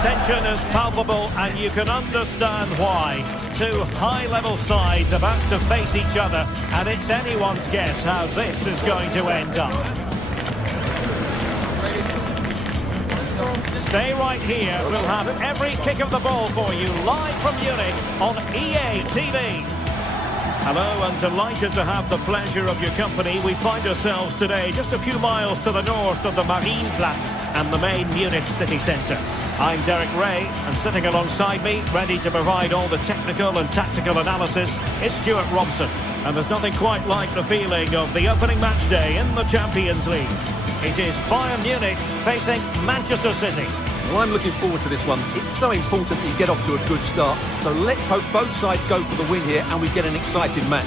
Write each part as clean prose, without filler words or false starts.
tension is palpable and you can understand why. Two high-level sides about to face each other, and it's anyone's guess how this is going to end up. Stay right here. We'll have every kick of the ball for you live from Munich on EA TV. Hello, and delighted to have the pleasure of your company. We find ourselves today just a few miles to the north of the Marienplatz and the main Munich city centre. I'm Derek Ray, and sitting alongside me, ready to provide all the technical and tactical analysis, is Stuart Robson. And there's nothing quite like the feeling of the opening match day in the Champions League. It is Bayern Munich facing Manchester City. Well, I'm looking forward to this one. It's so important that you get off to a good start. So let's hope both sides go for the win here and we get an exciting match.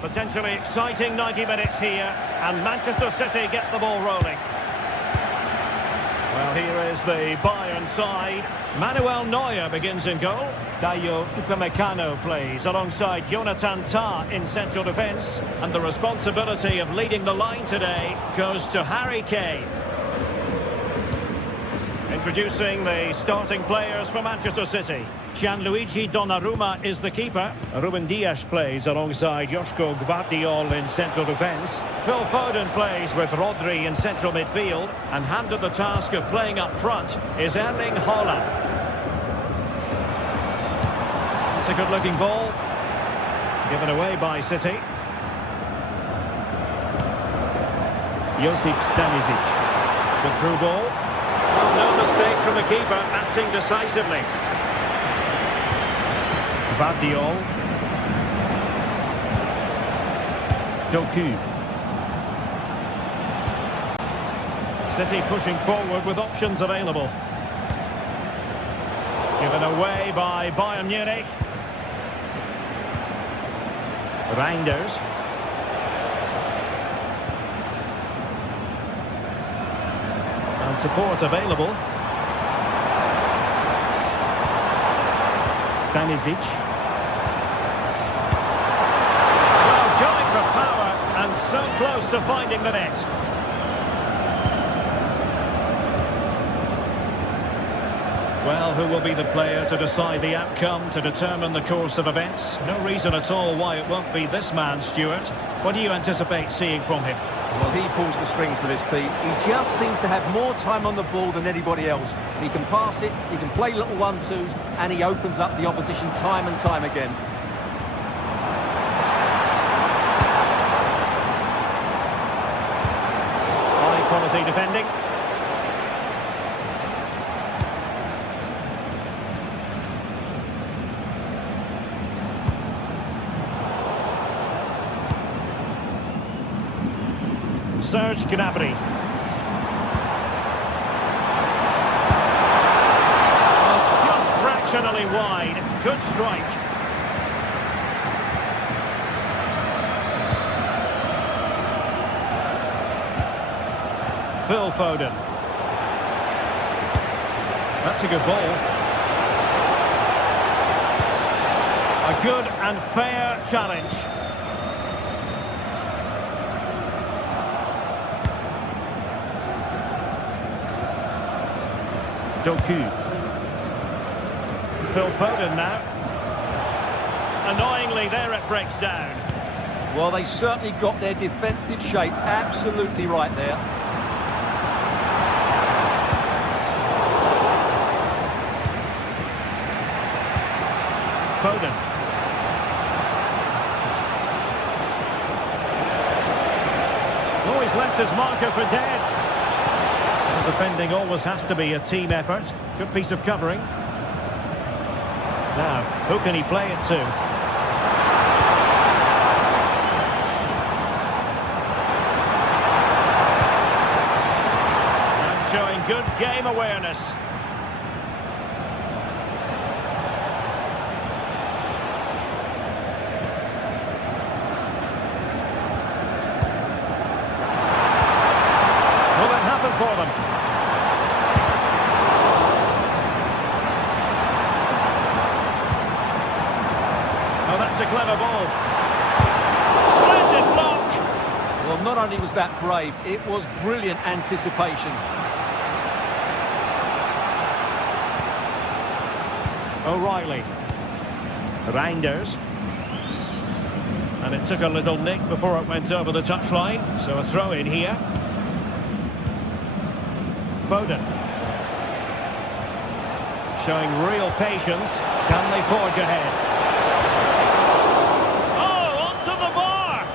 Potentially exciting 90 minutes here, and Manchester City get the ball rolling. Well, here is the Bayern side. Manuel Neuer begins in goal. Dayo Upamecano plays alongside Jonathan Tah in central defence. And the responsibility of leading the line today goes to Harry Kane. Introducing the starting players for Manchester City. Gianluigi Donnarumma is the keeper. Ruben Dias plays alongside Joško Gvardiol in central defence. Phil Foden plays with Rodri in central midfield. And handed the task of playing up front is Erling Haaland. It's a good-looking ball. Given away by City. Josip Stanisic. Good through ball. No mistake from the keeper, acting decisively. Gvardiol. Doku. City pushing forward with options available. Given away by Bayern Munich. Reinders. And support available. Stanisic. Well, going for power and so close to finding the net. Well, who will be the player to decide the outcome, to determine the course of events? No reason at all why it won't be this man, Stuart. What do you anticipate seeing from him? Well, he pulls the strings for this team. He just seems to have more time on the ball than anybody else. He can pass it, he can play little one-twos, and he opens up the opposition time and time again. High-quality defending. Serge Gnabry. Oh, just fractionally wide. Good strike. Phil Foden. That's a good ball. A good and fair challenge. Doku. Phil Foden now. Annoyingly, there it breaks down. Well, they certainly got their defensive shape absolutely right there. Foden. Oh, he's left his marker for dead. Defending always has to be a team effort. Good piece of covering. Now, who can he play it to? And showing good game awareness. Will it happen for them? Oh, that's a clever ball. Splendid block. Well, not only was that brave, it was brilliant anticipation. O'Reilly. Reinders. And it took a little nick before it went over the touchline. So a throw in here. Foden. Showing real patience. Can they forge ahead? Oh, onto the bar!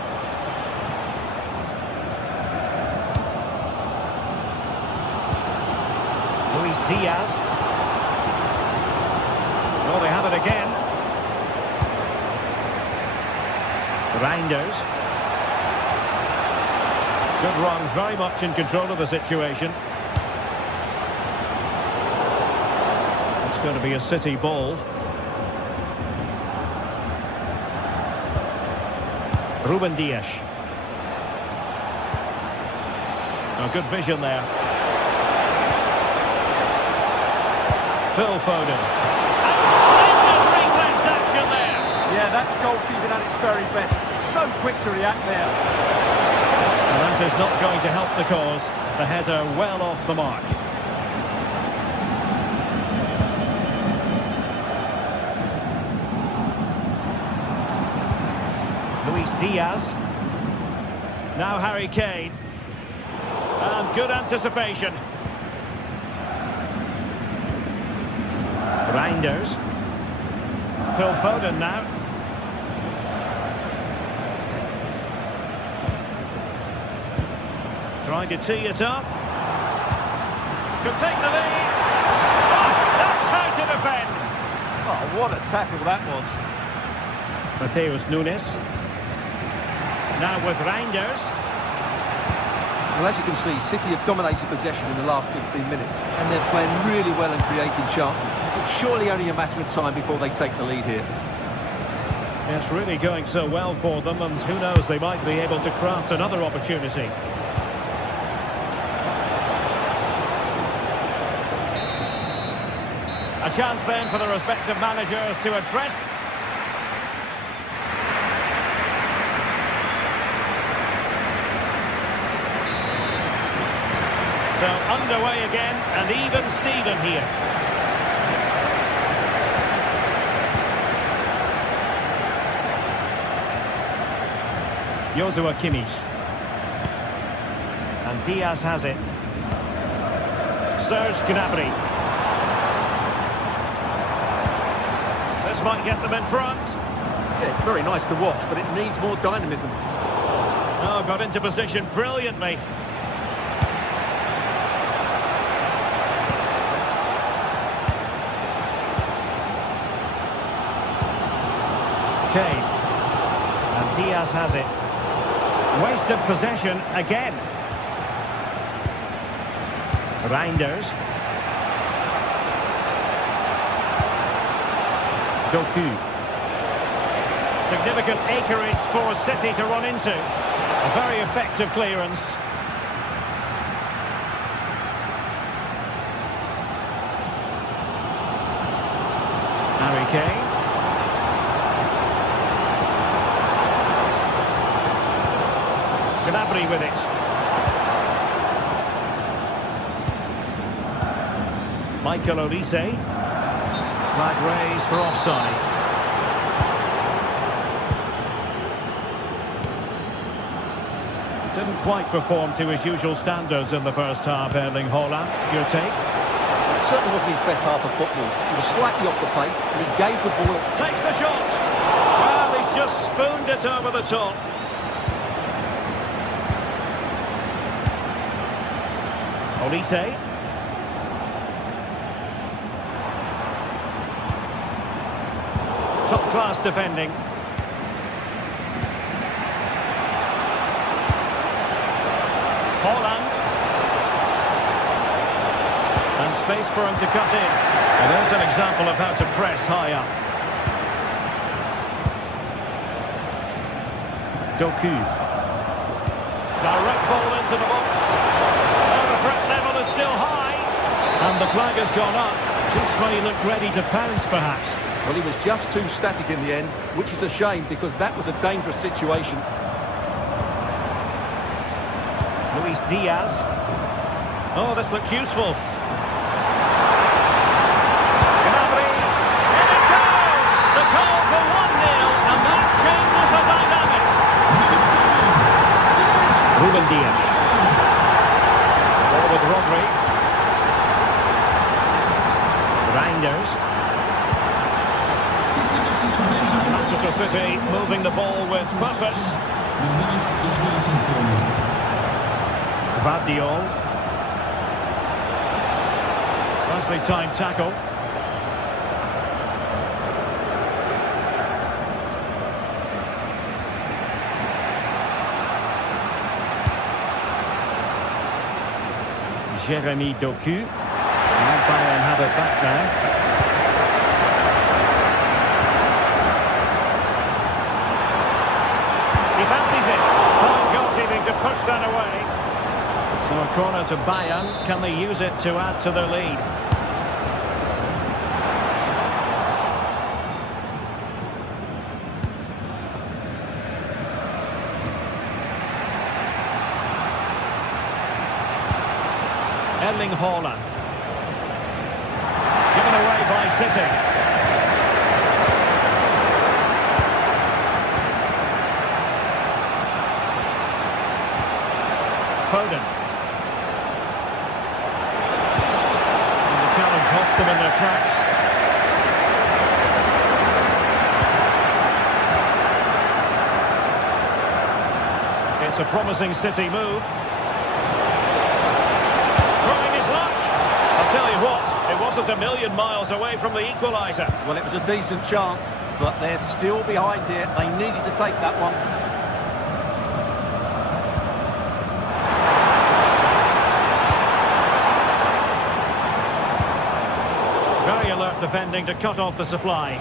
Luis Diaz. Oh, they have it again. Reinders. Good run, very much in control of the situation. It's going to be a City ball. Ruben Dias. Oh, good vision there. Phil Foden. Yeah, that's goalkeeping at its very best. So quick to react there. And that is not going to help the cause. The header well off the mark. Luis Diaz. Now Harry Kane. And good anticipation. Reinders. Phil Foden now. Trying to tee it up. Could take the lead. Oh, that's how to defend. Oh, what a tackle that was. Mateus Nunes. Now with Reinders. Well, as you can see, City have dominated possession in the last 15 minutes, and they're playing really well and creating chances. It's surely only a matter of time before they take the lead here. It's really going so well for them, and who knows, they might be able to craft another opportunity. A chance then for the respective managers to address. So underway again, and even Steven here. Joshua Kimmich. And Diaz has it. Serge Gnabry. This might get them in front. Yeah, it's very nice to watch, but it needs more dynamism. Oh, got into position brilliantly. Kane. And Diaz has it. Wasted possession again. Reinders. Doku. Significant acreage for City to run into. A very effective clearance. Harry Kane. Gnabry with it. Michael Olise. Flag raised for offside. Didn't quite perform to his usual standards in the first half, Erling Haaland. Your take? It certainly wasn't his best half of football. He was slightly off the pace, but he gave the ball. Takes the shot. Well, he's just spooned it over the top. Olise. Top-class defending. Haaland. And space for him to cut in. And there's an example of how to press high up. Doku. Direct ball into the box. And the threat level is still high. And the flag has gone up. Just when he looked ready to pounce, perhaps. Well, he was just too static in the end, which is a shame because that was a dangerous situation. Luis Diaz. Oh, this looks useful. Gnabry. In it goes! The goal for 1-0, and that changes the dynamic. Ruben Diaz. Ball with Rodri. Reinders. Manchester City moving the ball with purpose. Vardiol. Nicely timed tackle. Jeremy Doku. And Bayern have it back now. He fancies it. Oh, goalkeeping to push that away. So a corner to Bayern. Can they use it to add to their lead? Erling Haaland. Given away by City. Foden. And the challenge halts them in their tracks. It's a promising City move. Trying his luck. I'll tell you what, it wasn't a million miles away from the equaliser. Well, it was a decent chance, but they're still behind here. They needed to take that one. Very alert defending to cut off the supply.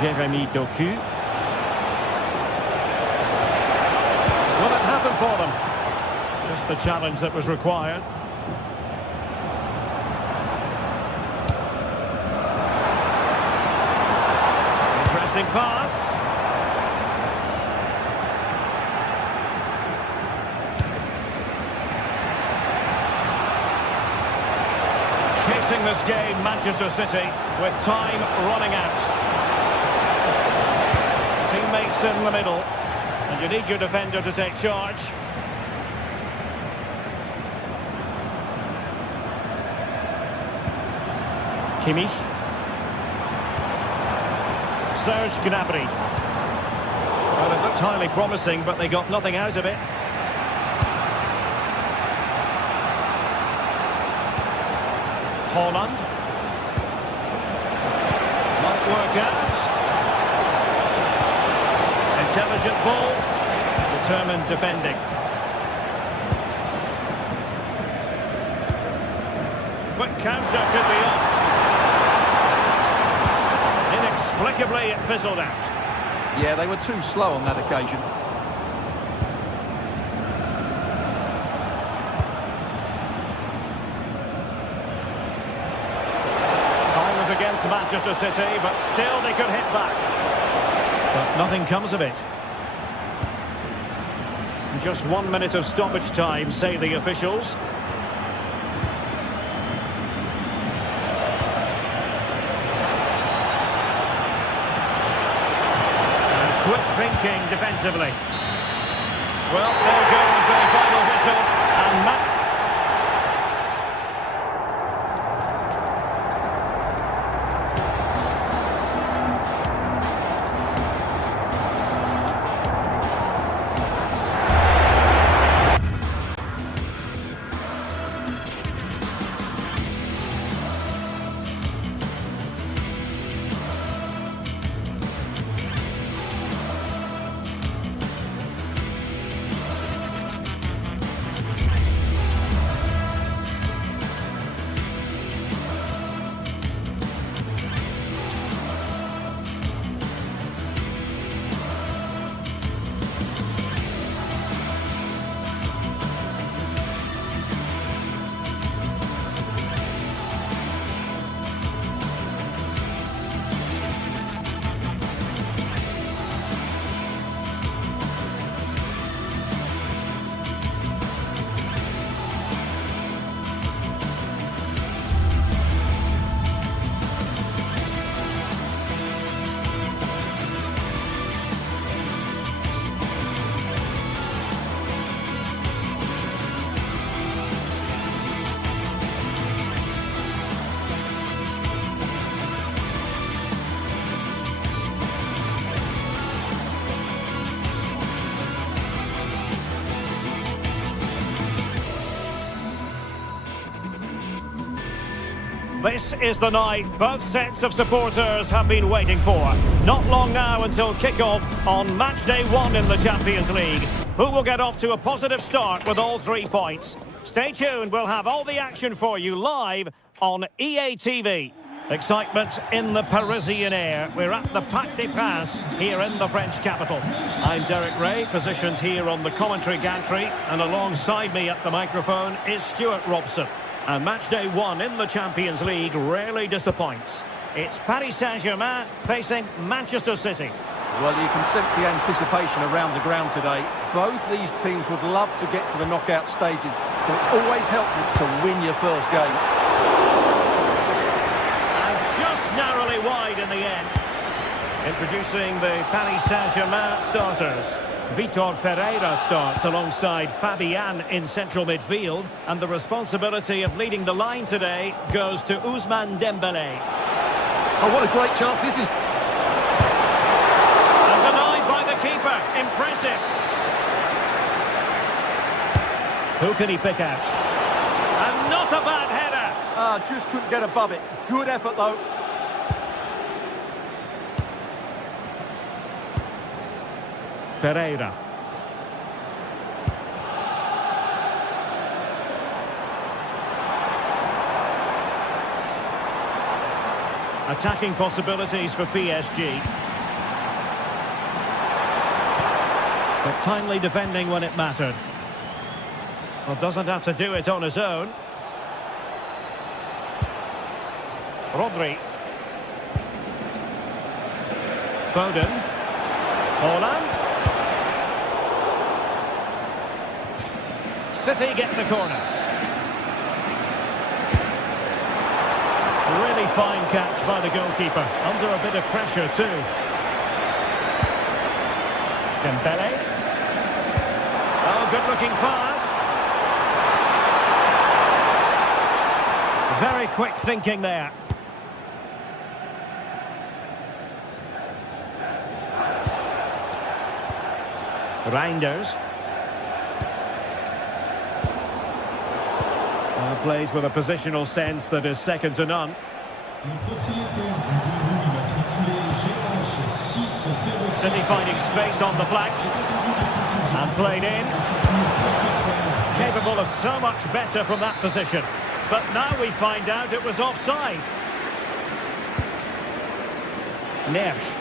Jeremy Doku. Will it happen for them? Just the challenge that was required. Interesting pass. Chasing this game, Manchester City, with time running out. Teammates in the middle, and you need your defender to take charge. Kimmich. Serge Gnabry. Well, it looked highly promising, but they got nothing out of it. Haaland. Might work out. Intelligent ball. Determined defending. Quick counter could be on. Inexplicably, it fizzled out. Yeah, they were too slow on that occasion. Time was against Manchester City, but still they could hit back. But nothing comes of it. Just 1 minute of stoppage time, say the officials. Quick thinking defensively. Well, there goes the final whistle, and This is the night both sets of supporters have been waiting for. Not long now until kick-off on match day 1 in the Champions League. Who will get off to a positive start with all 3 points? Stay tuned, we'll have all the action for you live on EA TV. Excitement in the Parisian air. We're at the Parc des Princes here in the French capital. I'm Derek Ray, positioned here on the commentary gantry, and alongside me at the microphone is Stuart Robson. And match day 1 in the Champions League rarely disappoints. It's Paris Saint-Germain facing Manchester City. Well, you can sense the anticipation around the ground today. Both these teams would love to get to the knockout stages, so it's always helpful to win your first game. And just narrowly wide in the end. Introducing the Paris Saint-Germain starters. Vitor Ferreira starts alongside Fabian in central midfield, and the responsibility of leading the line today goes to Ousmane Dembélé. Oh, what a great chance this is. And denied by the keeper. Impressive. Who can he pick out? And not a bad header. Just couldn't get above it. Good effort, though. Ferreira. Attacking possibilities for PSG. But timely defending when it mattered. Well, doesn't have to do it on his own. Rodri. Foden. Holland. City get the corner. Really fine catch by the goalkeeper. Under a bit of pressure too. Dembélé. Oh, good-looking pass. Very quick thinking there. Reinders. Plays with a positional sense that is second to none. City finding space on the flank. And played in. Capable of so much better from that position. But now we find out it was offside. Nersch.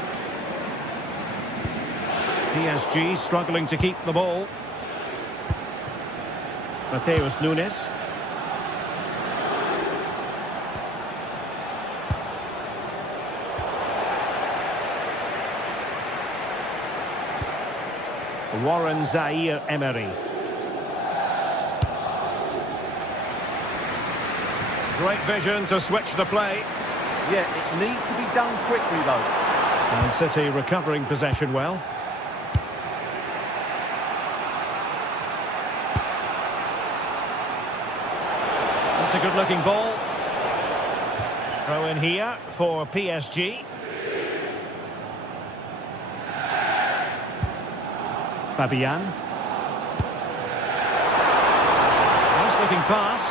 PSG struggling to keep the ball. Mateus Nunes. Warren Zaïre-Emery. Great vision to switch the play. Yeah, it needs to be done quickly, though. And City recovering possession well. That's a good-looking ball. Throw in here for PSG. Fabian. Nice looking pass.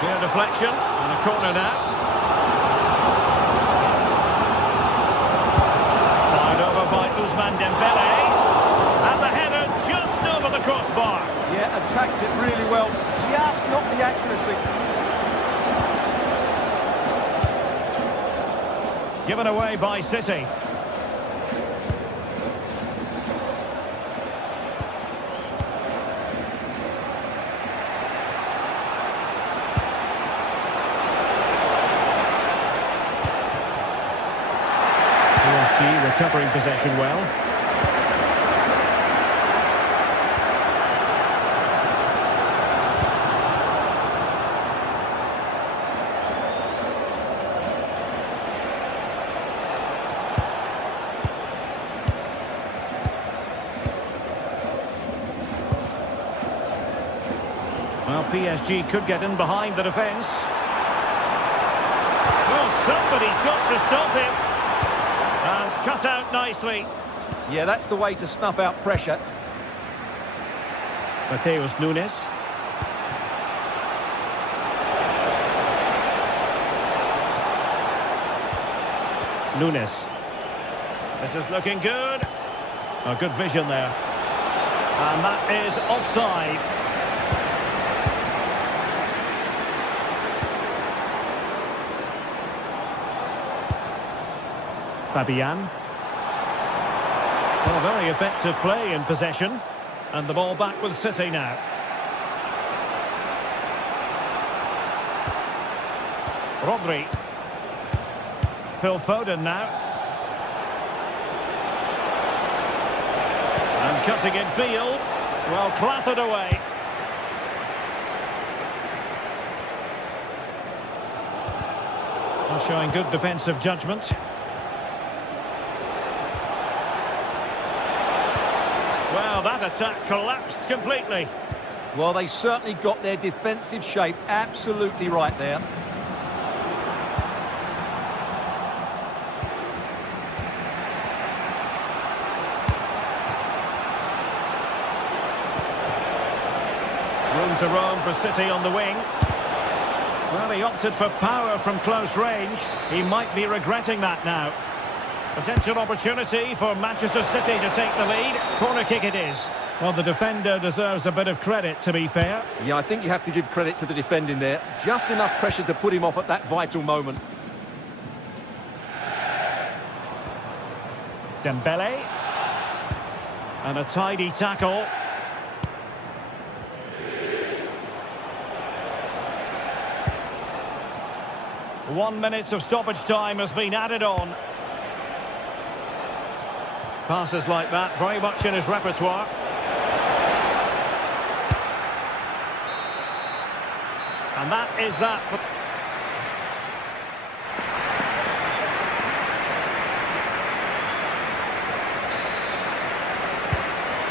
Clear deflection and a corner now. Fired over by Ousmane Dembélé. And the header just over the crossbar. Yeah, attacks it really well. Just not the accuracy. Given away by City. PSG recovering possession well. Well, PSG could get in behind the defence. Well, somebody's got to stop him. And cut out nicely. Yeah, that's the way to snuff out pressure. Mateus Nunes. Nunes. This is looking good. A good vision there. And that is offside. Fabian. Well, very effective play in possession. And the ball back with City now. Rodri. Phil Foden now. And cutting in field. Well, clattered away. Well, showing good defensive judgment. Well, that attack collapsed completely. Well, they certainly got their defensive shape absolutely right there. Room to roam for City on the wing. Well, he opted for power from close range. He might be regretting that now. Potential opportunity for Manchester City to take the lead. Corner kick it is. Well, the defender deserves a bit of credit, to be fair. Yeah, I think you have to give credit to the defending there. Just enough pressure to put him off at that vital moment. Dembele. And a tidy tackle. One minute of stoppage time has been added on. Passes like that, very much in his repertoire. And that is that.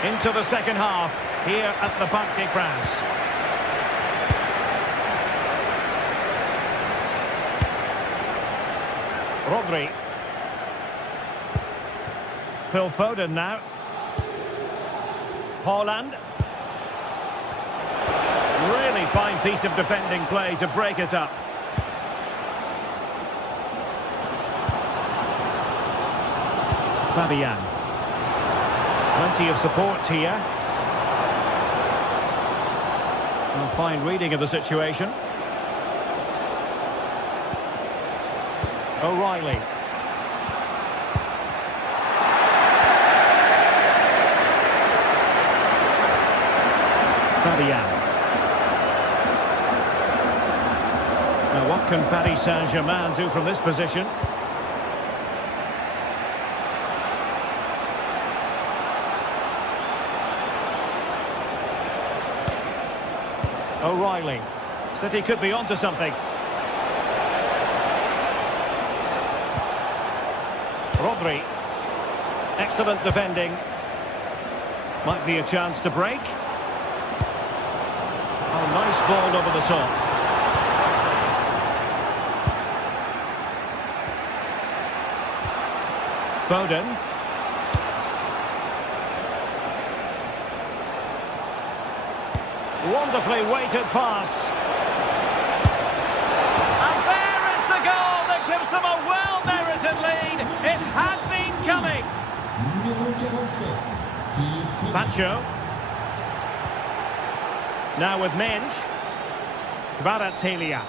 Into the second half, here at the Parc des Princes. Rodri. Phil Foden now. Haaland. Really fine piece of defending play to break it up. Fabian. Plenty of support here. A fine reading of the situation. O'Reilly. Fabian. Now what can Paris Saint-Germain do from this position? O'Reilly. City could be onto something. Rodri. Excellent defending. Might be a chance to break. Oh, nice ball over the top. Foden. Wonderfully weighted pass. And there is the goal that gives them a well-merited lead. It had been coming. Pacho. Now with Mensch. Kvaratskhelia.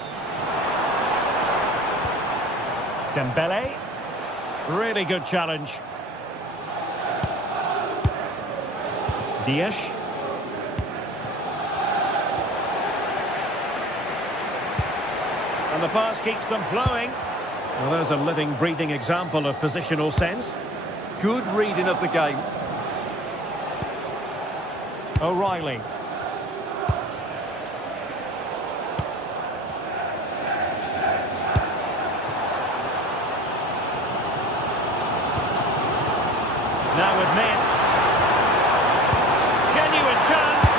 Dembele. Really good challenge. Dias. And the pass keeps them flowing. Well, there's a living, breathing example of positional sense. Good reading of the game. O'Reilly. Now with Mensch. Genuine chance.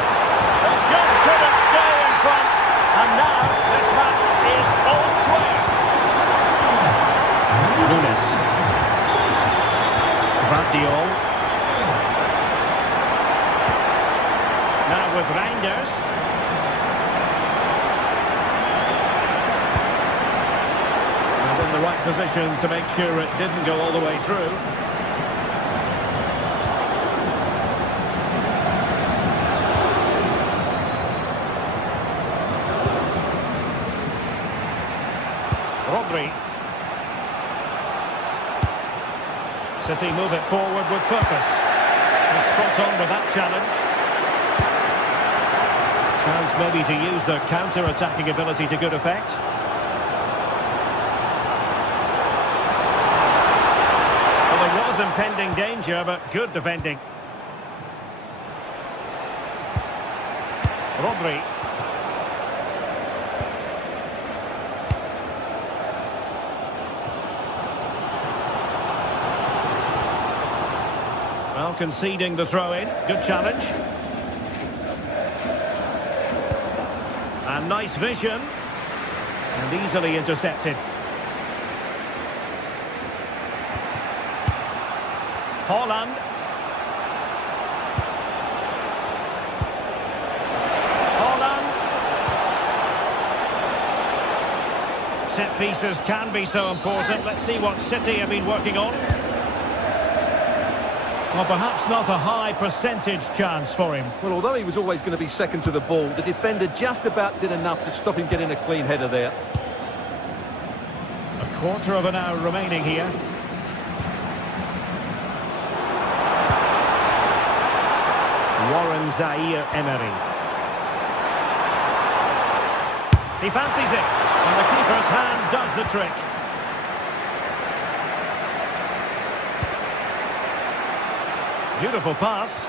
They just couldn't stay in front. And now this match is all square. Nunes. Gvardiol. with Reinders. And in the right position to make sure it didn't go all the way through. Rodri. City move it forward with purpose. He's spot on with that challenge. Chance maybe to use their counter-attacking ability to good effect. Well, there was impending danger, but good defending. Rodri. Well, conceding the throw-in. Good challenge. And nice vision. And easily intercepted. Haaland. Haaland. Set pieces can be so important. Let's see what City have been working on. Well, perhaps not a high percentage chance for him. Well, although he was always going to be second to the ball, the defender just about did enough to stop him getting a clean header there. A quarter of an hour remaining here. Warren Zaire-Emery. He fancies it, and the keeper's hand does the trick. Beautiful pass.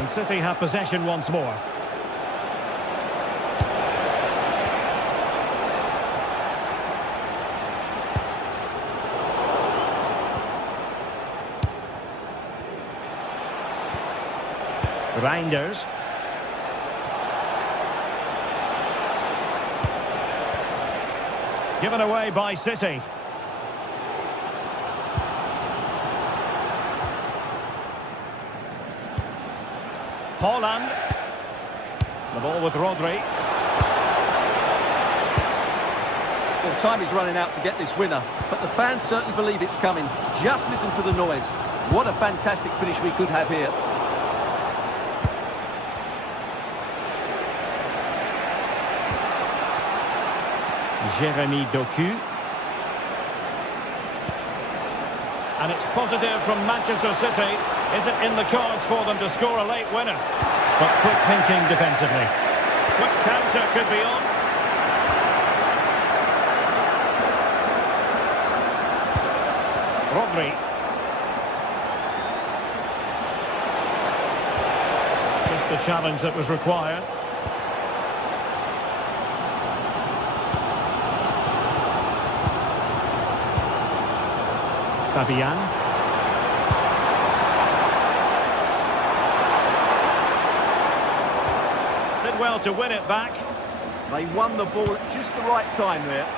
And City have possession once more. Reinders. Given away by City. Haaland. The ball with Rodri. Well, time is running out to get this winner, but the fans certainly believe it's coming. Just listen to the noise. What a fantastic finish we could have here. Jeremy Doku. And it's positive from Manchester City. Is it in the cards for them to score a late winner? But quick thinking defensively. Quick counter could be on. Rodri. Just the challenge that was required. Fabian. Did well to win it back. They won the ball at just the right time there.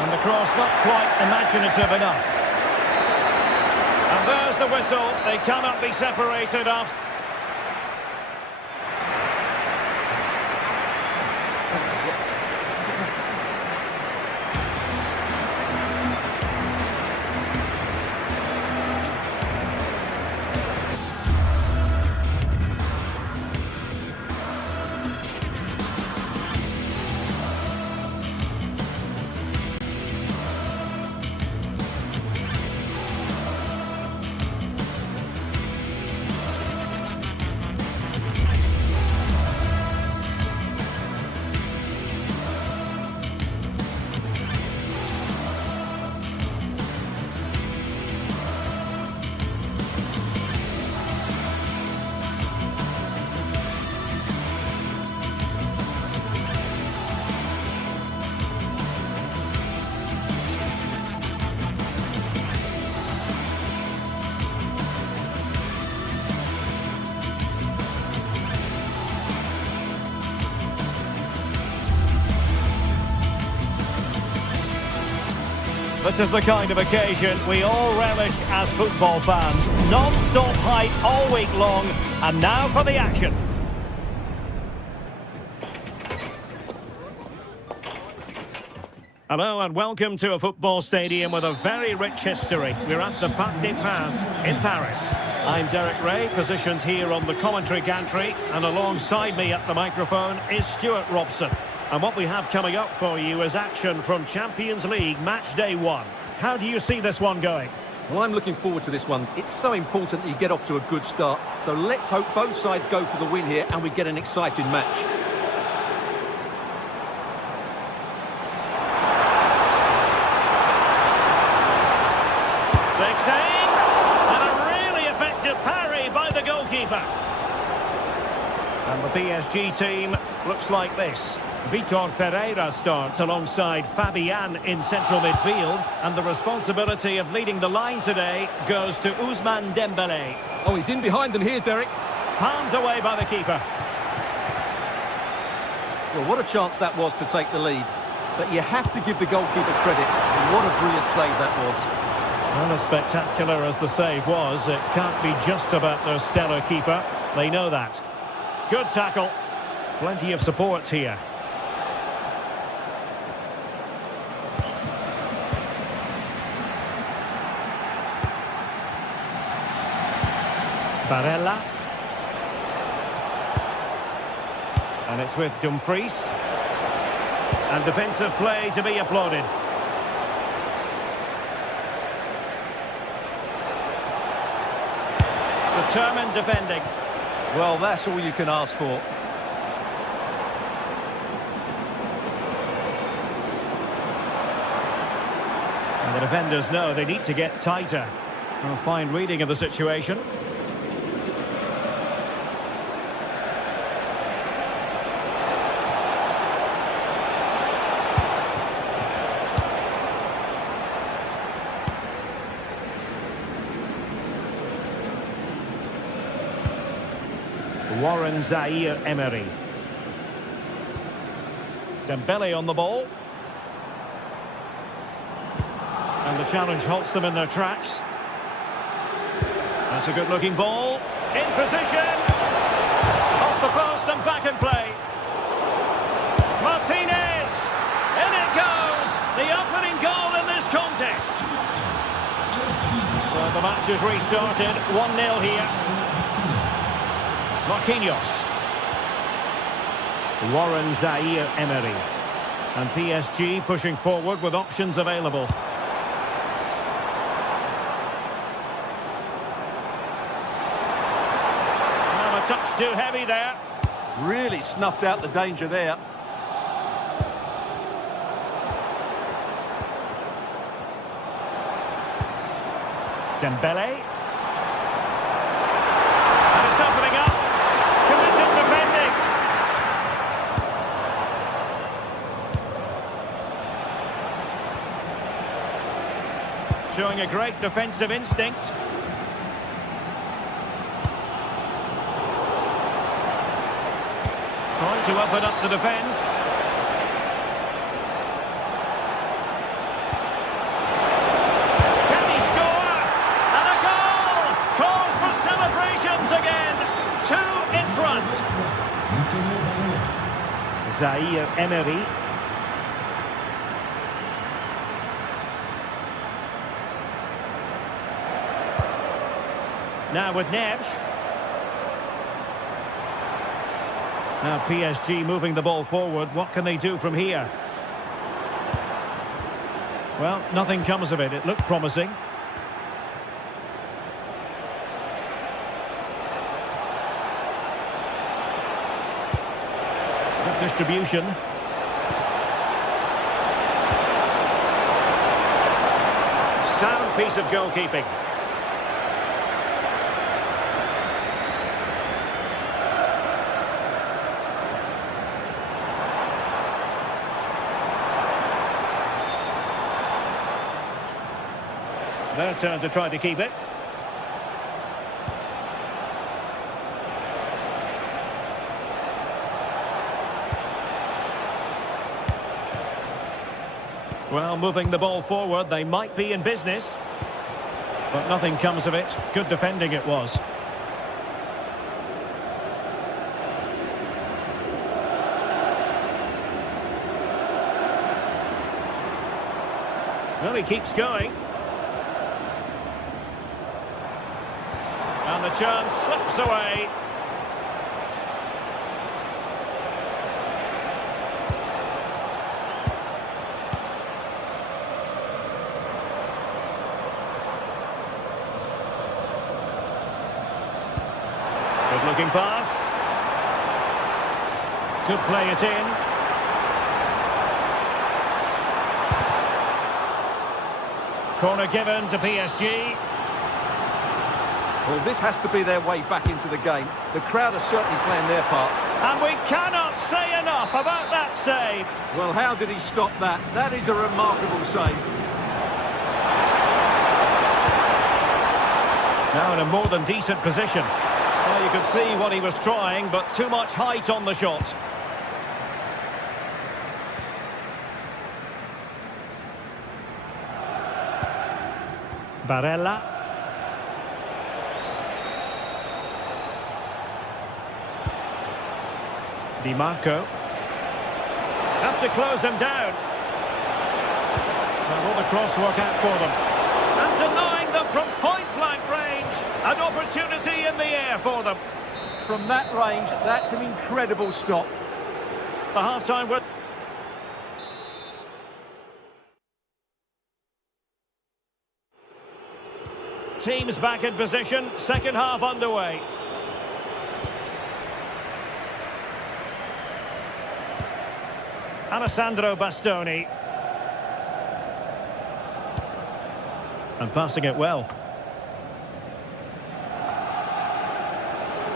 And the cross not quite imaginative enough. And there's the whistle. They cannot be separated after. This is the kind of occasion we all relish as football fans. Non-stop hype all week long, and now for the action. Hello and welcome to a football stadium with a very rich history. We're at the Parc des Princes in Paris. I'm Derek Ray, positioned here on the commentary gantry, and alongside me at the microphone is Stuart Robson. And what we have coming up for you is action from Champions League match day 1. How do you see this one going? Well, I'm looking forward to this one. It's so important that you get off to a good start. So let's hope both sides go for the win here and we get an exciting match. Takes aim, and a really effective parry by the goalkeeper. And the PSG team looks like this. Vitor Ferreira starts alongside Fabian in central midfield, and the responsibility of leading the line today goes to Ousmane Dembélé. Oh, he's in behind them here, Derek. Palmed away by the keeper. Well, what a chance that was to take the lead. But you have to give the goalkeeper credit. What a brilliant save that was. Well, as spectacular as the save was, it can't be just about their stellar keeper. They know that. Good tackle. Plenty of support here. Barella. And it's with Dumfries. And defensive play to be applauded. Determined defending. Well, that's all you can ask for. And the defenders know they need to get tighter. A fine reading of the situation. Warren Zaire-Emery. Dembele on the ball. And the challenge halts them in their tracks. That's a good-looking ball. In position. Off the post and back in play. Martinez. In it goes. The opening goal in this contest. So the match has restarted. 1-0 here. Marquinhos. Warren Zaire-Emery. And PSG pushing forward with options available. Well, a touch too heavy there. Really snuffed out the danger there. Dembele. And it's opening up. Committed defending. Showing a great defensive instinct. Trying to open up the defence. Can he score? And a goal! Cause for celebrations again. 2 in front. Zaire-Emery. Now with Neves. Now PSG moving the ball forward. What can they do from here? Well, nothing comes of it. It looked promising. Good distribution. Sound piece of goalkeeping. Their turn to try to keep it. Well, moving the ball forward, they might be in business. But nothing comes of it. Good defending it was. Well, he keeps going. And the chance slips away. Good-looking pass. Could play it in. Corner given to PSG. Well, this has to be their way back into the game. The crowd are certainly playing their part. And we cannot say enough about that save. Well, how did he stop that? That is a remarkable save. Now in a more than decent position. Well, you could see what he was trying, but too much height on the shot. Barella. Di Marco. Have to close him down. Well, will the cross work out for them? And denying them from point-blank range. An opportunity in the air for them. From that range, that's an incredible stop. The half-time with... Teams back in position, second half underway. Alessandro Bastoni. And passing it well.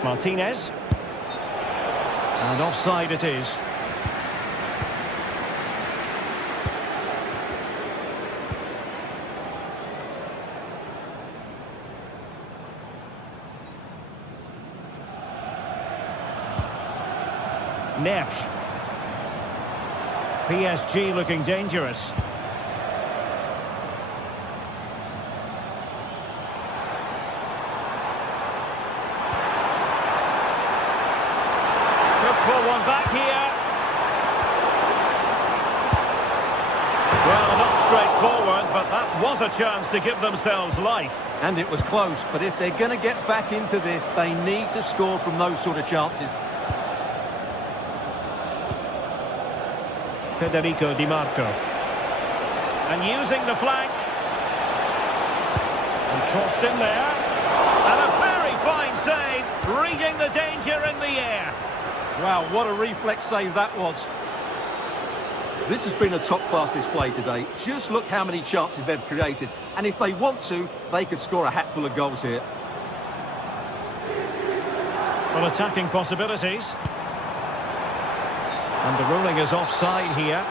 Martinez. And offside it is. Nesh. PSG looking dangerous. Could pull one back here. Well, not straightforward, but that was a chance to give themselves life. And it was close, but if they're going to get back into this, they need to score from those sort of chances. Federico Di Marco. And using the flank. And crossed in there. And a very fine save, reading the danger in the air. Wow, what a reflex save that was. This has been a top-class display today. Just look how many chances they've created. And if they want to, they could score a hatful of goals here. Well, attacking possibilities. And the ruling is offside here.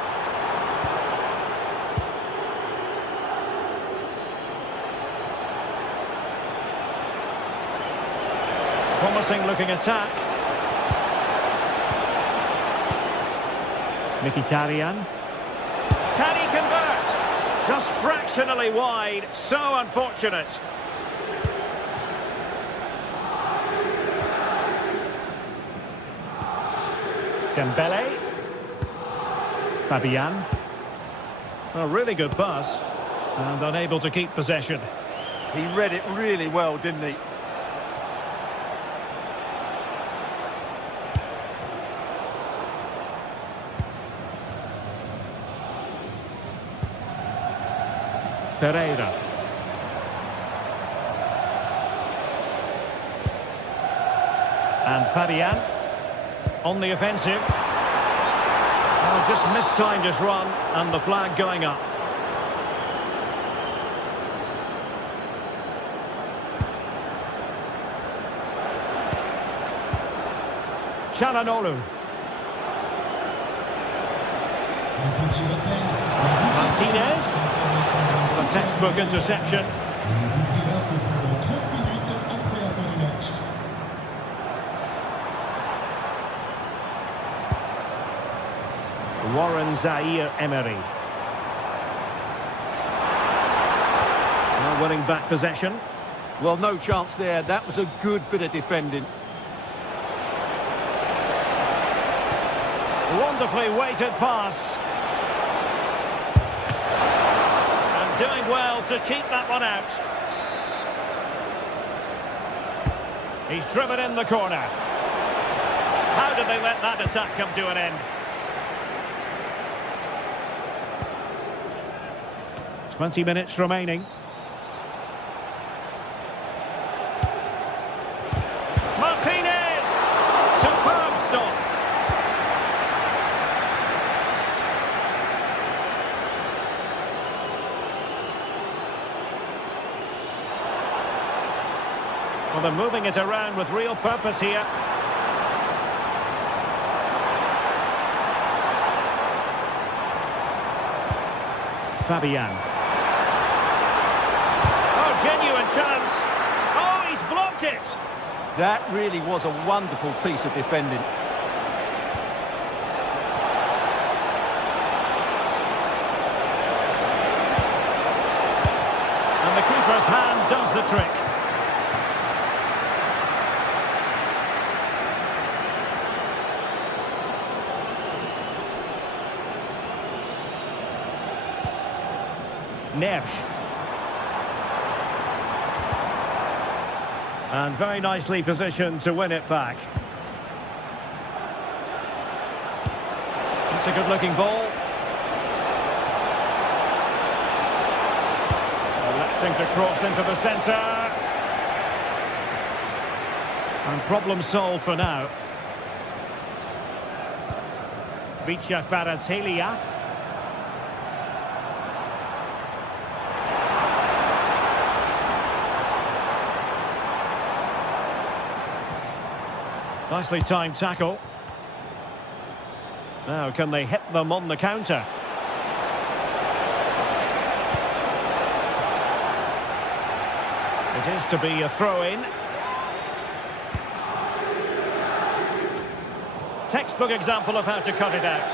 Promising looking attack. Mkhitaryan. Can he convert? Just fractionally wide. So unfortunate. Dembele. Fabian. A really good pass. And unable to keep possession. He read it really well, didn't he? Ferreira. And Fabian on the offensive. Well, just mistimed his run and the flag going up. Çalhanoğlu. Martinez. The textbook interception. Warren Zaire Emery. winning back possession. Well, no chance there. That was a good bit of defending. Wonderfully weighted pass. And doing well to keep that one out. He's driven in the corner. How did they let that attack come to an end? "20 minutes remaining. Martinez! Superb stop. Well, they're moving it around with real purpose here. Fabian. Oh, genuine chance. Oh, he's blocked it. That really was a wonderful piece of defending. And the keeper's hand does the trick. Neves. And very nicely positioned to win it back. It's a good-looking ball. Electing to cross into the centre. And problem solved for now. Vicha Kvaratskhelia. Nicely timed tackle. Now, can they hit them on the counter? It is to be a throw-in. Textbook example of how to cut it out.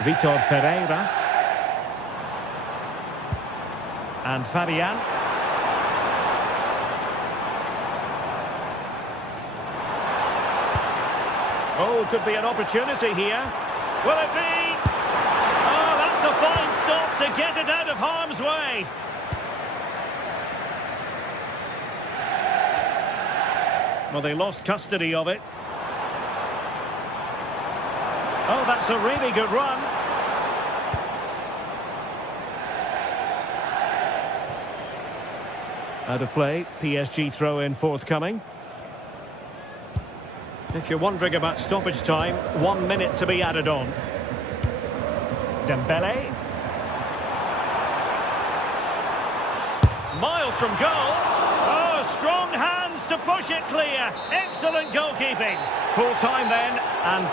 Vitor Ferreira. And Fabian. Oh, could be an opportunity here. Will it be? Oh, that's a fine stop to get it out of harm's way. Well, they lost custody of it. Oh, that's a really good run. Out of play, PSG throw-in forthcoming. If you're wondering about stoppage time, 1 minute to be added on. Dembele. Miles from goal. Oh, strong hands to push it clear. Excellent goalkeeping. Full time then, and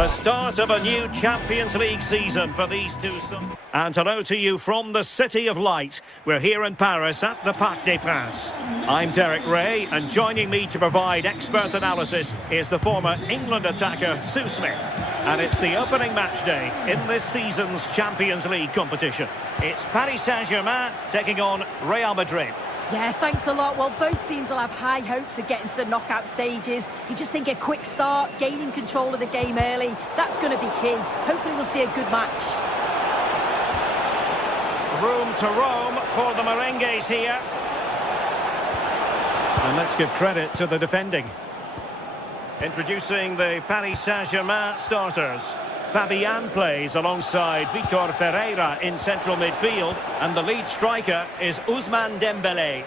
The start of a new Champions League season for these two. And hello to you from the City of Light. We're here in Paris at the Parc des Princes. I'm Derek Ray, and joining me to provide expert analysis is the former England attacker Sue Smith. And it's the opening match day in this season's Champions League competition. It's Paris Saint-Germain taking on Real Madrid. Yeah, thanks a lot. Well, both teams will have high hopes of getting to the knockout stages. You just think a quick start, gaining control of the game early, that's going to be key. Hopefully we'll see a good match. Room to roam for the Merengues here. And let's give credit to the defending. Introducing the Paris Saint-Germain starters. Fabian plays alongside Vitor Ferreira in central midfield, and the lead striker is Ousmane Dembélé.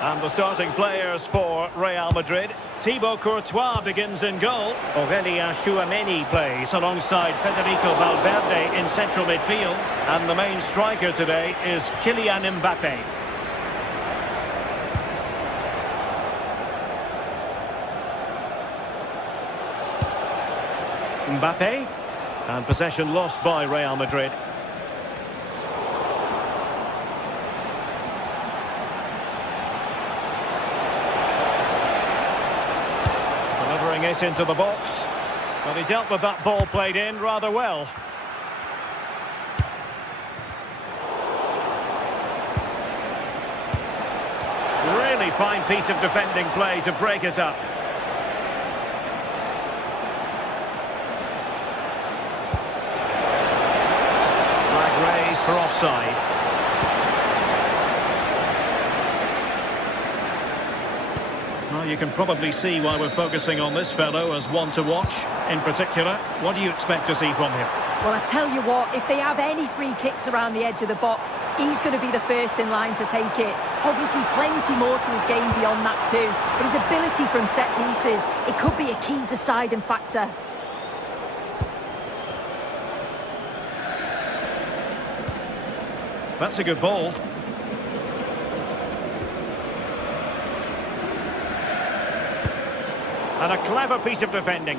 And the starting players for Real Madrid. Thibaut Courtois begins in goal. Aurélien Tchouameni plays alongside Federico Valverde in central midfield, and the main striker today is Kylian Mbappé. Mbappé, and possession lost by Real Madrid. Delivering it into the box. Well, he dealt with that ball played in rather well. Really fine piece of defending play to break it up. For offside. Well, you can probably see why we're focusing on this fellow as one to watch. In particular, what do you expect to see from him? Well, I tell you what, if they have any free kicks around the edge of the box, he's going to be the first in line to take it. Obviously, plenty more to his game beyond that too. But his ability from set pieces, it could be a key deciding factor. That's a good ball. And a clever piece of defending.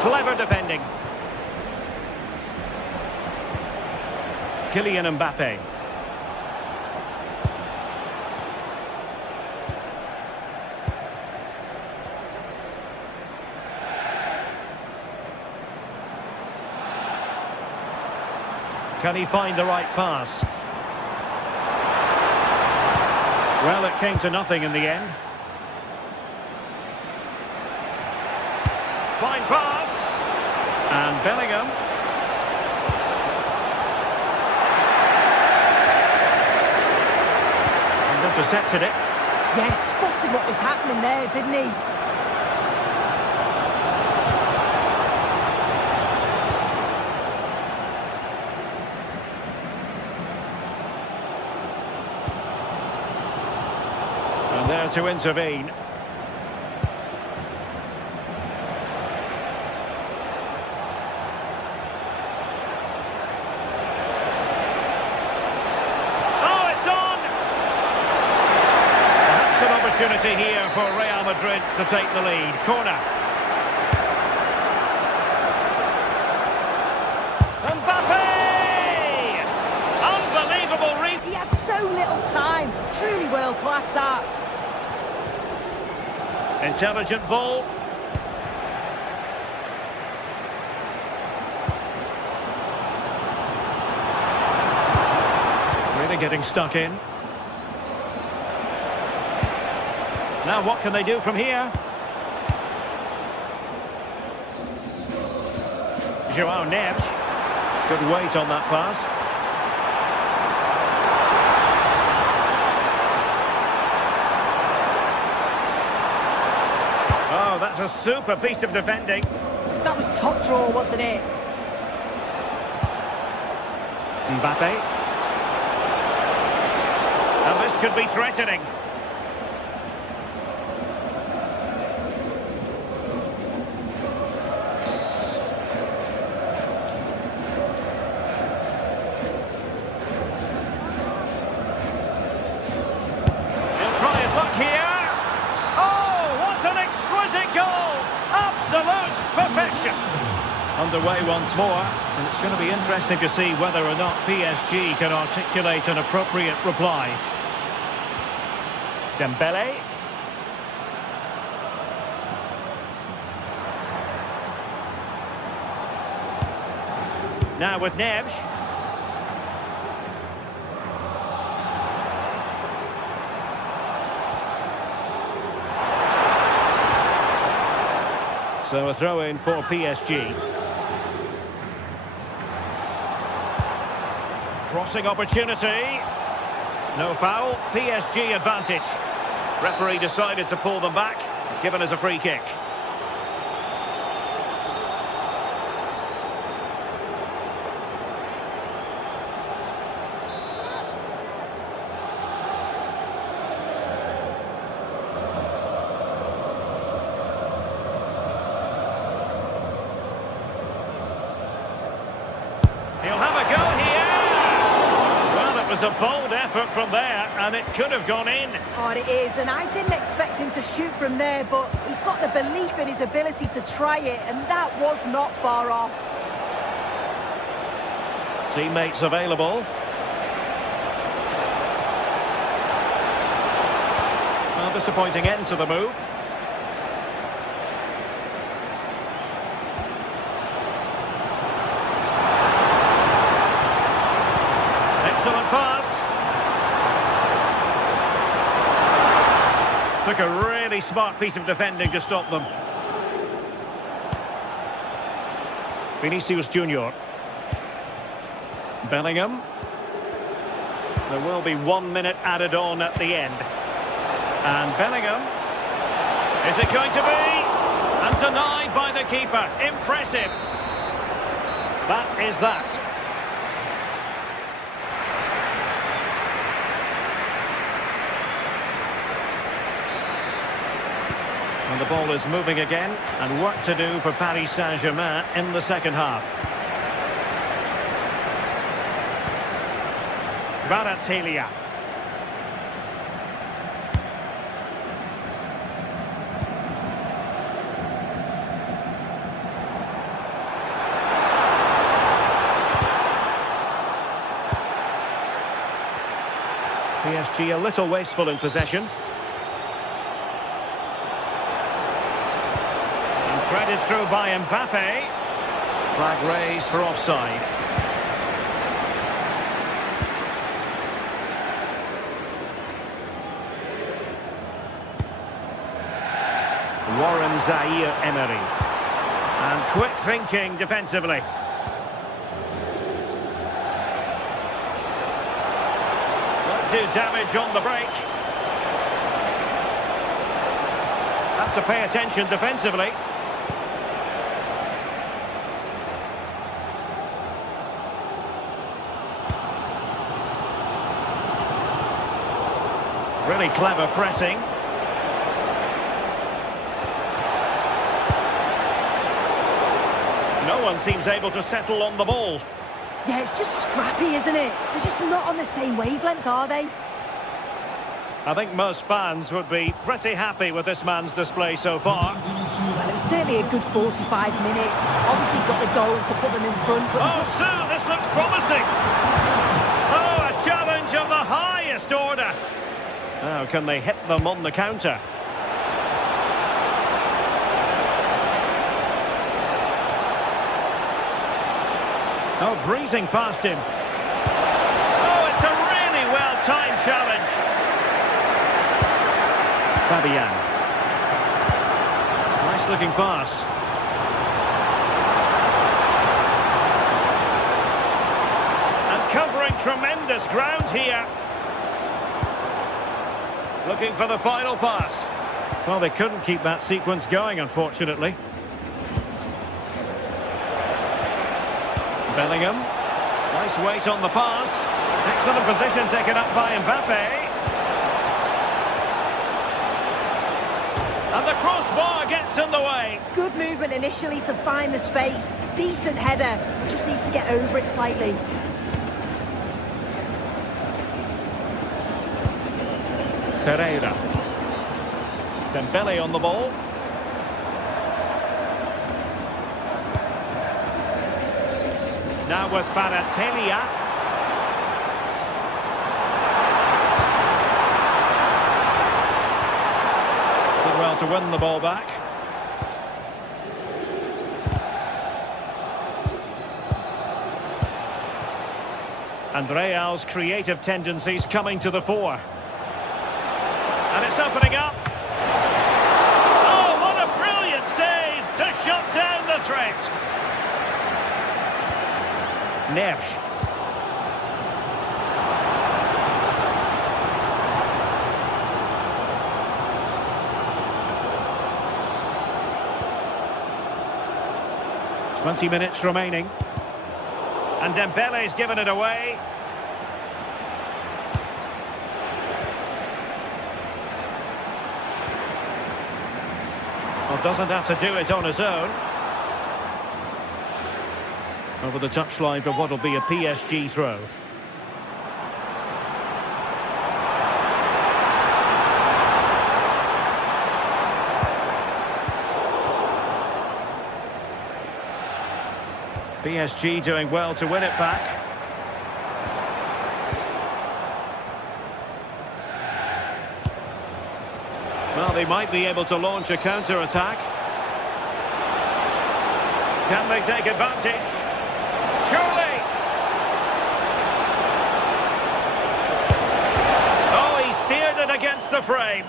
Clever defending. Kylian Mbappé. Can he find the right pass? Well, it came to nothing in the end. Fine pass. And Bellingham. And intercepted it. Yes, spotted what was happening there, didn't he? There to intervene. Oh, it's on! Perhaps an opportunity here for Real Madrid to take the lead. Corner. Mbappé! Unbelievable reach. He had so little time. Truly world-class that. Intelligent ball. Really getting stuck in. Now what can they do from here? João Neves. Good weight on that pass. Oh, that's a super piece of defending. That was top draw, wasn't it? Mbappé. And this could be threatening. Look here. Oh, what an exquisite goal. Absolute perfection. Underway once more, and it's going to be interesting to see whether or not PSG can articulate an appropriate reply. Dembele. Now with Neves. So a throw-in for PSG. Crossing opportunity. No foul. PSG advantage. Referee decided to pull them back, given as a free kick. He'll have a go here. Well, it was a bold effort from there, and it could have gone in. Oh, it is, and I didn't expect him to shoot from there, but he's got the belief in his ability to try it, and that was not far off. Teammates available. Well, disappointing end to the move. Excellent pass. Took a really smart piece of defending to stop them. Vinicius Junior. Bellingham. There will be 1 minute added on at the end. And Bellingham. Is it going to be? And denied by the keeper. Impressive. That is that. And the ball is moving again, and work to do for Paris Saint-Germain in the second half. Kvaratskhelia. PSG a little wasteful in possession. Threaded through by Mbappe. Flag raised for offside. Warren Zaïre-Emery. And quick thinking defensively. Won't do damage on the break. Have to pay attention defensively. Really clever pressing. No one seems able to settle on the ball. Yeah, it's just scrappy, isn't it? They're just not on the same wavelength, are they? I think most fans would be pretty happy with this man's display so far. Well, it was certainly a good 45 minutes. Obviously got the goal to put them in front. But Oh, Sue, this looks promising. Oh, a challenge of the highest order. Now, can they hit them on the counter? Oh, breezing past him. Oh, it's a really well-timed challenge. Fabian. Nice-looking pass. And covering tremendous ground here. Looking for the final pass. Well, they couldn't keep that sequence going, unfortunately. Bellingham. Nice weight on the pass. Excellent position taken up by Mbappe. And the crossbar gets in the way. good movement initially to find the space. Decent header. Just needs to get over it slightly. Ferreira. Dembele on the ball. Now with Balotelli. Did well to win the ball back. And Real's creative tendencies coming to the fore. And it's opening up. Oh, what a brilliant save to shut down the threat. Neves. "20 minutes remaining. And Dembele's given it away. Well, doesn't have to do it on his own. Over the touchline for what will be a PSG throw. PSG doing well to win it back. Well, they might be able to launch a counter-attack. Can they take advantage? Surely! Oh, he steered it against the frame.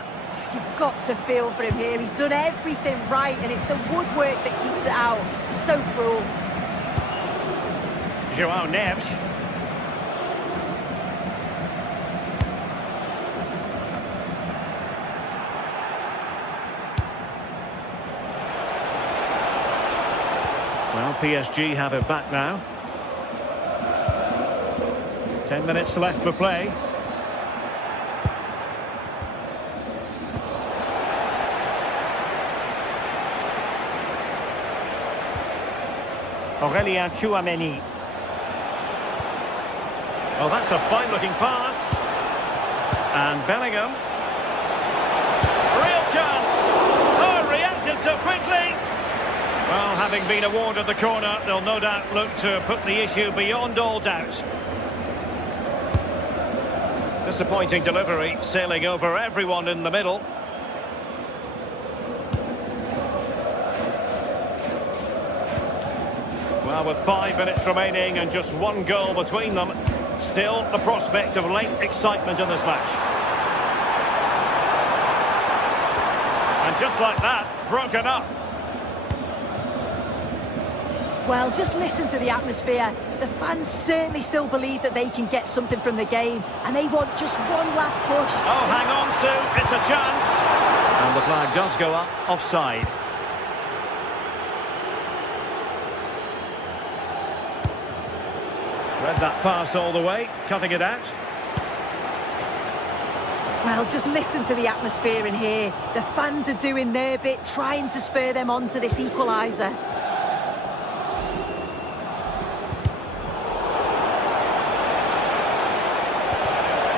You've got to feel for him here. He's done everything right, and it's the woodwork that keeps it out. So cruel. Joao Neves. Well, PSG have it back now. 10 minutes left for play. Aurélien Tchouaméni. Well, that's a fine-looking pass. And Bellingham. Real chance. Oh, reacted so quickly. Well, having been awarded the corner, they'll no doubt look to put the issue beyond all doubt. Disappointing delivery, sailing over everyone in the middle. Well, with 5 minutes remaining and just one goal between them, still the prospect of late excitement in this match. And just like that, broken up. Well, just listen to the atmosphere. The fans certainly still believe that they can get something from the game, and they want just one last push. Oh, hang on, Sue, it's a chance. And the flag does go up, offside. Read that pass all the way, cutting it out. Well, just listen to the atmosphere in here. The fans are doing their bit, trying to spur them on to this equaliser.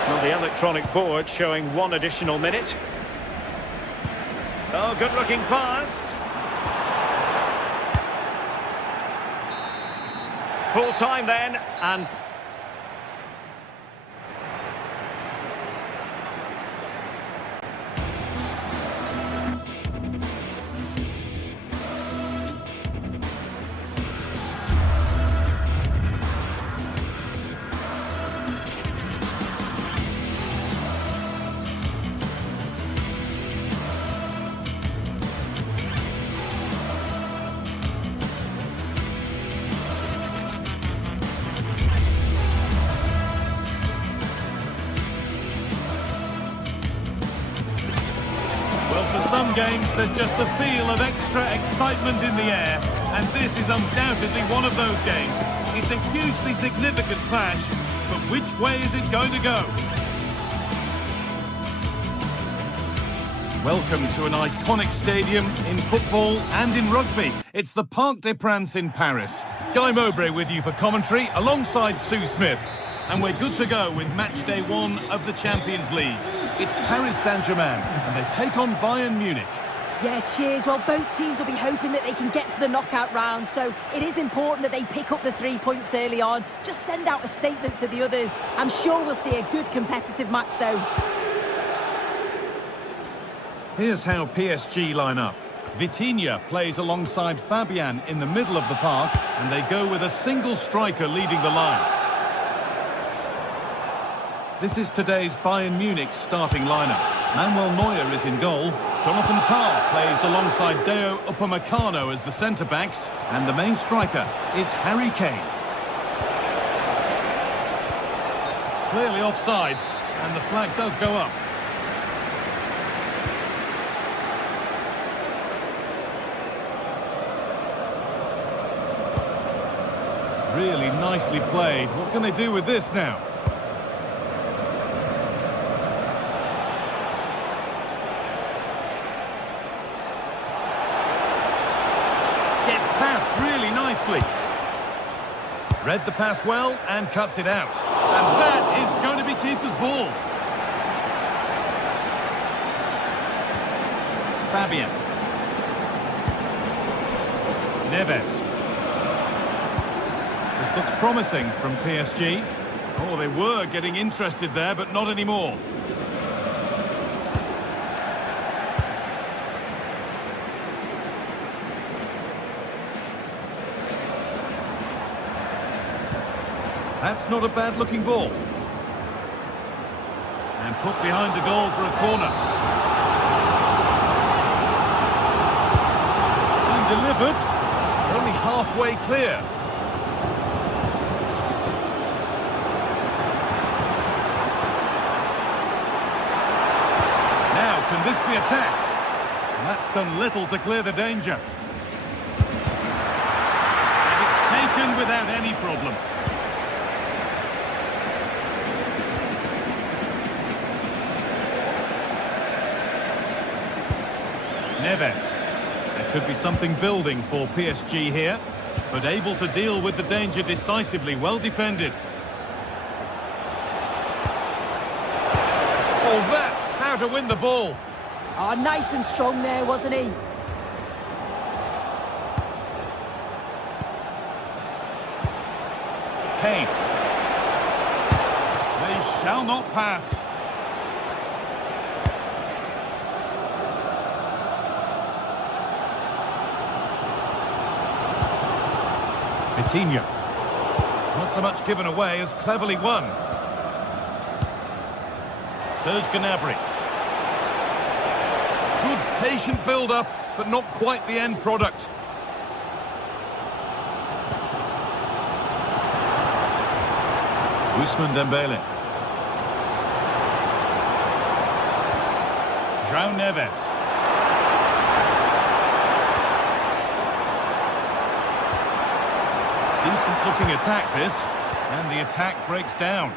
Well, the electronic board showing 1 additional minute. Oh, good-looking pass. Full time then, and For some games, there's just a feel of extra excitement in the air, and this is undoubtedly one of those games. It's a hugely significant clash, but which way is it going to go? Welcome to an iconic stadium in football and in rugby. It's the Parc des Princes in Paris. Guy Mowbray with you for commentary, alongside Sue Smith. And we're good to go with match day 1 of the Champions League. It's Paris Saint-Germain, and they take on Bayern Munich. Yeah, cheers. Well, both teams will be hoping that they can get to the knockout round, so it is important that they pick up the 3 points early on. Just send out a statement to the others. I'm sure we'll see a good competitive match, though. Here's how PSG line up. Vitinha plays alongside Fabian in the middle of the park, and they go with a single striker leading the line. This is today's Bayern Munich starting lineup. Manuel Neuer is in goal. Jonathan Tah plays alongside Deo Upamecano as the centre-backs, and the main striker is Harry Kane. Clearly offside, and the flag does go up. Really nicely played. What can they do with this now? Gets passed really nicely. Read the pass well and cuts it out. And that is going to be keeper's ball. Fabian. Neves. This looks promising from PSG. Oh, they were getting interested there, but not anymore. That's not a bad-looking ball. And put behind the goal for a corner. It's been delivered. It's only halfway clear. Can this be attacked? And that's done little to clear the danger. And it's taken without any problem. Neves. There could be something building for PSG here, but able to deal with the danger decisively. Well defended. Oh, that's how to win the ball. Oh, nice and strong there, wasn't he? Kane. They shall not pass. Vitinha. Not so much given away as cleverly won. Serge Gnabry. Good patient build-up, but not quite the end product. Ousmane Dembele. João Neves. Decent-looking attack, this. And the attack breaks down.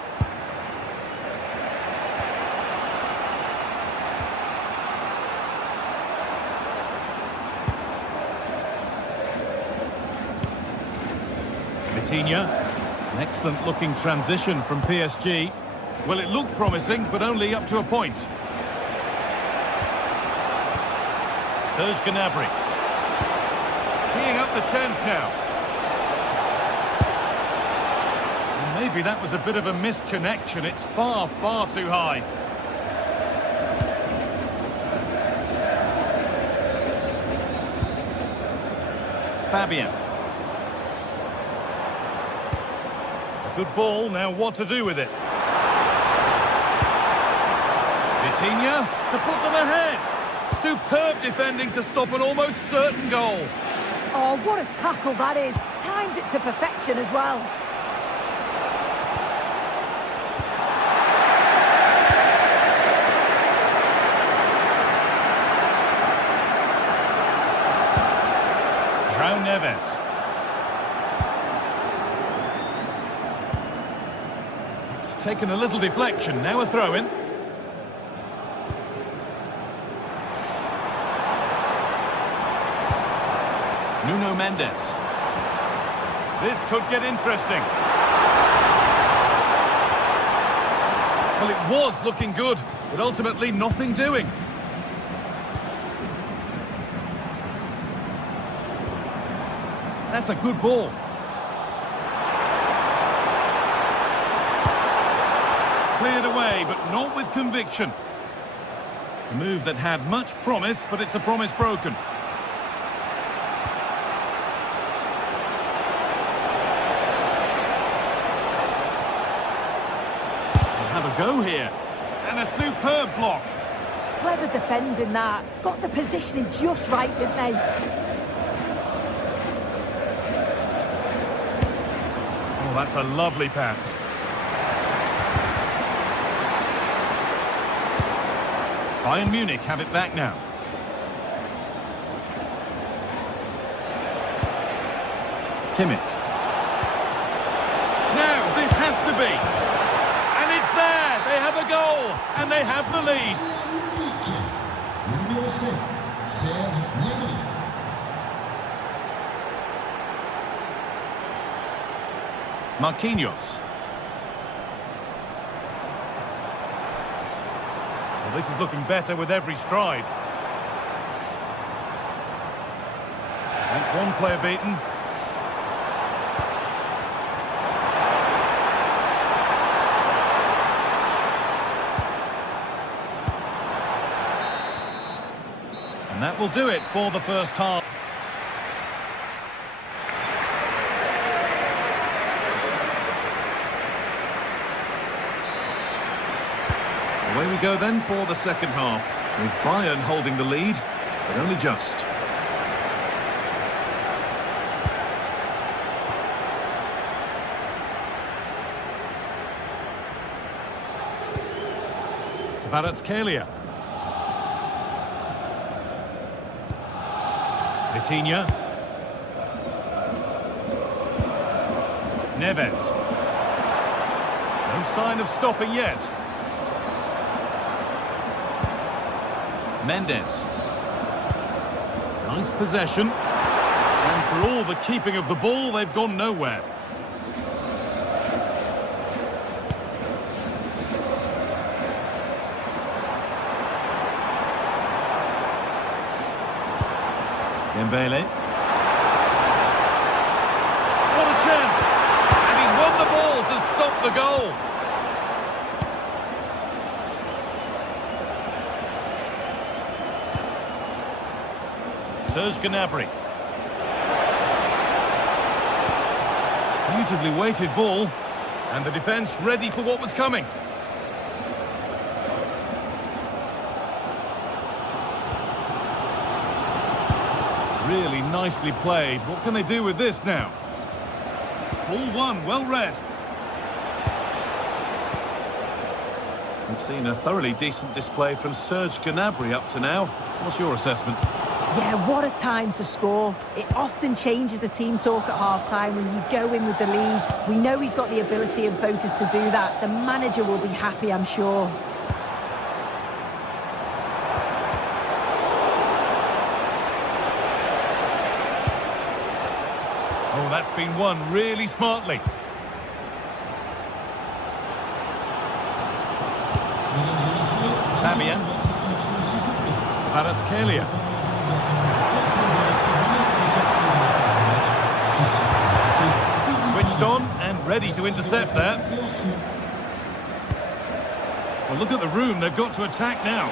Vitinha. An excellent-looking transition from PSG. Well, it looked promising, but only up to a point. Serge Gnabry. Teeing up the chance now. And maybe that was a bit of a misconnection. It's far, far too high. Fabian. Good ball, now what to do with it? Vitinha to put them ahead. Superb defending to stop an almost certain goal. Oh, what a tackle that is. Times it to perfection as well. João Neves. Taken a little deflection, now a throw-in. Nuno Mendes. This could get interesting. Well, it was looking good, but ultimately nothing doing. That's a good ball. Cleared away, but not with conviction. A move that had much promise, but it's a promise broken. We'll have a go here. And a superb block. Clever defending that. Got the positioning just right, didn't they? Oh, that's a lovely pass. Bayern Munich have it back now. Kimmich. Now, this has to be. And it's there. They have a goal. And they have the lead. Marquinhos. Well, this is looking better with every stride. That's one player beaten. And that will do it for the first half. Away we go then for the second half, with Bayern holding the lead, but only just. Kvaratskhelia. Vitinha. Neves. No sign of stopping yet. Mendes. Nice possession. And for all the keeping of the ball, they've gone nowhere. Dembele. What a chance! And he's won the ball to stop the goal. Serge Gnabry. Beautifully weighted ball, and the defence ready for what was coming. Really nicely played. What can they do with this now? Ball one, well read. We've seen a thoroughly decent display from Serge Gnabry up to now. What's your assessment? Yeah, what a time to score. It often changes the team talk at half-time when you go in with the lead. We know he's got the ability and focus to do that. The manager will be happy, I'm sure. Oh, that's been won really smartly. Fabian. Kvaratskhelia. Switched on and ready to intercept there. Well, look at the room they've got to attack now.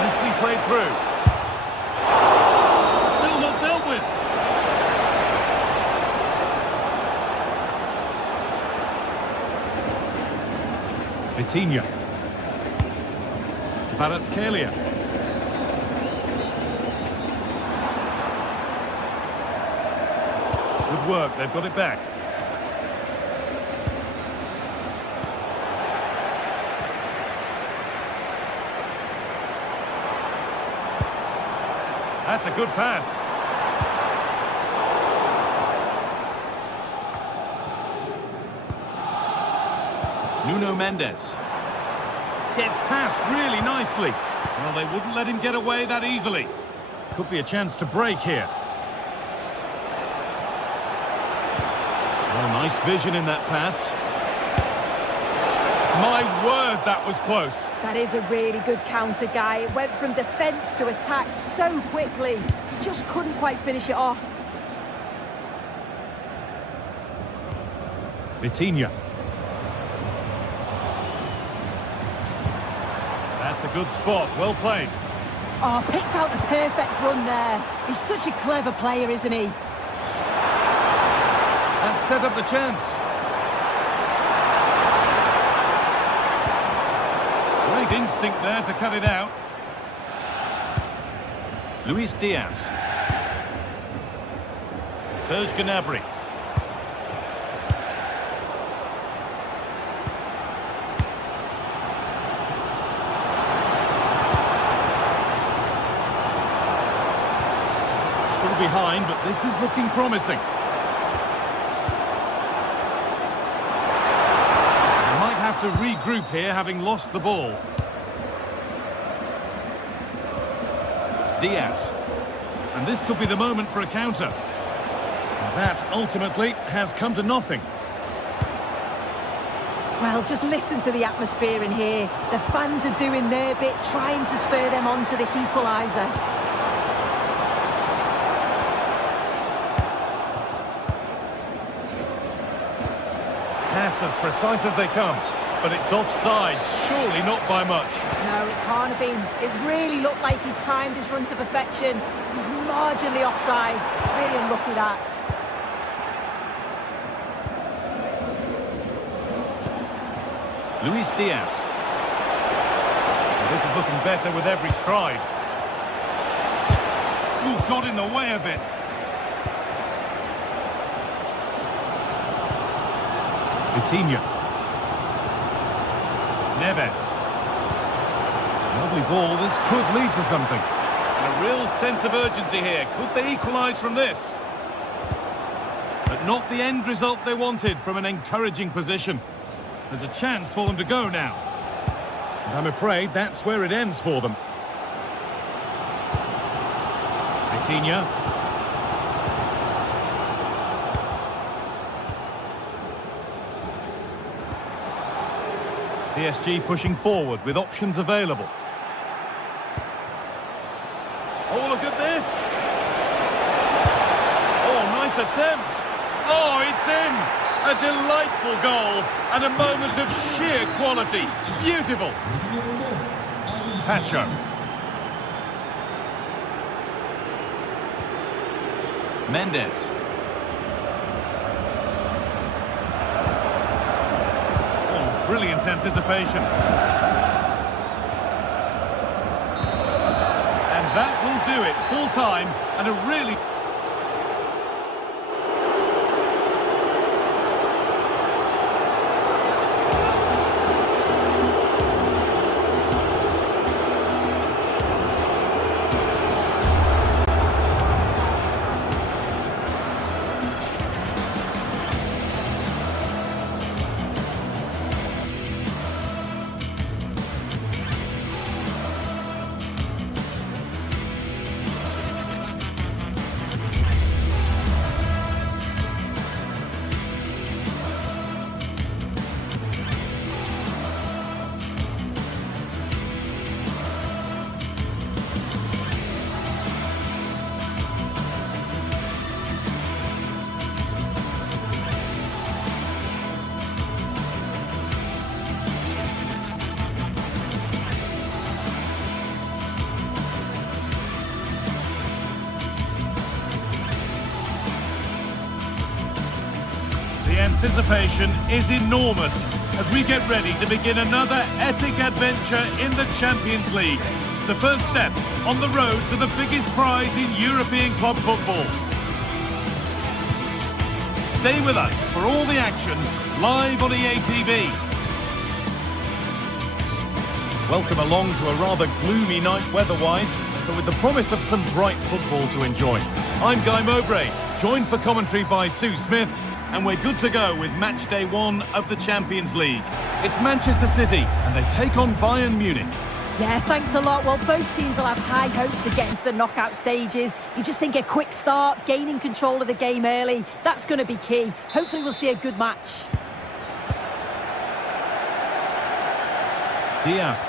Nicely played through. Still not dealt with. Vitinha. Kvaratskhelia. Good work, they've got it back. That's a good pass. Nuno Mendes. Gets past really nicely. Well, they wouldn't let him get away that easily. Could be a chance to break here. Oh, nice vision in that pass. My word, that was close. That is a really good counter, Guy. It went from defence to attack so quickly. Just couldn't quite finish it off. Vitinha. That's a good spot. Well played. Oh, picked out the perfect run there. He's such a clever player, isn't he? And set up the chance. Great instinct there to cut it out. Luis Diaz. Serge Gnabry. Still behind, but this is looking promising. Have to regroup here, having lost the ball. Diaz. And this could be the moment for a counter. And that ultimately has come to nothing. Well, just listen to the atmosphere in here. The fans are doing their bit, trying to spur them on to this equaliser. Pass as precise as they come. But it's offside, surely not by much. No, it can't have been. It really looked like he timed his run to perfection. He's marginally offside. Really unlucky that. Luis Diaz. This is looking better with every stride. Ooh, got in the way of it. Vitinha. Neves. Lovely ball, this could lead to something. A real sense of urgency here. Could they equalise from this? But not the end result they wanted from an encouraging position. There's a chance for them to go now. And I'm afraid that's where it ends for them. Vitinha. PSG pushing forward with options available. Oh, look at this! Oh, nice attempt! Oh, it's in! A delightful goal and a moment of sheer quality. Beautiful! Pacho. Mendes. Brilliant anticipation. And that will do it. Full time and a really... The anticipation is enormous as we get ready to begin another epic adventure in the Champions League. The first step on the road to the biggest prize in European club football. Stay with us for all the action live on EA TV. Welcome along to a rather gloomy night weather-wise, but with the promise of some bright football to enjoy. I'm Guy Mowbray, joined for commentary by Sue Smith, and we're good to go with match day 1 of the Champions League. It's Manchester City, and they take on Bayern Munich. Yeah, thanks a lot. Well, both teams will have high hopes of getting to the knockout stages. You just think a quick start, gaining control of the game early, that's going to be key. Hopefully we'll see a good match. Diaz.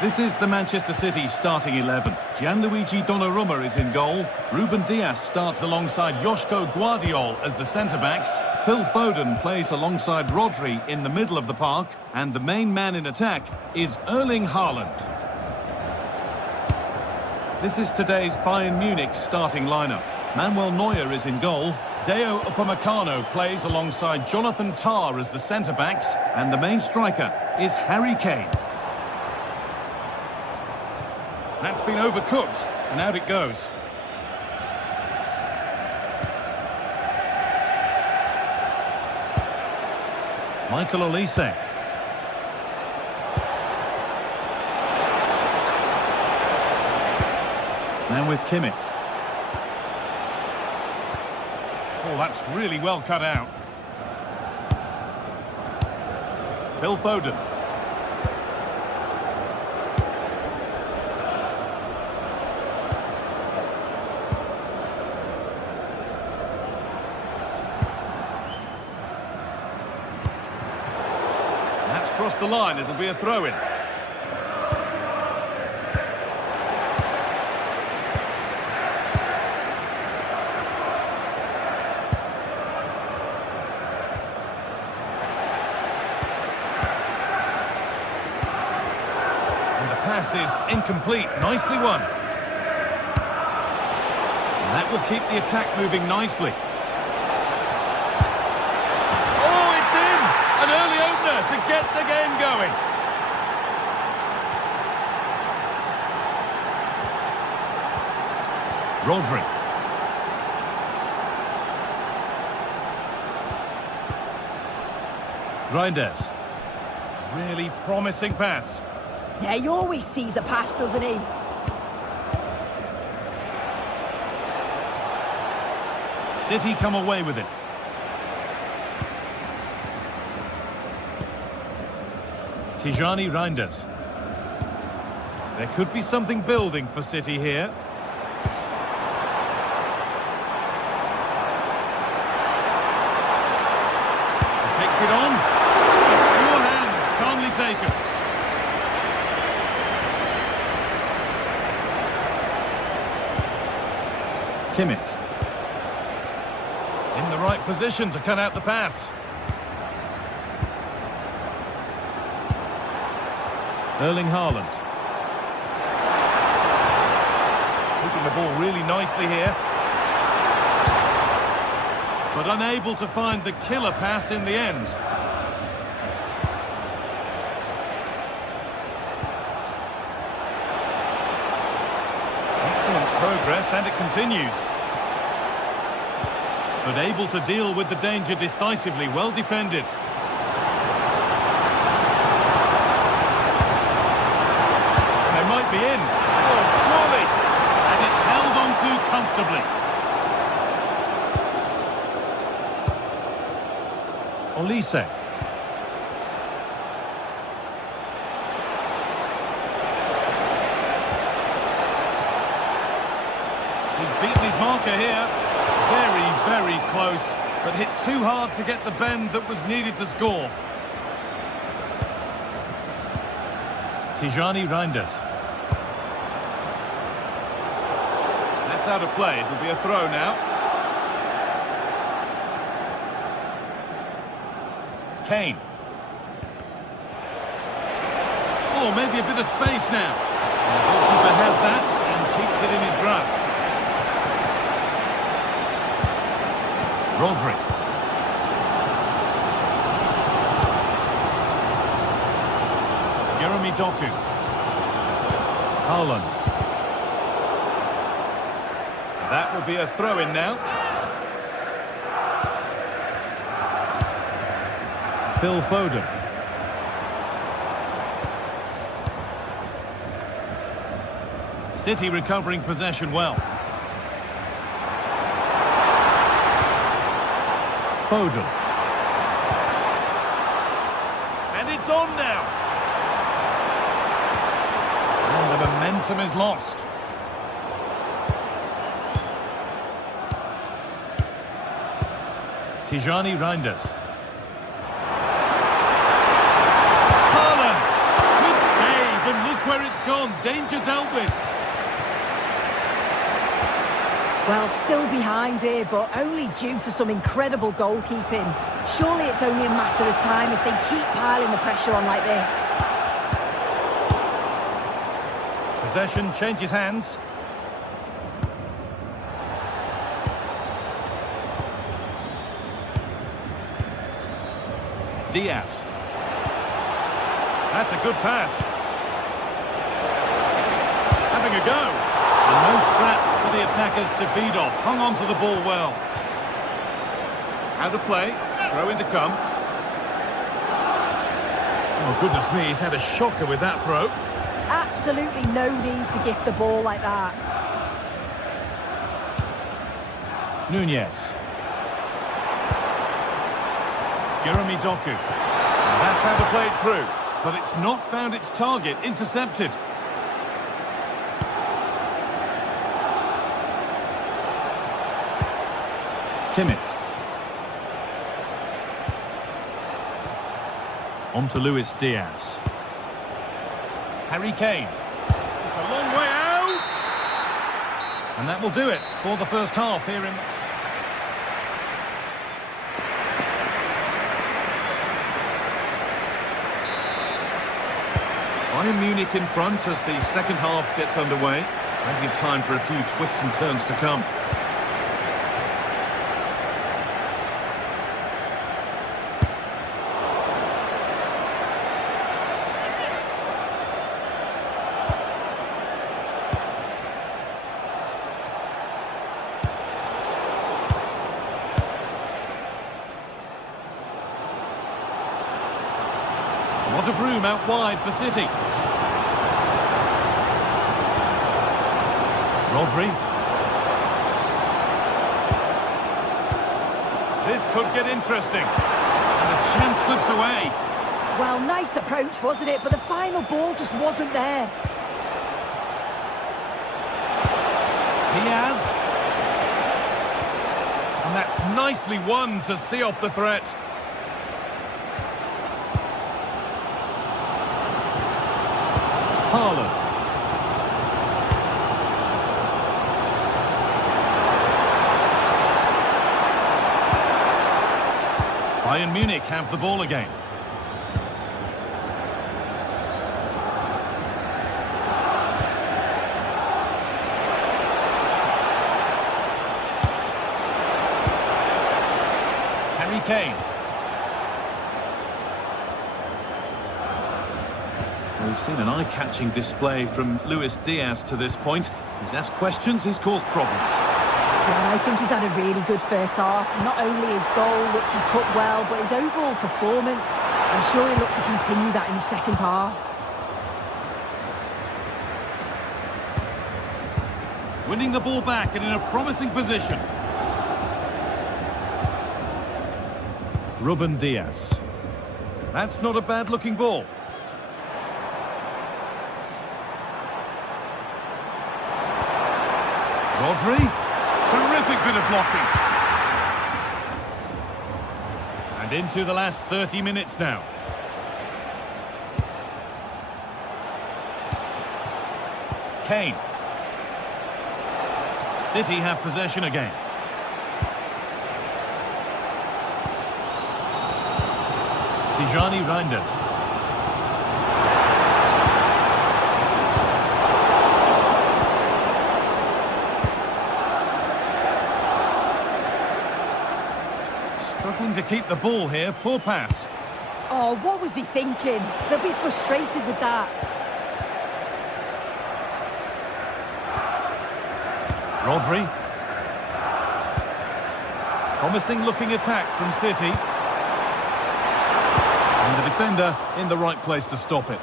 This is the Manchester City starting 11. Gianluigi Donnarumma is in goal. Ruben Diaz starts alongside Joško Guardiol as the centre-backs. Phil Foden plays alongside Rodri in the middle of the park. And the main man in attack is Erling Haaland. This is today's Bayern Munich starting lineup. Manuel Neuer is in goal. Deo Upamecano plays alongside Jonathan Tah as the centre-backs. And the main striker is Harry Kane. That's been overcooked, and out it goes. Michael Olise. Now with Kimmich. Oh, that's really well cut out. Phil Foden. Across the line, it'll be a throw-in. And the pass is incomplete. Nicely won. And that will keep the attack moving nicely. An early opener to get the game going. Rodri. Reinders. Really promising pass. Yeah, he always sees a pass, doesn't he? City come away with it. Tijani Reinders. There could be something building for City here. He takes it on. Secure hands, calmly taken. Kimmich. In the right position to cut out the pass. Erling Haaland. Keeping the ball really nicely here. But unable to find the killer pass in the end. Excellent progress, and it continues. But able to deal with the danger decisively, well defended. Might be in. Oh, surely. And it's held on to comfortably. Olise. He's beaten his marker here. Very, very close, but hit too hard to get the bend that was needed to score. Tijani Reinders. Out of play, it'll be a throw now. Kane. Oh, maybe a bit of space now. The goalkeeper has that and keeps it in his grasp. Rodri. Jeremy Doku. Haaland. That will be a throw-in now. Phil Foden. City recovering possession well. Foden. And it's on now. And the momentum is lost. Tijani Reinders. gone. Danger dealt with. Well, still behind here, but only due to some incredible goalkeeping. Surely it's only a matter of time if they keep piling the pressure on like this. Possession changes hands. Diaz. That's a good pass. Having a go. And no scraps for the attackers to feed off. Hung on to the ball well. Out of play. Throw in to come. Oh, goodness me, he's had a shocker with that throw. Absolutely no need to gift the ball like that. Nunez. Jeremy Doku. And that's how to play it through. But it's not found its target. Intercepted. Kimmich. On to Luis Diaz. Harry Kane. It's a long way out! And that will do it for the first half here in... Bayern Munich in front as the second half gets underway. Plenty of time for a few twists and turns to come. A lot of room out wide for City. Rodri. This could get interesting. And the chance slips away. Well, nice approach, wasn't it? But the final ball just wasn't there. Diaz. And that's nicely won to see off the threat. Haaland. Bayern Munich have the ball again. Harry Kane. We've seen an eye-catching display from Luis Diaz to this point. He's asked questions, he's caused problems. Well, I think he's had a really good first half. Not only his goal, which he took well, but his overall performance. I'm sure he'll look to continue that in the second half. Winning the ball back and in a promising position. Ruben Diaz. That's not a bad-looking ball. Rodri. Terrific bit of blocking. And into the last 30 minutes now. Kane. City have possession again. Tijani Reinders. Struggling to keep the ball here. Poor pass. Oh, what was he thinking? They'll be frustrated with that. Rodri. Promising looking attack from City. And the defender in the right place to stop it.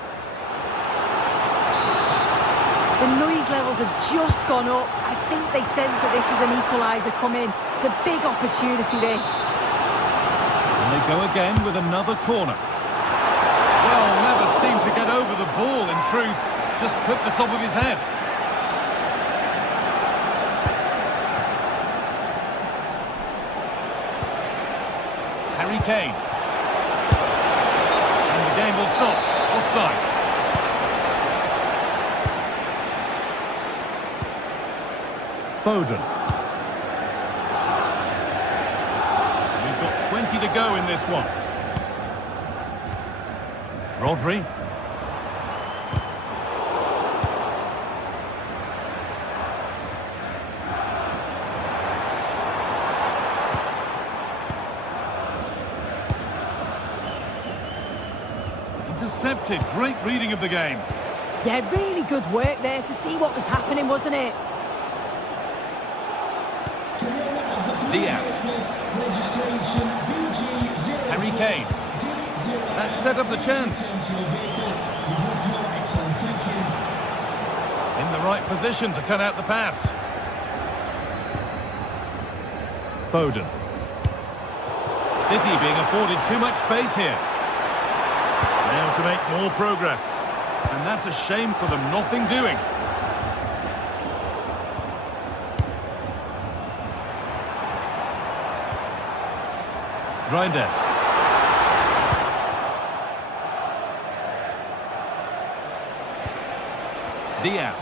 The noise levels have just gone up. I think they sense that this is an equaliser coming. It's a big opportunity, this. And they go again with another corner. Well, never seemed to get over the ball, in truth. Just clipped the top of his head. Harry Kane. And the game will stop. Offside. Foden. We've got 20 to go in this one. Rodri. Intercepted. Great reading of the game. Yeah, really good work there to see what was happening, wasn't it? Diaz. Harry Kane. That set up the chance. In the right position to cut out the pass. Foden. City being afforded too much space here. Now to make more progress. And that's a shame for them, nothing doing. Reinders. Diaz.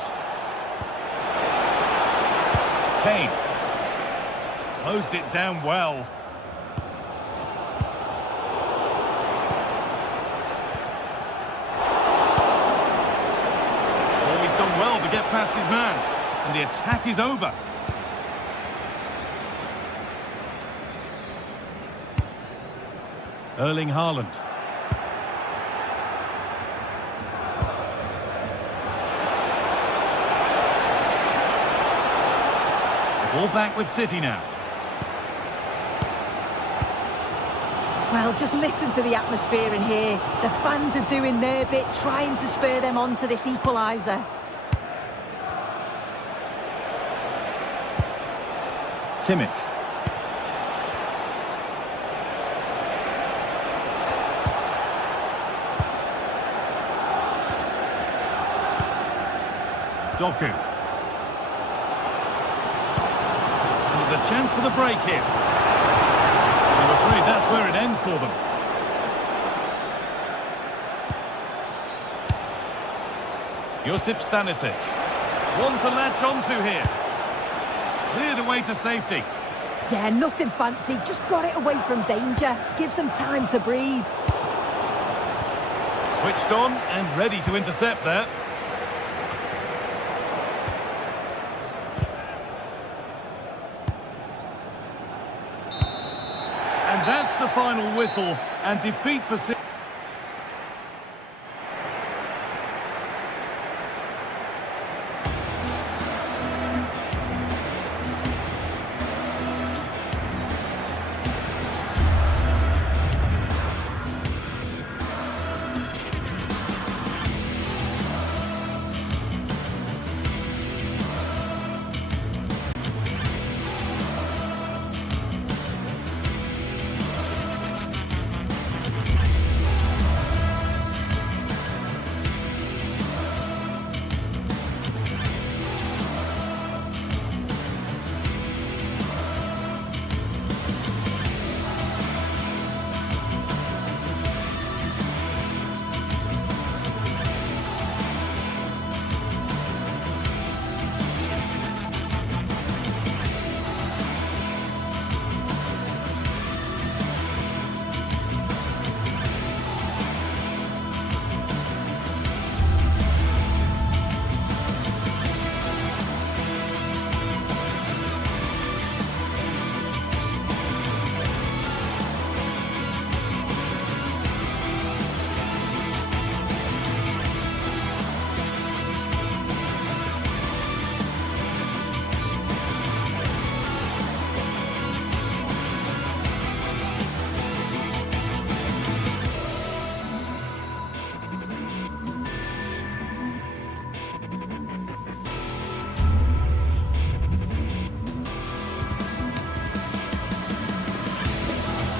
Kane. Closed it down well. Well to get past his man, and the attack is over. Erling Haaland. Ball back with City now. Well, just listen to the atmosphere in here. The fans are doing their bit, trying to spur them on to this equaliser. Kimmich. Doku. There's a chance for the break here. I'm afraid that's where it ends for them. Josip Stanisic. One to latch onto here. Cleared away to safety. Yeah, nothing fancy. Just got it away from danger. Gives them time to breathe. Switched on and ready to intercept there. And that's the final whistle and defeat for City.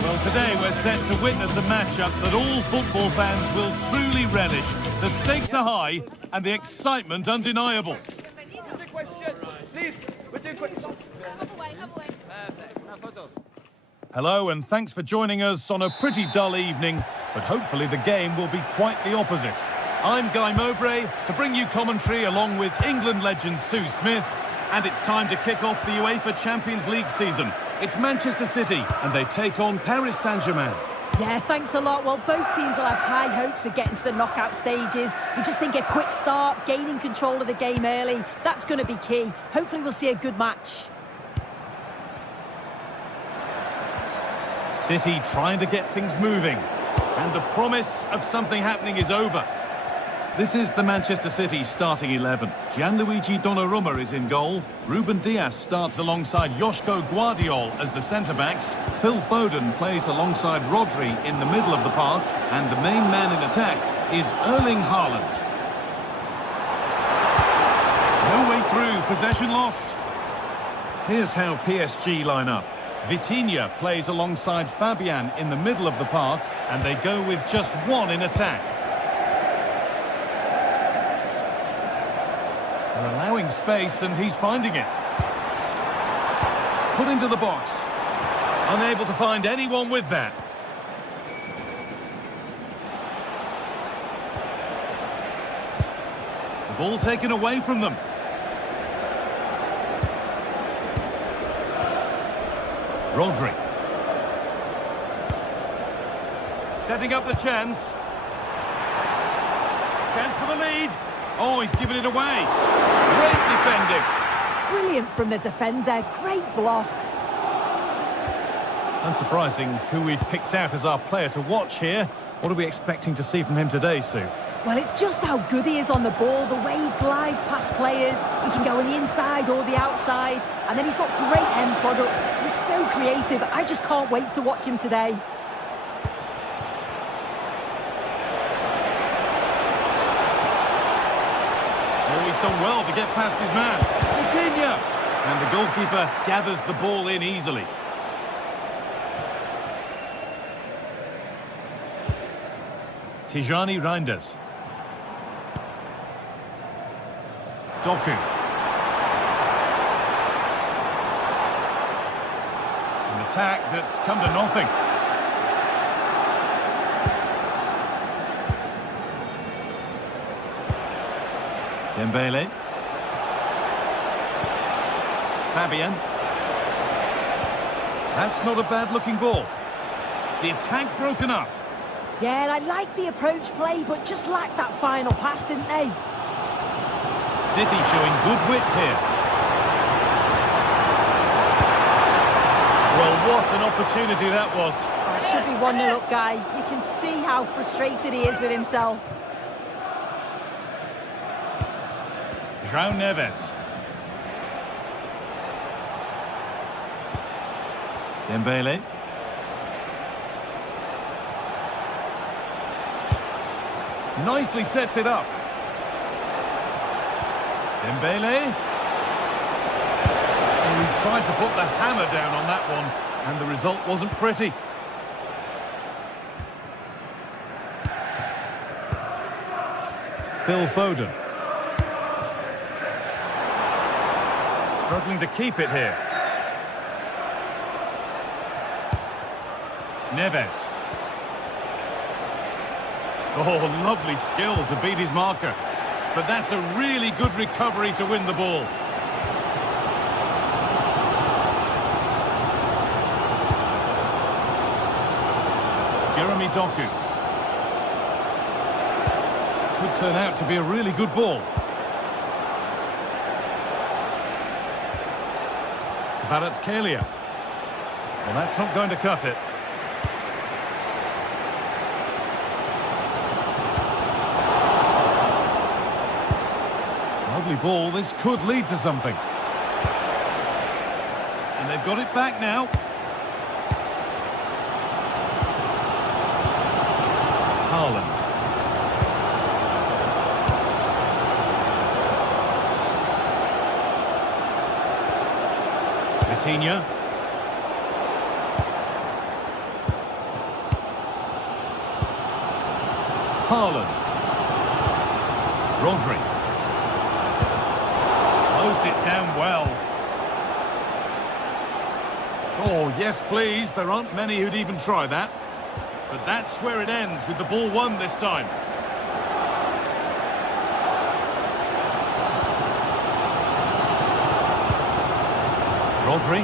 Well, today we're set to witness a matchup that all football fans will truly relish. The stakes are high and the excitement undeniable. Hello and thanks for joining us on a pretty dull evening, but hopefully the game will be quite the opposite. I'm Guy Mowbray to bring you commentary along with England legend Sue Smith, And it's time to kick off the UEFA Champions League season. It's Manchester City, and they take on Paris Saint-Germain. Yeah, thanks a lot. Well, both teams will have high hopes of getting to the knockout stages. You just think a quick start, gaining control of the game early, that's going to be key. Hopefully we'll see a good match. City trying to get things moving. And the promise of something happening is over. This is the Manchester City starting 11. Gianluigi Donnarumma is in goal. Ruben Dias starts alongside Joško Guardiol as the centre-backs. Phil Foden plays alongside Rodri in the middle of the park. And the main man in attack is Erling Haaland. No way through, possession lost. Here's how PSG line up. Vitinha plays alongside Fabian in the middle of the park. And they go with just one in attack. They're allowing space, and he's finding it. Put into the box. Unable to find anyone with that. The ball taken away from them. Rodri. Setting up the chance. Chance for the lead. Oh, he's given it away. Great defending. Brilliant from the defender. Great block. Unsurprising who we've picked out as our player to watch here. What are we expecting to see from him today, Sue? Well, it's just how good he is on the ball, the way he glides past players. He can go on the inside or the outside. And then he's got great end product. He's so creative. I just can't wait to watch him today. Done well to get past his man. Vitinha! And the goalkeeper gathers the ball in easily. Tijani Reinders. Doku. An attack that's come to nothing. Dembele. Fabian. That's not a bad-looking ball. The attack broken up. Yeah, I like the approach play, but just lacked that final pass, didn't they? City showing good wit here. Well, what an opportunity that was. Oh, it should be 1-0 up, guy. You can see how frustrated he is with himself. João Neves. Dembele. Nicely sets it up. Dembele. Oh, he tried to put the hammer down on that one, and the result wasn't pretty. Phil Foden. Struggling to keep it here. Neves. Oh, lovely skill to beat his marker. But that's a really good recovery to win the ball. Jeremy Doku. Could turn out to be a really good ball. Kvaratskhelia. Well, that's not going to cut it. Lovely ball. This could lead to something. And they've got it back now. Haaland. Vitinha. Haaland. Rodri. Closed it down well. Oh, yes, please. There aren't many who'd even try that. But that's where it ends, with the ball won this time. Rodri.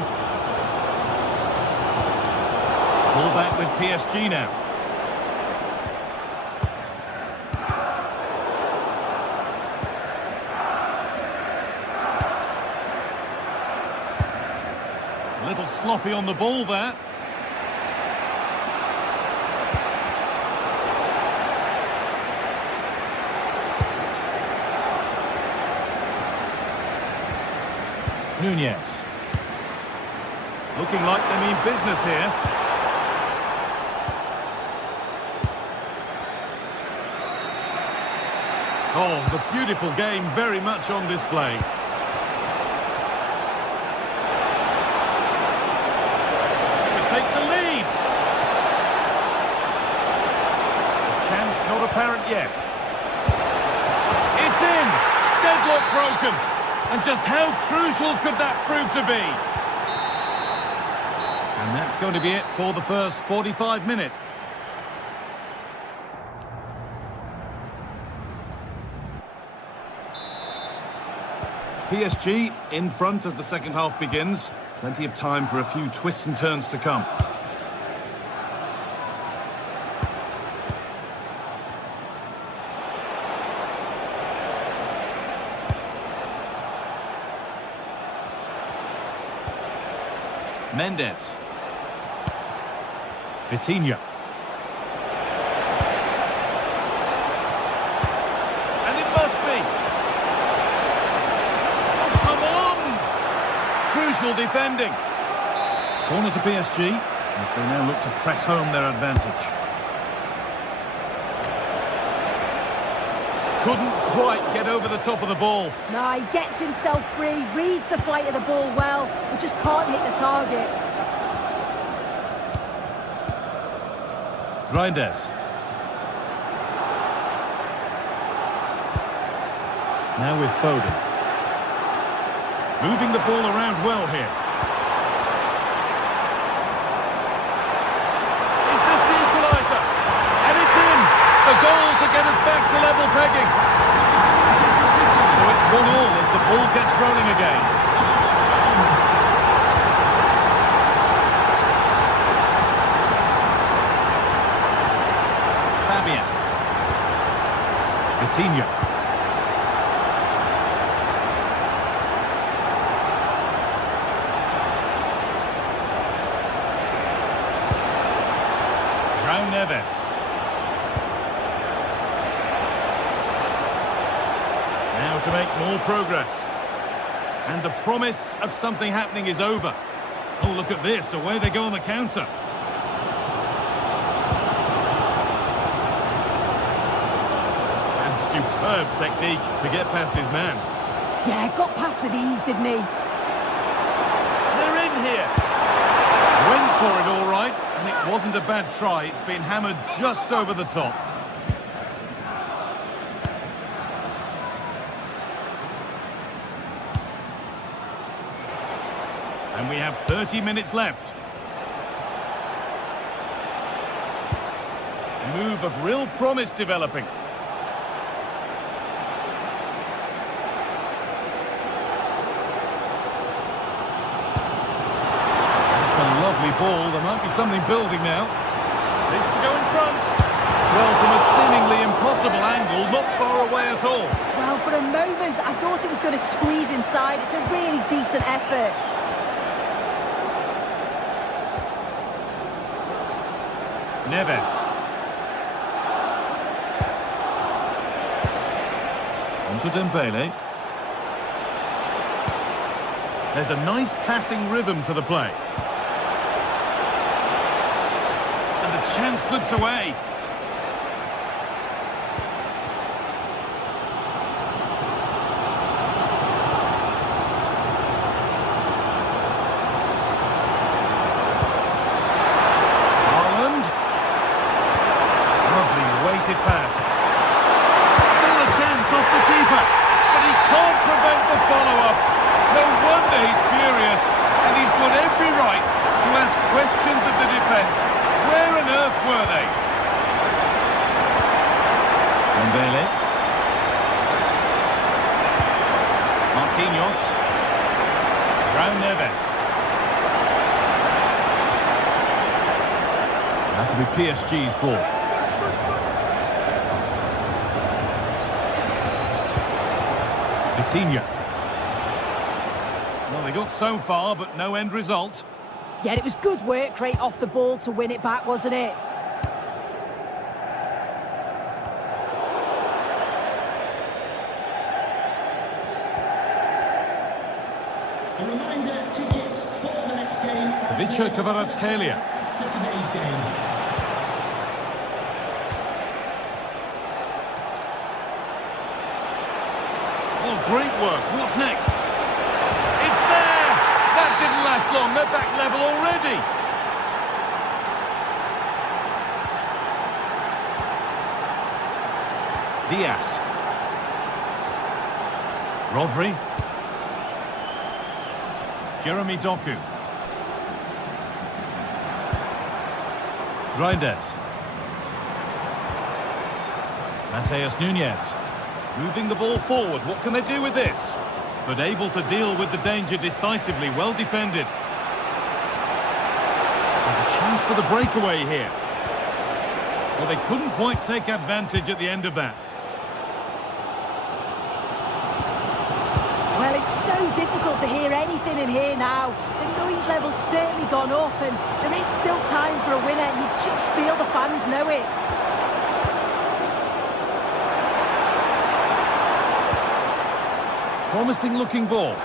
Ball back with PSG now. A little sloppy on the ball there. Nunez. Looking like they mean business here. Oh, the beautiful game very much on display. To take the lead. A chance not apparent yet. It's in. Deadlock broken. And just how crucial could that prove to be? And that's going to be it for the first 45 minutes. PSG in front as the second half begins. Plenty of time for a few twists and turns to come. Mendes. Vitinha. And it must be. Oh, come on! Crucial defending. Corner to PSG as they now look to press home their advantage. Couldn't quite get over the top of the ball. No, he gets himself free, reads the flight of the ball well, but just can't hit the target. Reinders. Now with Foden. Moving the ball around well here. Is this the equaliser? And it's in! The goal to get us back to level pegging. So it's 1-1 as the ball gets rolling again. Vitinha. João Neves. Now to make more progress. And the promise of something happening is over. Oh, look at this. Away they go on the counter. Superb technique to get past his man. Yeah, got past with ease, didn't he? They're in here. Went for it all right, and it wasn't a bad try. It's been hammered just over the top. And we have 30 minutes left. A move of real promise developing. Ball, there might be something building now. Needs to go in front. Well, from a seemingly impossible angle, not far away at all. Well, for a moment, I thought it was going to squeeze inside. It's a really decent effort. Neves. Onto Dembele. There's a nice passing rhythm to the play. Chance slips away. Haaland. Lovely weighted pass. Still a chance off the keeper, but he can't prevent the follow-up. No wonder he's furious, and he's got every right to ask questions of the defence. Where on earth were they? Dembele. Marquinhos. João Neves. to be PSG's ball. Coutinho. Well, they got so far, but no end result. Yeah, it was good work rate off the ball to win it back, wasn't it? A reminder, tickets for the next game. Ivica Kvaratskhelia. After today's game. Oh, great work. What's next? It's there! That didn't last long. They're back level already. Diaz. Rodri. Jeremy Doku. Reinders. Mateus Nunes. Moving the ball forward. What can they do with this? But able to deal with the danger decisively. Well defended. There's a chance for the breakaway here. Well, they couldn't quite take advantage at the end of that. Well, it's so difficult to hear anything in here now. The noise level's certainly gone up, and there is still time for a winner. You just feel the fans know it. Promising looking ball.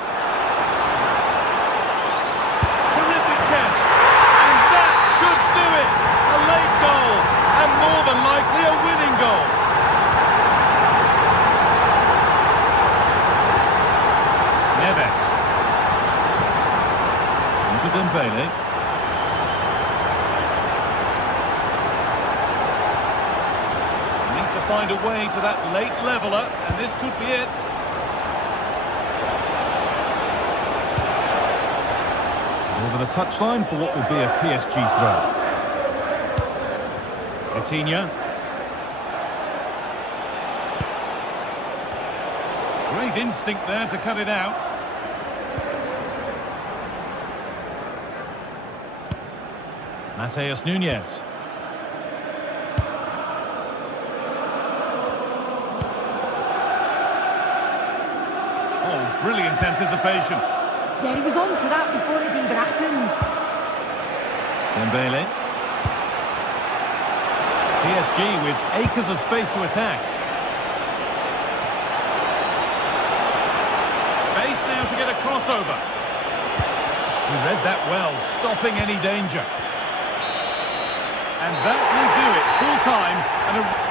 Terrific chance. And that should do it. A late goal. And more than likely a winning goal. Neves. Into Dembele. Need to find a way to that late leveller, and this could be it. Over the touchline for what will be a PSG throw. Coutinho. Great instinct there to cut it out. Mateus Nunes. Oh, brilliant anticipation. Yeah, he was on to that before it even happened. Dembele. PSG with acres of space to attack. Space now to get a crossover. He read that well, stopping any danger. And that will do it. Full time and a...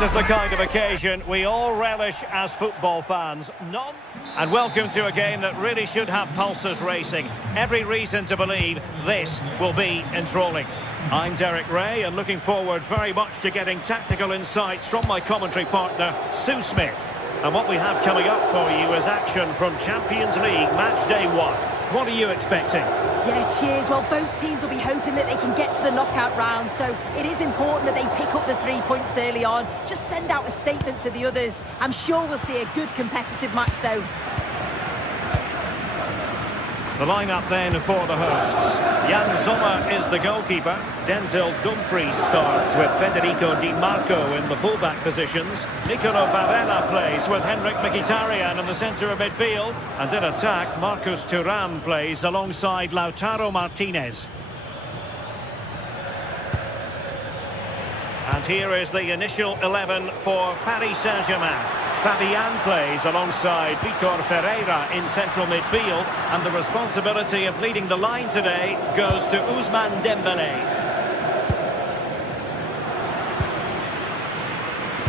This is the kind of occasion we all relish as football fans. And welcome to a game that really should have pulses racing. Every reason to believe this will be enthralling. I'm Derek Ray, and looking forward very much to getting tactical insights from my commentary partner, Sue Smith. And what we have coming up for you is action from Champions League match day 1. What are you expecting? Yeah, cheers. Well, both teams will be hoping that they can get to the knockout round, so it is important that they pick up the 3 points early on. Just send out a statement to the others. I'm sure we'll see a good competitive match, though. The lineup then for the hosts. Jan Sommer is the goalkeeper. Denzel Dumfries starts with Federico Di Marco in the fullback positions. Nicolo Varela plays with Henrik Mkhitaryan in the centre of midfield. And in attack, Marcus Thuram plays alongside Lautaro Martinez. And here is the initial 11 for Paris Saint-Germain. Fabian plays alongside Vitor Ferreira in central midfield, and the responsibility of leading the line today goes to Ousmane Dembélé.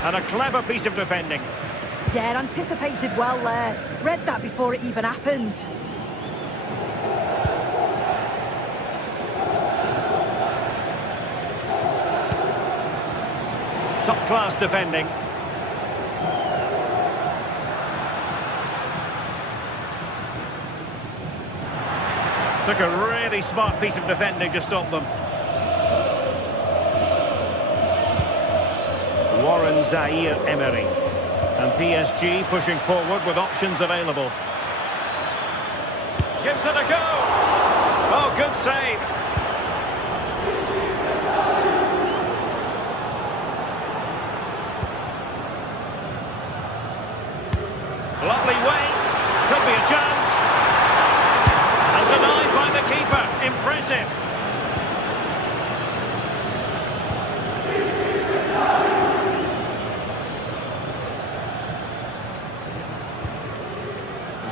And a clever piece of defending. Yeah, it anticipated well there. Read that before it even happened. Top-class defending. Took a really smart piece of defending to stop them. Warren Zaïre-Emery. And PSG pushing forward with options available. Gives it a go. Oh, good save. Lovely wait. Could be a chance. And denied by the keeper. Impressive.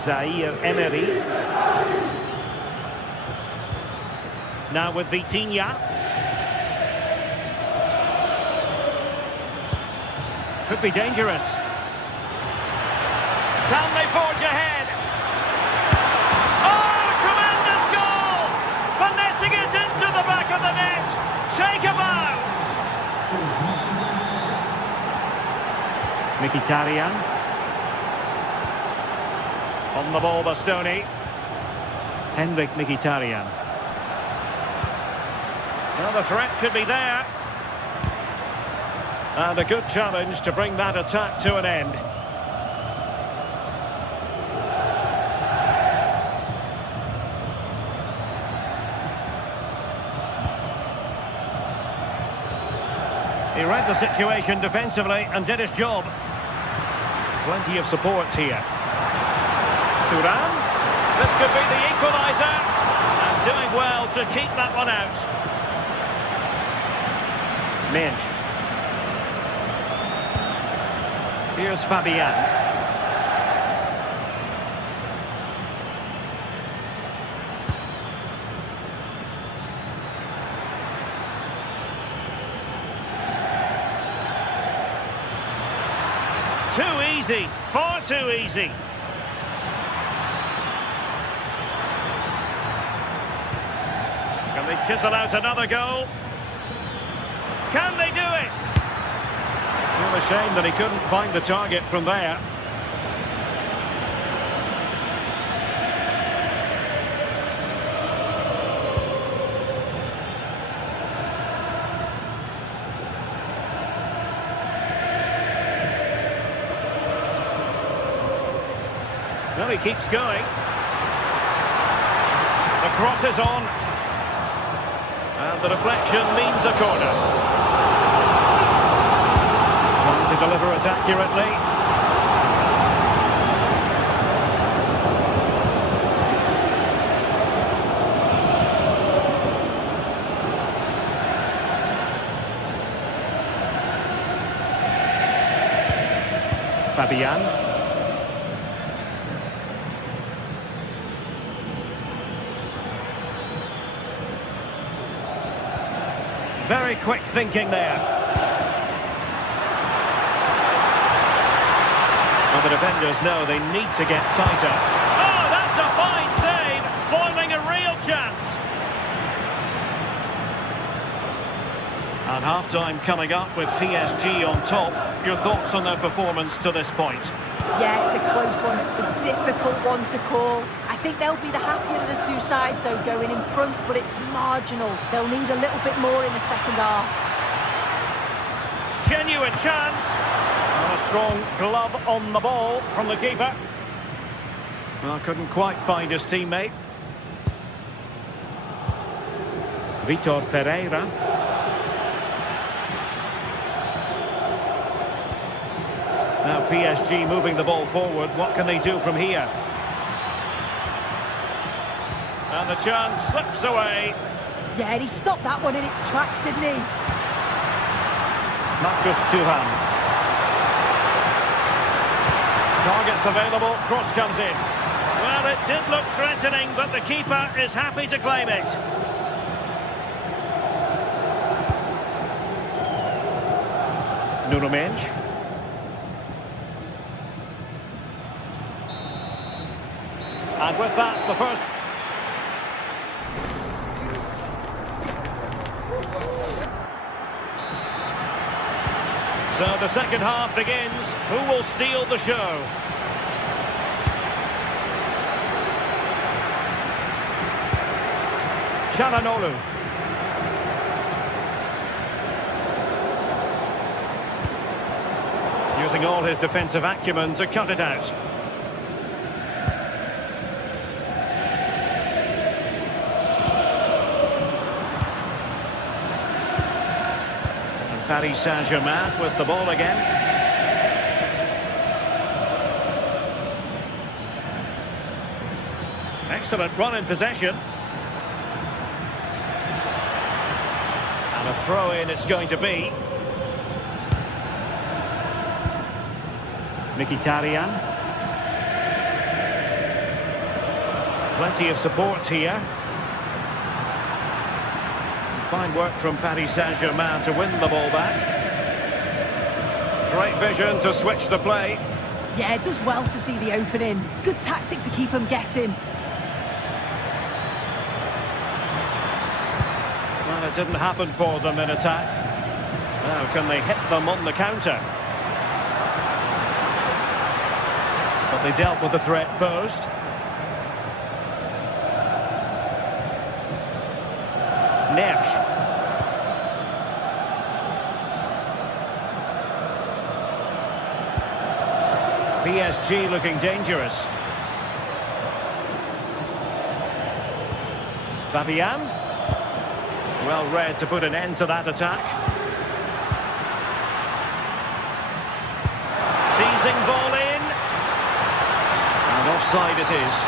Zaïre-Emery. Now with Vitinha. Could be dangerous. Can they forge ahead? Oh, tremendous goal! Finessing it into the back of the net. Take a bow. Mkhitaryan. On the ball, Bastoni. Henrik Mkhitaryan. Well, the threat could be there. And a good challenge to bring that attack to an end. He read the situation defensively and did his job. Plenty of support here. Thuram. This could be the equaliser. And doing well to keep that one out. Minch. Here's Fabian. Too easy, far too easy. Can they chisel out another goal? Can they do it? Well, a shame that he couldn't find the target from there. Well, he keeps going. The cross is on. And the deflection means a corner. Trying to deliver it accurately. Fabian. Very quick thinking there. Well, the defenders know they need to get tighter. Oh, that's a fine save, foiling a real chance. And half-time coming up with PSG on top. Your thoughts on their performance to this point? Yeah, it's a close one, a difficult one to call. I think they'll be the happier of the two sides, though, going in front, but it's marginal. They'll need a little bit more in the second half. Genuine chance. And a strong glove on the ball from the keeper. Well, couldn't quite find his teammate. Vitor Ferreira. Now PSG moving the ball forward. What can they do from here? And the chance slips away. Yeah, and he stopped that one in its tracks, didn't he? Marcus Thuram. Targets available, cross comes in. Well, it did look threatening, but the keeper is happy to claim it. Nuno Mendes. And with that, the first... So the second half begins. Who will steal the show? Çalhanoğlu. Using all his defensive acumen to cut it out. Paris Saint-Germain with the ball again. Excellent run in possession. And a throw-in it's going to be. Mkhitaryan. Plenty of support here. Fine work from Paris Saint-Germain to win the ball back. Great vision to switch the play. Yeah, it does well to see the opening. Good tactic to keep them guessing. Well, it didn't happen for them in attack. Now, can they hit them on the counter? But they dealt with the threat posed. Nesh. PSG looking dangerous. Fabian. Well read to put an end to that attack. Seizing ball in. And offside it is.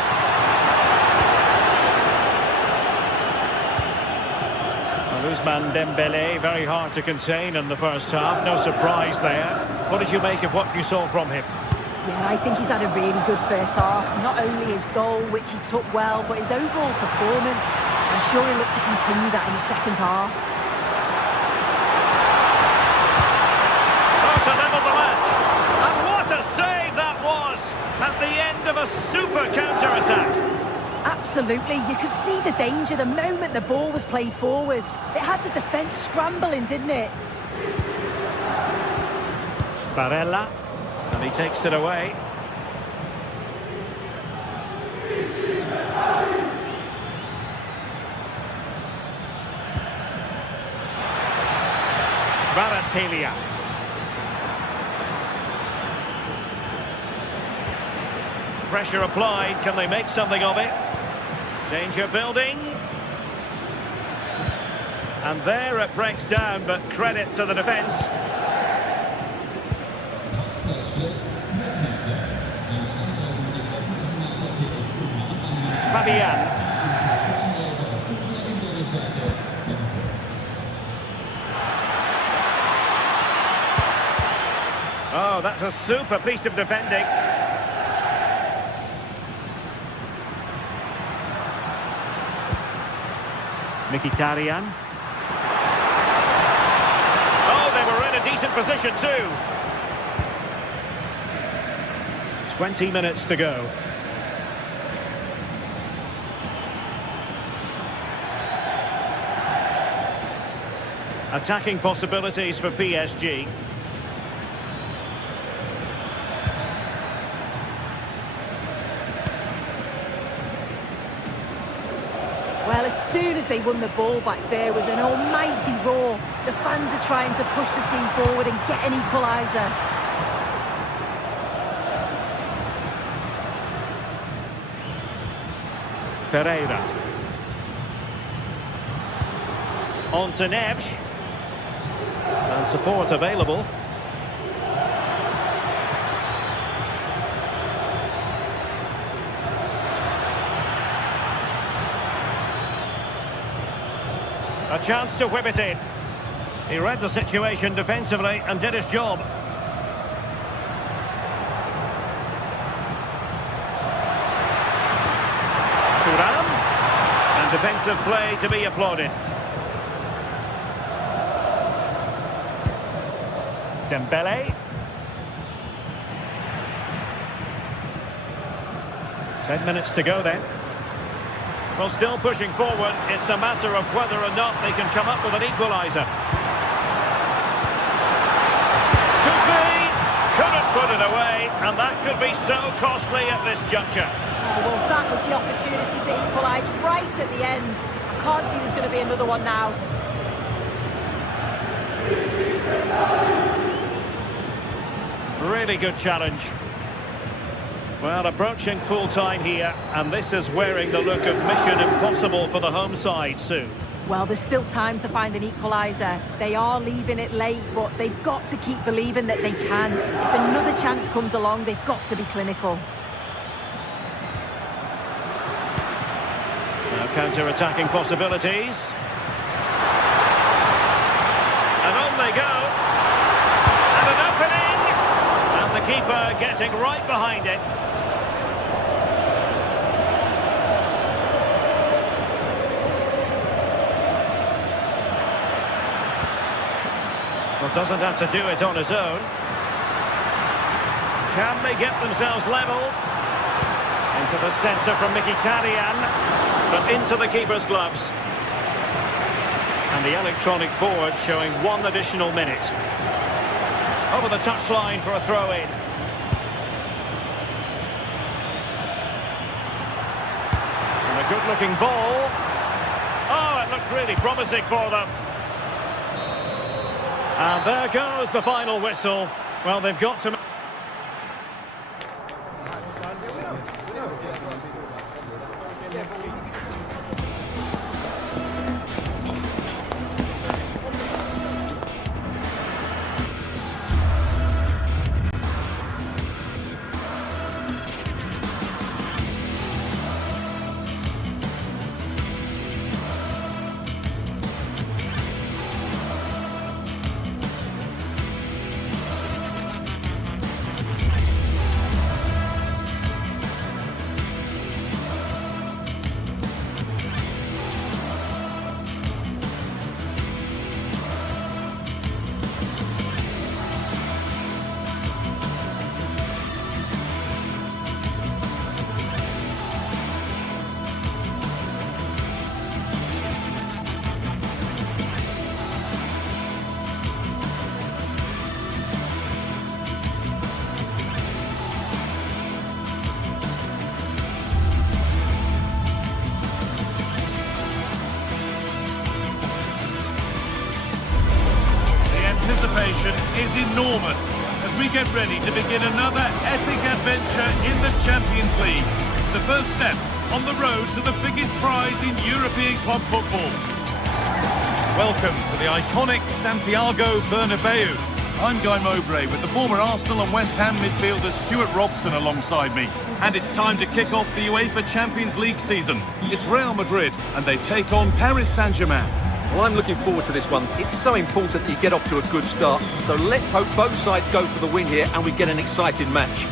Ousmane Dembélé, very hard to contain in the first half. No surprise there. What did you make of what you saw from him? Yeah, I think he's had a really good first half. Not only his goal, which he took well, but his overall performance. I'm sure he'll look to continue that in the second half. Oh, to level the match. And what a save that was at the end of a super counter-attack. Absolutely, you could see the danger the moment the ball was played forwards. It had the defence scrambling, didn't it? Barella, and he takes it away. Kvaratskhelia. Pressure applied, can they make something of it? Danger building. And there it breaks down, but credit to the defence. Fabian. Oh, that's a super piece of defending. Mkhitaryan. Oh, they were in a decent position too. 20 minutes to go. Attacking possibilities for PSG. soon as they won the ball back, there was an almighty roar. The fans are trying to push the team forward and get an equaliser. Ferreira. On to Neves. And support available. A chance to whip it in. He read the situation defensively and did his job. Thuram. And defensive play to be applauded. Dembele. 10 minutes to go then. Well, still pushing forward. It's a matter of whether or not they can come up with an equaliser. Could be. Couldn't put it away. And that could be so costly at this juncture. Oh, well, that was the opportunity to equalise right at the end. I can't see there's going to be another one now. Really good challenge. Well, approaching full time here, and this is wearing the look of mission impossible for the home side soon. Well, there's still time to find an equaliser. They are leaving it late, but they've got to keep believing that they can. If another chance comes along, they've got to be clinical. Now counter-attacking possibilities. And on they go. And an opening! And the keeper getting right behind it. Well, doesn't have to do it on his own. Can they get themselves level? Into the centre from Mkhitaryan, but into the keeper's gloves. And the electronic board showing 1 additional minute. Over the touchline for a throw-in. And a good-looking ball. Oh, it looked really promising for them. And there goes the final whistle. Well, they've got to... Anticipation is enormous as we get ready to begin another epic adventure in the Champions League. The first step on the road to the biggest prize in European club football. Welcome to the iconic Santiago Bernabeu. I'm Guy Mowbray with the former Arsenal and West Ham midfielder Stuart Robson alongside me. And it's time to kick off the UEFA Champions League season. It's Real Madrid and they take on Paris Saint-Germain. Well, I'm looking forward to this one. It's so important that you get off to a good start. So let's hope both sides go for the win here and we get an exciting match.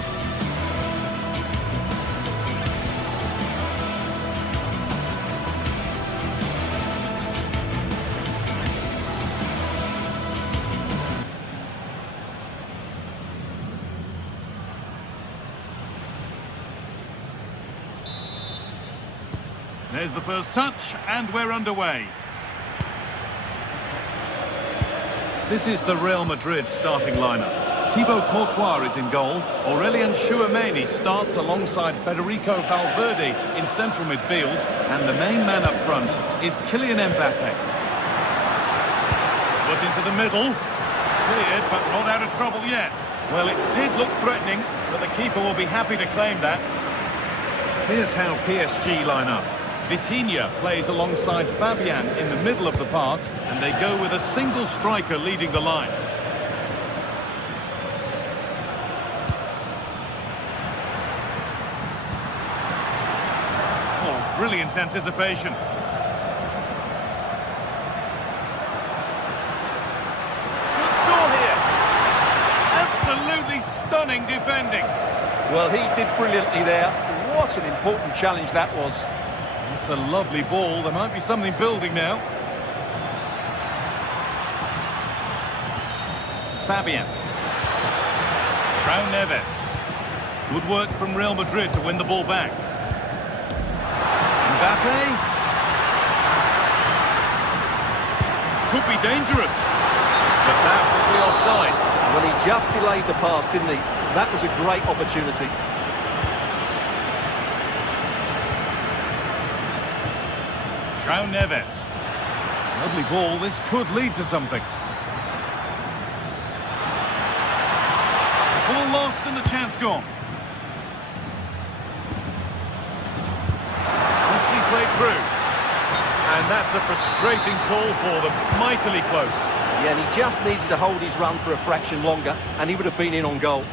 There's the first touch and we're underway. This is the Real Madrid starting lineup. Thibaut Courtois is in goal. Aurelien Chouameni starts alongside Federico Valverde in central midfield. And the main man up front is Kylian Mbappe. Put into the middle. Cleared, but not out of trouble yet. Well, it did look threatening, but the keeper will be happy to claim that. Here's how PSG line up. Vitinha plays alongside Fabian in the middle of the park, and they go with a single striker leading the line. Oh, brilliant anticipation. Should score here. Absolutely stunning defending. Well, he did brilliantly there. What an important challenge that was. It's a lovely ball. There might be something building now. Fabian. João Neves. Good work from Real Madrid to win the ball back. Mbappe. Could be dangerous. But that will be offside. Well, he just delayed the pass, didn't he? That was a great opportunity. João Neves. Lovely ball. This could lead to something. Ball lost and the chance gone. Nicely played through. And that's a frustrating call for them. Mightily close. Yeah, and he just needed to hold his run for a fraction longer, and he would have been in on goal.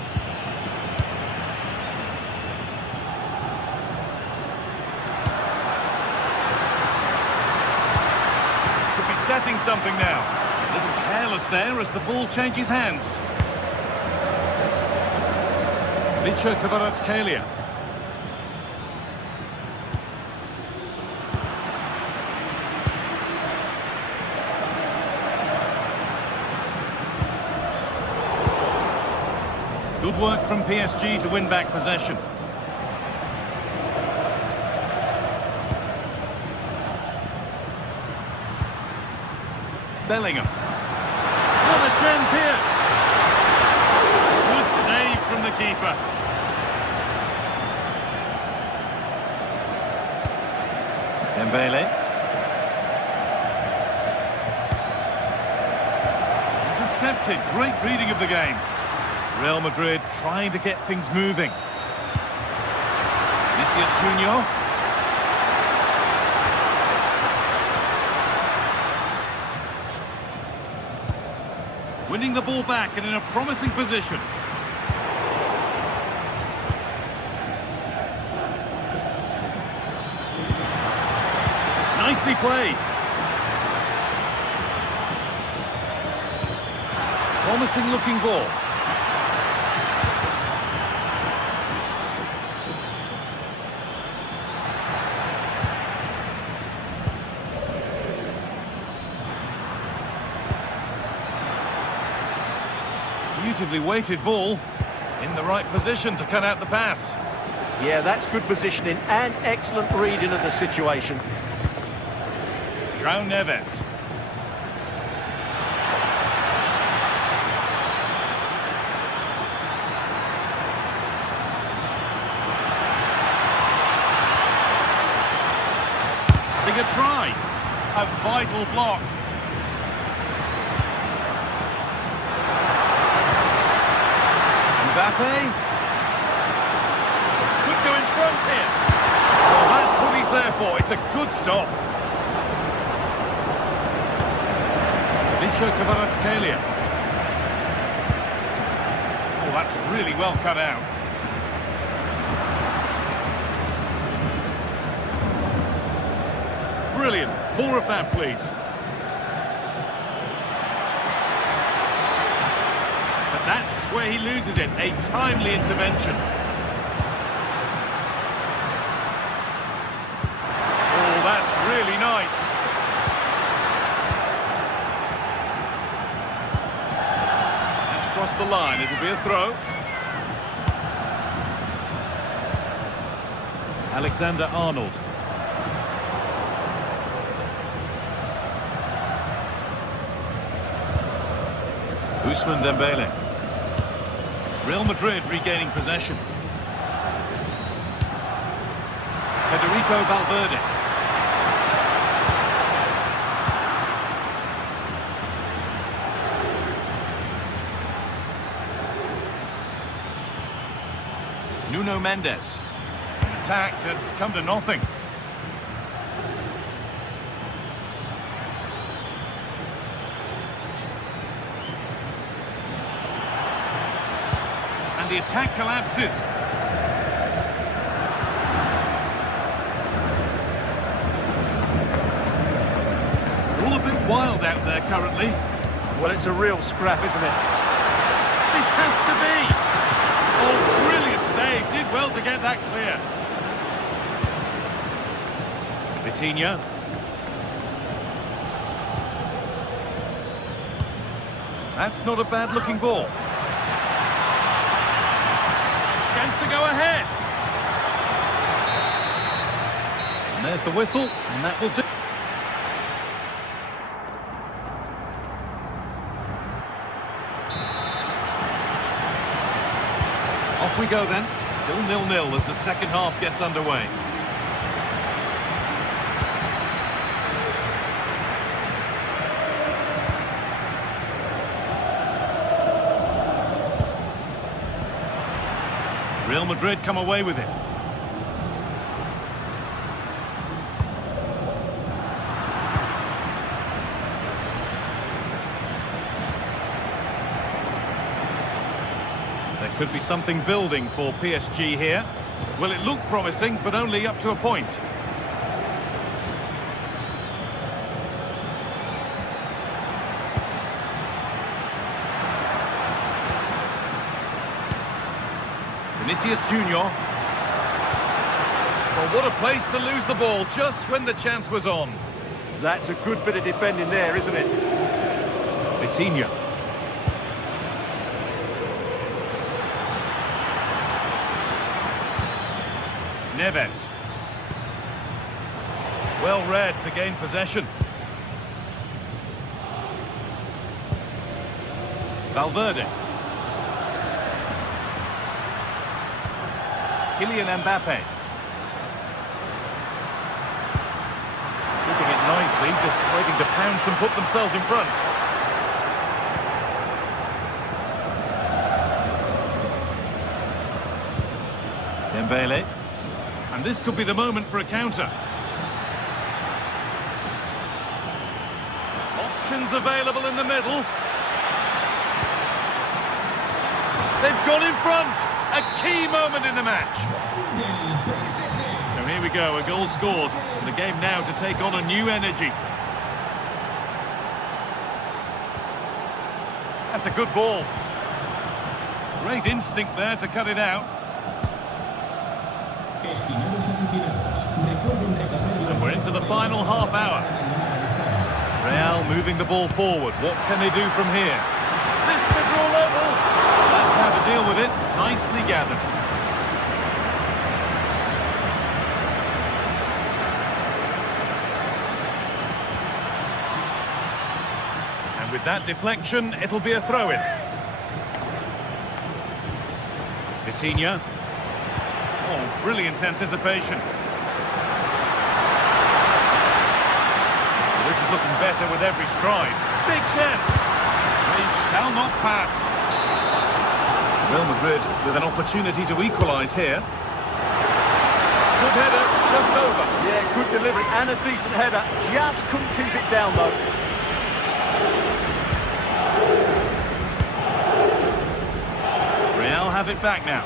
Setting something now. A little careless there as the ball changes hands. Vicha Kvaratskhelia. Good work from PSG to win back possession. Bellingham. What a chance here. Good save from the keeper. Dembele. Intercepted. Great reading of the game. Real Madrid trying to get things moving. Vinicius Junior. Winning the ball back and in a promising position. Nicely played. Promising looking ball. Beautifully weighted ball, in the right position to cut out the pass. Yeah, that's good positioning and excellent reading of the situation. João Neves. Having a try. A vital block. Mbappe. Could go in front here. Well, that's what he's there for. It's a good stop. Vicha Kvaratskhelia. Oh, that's really well cut out. Brilliant. More of that, please. That's where he loses it. A timely intervention. Oh, that's really nice. That's crossed the line. It'll be a throw. Alexander-Arnold. Ousmane Dembele. Real Madrid regaining possession. Federico Valverde. Nuno Mendes. An attack that's come to nothing. And the attack collapses. All a bit wild out there currently. Well, it's a real scrap, isn't it? This has to be. Oh, brilliant save. Did well to get that clear. Vitinha. That's not a bad-looking ball. Chance to go ahead. And there's the whistle, and that will do. Off we go then. Still 0-0 as the second half gets underway. Real Madrid come away with it. There could be something building for PSG here. Well, it looked promising, but only up to a point. Vinicius Junior. Well, what a place to lose the ball just when the chance was on. That's a good bit of defending there, isn't it? Vitinha. Neves. Well read to gain possession. Valverde. Kylian Mbappe. Keeping it nicely, just waiting to pounce and put themselves in front. Dembele. And this could be the moment for a counter. Options available in the middle. They've gone in front. A key moment in the match. So here we go, a goal scored. And the game now to take on a new energy. That's a good ball. Great instinct there to cut it out. And we're into the final half hour. Real moving the ball forward. What can they do from here? This to draw level. That's how to deal with it. Nicely gathered. And with that deflection, it'll be a throw-in. Vitinha. Oh, brilliant anticipation. This is looking better with every stride. Big chance. They shall not pass. Real Madrid with an opportunity to equalise here. Good header, just over. Yeah, good delivery and a decent header. Just couldn't keep it down, though. Real have it back now.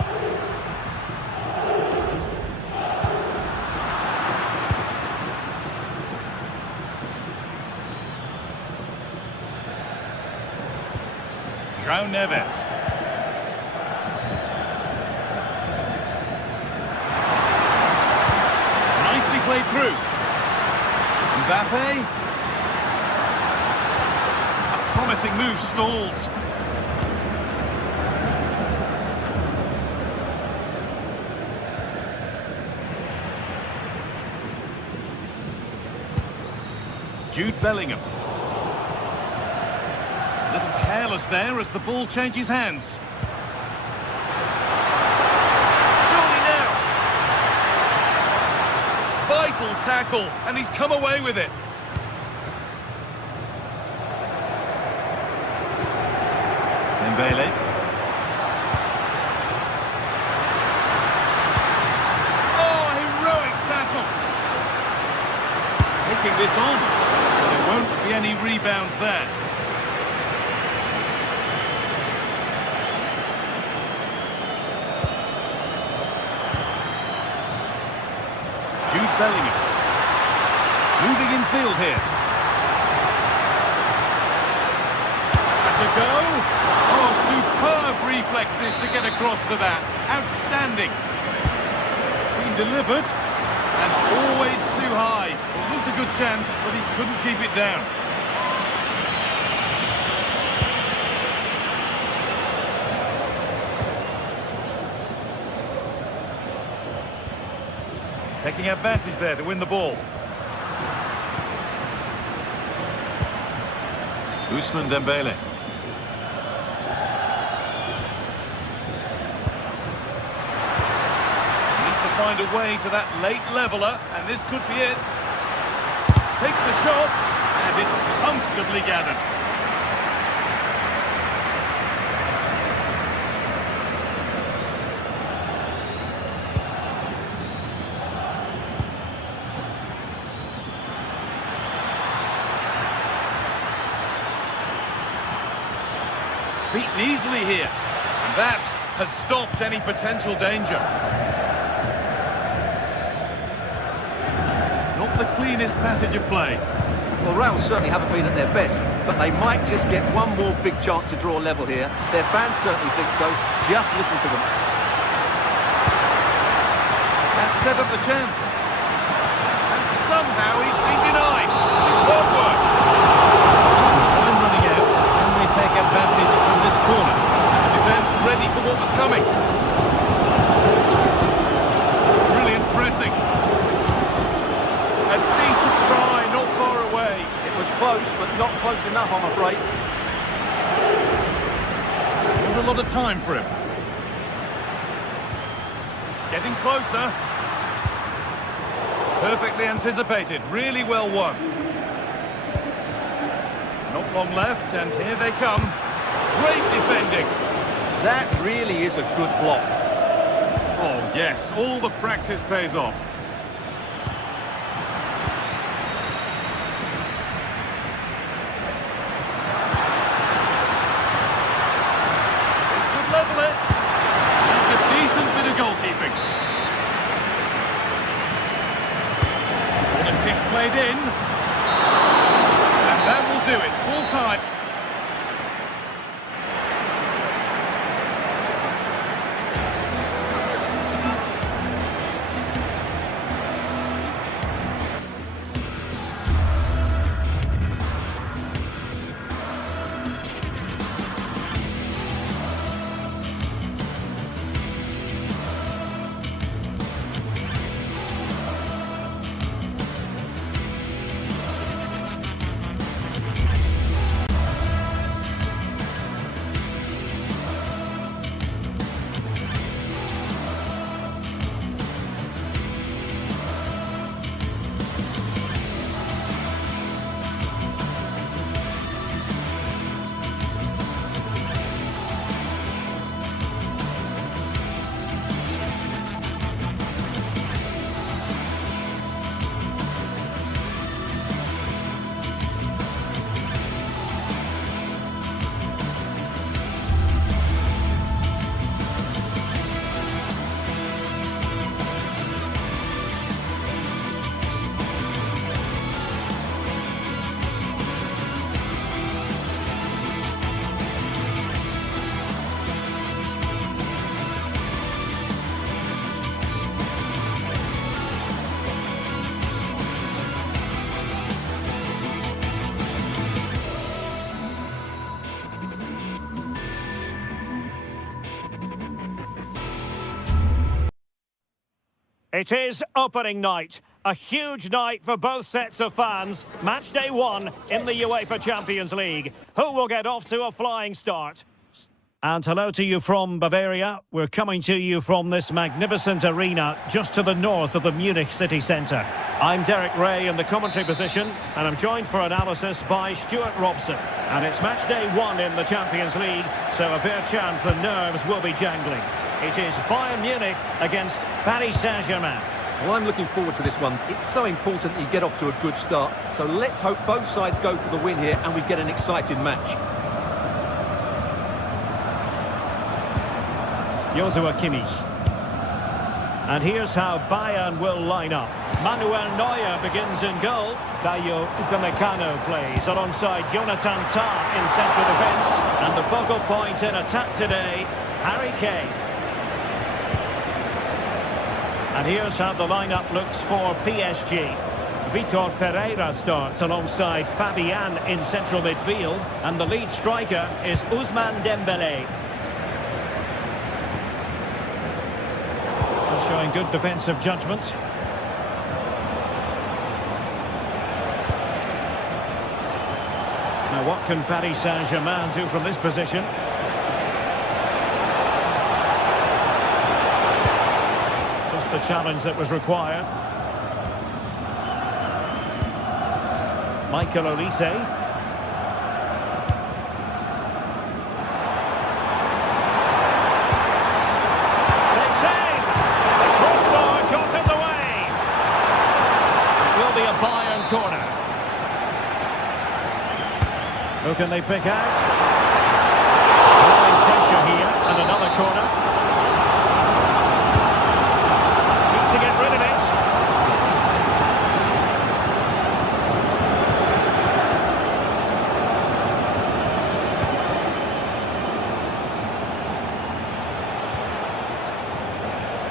João Neves. Nicely played through. Mbappe. A promising move stalls. Jude Bellingham. A little careless there as the ball changes hands. vital tackle, and he's come away with it. Dembele. Oh, heroic tackle. Taking this on. There won't be any rebounds there. Jude Bellingham. Moving in field here. That's a go. Oh, superb reflexes to get across to that. Outstanding. Being delivered. And always too high. It looked a good chance, but he couldn't keep it down. Taking advantage there to win the ball. Ousmane Dembele. Need to find a way to that late leveller, and this could be it. Takes the shot, and it's comfortably gathered. Beaten easily here, and that has stopped any potential danger. Not the cleanest passage of play. Well, Real certainly haven't been at their best, but they might just get one more big chance to draw level here. Their fans certainly think so. Just listen to them. That set up the chance. And somehow he's been denied. Superb work. Time running out. Can they take advantage from this corner? Defence ready for what was coming. Brilliant pressing. A decent try, not far away. It was close, but not close enough, I'm afraid. Not a lot of time for him. Getting closer. Perfectly anticipated, really well won. Not long left, and here they come. Great defending. That really is a good block. Oh yes, all the practice pays off. This could level it. That's a decent bit of goalkeeping. Kick played in, and that will do it, full time. It is opening night. A huge night for both sets of fans. Match day one in the UEFA Champions League. Who will get off to a flying start? And hello to you from Bavaria. We're coming to you from this magnificent arena just to the north of the Munich city centre. I'm Derek Ray in the commentary position, and I'm joined for analysis by Stuart Robson. And it's match day 1 in the Champions League, so a fair chance the nerves will be jangling. It is Bayern Munich against Paris Saint-Germain. Well, I'm looking forward to this one. It's so important that you get off to a good start. So let's hope both sides go for the win here and we get an exciting match. Joshua Kimmich. And here's how Bayern will line up. Manuel Neuer begins in goal. Dayo Upamecano plays alongside Jonathan Tah in central defence. And the focal point in attack today, Harry Kane. And here's how the lineup looks for PSG. Vitor Pereira starts alongside Fabian in central midfield. And the lead striker is Ousmane Dembélé. Showing good defensive judgment. Now what can Paris Saint-Germain do from this position? Just the challenge that was required. Michael Olise. Bayern corner. Who can they pick out? Growing pressure here, and another corner. Need to get rid of it.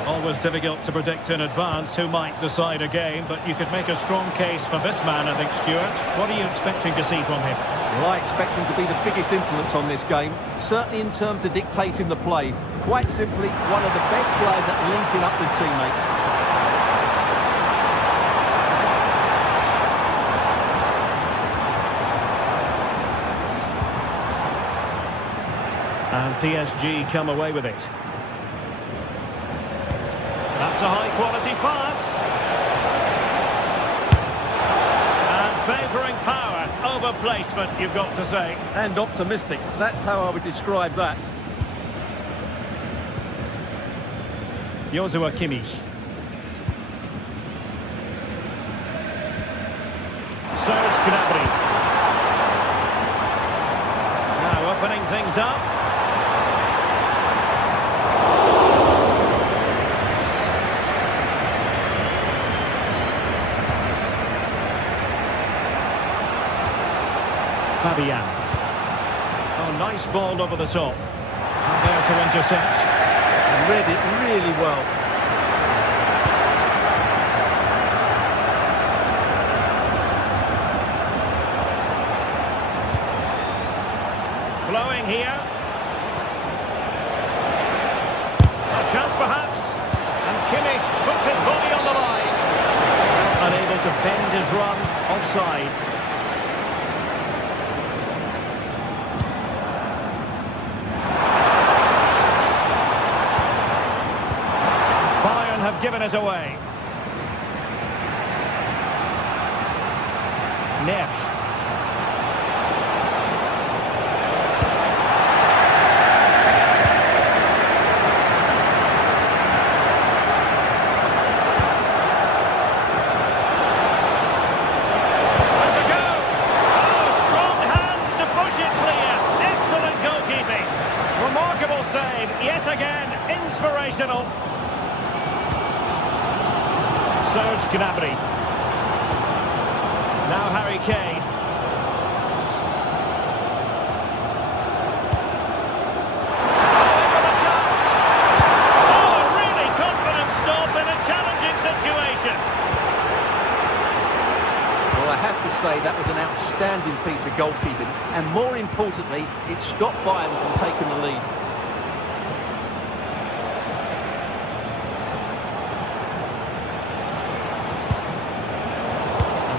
Always difficult to predict in advance who might decide a game, but you could make a strong case for this man, I think, Stuart. What are you expecting to see from him? Well, I expect him to be the biggest influence on this game, certainly in terms of dictating the play. Quite simply, one of the best players at linking up with teammates. And PSG come away with it. That's a high-quality pass. And favouring power over placement, you've got to say. And optimistic. That's how I would describe that. Joshua Kimmich. Serge Gnabry. Now opening things up. Fabian. Oh, nice ball over the top. And there to intercept. Read it really well. Flowing here. A chance perhaps. And Kimmich puts his body on the line. Unable to bend his run. Offside. Have given us away. Neves. Where's it go? Oh, strong hands to push it clear. Excellent goalkeeping. Remarkable save. Yes, again, inspirational. Serge Gnabry. Now Harry Kane. Oh, a really confident stop in a challenging situation. Well, I have to say that was an outstanding piece of goalkeeping. And more importantly, it stopped Bayern from taking the lead.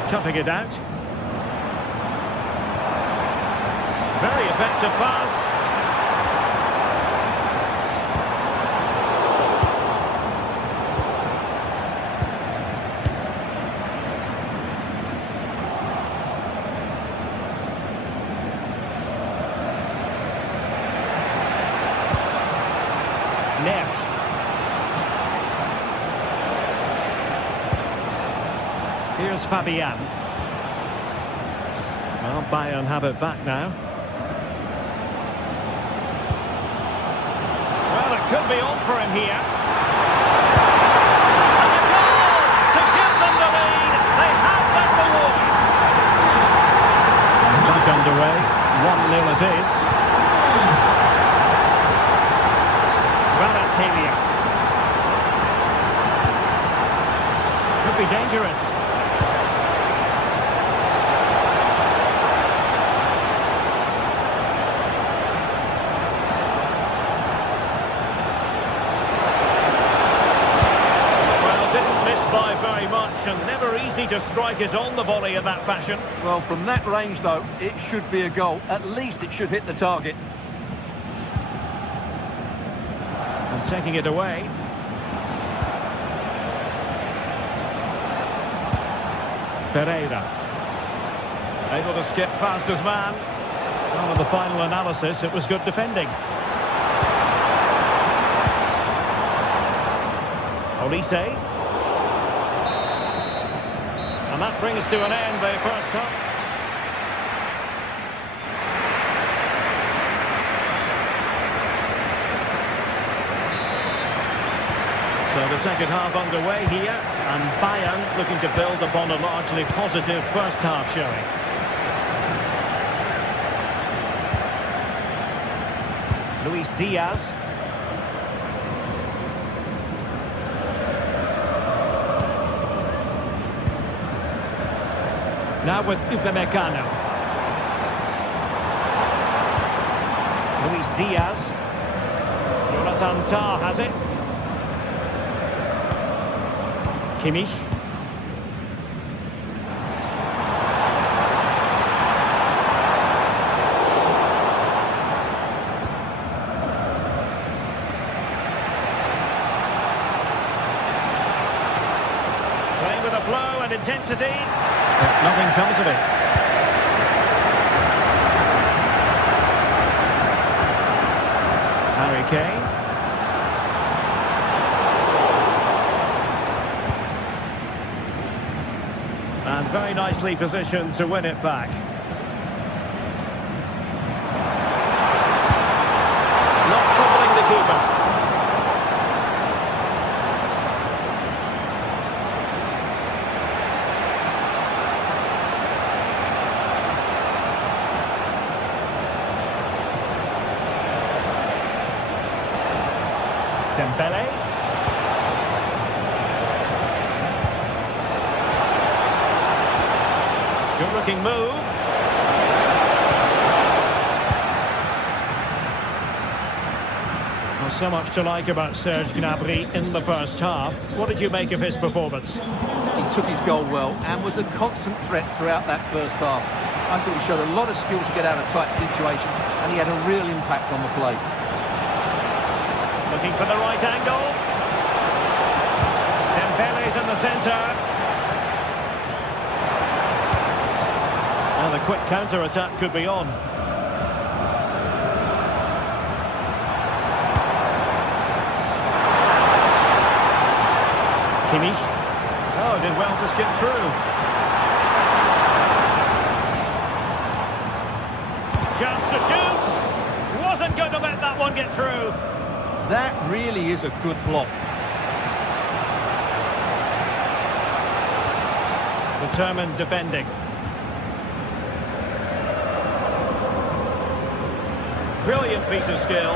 Toughing it out. Very effective pass. Neves. Here's Fabian. Well, Bayern have it back now. Well, it could be on for him here. And a goal to give them the lead. They have that reward. Back underway. 1-0 it is. Kvaratskhelia. Could be dangerous. By very much, and never easy to strike it on the volley in that fashion. Well, from that range, though, it should be a goal. At least it should hit the target. And taking it away. Ferreira. Able to skip past his man. Well, in the final analysis, it was good defending. Olise. And that brings to an end the first half. So the second half underway here, and Bayern looking to build upon a largely positive first half showing. Luis Diaz. Now with Upamecano. Luis Diaz. Jonathan Tah has it. Kimmich. Playing with a flow and intensity. But nothing comes of it. Harry Kane. And very nicely positioned to win it back. Not troubling the keeper. Dembele. Good looking move. Well, so much to like about Serge Gnabry in the first half. What did you make of his performance? He took his goal well and was a constant threat throughout that first half. I thought he showed a lot of skill to get out of tight situations, and he had a real impact on the play. Looking for the right angle. Dembele's in the centre. And the quick counter-attack could be on. Kimmich. Oh, did well to skip through. Chance to shoot. Wasn't going to let that one get through. That really is a good block. Determined defending. Brilliant piece of skill.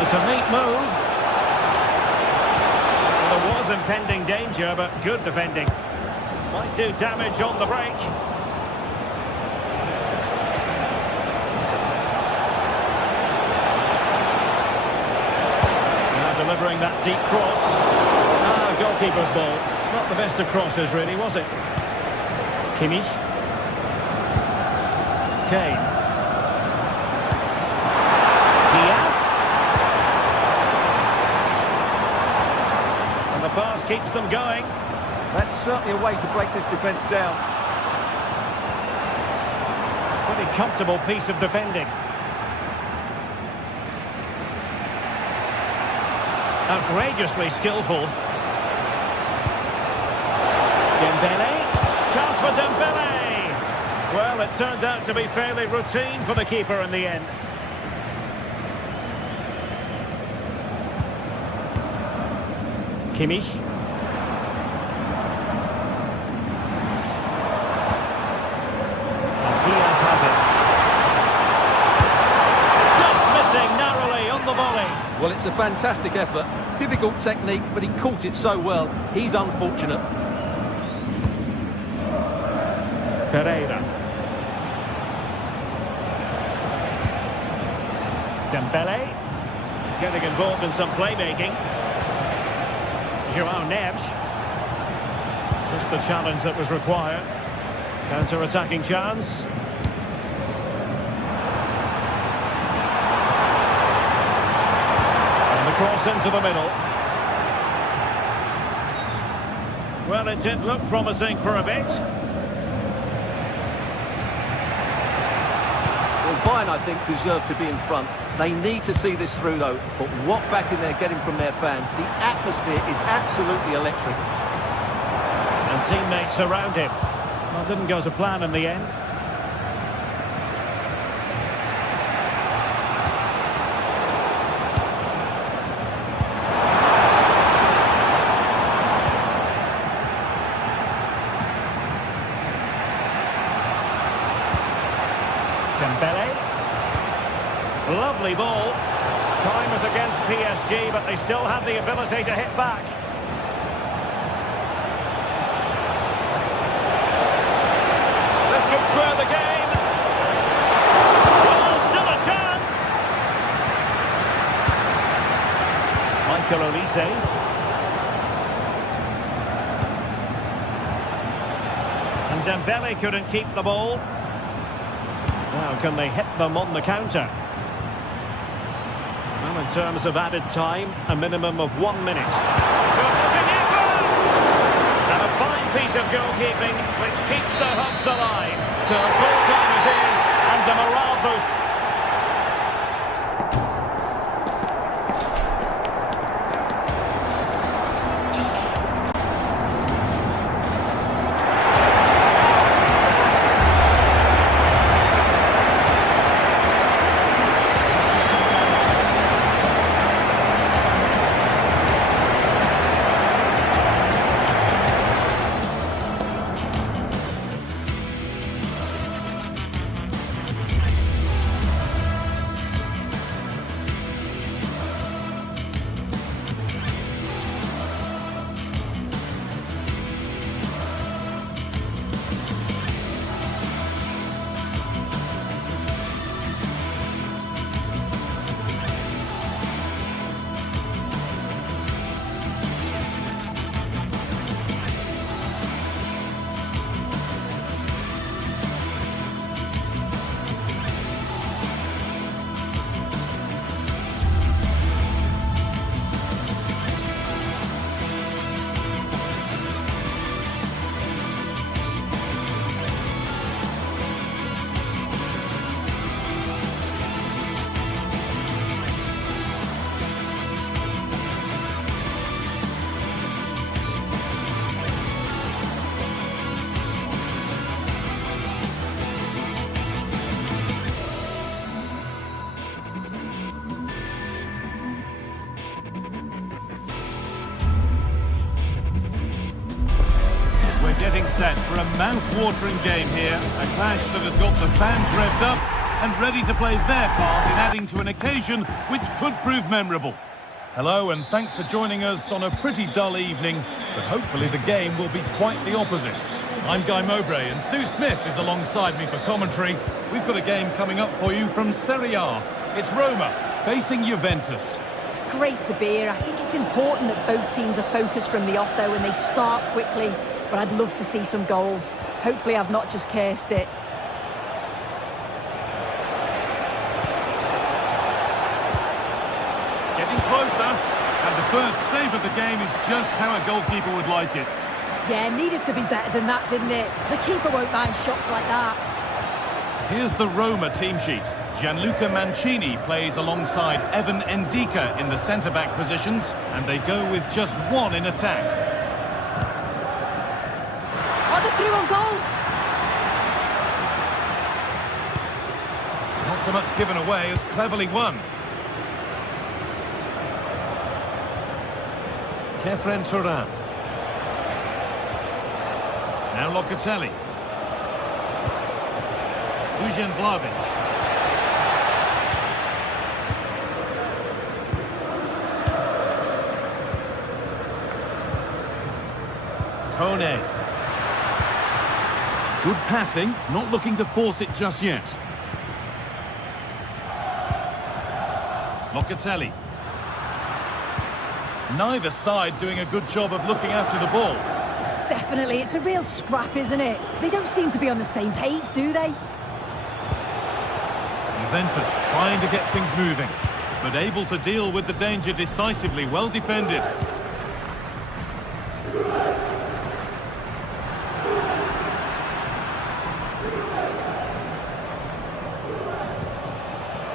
It's a neat move. There was impending danger, but good defending. Might do damage on the break. Now delivering that deep cross. Goalkeeper's ball. Not the best of crosses, really, was it? Kimmich. Kane. Diaz. And the pass keeps them going. That's certainly a way to break this defence down. Pretty comfortable piece of defending. Outrageously skillful. Dembele. Chance for Dembele. Well, it turned out to be fairly routine for the keeper in the end. Kimmich. And Diaz has it. Just missing narrowly on the volley. Well, it's a fantastic effort. Difficult technique, but he caught it so well. He's unfortunate. Ferreira. Dembele. Getting involved in some playmaking. João Neves. Just the challenge that was required. Counter-attacking chance. Cross into the middle. Well, it did look promising for a bit. Well, Bayern, I think, deserve to be in front. They need to see this through, though. But what backing they're getting from their fans. The atmosphere is absolutely electric. And teammates around him. Well, didn't go to plan in the end. Dembele. Lovely ball. Time is against PSG, but they still have the ability to hit back. This could square the game. Well, still a chance. Michael Olise. And Dembele couldn't keep the ball. Now, can they hit them on the counter? Well, in terms of added time, a minimum of 1 minute. Good looking effort! And a fine piece of goalkeeping, which keeps the hopes alive. So full time it is, and the morale boost. Getting set for a mouth-watering game here. A clash that has got the fans revved up and ready to play their part in adding to an occasion which could prove memorable. Hello and thanks for joining us on a pretty dull evening, but hopefully the game will be quite the opposite. I'm Guy Mowbray and Sue Smith is alongside me for commentary. We've got a game coming up for you from Serie A. It's Roma facing Juventus. It's great to be here. I think it's important that both teams are focused from the off though and they start quickly. But I'd love to see some goals. Hopefully I've not just cursed it. first save of the game is just how a goalkeeper would like it. Yeah, needed to be better than that, didn't it? The keeper won't mind shots like that. Here's the Roma team sheet. Gianluca Mancini plays alongside Evan Ndika in the centre-back positions, and they go with just one in attack. Oh, they're through on goal! Not so much given away as cleverly won. Kefren Turan. Now Locatelli. Dusan Vlahovic. Kone. Good passing, not looking to force it just yet. Locatelli. Neither side doing a good job of looking after the ball. Definitely, it's a real scrap, isn't it? They don't seem to be on the same page, do they? Juventus trying to get things moving, but able to deal with the danger decisively, well defended.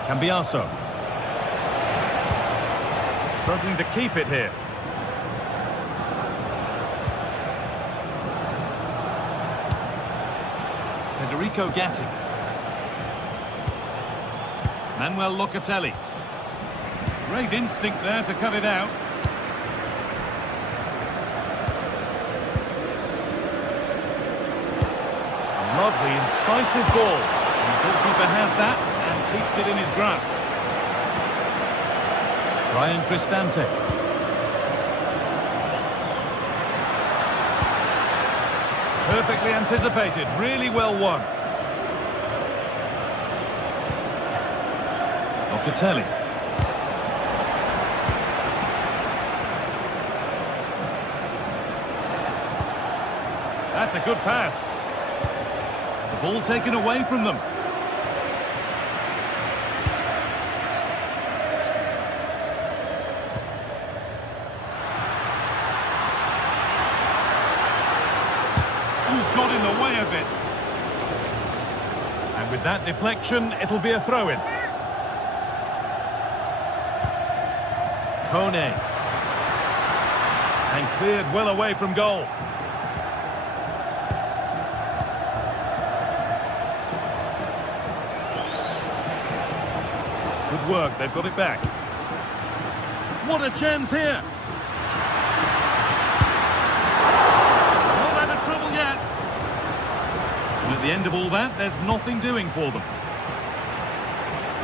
Cambiaso. Struggling to keep it here. Federico Gatti. Manuel Locatelli. Great instinct there to cut it out. A lovely, incisive ball. And the goalkeeper has that and keeps it in his grasp. Ryan Cristante. Perfectly anticipated, really well won. Locatelli. That's a good pass. The ball taken away from them. Got in the way of it. And with that deflection, it'll be a throw-in. Kone. And cleared well away from goal. Good work, they've got it back. What a chance here! At the end of all that, there's nothing doing for them.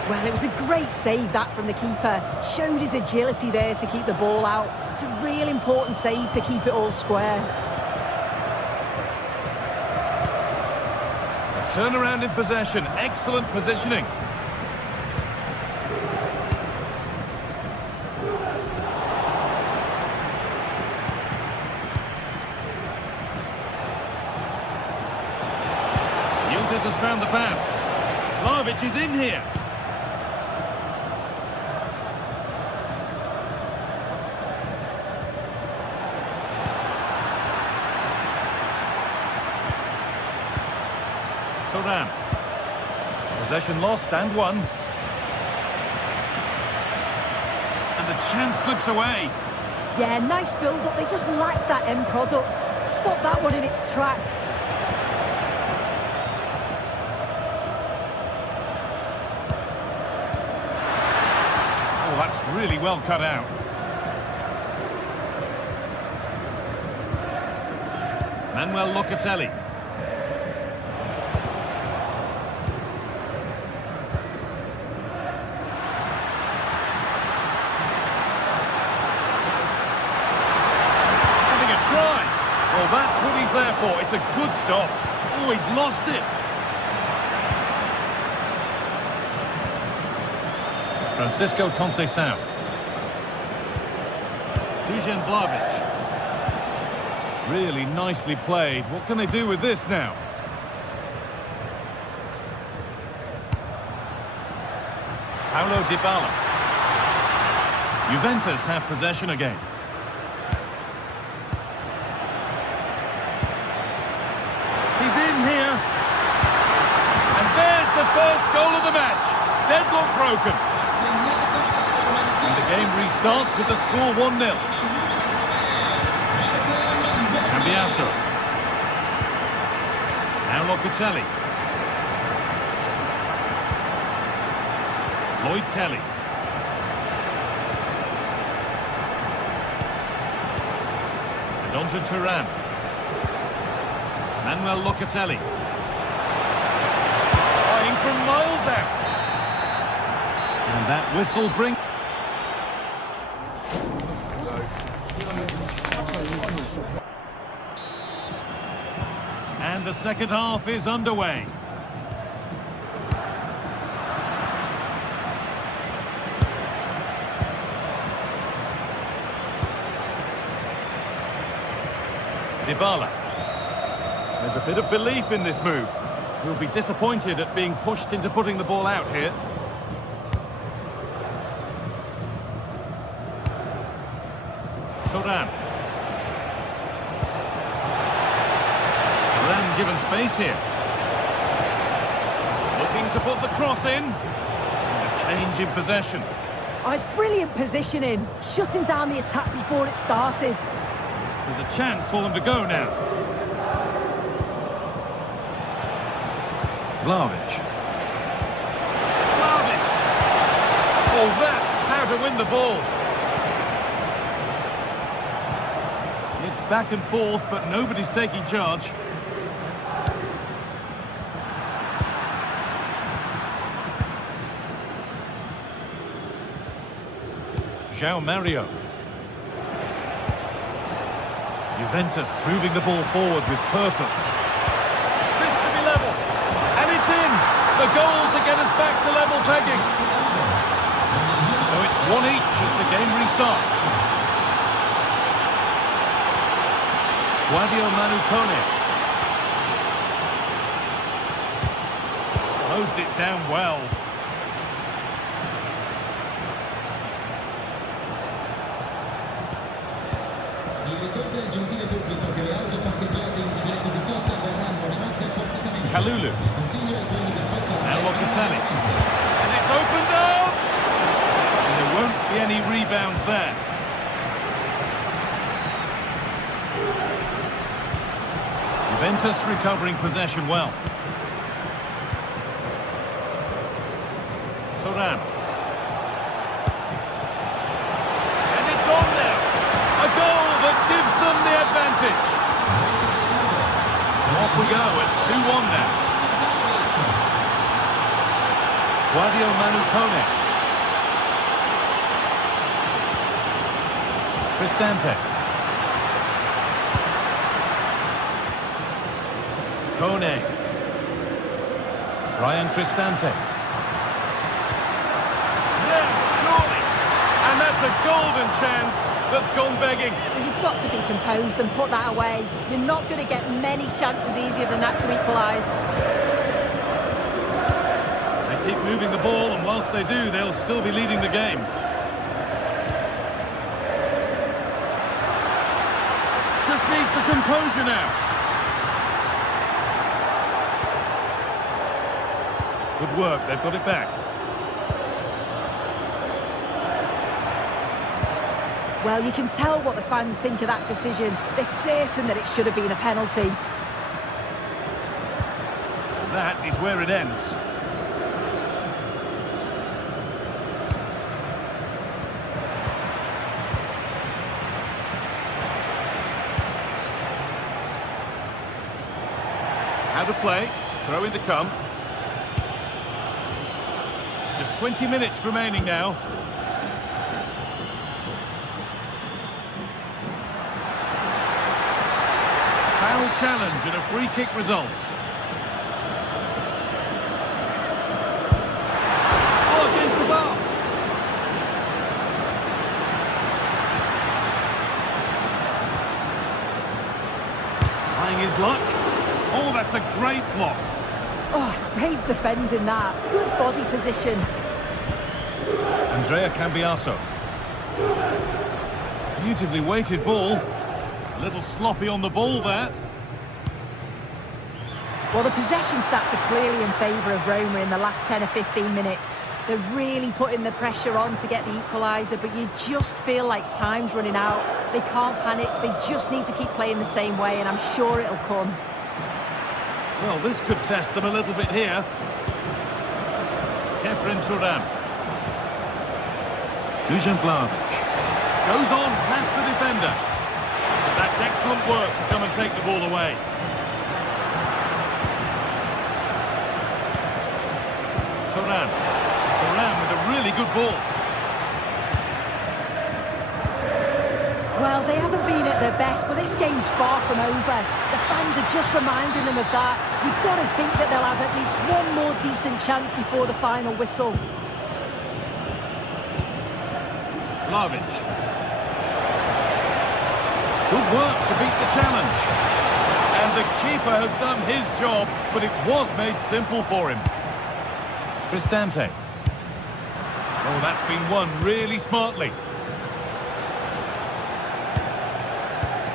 Well, it was a great save, that, from the keeper. Showed his agility there to keep the ball out. It's a real important save to keep it all square. A turnaround in possession. Excellent positioning. Has found the pass. Vlahovic is in here. Turan. Possession lost and won. And the chance slips away. Yeah, nice build-up. They just lacked that end product. Stop that one in its tracks. That's really well cut out. Manuel Locatelli. Having a try. Well, that's what he's there for. It's a good stop. Oh, he's lost it. Francisco Conceição. Dusan Vlahovic. Really nicely played. What can they do with this now? Paulo Dybala. Juventus have possession again. He's in here. And there's the first goal of the match. Deadlock broken. And the game restarts with the score 1-0. Cambiasso. Now Locatelli. Lloyd Kelly. And on to Turan. Manuel Locatelli. Flying from miles out. And that whistle brings... And the second half is underway. Dybala. There's a bit of belief in this move. He'll be disappointed at being pushed into putting the ball out here. Turan. Turan given space here. Looking to put the cross in. And a change in possession. Oh, it's brilliant positioning. Shutting down the attack before it started. There's a chance for them to go now. Vlahovic. Vlahovic! Oh, that's how to win the ball. It's back and forth, but nobody's taking charge. João Mario. Juventus moving the ball forward with purpose. This to be level. And it's in. The goal to get us back to level pegging. So it's 1 each as the game restarts. Guadio Manu Kone. Closed it down well. Kalulu. Now Locatelli. And it's opened up! And there won't be any rebounds there. Juventus recovering possession well. Turan. And it's on now. A goal that gives them the advantage. So off we go at 2-1 now. Guadio Manu Kone. Cristante. Kone. Ryan Cristante. Yeah, surely. And that's a golden chance that's gone begging. Well, you've got to be composed and put that away. You're not going to get many chances easier than that to equalise. They keep moving the ball, and whilst they do, they'll still be leading the game. Just needs the composure now. Good work, they've got it back. Well, you can tell what the fans think of that decision. They're certain that it should have been a penalty. That is where it ends. How to play, throw in to come. Just 20 minutes remaining now. Foul challenge and a free kick results. Oh, against the bar. Trying his luck. Oh, that's a great block. Oh, it's brave defending that. Good body position. Andrea Cambiasso. Beautifully weighted ball. A little sloppy on the ball there. Well, the possession stats are clearly in favour of Roma in the last 10 or 15 minutes. They're really putting the pressure on to get the equaliser, but you just feel like time's running out. They can't panic, they just need to keep playing the same way, and I'm sure it'll come. Well, this could test them a little bit here. Kefren Turan. Dusan Vlahovic. Goes on past the defender. But that's excellent work to come and take the ball away. Turan. Turan with a really good ball. Well, they haven't been at their best, but this game's far from over. The fans are just reminding them of that. You've got to think that they'll have at least one more decent chance before the final whistle. Vlahovic. Good work to beat the challenge. And the keeper has done his job, but it was made simple for him. Cristante. Oh, that's been won really smartly.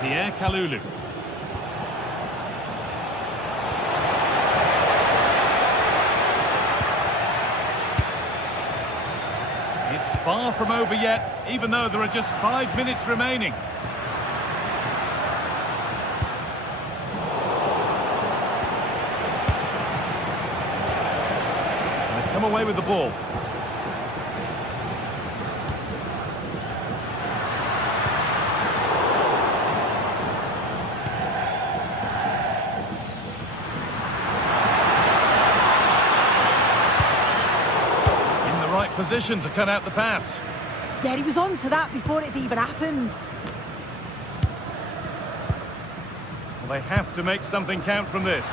Pierre Kalulu. It's far from over yet, even though there are just 5 minutes remaining. They've come away with the ball. Position to cut out the pass. Yeah, he was on to that before it even happened. Well, they have to make something count from this.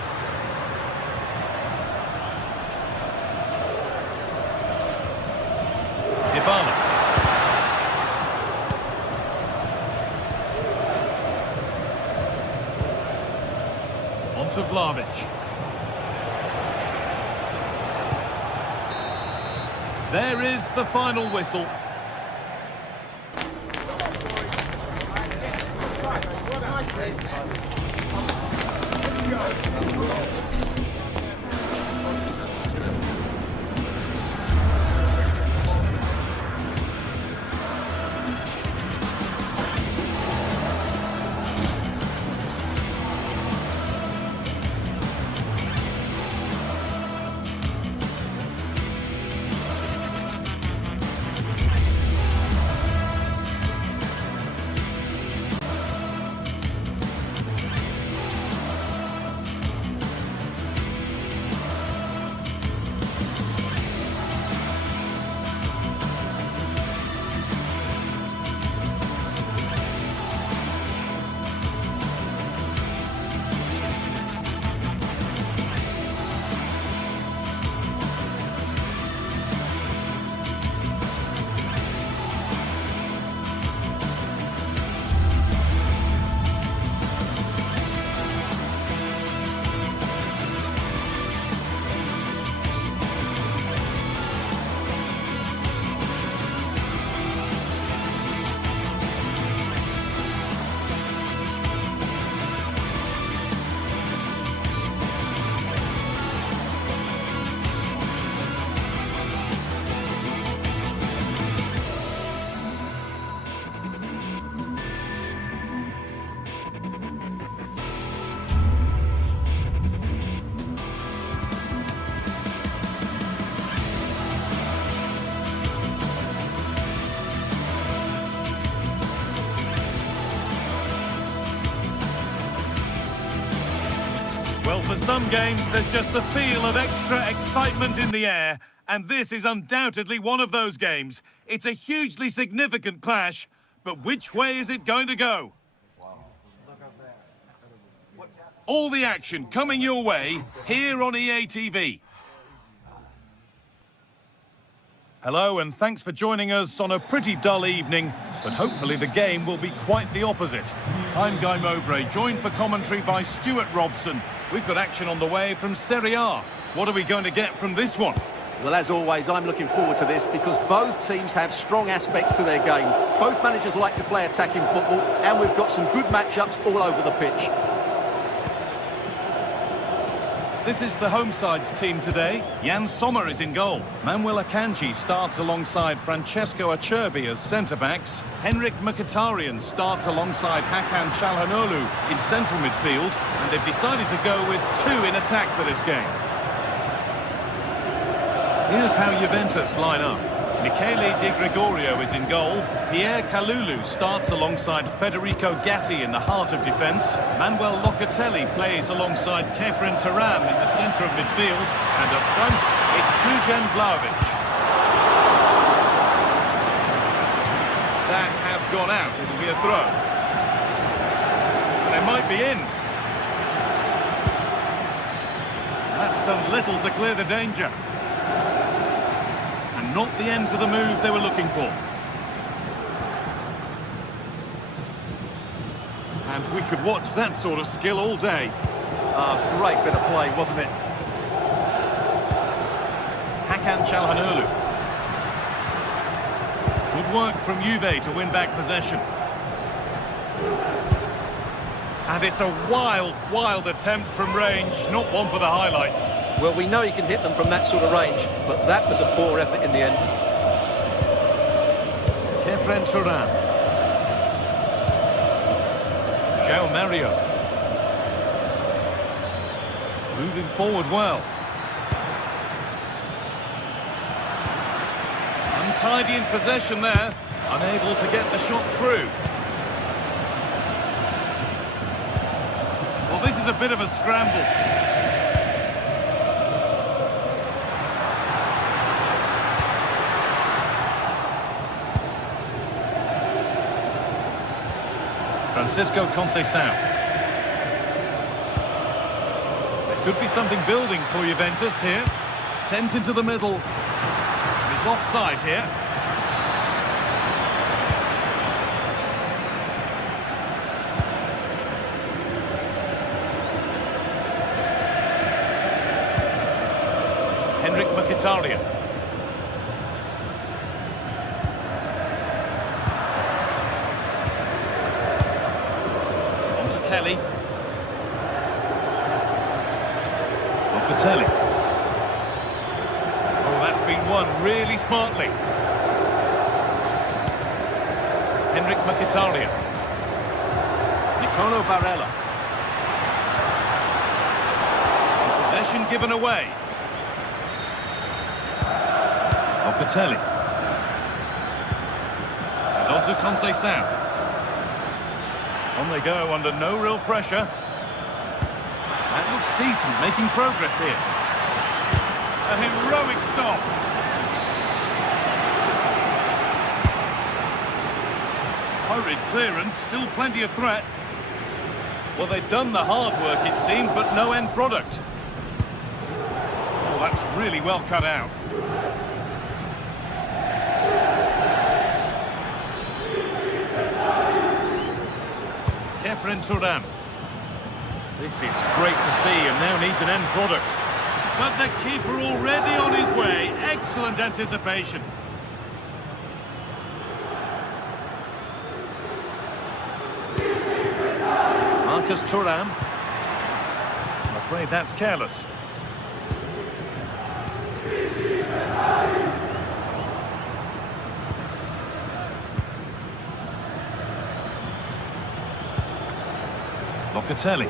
Dybala. On to Vlahovic. There is the final whistle. Well, for some games, there's just the feel of extra excitement in the air, and this is undoubtedly one of those games. It's a hugely significant clash, but which way is it going to go? All the action coming your way here on EA TV. Hello, and thanks for joining us on a pretty dull evening, but hopefully the game will be quite the opposite. I'm Guy Mowbray, joined for commentary by Stuart Robson. We've got action on the way from Serie A. What are we going to get from this one? Well, as always, I'm looking forward to this because both teams have strong aspects to their game. Both managers like to play attacking football, and we've got some good matchups all over the pitch. This is the home side's team today. Jan Sommer is in goal. Manuel Akanji starts alongside Francesco Acerbi as centre-backs. Henrik Mkhitaryan starts alongside Hakan Çalhanoğlu in central midfield. And they've decided to go with two in attack for this game. Here's how Juventus line up. Michele Di Gregorio is in goal. Pierre Kalulu starts alongside Federico Gatti in the heart of defence. Manuel Locatelli plays alongside Kefren Turam in the centre of midfield. And up front, it's Dusan Vlahovic. That has gone out. It'll be a throw. They might be in. That's done little to clear the danger. Not the end to the move they were looking for. And we could watch that sort of skill all day. Great bit of play, wasn't it? Hakan Çalhanoğlu. Good work from Juve to win back possession. And it's a wild, wild attempt from range, not one for the highlights. Well, we know he can hit them from that sort of range, but that was a poor effort in the end. Kefren Turam. João Mario. Moving forward well. Untidy in possession there. Unable to get the shot through. Well, this is a bit of a scramble. Francisco Conceição. There could be something building for Juventus here. Sent into the middle. He's offside here. Henrik Mkhitaryan. Kelly. Locatelli. Oh, that's been won really smartly. Henrik Mkhitaryan. Nicolo Barella. Possession given away. Locatelli. And on to Conceição. On they go under no real pressure. That looks decent, making progress here. A heroic stop. Hurried clearance, still plenty of threat. Well, they've done the hard work, it seemed, but no end product. Oh, that's really well cut out. Kefren Turam. This is great to see and now needs an end product. But the keeper already on his way. Excellent anticipation. Marcus Thuram. I'm afraid that's careless. Locatelli.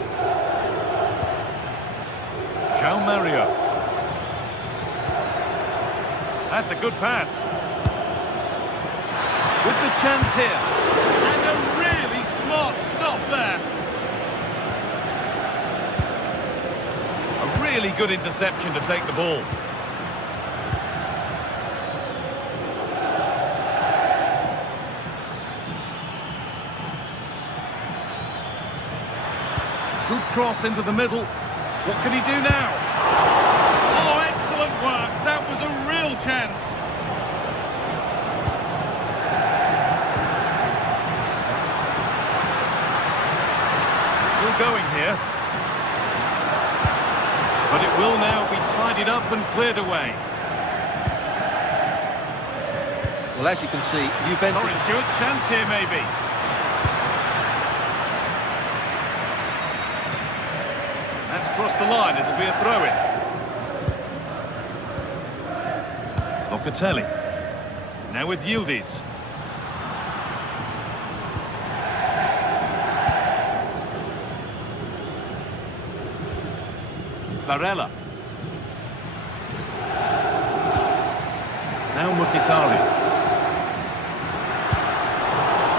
João Mario. That's a good pass. With the chance here. And a really smart stop there. A really good interception to take the ball. Good cross into the middle. What can he do now? Oh, excellent work. That was a real chance. Still going here. But it will now be tidied up and cleared away. Well, as you can see, Juventus... Sorry, Stuart, chance here maybe. That's crossed the line, it'll be a throw-in. Locatelli. Now with Yildiz. Barella. Now Mkhitaryan.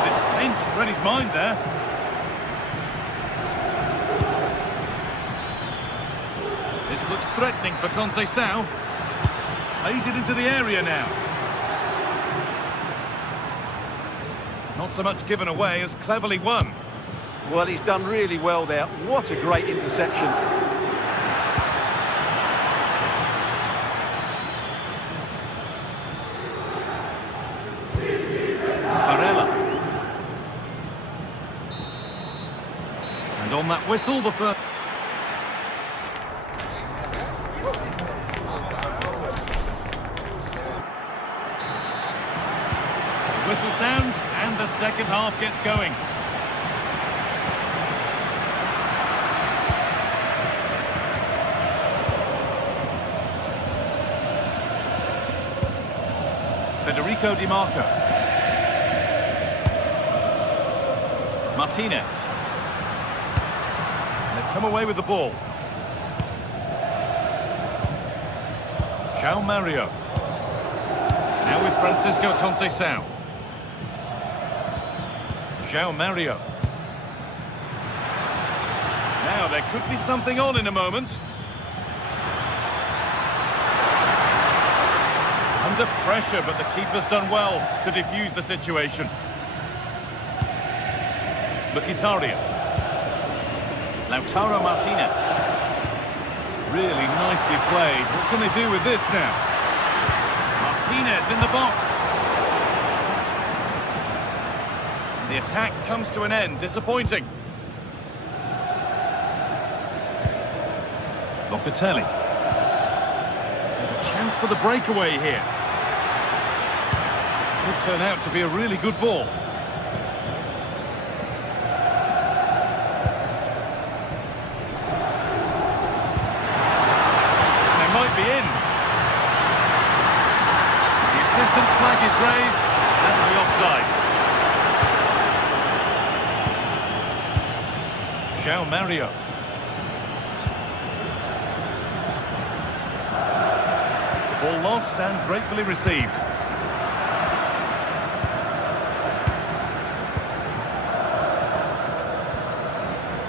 It's pinched, read his mind there. This looks threatening for Conceição. Plays it into the area now. Not so much given away as cleverly won. Well, he's done really well there. What a great interception. Barella. And on that whistle, the first... Whistle sounds, and the second half gets going. Federico Di Marco. Martinez. They've come away with the ball. João Mario. Now with Francisco Conceição. João Mario. Now there could be something on in a moment. Under pressure, but the keeper's done well to defuse the situation. Mkhitaryan. Lautaro Martinez. Really nicely played. What can they do with this now? Martinez in the box. The attack comes to an end. Disappointing. Locatelli. There's a chance for the breakaway here. Could turn out to be a really good ball. They might be in. The assistant's flag is raised. That'll be offside. João Mario. Ball lost and gratefully received.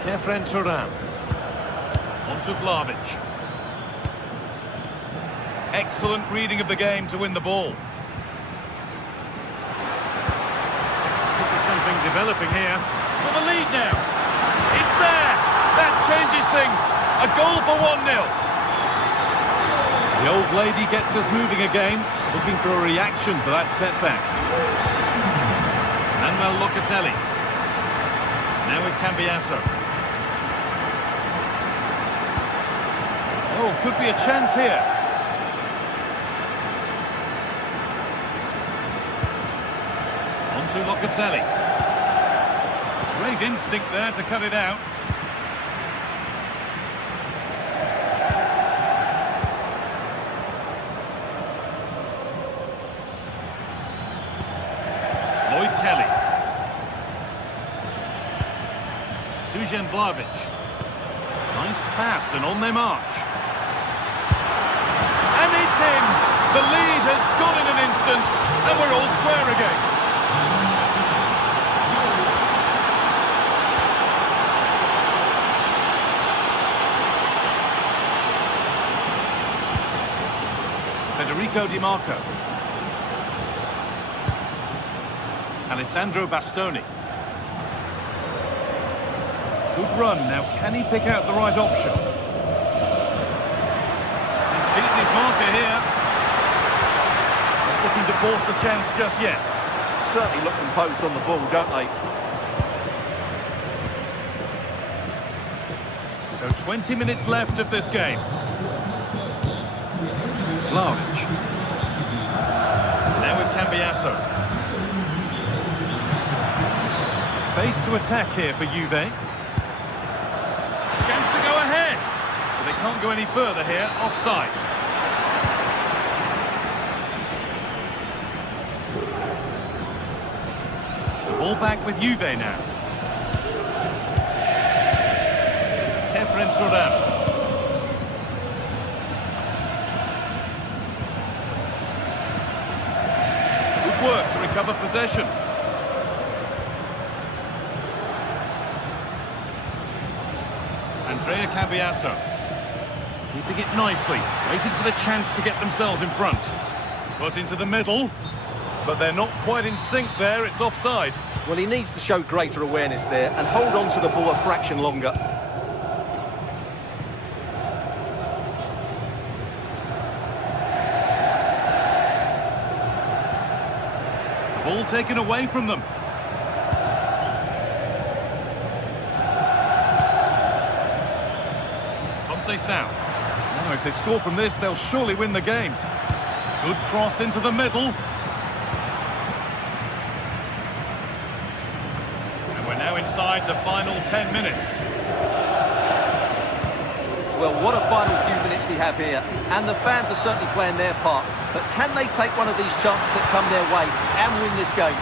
Kefren Turan. On to Vlahovic. Excellent reading of the game to win the ball. Could be something developing here. For the lead now. It's there! That changes things. A goal for 1-0. The old lady gets us moving again, looking for a reaction to that setback. Manuel Locatelli. Now it can be Cambiasso. Oh, could be a chance here. On to Locatelli. Great instinct there to cut it out. Lloyd Kelly. Dusan Vlahovic. Nice pass and on they march. And it's in! The lead has gone in an instant and we're all square again. Federico Di Marco. Alessandro Bastoni. Good run. Now, can he pick out the right option? He's beaten his marker here. Not looking to force the chance just yet. Certainly look composed on the ball, don't they? So 20 minutes left of this game. Vlahovic. Now it can be Cambiasso. Space to attack here for Juve. Chance to go ahead. But they can't go any further here. Offside. The ball back with Juve now. Efren Turan. Good work to recover possession. Andrea Cambiasso. Keeping it nicely. Waiting for the chance to get themselves in front. Put into the middle. But they're not quite in sync there. It's offside. Well, he needs to show greater awareness there and hold on to the ball a fraction longer. Ball taken away from them. Conceição. Now, if they score from this, they'll surely win the game. Good cross into the middle. And we're now inside the final 10 minutes. Well, what a final few minutes we have here. And the fans are certainly playing their part. But can they take one of these chances that come their way and win this game?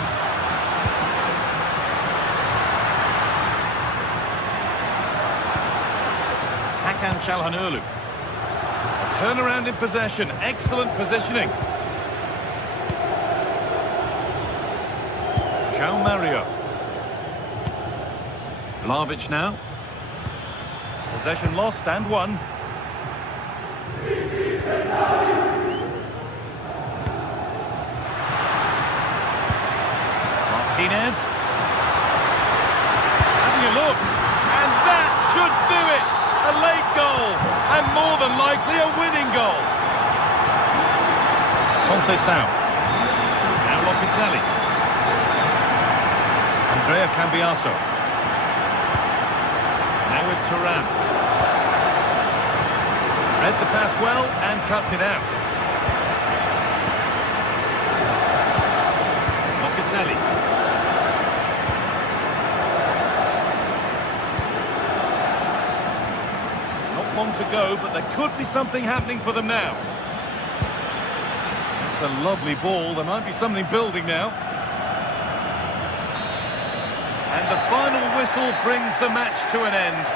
Hakan Çalhanoğlu. A turnaround in possession. Excellent positioning. João Mario. Vlahovic now. Possession lost and won. Martinez. Having a look. And that should do it. A late goal. And more than likely a winning goal. Conceição. Now Locatelli. Andrea Cambiasso. Now with Turan. Read the pass well and cuts it out. Locatelli. Not long to go, but there could be something happening for them now. That's a lovely ball. There might be something building now. And the final whistle brings the match to an end.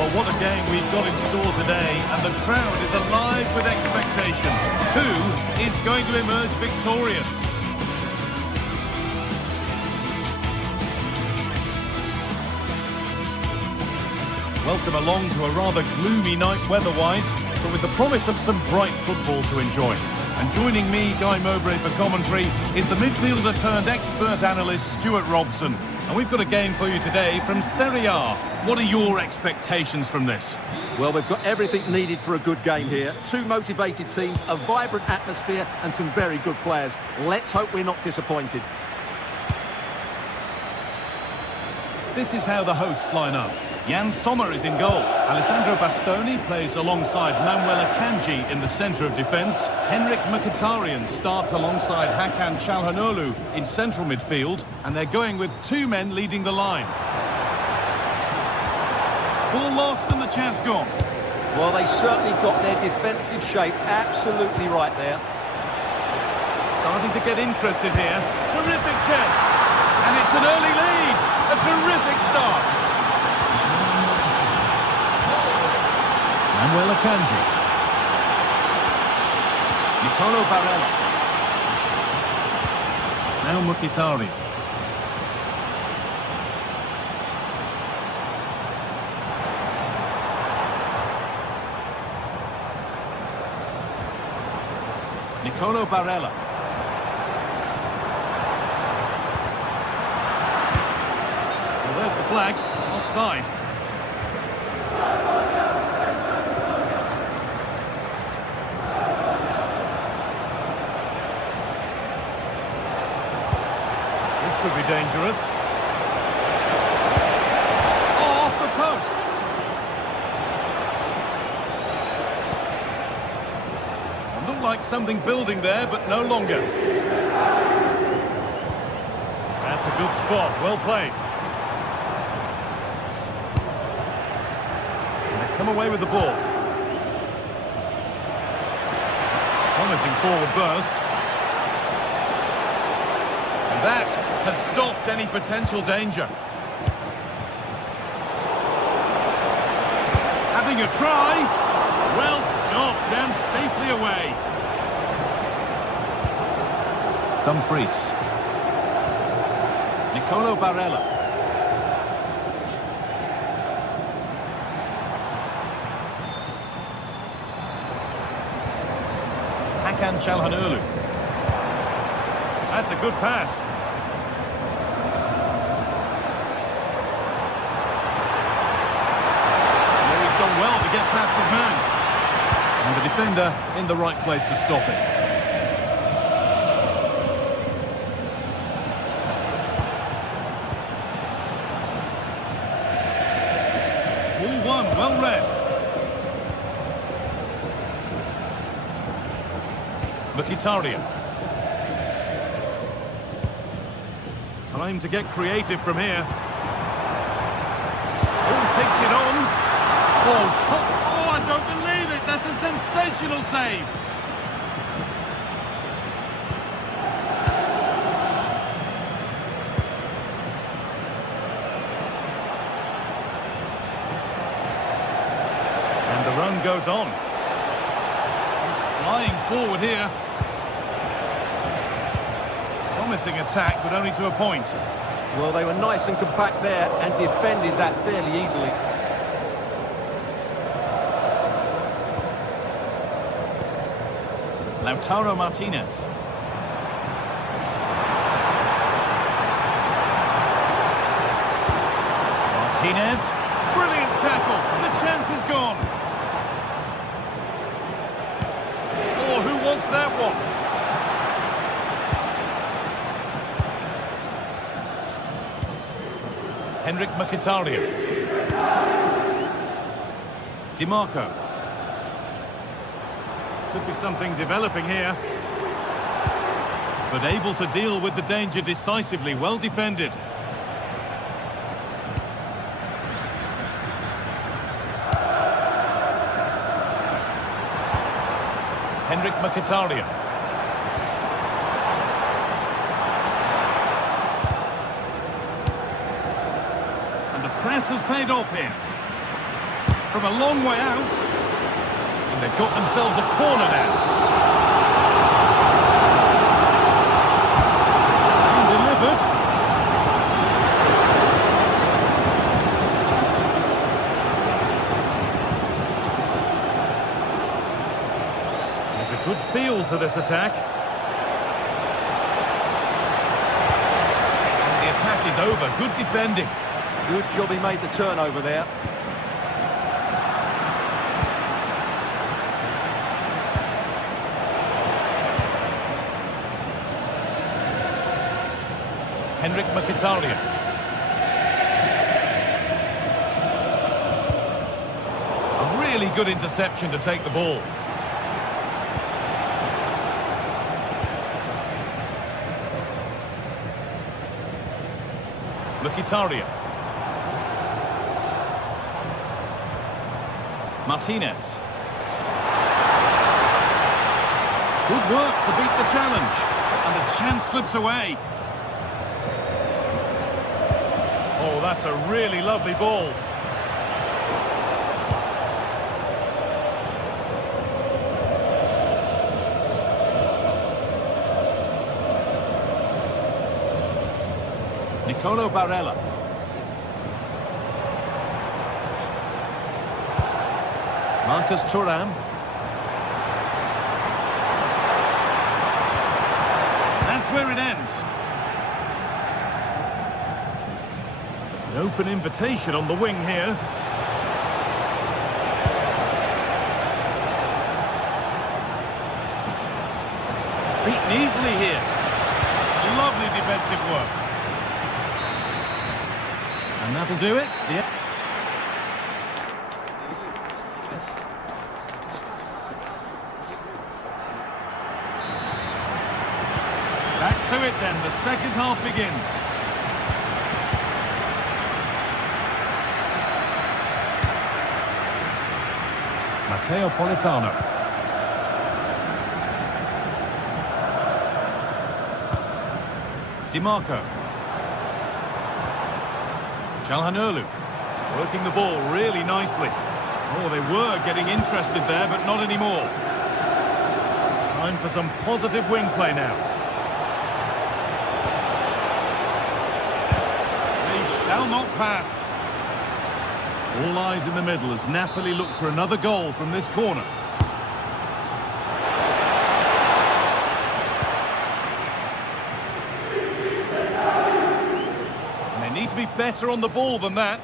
Well, what a game we've got in store today, and the crowd is alive with expectation. Who is going to emerge victorious? Welcome along to a rather gloomy night weather-wise, but with the promise of some bright football to enjoy. And joining me, Guy Mowbray, for commentary is the midfielder turned expert analyst Stuart Robson. And we've got a game for you today from Serie A. What are your expectations from this? Well, we've got everything needed for a good game here. Two motivated teams, a vibrant atmosphere and some very good players. Let's hope we're not disappointed. This is how the hosts line up. Jan Sommer is in goal. Alessandro Bastoni plays alongside Manuel Akanji in the centre of defence. Henrik Mkhitaryan starts alongside Hakan Çalhanoğlu in central midfield, and they're going with two men leading the line. Ball lost and the chance gone. Well, they certainly got their defensive shape absolutely right there. Starting to get interested here. Terrific chance. And it's an early lead. A terrific start. Manuel Akanji. Nicolo Barella. Now Mkhitaryan. Nicolo Barella. Well, there's the flag. Offside. This could be dangerous. Oh, off the post. Looked like something building there, but no longer. That's a good spot. Well played. And they come away with the ball. Promising forward burst. And that has stopped any potential danger. Having a try. Well stopped and safely away. Dumfries. Nicolo Barella. Hakan Çalhanoğlu. That's a good pass. He's done well to get past his man. And the defender in the right place to stop it. Ball one, well read. Mkhitaryan. Time to get creative from here. Oh, takes it on. Oh, top. Oh, I don't believe it. That's a sensational save. And the run goes on. He's flying forward here. Promising attack, but only to a point. Well, they were nice and compact there and defended that fairly easily. Lautaro Martinez. Martinez. Brilliant tackle. The chance is gone. Oh, who wants that one? Henrik Mkhitaryan. DiMarco. Could be something developing here. But able to deal with the danger decisively. Well defended. Henrik Mkhitaryan. And the press has paid off here. From a long way out. And they've got themselves a corner now. And delivered. There's a good feel to this attack. And the attack is over. Good defending. Good job he made the turnover there. Henrik Mkhitaryan. A really good interception to take the ball. Mkhitaryan. Martinez. Good work to beat the challenge. And the chance slips away. Oh, that's a really lovely ball. Nicolo Barella. Marcus Thuram. That's where it ends. An open invitation on the wing here. Beaten easily here. Lovely defensive work. And that'll do it. Back to it then, the second half begins. Matteo Politano. Di Marco. Calhanoglu working the ball really nicely. Oh, they were getting interested there, but not anymore. Time for some positive wing play now. They shall not pass. All eyes in the middle as Napoli look for another goal from this corner. And they need to be better on the ball than that.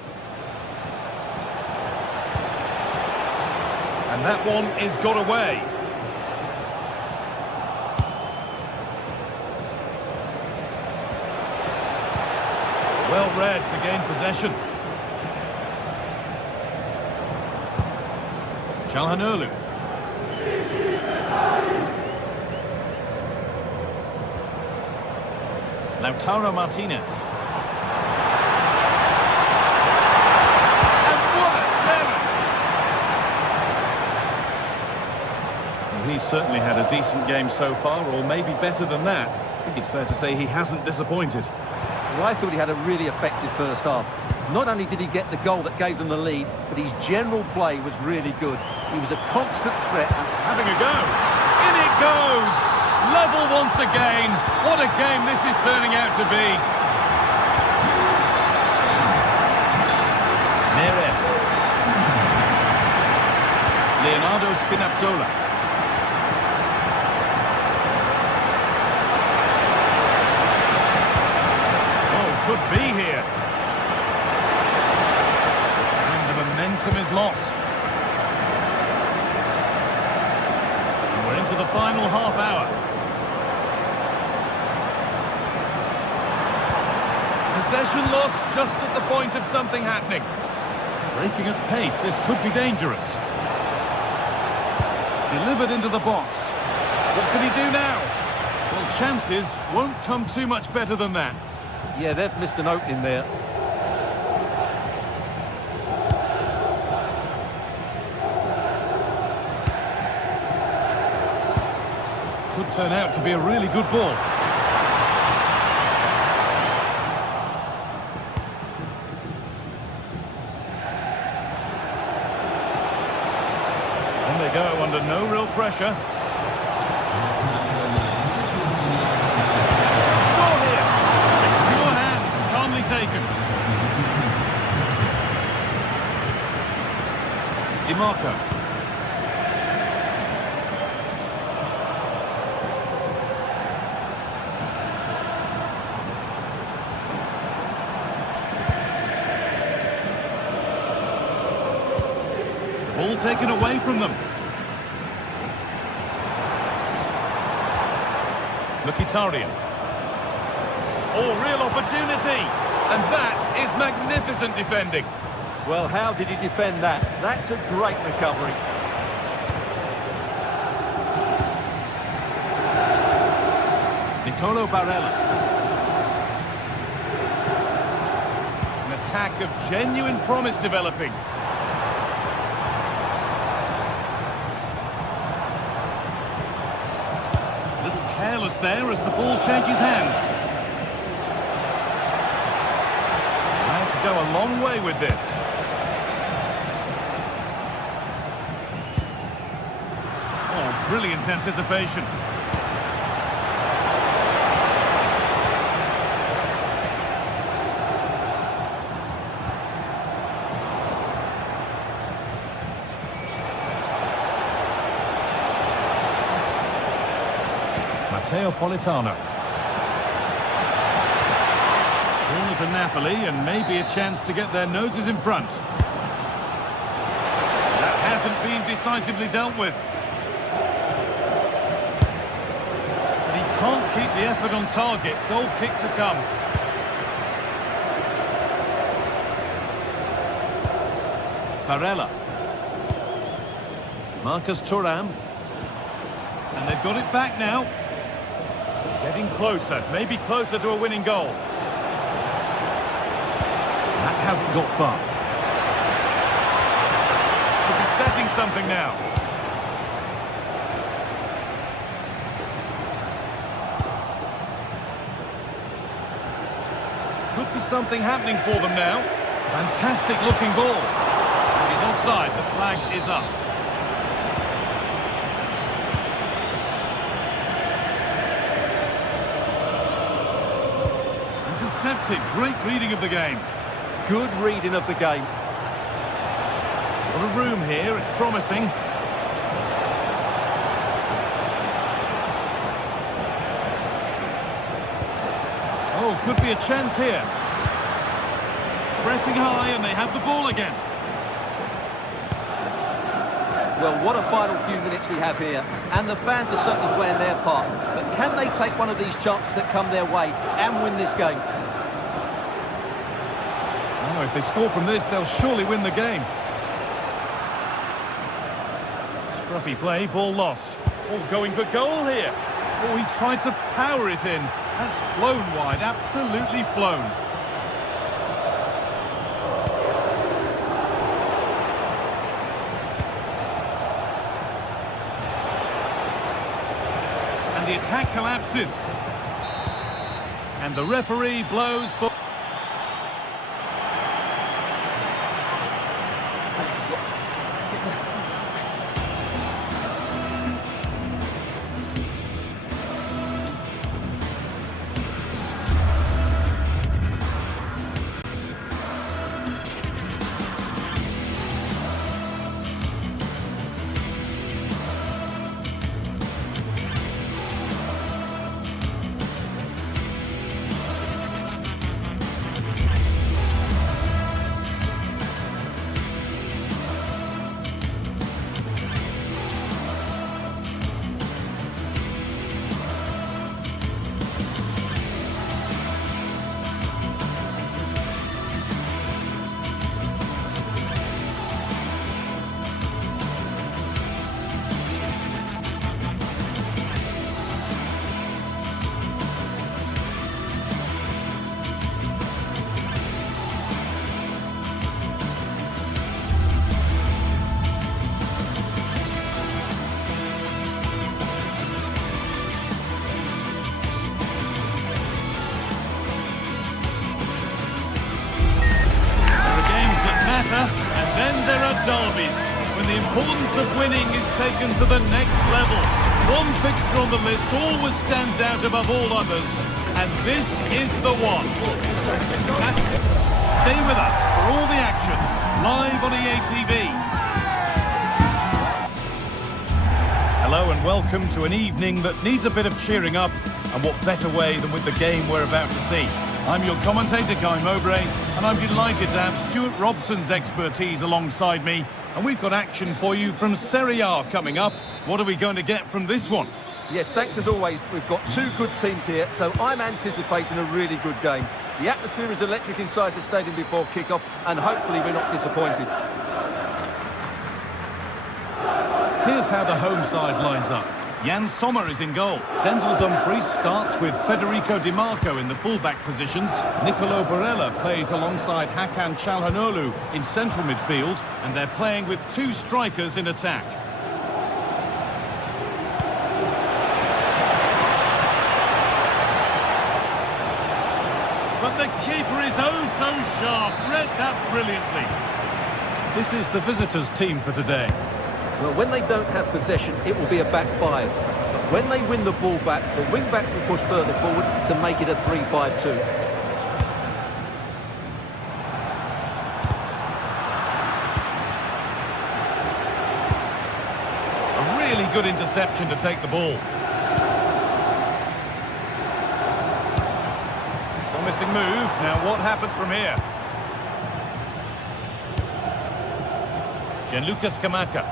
And that one is got away. Well read to gain possession. Calhanoglu. Lautaro Martinez. And what a challenge! Well, he's certainly had a decent game so far, or maybe better than that. I think it's fair to say he hasn't disappointed. Well, I thought he had a really effective first half. Not only did he get the goal that gave them the lead, but his general play was really good. He was a constant threat. Having a go. In it goes! Level once again. What a game this is turning out to be. Neres. Leonardo Spinazzola. Oh, could be here. And the momentum is lost. And we're into the final half hour. Possession lost just at the point of something happening. Breaking at pace, this could be dangerous. Delivered into the box. What can he do now? Well, chances won't come too much better than that. Yeah, they've missed an opening there. Could turn out to be a really good ball. On they go under no real pressure. Score here. Secure hands, calmly taken. Di Marco. Ball taken away from them. Mkhitaryan. Oh, real opportunity. And that is magnificent defending. Well, how did he defend that? That's a great recovery. Nicolo Barella. An attack of genuine promise developing. careless there as the ball changes hands. And to go a long way with this. Oh, brilliant anticipation. Politano. Ball to Napoli and maybe a chance to get their noses in front. That hasn't been decisively dealt with. But he can't keep the effort on target. Goal kick to come. Barella. Marcus Thuram. And they've got it back now. Getting closer, maybe closer to a winning goal. That hasn't got far. Could be setting something now. Could be something happening for them now. Fantastic looking ball. He's offside, the flag is up. Intercepted, great reading of the game. Good reading of the game. Got a room here, it's promising. Oh, could be a chance here. Pressing high and they have the ball again. Well, what a final few minutes we have here. And the fans are certainly playing their part. But can they take one of these chances that come their way and win this game? Oh, if they score from this, they'll surely win the game. Scruffy play, ball lost. Oh, going for goal here. Oh, he tried to power it in. That's flown wide, absolutely flown. And the attack collapses. And the referee blows for... And then there are derbies, when the importance of winning is taken to the next level. One fixture on the list always stands out above all others, and this is the one. Stay with us for all the action, live on EA TV. Hello and welcome to an evening that needs a bit of cheering up, and what better way than with the game we're about to see. I'm your commentator, Guy Mowbray, and I'm delighted to have Stuart Robson's expertise alongside me. And we've got action for you from Serie A coming up. What are we going to get from this one? Yes, thanks as always. We've got two good teams here, so I'm anticipating a really good game. The atmosphere is electric inside the stadium before kick-off, and hopefully we're not disappointed. Here's how the home side lines up. Jan Sommer is in goal. Denzel Dumfries starts with Federico Di Marco in the fullback positions. Nicolo Barella plays alongside Hakan Çalhanoğlu in central midfield, and they're playing with two strikers in attack. so sharp, read that brilliantly. This is the visitors' team for today. Well, when they don't have possession, it will be a back five. But when they win the ball back, the wing-backs will push further forward to make it a 3-5-2. Really good interception to take the ball. Promising move. Now what happens from here? Gianluca Scamacca.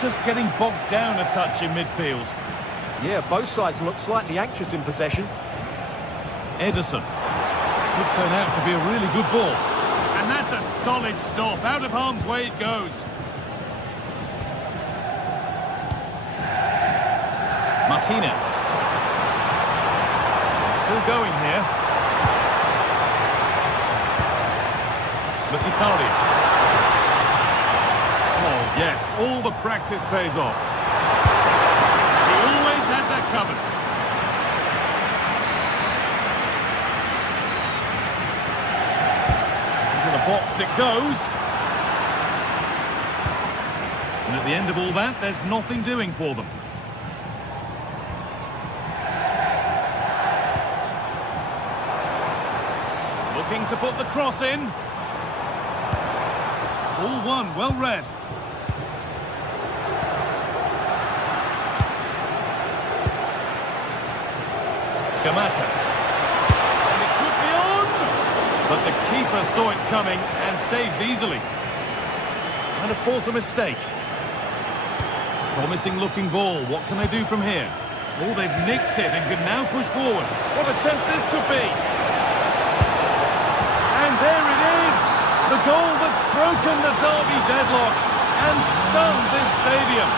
Just getting bogged down a touch in midfield. Yeah, both sides look slightly anxious in possession. Ederson. Could turn out to be a really good ball. And that's a solid stop. Out of harm's way it goes. Martinez. Still going here. Mkhitaryan. Oh, yes, all the practice pays off. He always had that covered. Into the box it goes. And at the end of all that, there's nothing doing for them. Looking to put the cross in. All one, well read. Scamacca. And it could be on! But the keeper saw it coming and saves easily. Trying to force a mistake. Promising looking ball. What can they do from here? Oh, they've nicked it and can now push forward. What a chance this could be! And there it is! The goal that's broken the derby deadlock and stunned this stadium.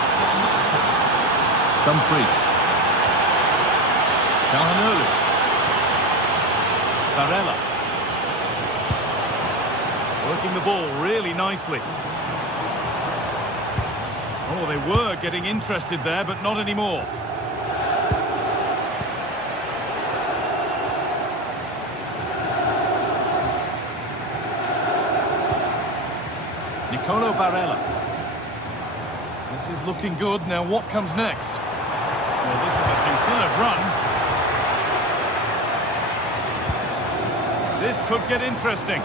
Dumfries. Calhanoglu. Barella. Working the ball really nicely. Oh, they were getting interested there, but not anymore. Nicolo Barella. This is looking good. Now what comes next? Well, this is a superb run. This could get interesting.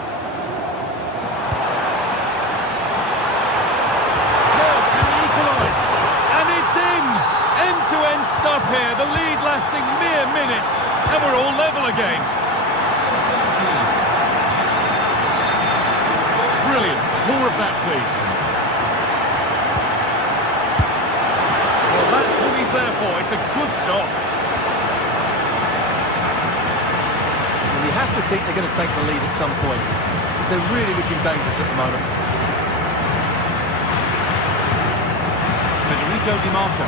Now can he equalise? And it's in! End-to-end stuff here. The lead lasting mere minutes. And we're all level again. Brilliant. More of that, please. Well, that's what he's there for. It's a good stop. And you have to think they're going to take the lead at some point, because they're really looking dangerous at the moment. Federico Di Marco.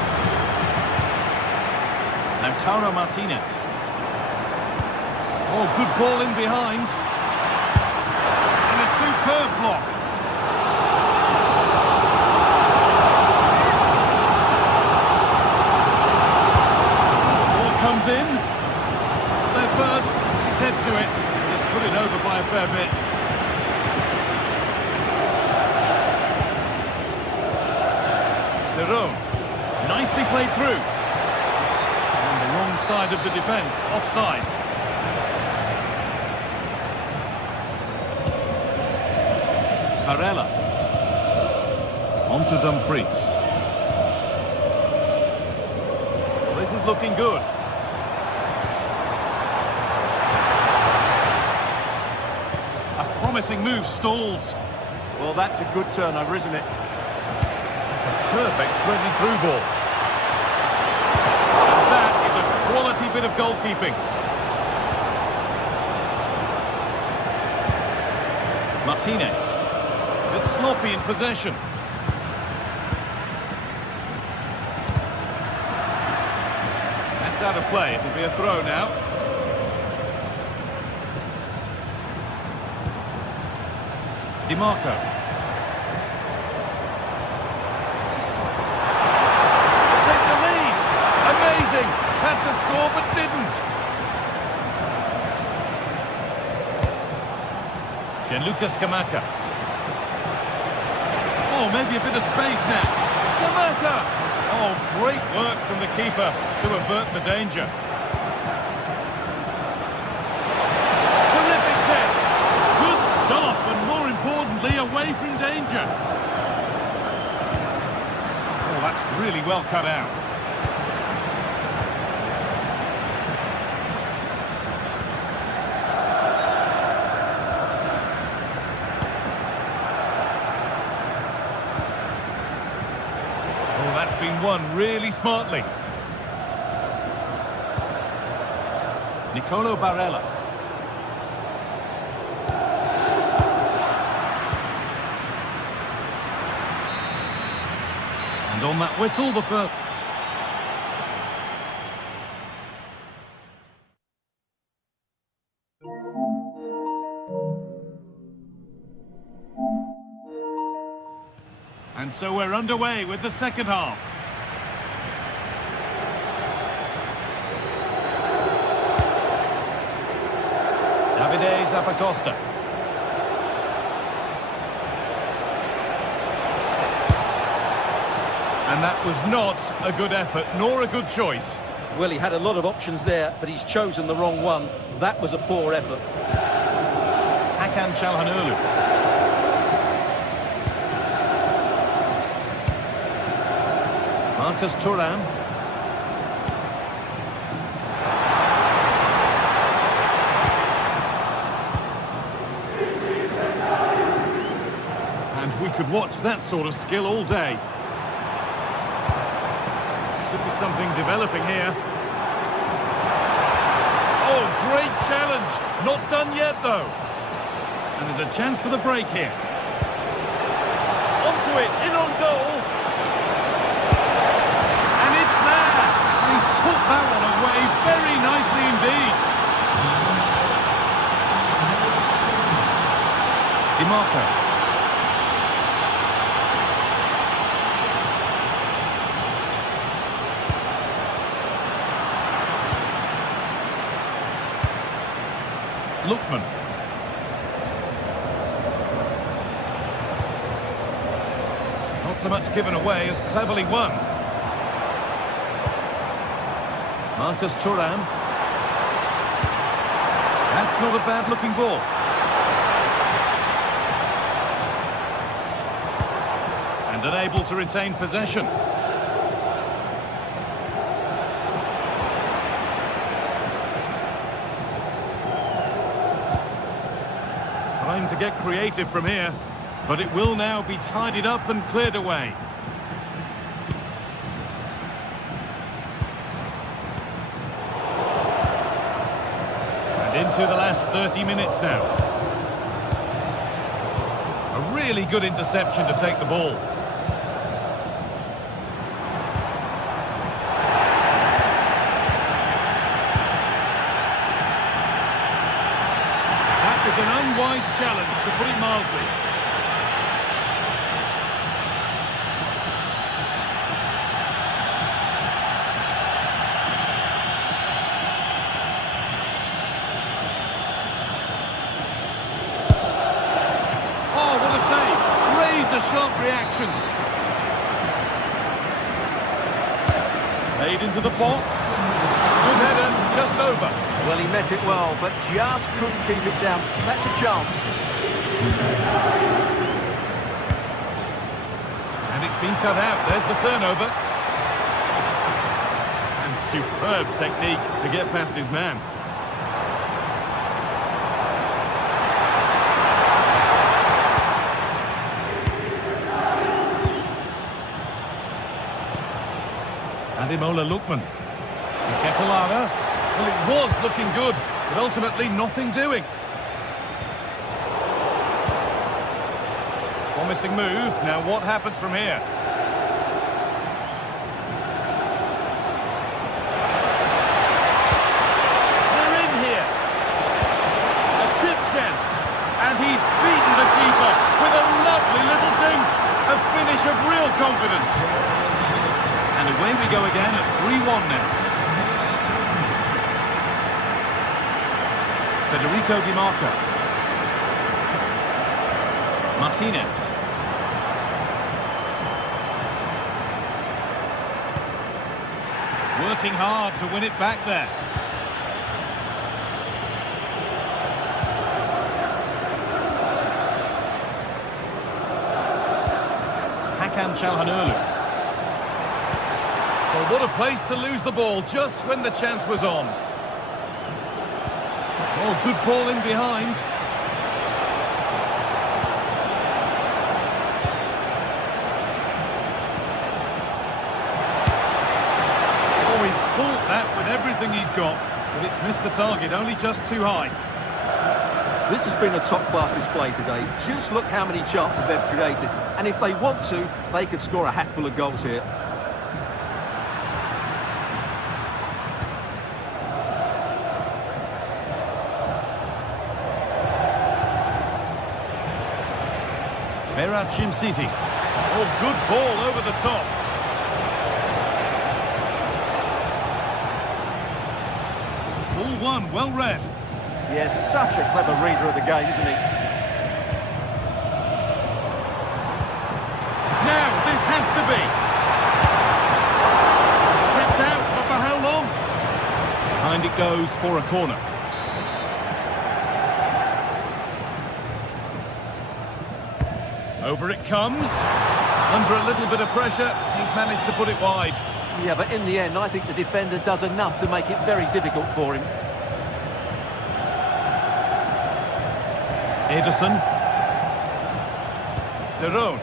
Lautaro Martinez. Oh, good ball in behind. And a superb block. Comes in. There first. He's head to it. He's put it over by a fair bit. Theron. Nicely played through. On the wrong side of the defence. Offside. Barella. On to Dumfries. This is looking good. Promising move stalls. Well, that's a good turnover, isn't it? It's a perfect friendly through ball. And that is a quality bit of goalkeeping. Martinez. A bit sloppy in possession. That's out of play. It'll be a throw now. Di Marco. To take the lead. Amazing. Had to score but didn't. Scamacca. Oh, maybe a bit of space now. Scamacca! Oh, great work from the keeper to avert the danger. Terrific chance. Good stop, and more importantly, away from danger. Oh, that's really well cut out. Been won really smartly. Nicolo Barella. And on that whistle, the first. And so we're underway with the second half. Davide Zappacosta. And that was not a good effort, nor a good choice. Well, he had a lot of options there, but he's chosen the wrong one. That was a poor effort. Hakan Çalhanoğlu. Marcus Thuram. And we could watch that sort of skill all day. Could be something developing here. Oh, great challenge. Not done yet, though. And there's a chance for the break here. Onto it, in on goal. And it's there. And he's put that one away very nicely indeed. DiMarco. Lookman. Not so much given away as cleverly won. Marcus Thuram. That's not a bad looking ball. And unable to retain possession. Time to get creative from here, but it will now be tidied up and cleared away. And into the last 30 minutes now. A really good interception to take the ball. An unwise challenge, to put it mildly. Oh, what a save! Razor-sharp reactions. Made into the box. Good header, just over. Well, he met it well, but just couldn't keep it down. That's a chance. And it's been cut out. There's the turnover. And superb technique to get past his man. Ademola Lookman. Ketelana. Well, it was looking good, but ultimately nothing doing. Promising move. Now what happens from here? They're in here. A chip chance. And he's beaten the keeper with a lovely little dink. A finish of real confidence. And away we go again at 3-1 now. Federico Di Marco. Martinez. Working hard to win it back there. Çalhanoğlu. Well, what a place to lose the ball just when the chance was on. Oh, good ball in behind. Oh, he caught that with everything he's got, but it's missed the target, only just too high. This has been a top-class display today. Just look how many chances they've created. And if they want to, they could score a hatful of goals here. Berat City. Oh, good ball over the top. Ball one, well read. Yes, such a clever reader of the game, isn't he? Now, this has to be. Kept out, but for how long? Behind it goes for a corner. Over it comes. Under a little bit of pressure, he's managed to put it wide. Yeah, but in the end, I think the defender does enough to make it very difficult for him. Ederson. De Roon.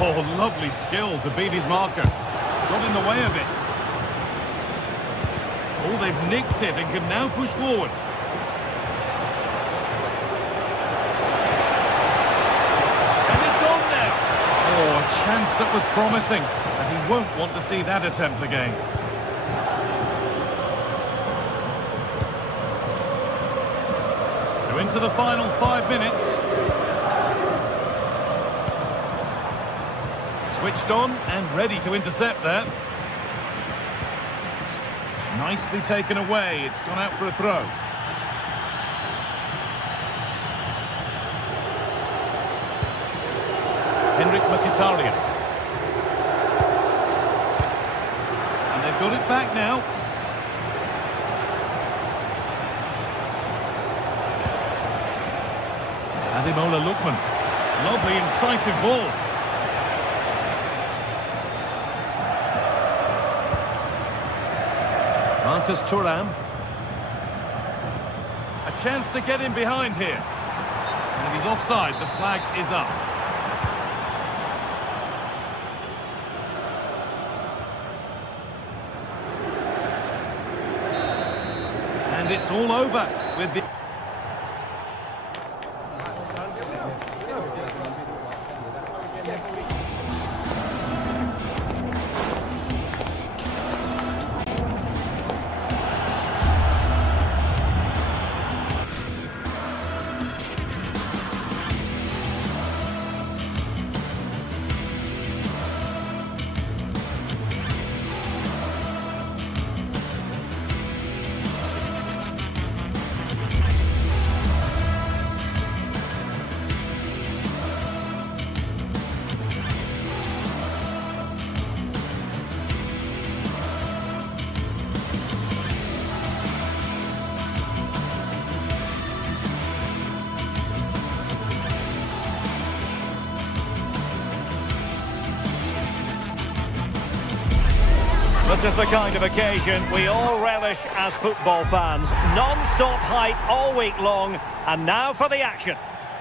Oh, lovely skill to beat his marker. Got in the way of it. Oh, they've nicked it and can now push forward. And it's on now. Oh, a chance that was promising. And he won't want to see that attempt again. So into the final 5 minutes. Switched on and ready to intercept there. Nicely taken away. It's gone out for a throw. Henrik Mkhitaryan. And they've got it back now. Ademola Lookman. Lovely incisive ball. Marcus Thuram. A chance to get in behind here. And if he's offside, the flag is up. And it's all over with the... This is the kind of occasion we all relish as football fans. Non-stop hype all week long, and now for the action.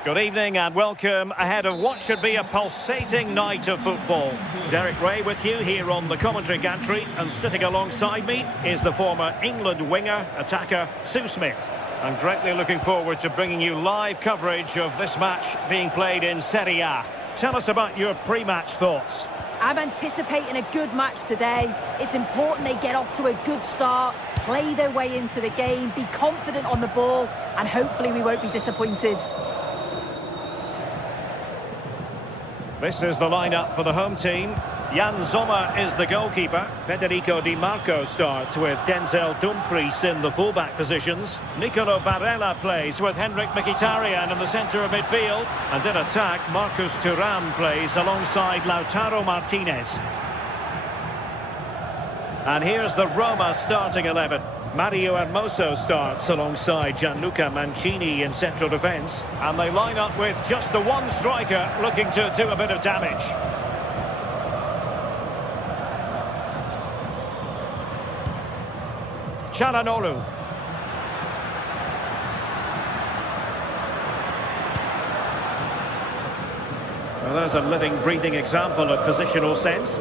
Good evening and welcome ahead of what should be a pulsating night of football. Derek Ray with you here on the commentary gantry, and sitting alongside me is the former England winger, attacker Sue Smith. I'm greatly looking forward to bringing you live coverage of this match being played in Serie A. Tell us about your pre-match thoughts. I'm anticipating a good match today. It's important they get off to a good start, play their way into the game, be confident on the ball, and hopefully we won't be disappointed. This is the lineup for the home team. Jan Sommer is the goalkeeper. Federico Di Marco starts with Denzel Dumfries in the fullback positions. Nicolo Barella plays with Henrik Mkhitaryan in the centre of midfield. And in attack, Marcus Thuram plays alongside Lautaro Martinez. And here's the Roma starting 11. Mario Hermoso starts alongside Gianluca Mancini in central defence. And they line up with just the one striker looking to do a bit of damage. Çalhanoğlu. Well, there's a living, breathing example of positional sense.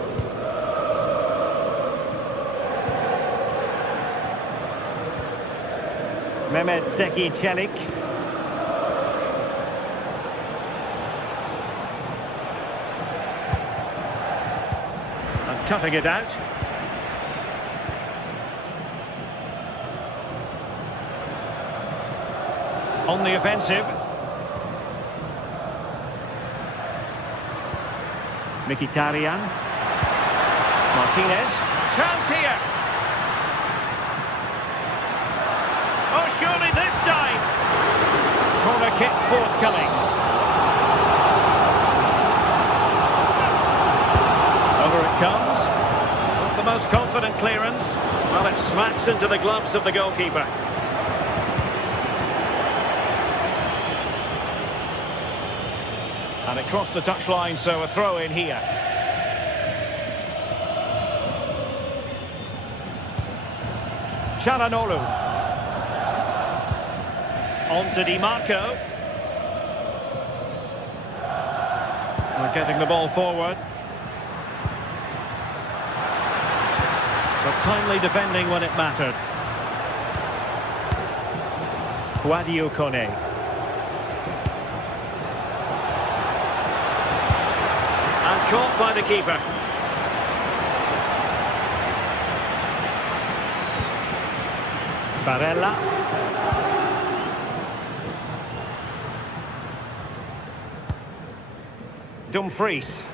Mehmet Zeki Çelik. And cutting it out. On the offensive. Mkhitaryan. Martinez. Chance here. Oh, surely this time. Corner kick forthcoming. Over it comes. Not the most confident clearance. Well, it smacks into the gloves of the goalkeeper. And it crossed the touchline, so a throw in here. Çalhanoğlu. On to Di Marco. They're getting the ball forward. But timely defending when it mattered. Sadio Kone. And caught by the keeper. Barella. Dumfries.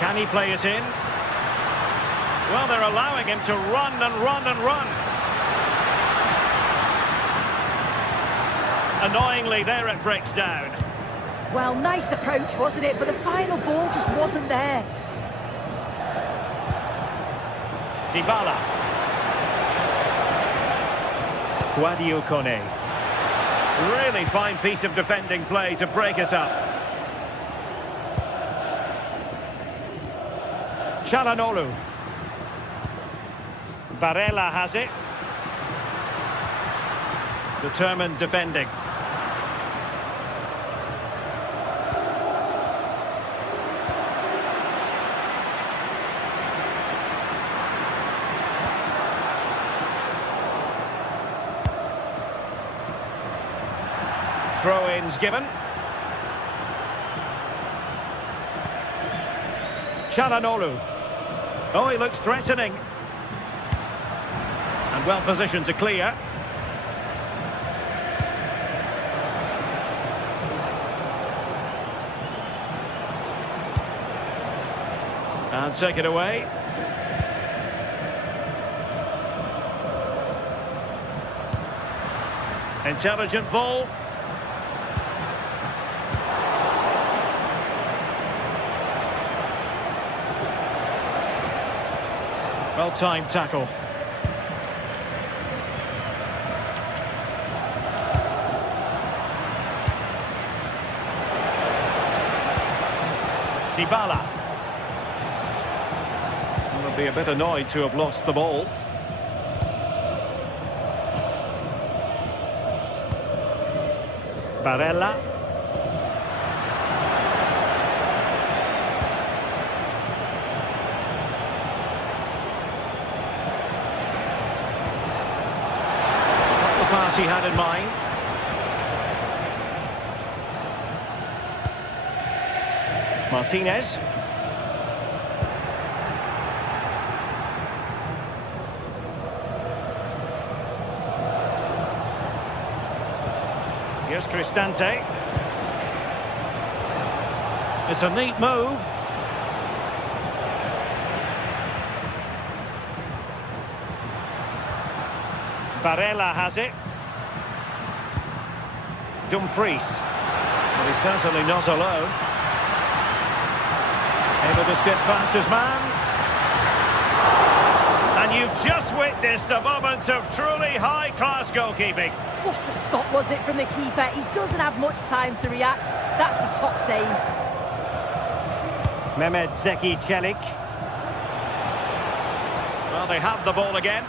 Can he play it in? Well, they're allowing him to run and run and run. Annoyingly, there it breaks down. Well, nice approach, wasn't it? But the final ball just wasn't there. Dybala. Sadio Kone. Really fine piece of defending play to break it up. Çalhanoğlu. Barella has it. Determined defending. Throw-ins given. Çalhanoğlu. Oh, he looks threatening. And well positioned to clear. And take it away. Intelligent ball. Well-timed tackle. Dybala. Will be a bit annoyed to have lost the ball. Barella. Not the pass he had in mind. Martinez. Here's Cristante. It's a neat move. Barella has it. Dumfries. Well, he's certainly not alone. Able to skip past his man. And you've just witnessed a moment of truly high-class goalkeeping. What a stop, wasn't it, from the keeper? He doesn't have much time to react. That's a top save. Mehmet Zeki Çelik. Well, they have the ball again.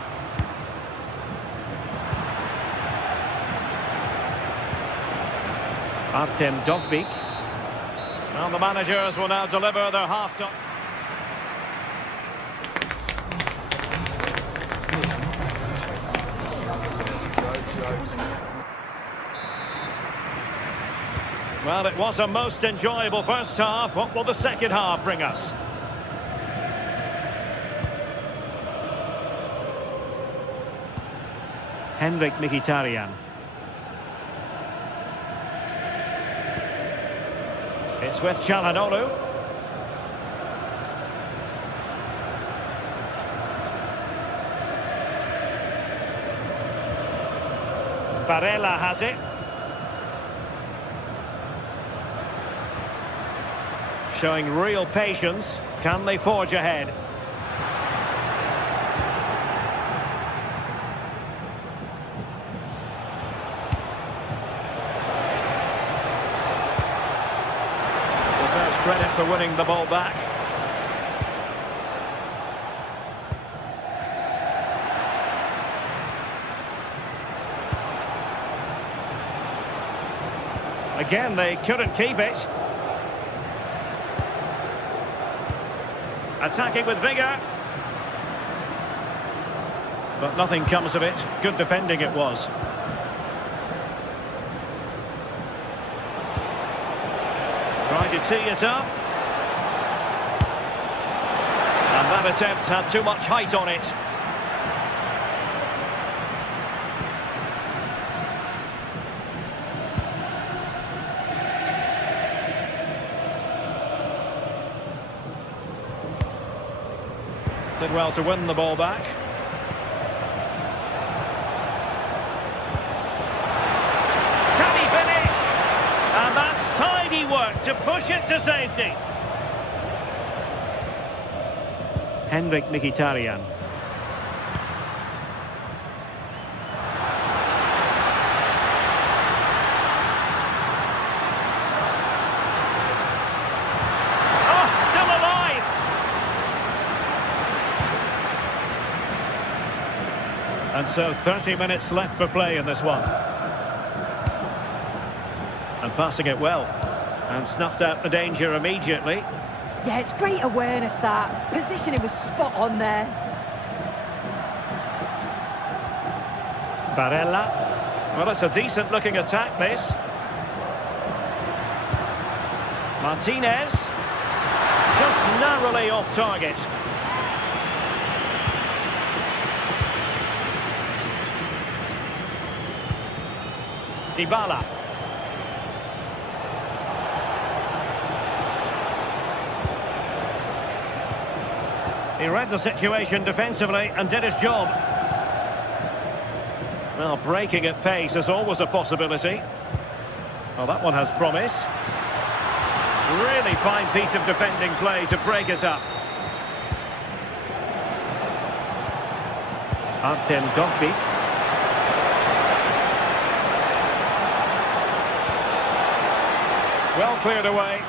Artem Dovbik. Well, the managers will now deliver their half-time. Well, it was a most enjoyable first half. What will the second half bring us? Henrik Mkhitaryan. It's with Çalhanoğlu. Barella has it. Showing real patience. Can they forge ahead? Deserves credit for winning the ball back. Again, they couldn't keep it. Attacking with vigour. But nothing comes of it. Good defending it was. Trying to tee it up. And that attempt had too much height on it. Did well to win the ball back. Can he finish? And that's tidy work to push it to safety. Henrik Mkhitaryan. And so 30 minutes left for play in this one. And passing it well. And snuffed out the danger immediately. Yeah, it's great awareness, that. Positioning was spot on there. Barella. Well, it's a decent looking attack, this. Martinez. Just narrowly off target. Dybala. He read the situation defensively and did his job. Well, breaking at pace is always a possibility. Well, that one has promise. Really fine piece of defending play to break us up. Artem Dovbik. Well cleared away.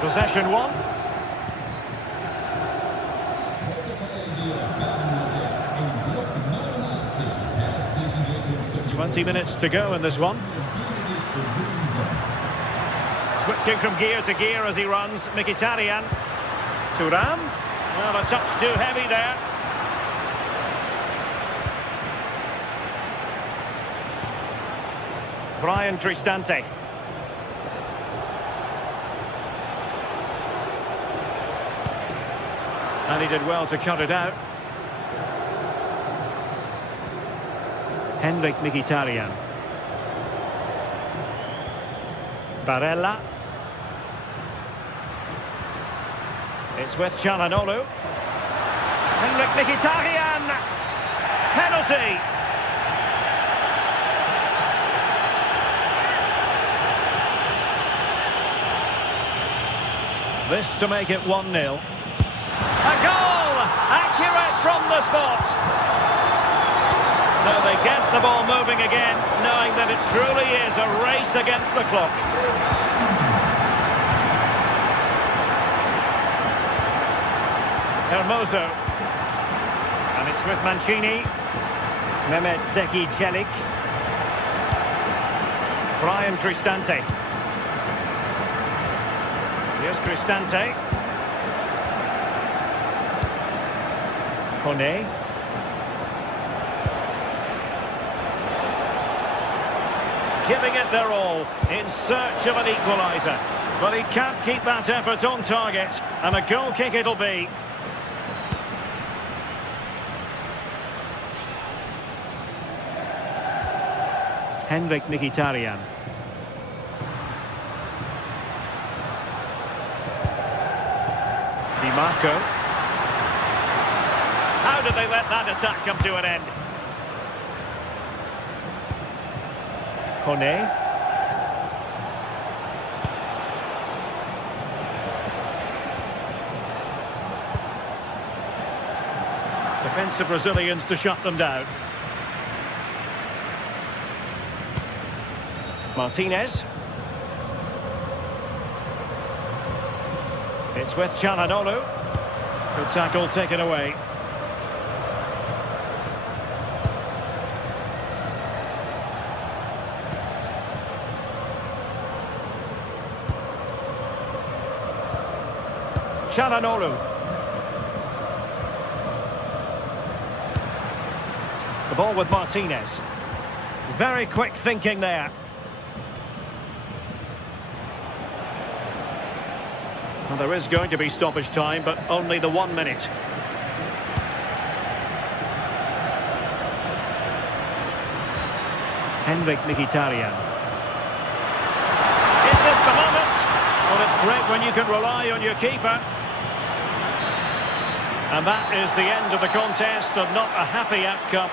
Possession one. 20 minutes to go in this one. Switching from gear to gear as he runs. Mkhitaryan. Thuram. Well, a touch too heavy there. Brian Cristante. And he did well to cut it out. Henrik Mkhitaryan. Barella. It's with Çalhanoğlu. Henrik Mkhitaryan. Penalty. This to make it 1-0. A goal! Accurate from the spot. So they get the ball moving again, knowing that it truly is a race against the clock. Hermoso. And it's with Mancini. Mehmet Zeki Çelik. Brian Cristante. Here's Cristante. Kone. Giving it their all in search of an equaliser. But he can't keep that effort on target, and a goal kick it'll be. Henrik Mkhitaryan. Di Marco. How did they let that attack come to an end? Kone. Defensive Brazilians to shut them down. Martinez. It's with Çalhanoğlu. Good tackle taken away. Çalhanoğlu. The ball with Martinez. Very quick thinking there. Well, there is going to be stoppage time, but only the 1 minute. Henrik Mkhitaryan. Is this the moment? Well, it's great when you can rely on your keeper. And that is the end of the contest, and not a happy outcome.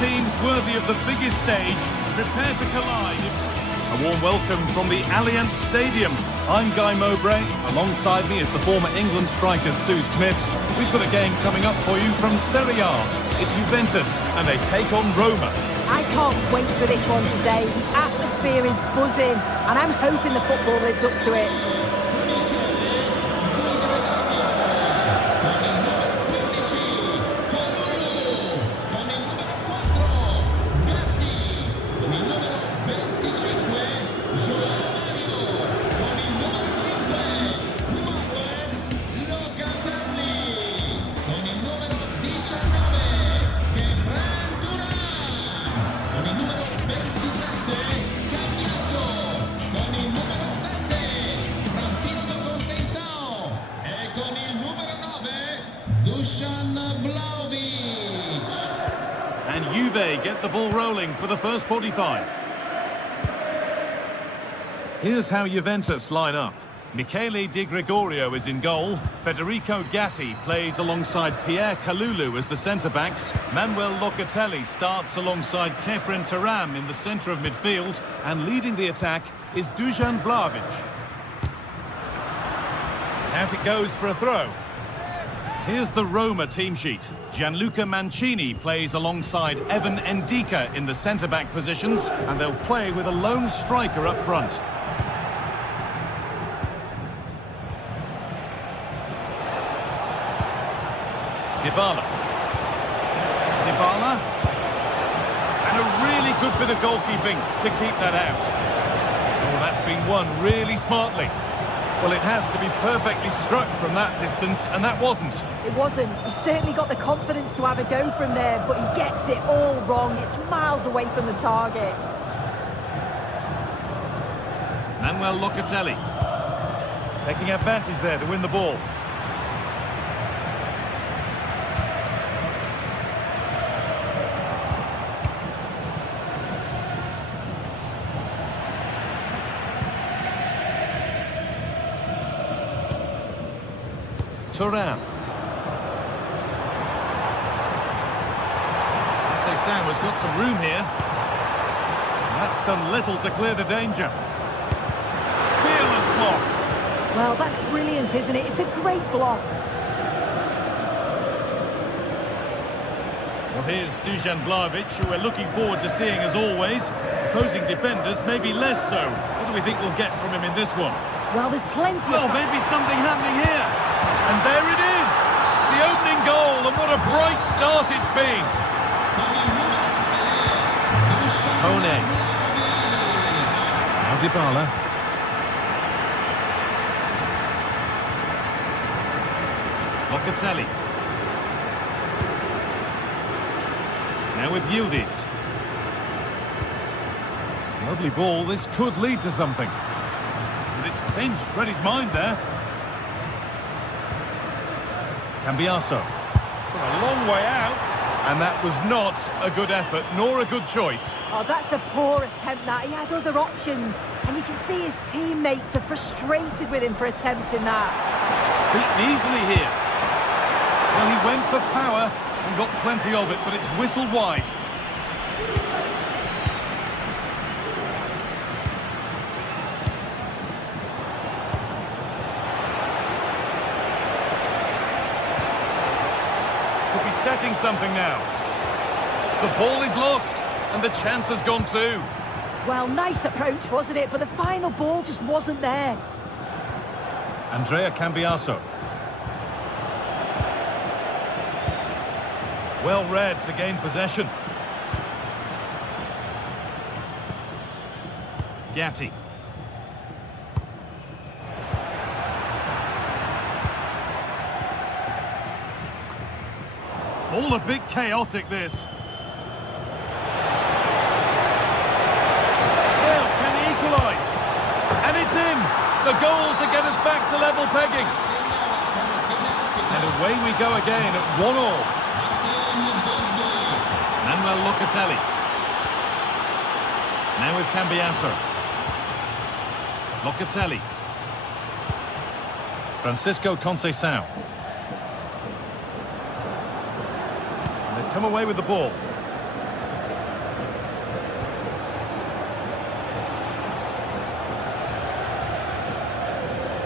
teams worthy of the biggest stage prepare to collide. A warm welcome from the Allianz Stadium. I'm Guy Mowbray. Alongside me is the former England striker Sue Smith. We've got a game coming up for you from Serie A. It's Juventus and they take on Roma. I can't wait for this one today. The atmosphere is buzzing and I'm hoping the football lives up to it. And Juve get the ball rolling for the first 45. Here's how Juventus line up. Michele Di Gregorio is in goal. Federico Gatti plays alongside Pierre Kalulu as the centre-backs. Manuel Locatelli starts alongside Kefren Turam in the centre of midfield. And leading the attack is Dusan Vlahovic. Out it goes for a throw. Here's the Roma team sheet. Gianluca Mancini plays alongside Evan Ndika in the centre-back positions, and they'll play with a lone striker up front. Dybala. And a really good bit of goalkeeping to keep that out. Oh, that's been won really smartly. Well, it has to be perfectly struck from that distance, and that wasn't. It wasn't. He certainly got the confidence to have a go from there, but he gets it all wrong. It's miles away from the target. Manuel Locatelli taking advantage there to win the ball. Turam. Sam has got some room here. That's done little to clear the danger. Fearless block. Well, that's brilliant, isn't it? It's a great block. Well, here's Dusan Vlahovic, who we're looking forward to seeing as always. Opposing defenders, maybe less so. What do we think we'll get from him in this one? Well, there's plenty of... Well, maybe something happening here. And there it is! The opening goal, and what a bright start it's been! Kone. Now Dybala. Locatelli. Now with Yildiz. Lovely ball, this could lead to something. But it's pinched, read his mind there. Cambiaso. A long way out. And that was not a good effort, nor a good choice. Oh, that's a poor attempt, that. He had other options. And you can see his teammates are frustrated with him for attempting that. Beaten easily here. Well, he went for power and got plenty of it, but it's whistled wide. Could be setting something now. The ball is lost, and the chance has gone too. Well, nice approach, wasn't it? But the final ball just wasn't there. Andrea Cambiaso. Well read to gain possession. Gatti. All a bit chaotic, this. Well, can he equalise? And it's in! The goal to get us back to level pegging. And away we go again at 1-1. Manuel Locatelli. Now with Cambiaso. Locatelli. Francisco Conceição. They've come away with the ball.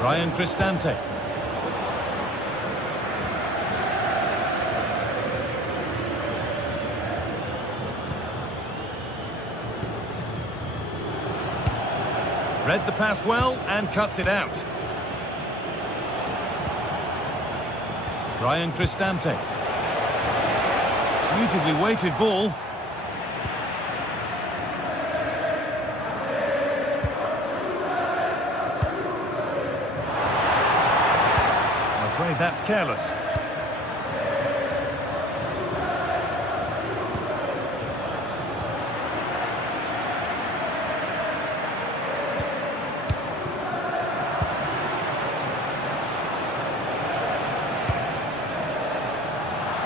Brian Cristante. Read the pass well and cuts it out. Brian Cristante. Beautifully weighted ball. I'm afraid that's careless.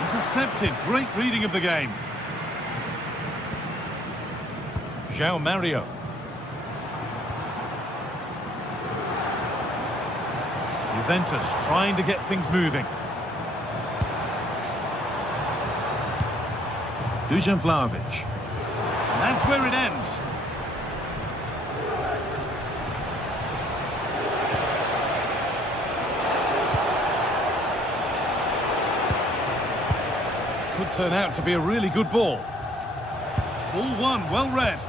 Intercepted. Great reading of the game. João Mario. Juventus trying to get things moving. Dusan Vlahovic. That's where it ends. Could turn out to be a really good ball. Ball one, well read.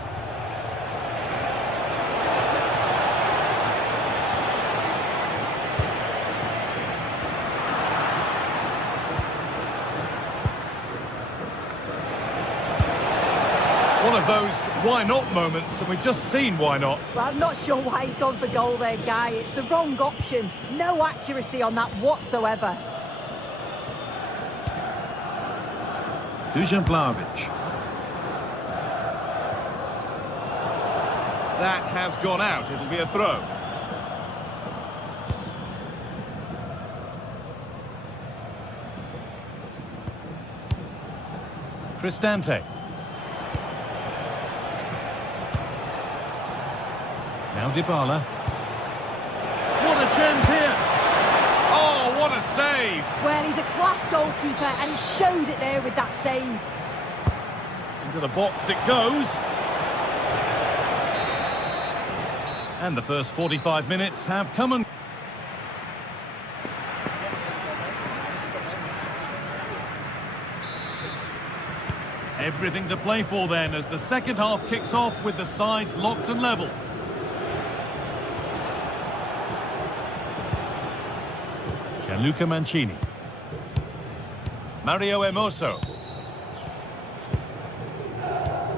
One of those why not moments, and we've just seen why not. Well, I'm not sure why he's gone for goal there, Guy. It's the wrong option. No accuracy on that whatsoever. Dusan Vlahovic. That has gone out. It'll be a throw. Cristante. Now Dybala. What a chance here! Oh, what a save! Well, he's a class goalkeeper, and he showed it there with that save. Into the box it goes. And the first 45 minutes have come and... Everything to play for then as the second half kicks off with the sides locked and level. Gianluca Mancini. Mario Hermoso.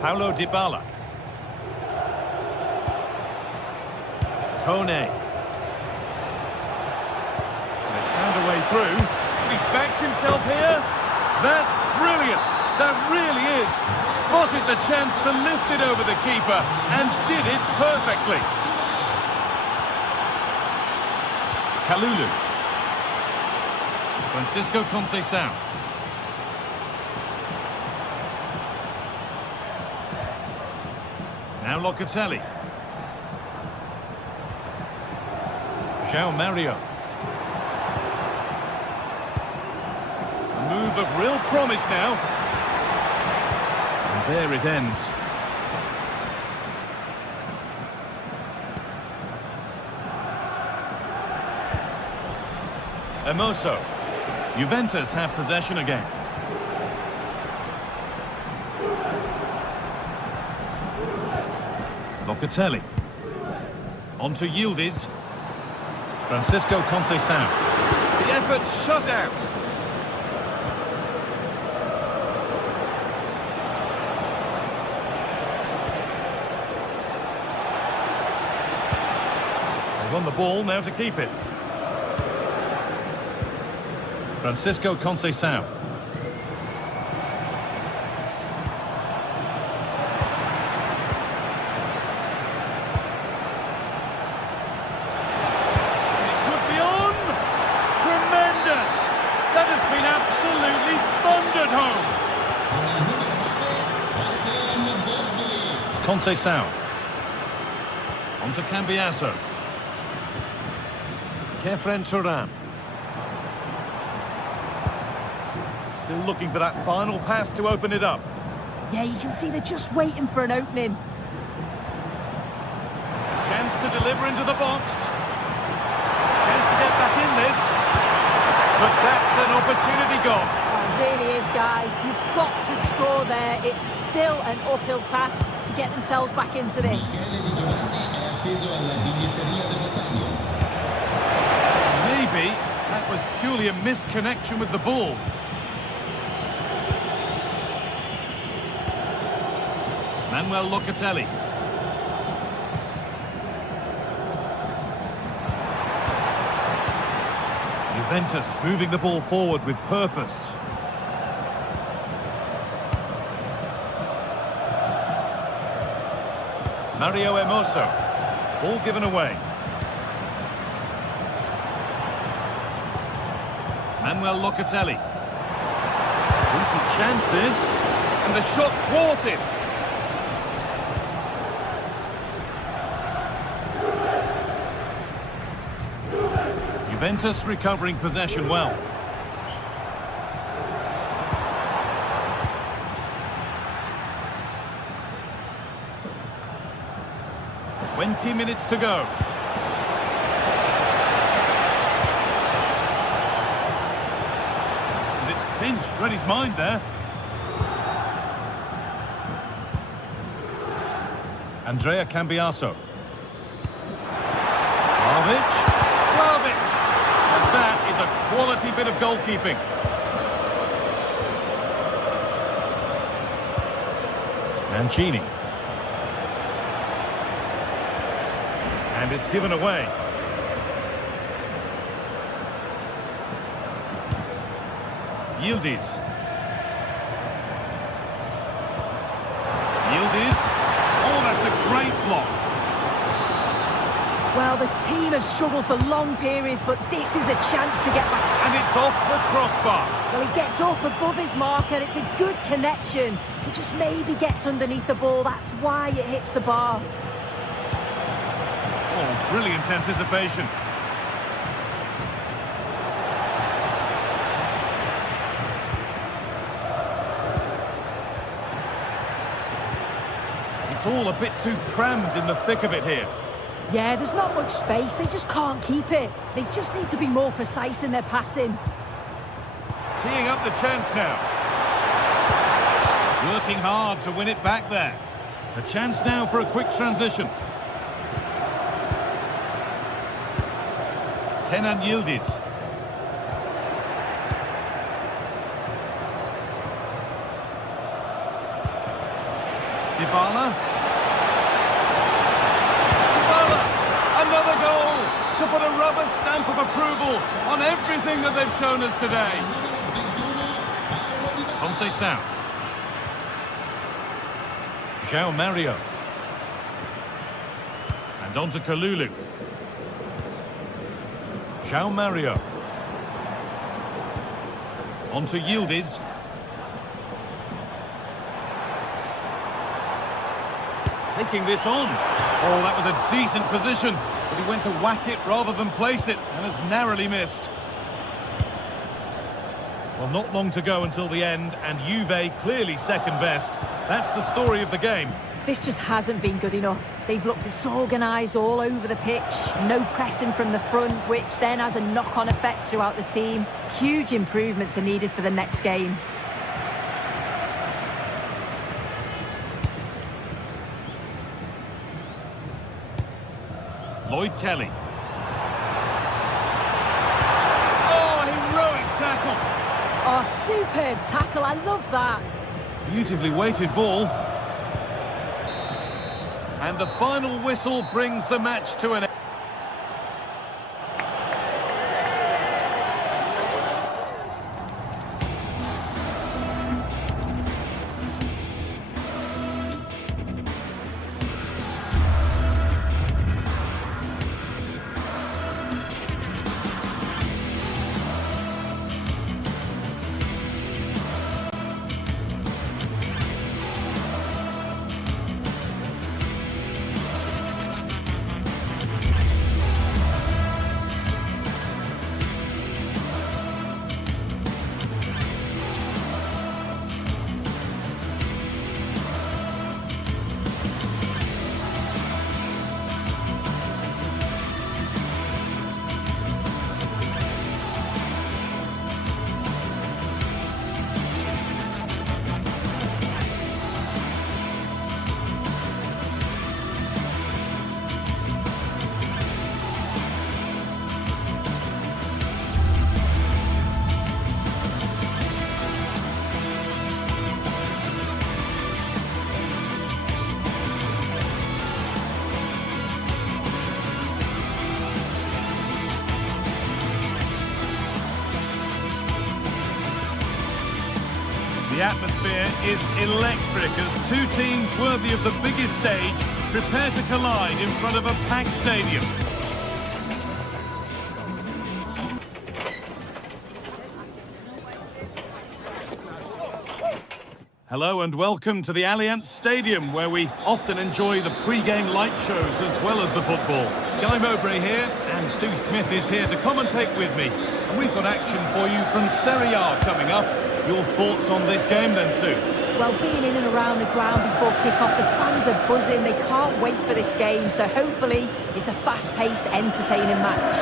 Paulo Dybala. Kone. They found a way through. He's backed himself here. That's brilliant. That really is. Spotted the chance to lift it over the keeper and did it perfectly. Kalulu. Francisco Conceição. Now Locatelli. João Mario. A move of real promise now. And there it ends. Hermoso. Juventus have possession again. Locatelli. On to Yildiz. Francisco Conceição. The effort shut out. They've won the ball, now to keep it. Francisco Conceição. It could be on. Tremendous. That has been absolutely thundered home. Conceição. On to Cambiasso. Kefren Turan. Still looking for that final pass to open it up. Yeah, you can see they're just waiting for an opening. Chance to deliver into the box. But that's an opportunity gone. It really is, Guy. You've got to score there. It's still an uphill task to get themselves back into this. Maybe that was purely a misconnection with the ball. Manuel Locatelli. Juventus moving the ball forward with purpose. Mario Hermoso. Ball given away. Manuel Locatelli. Decent chance this. And the shot thwarted. Juventus recovering possession well. "20 minutes to go. And it's pinched, read his mind there. Andrea Cambiaso. Vlahovic. And that is a quality bit of goalkeeping. Mancini. And it's given away. Yildiz. Oh, that's a great block. Well, the team have struggled for long periods, but this is a chance to get back. And it's off the crossbar. Well, he gets up above his marker. It's a good connection. He just maybe gets underneath the ball. That's why it hits the bar. Oh, brilliant anticipation. It's all a bit too crammed in the thick of it here. Yeah, there's not much space. They just can't keep it. They just need to be more precise in their passing. Teeing up the chance now. Working hard to win it back there. A chance now for a quick transition. Kenan Yildiz. Dybala. Another goal to put a rubber stamp of approval on everything that they've shown us today. Conceição. João Mario. And on to Kalulu. João Mario. On to Yildiz. Taking this on. Oh, that was a decent position, but he went to whack it rather than place it, and has narrowly missed. Well, not long to go until the end, and Juve clearly second best. That's the story of the game. This just hasn't been good enough. They've looked disorganised all over the pitch. No pressing from the front, which then has a knock-on effect throughout the team. Huge improvements are needed for the next game. Lloyd Kelly. Oh, heroic tackle. Oh, superb tackle. I love that. Beautifully weighted ball. And the final whistle brings the match to an end. The atmosphere is electric as two teams worthy of the biggest stage prepare to collide in front of a packed stadium. Hello and welcome to the Allianz Stadium, where we often enjoy the pre-game light shows as well as the football. Guy Mowbray here, and Sue Smith is here to commentate with me. And we've got action for you from Serie A coming up. Your thoughts on this game then, Sue? Well, being in and around the ground before kick-off, the fans are buzzing. They can't wait for this game, so hopefully it's a fast-paced, entertaining match.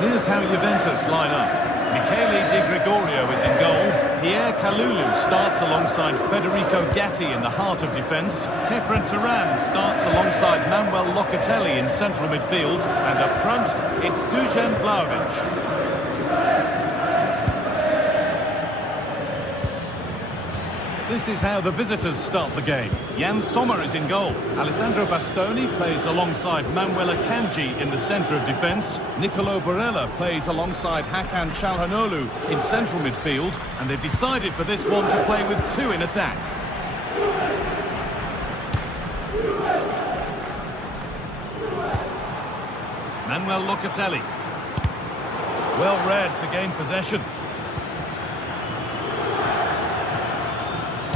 Here's how Juventus line up. Michele Di Gregorio is in goal. Pierre Kalulu starts alongside Federico Gatti in the heart of defence. Kefren Turan starts alongside Manuel Locatelli in central midfield. And up front, it's Dusan Vlahovic. This is how the visitors start the game. Jan Sommer is in goal. Alessandro Bastoni plays alongside Manuel Akanji in the centre of defence. Nicolo Barella plays alongside Hakan Çalhanoğlu in central midfield. And they've decided for this one to play with two in attack. Manuel Locatelli. Well read to gain possession.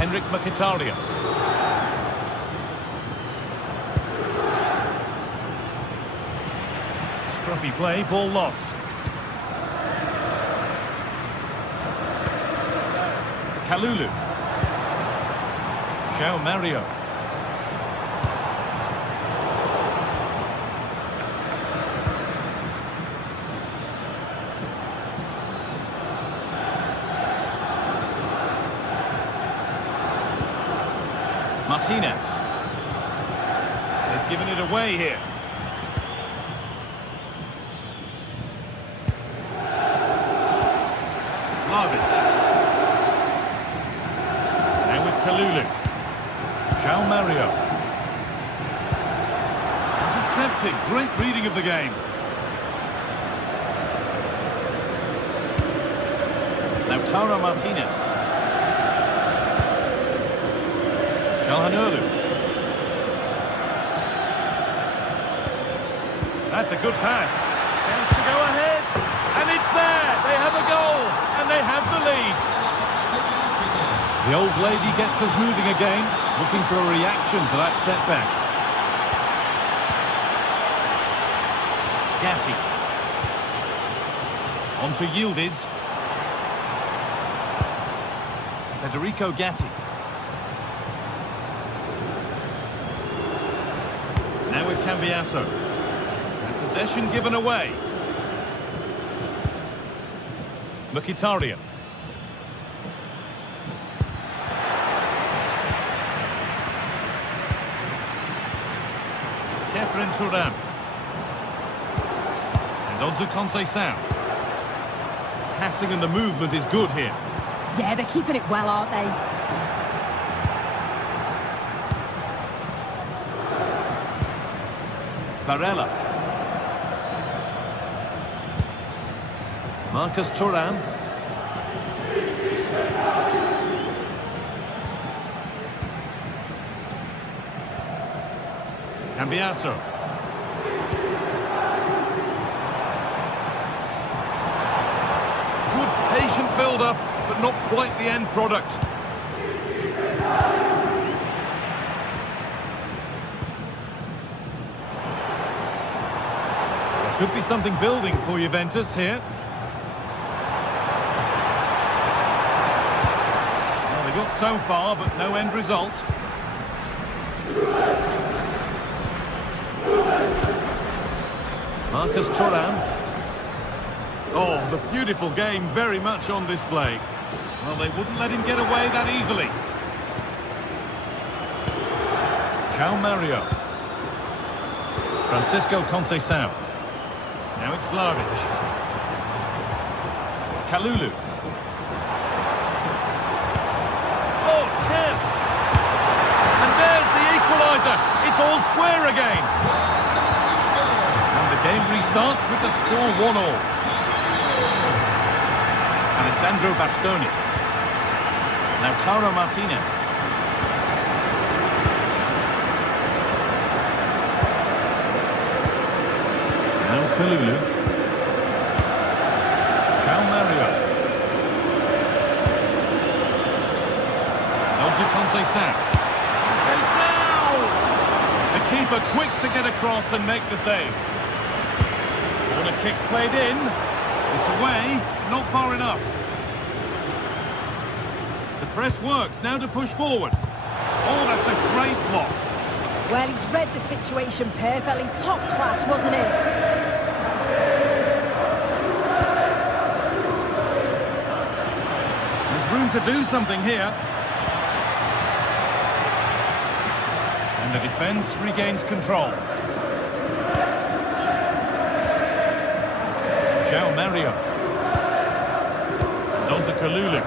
Henrik Mkhitaryan. Scruffy play, ball lost. Kalulu. João Mario. Martinez. They've given it away here. Vlahovic. Now with Kalulu. João Mario. Intercepted. Great reading of the game. Lautaro Martinez. Çalhanoğlu. That's a good pass. Chance to go ahead. And it's there. They have a goal. And they have the lead. The old lady gets us moving again. Looking for a reaction to that setback. Gatti. On to Yildiz. Federico Gatti. Now with Cambiasso. And possession given away. Mkhitaryan. Kefren Turan. And on to Conceição. Passing and the movement is good here. Yeah, they're keeping it well, aren't they? Barella. Marcus Thuram. Cambiasso. Good patient build-up, but not quite the end product. Could be something building for Juventus here. Well, they got so far, but no end result. Marcus Thuram. Oh, the beautiful game very much on display. Well, they wouldn't let him get away that easily. João Mario. Francisco Conceição. Now it's Vlahovic. Kalulu. Oh, chance! And there's the equaliser. It's all square again. And the game restarts with the score 1-1. Alessandro Bastoni. Lautaro Martinez. Now Kalulu. João Mario. On to Conceição. The keeper quick to get across and make the save. Corner kick played in. It's away, not far enough. The press works, now to push forward. Oh, that's a great block. Well, he's read the situation perfectly. Top class, wasn't it? There's room to do something here. And the defence regains control. João Mario. And on to Kalulu.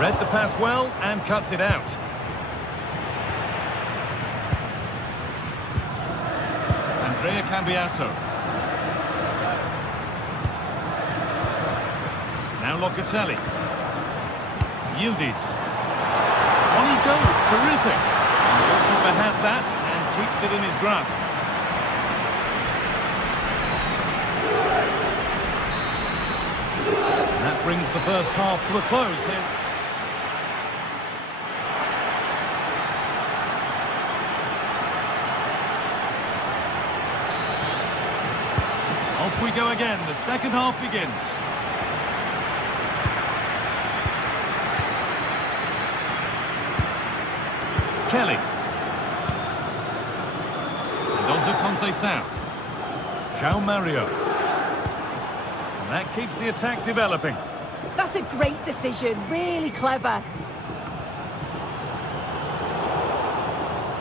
Read the pass well and cuts it out. Andrea Cambiasso. Now Locatelli. Yildiz. On he goes, terrific. And the goalkeeper has that and keeps it in his grasp. And that brings the first half to a close here. Off we go again, the second half begins. Kelly. And on to Conceição. João Mario. And that keeps the attack developing. That's a great decision, really clever.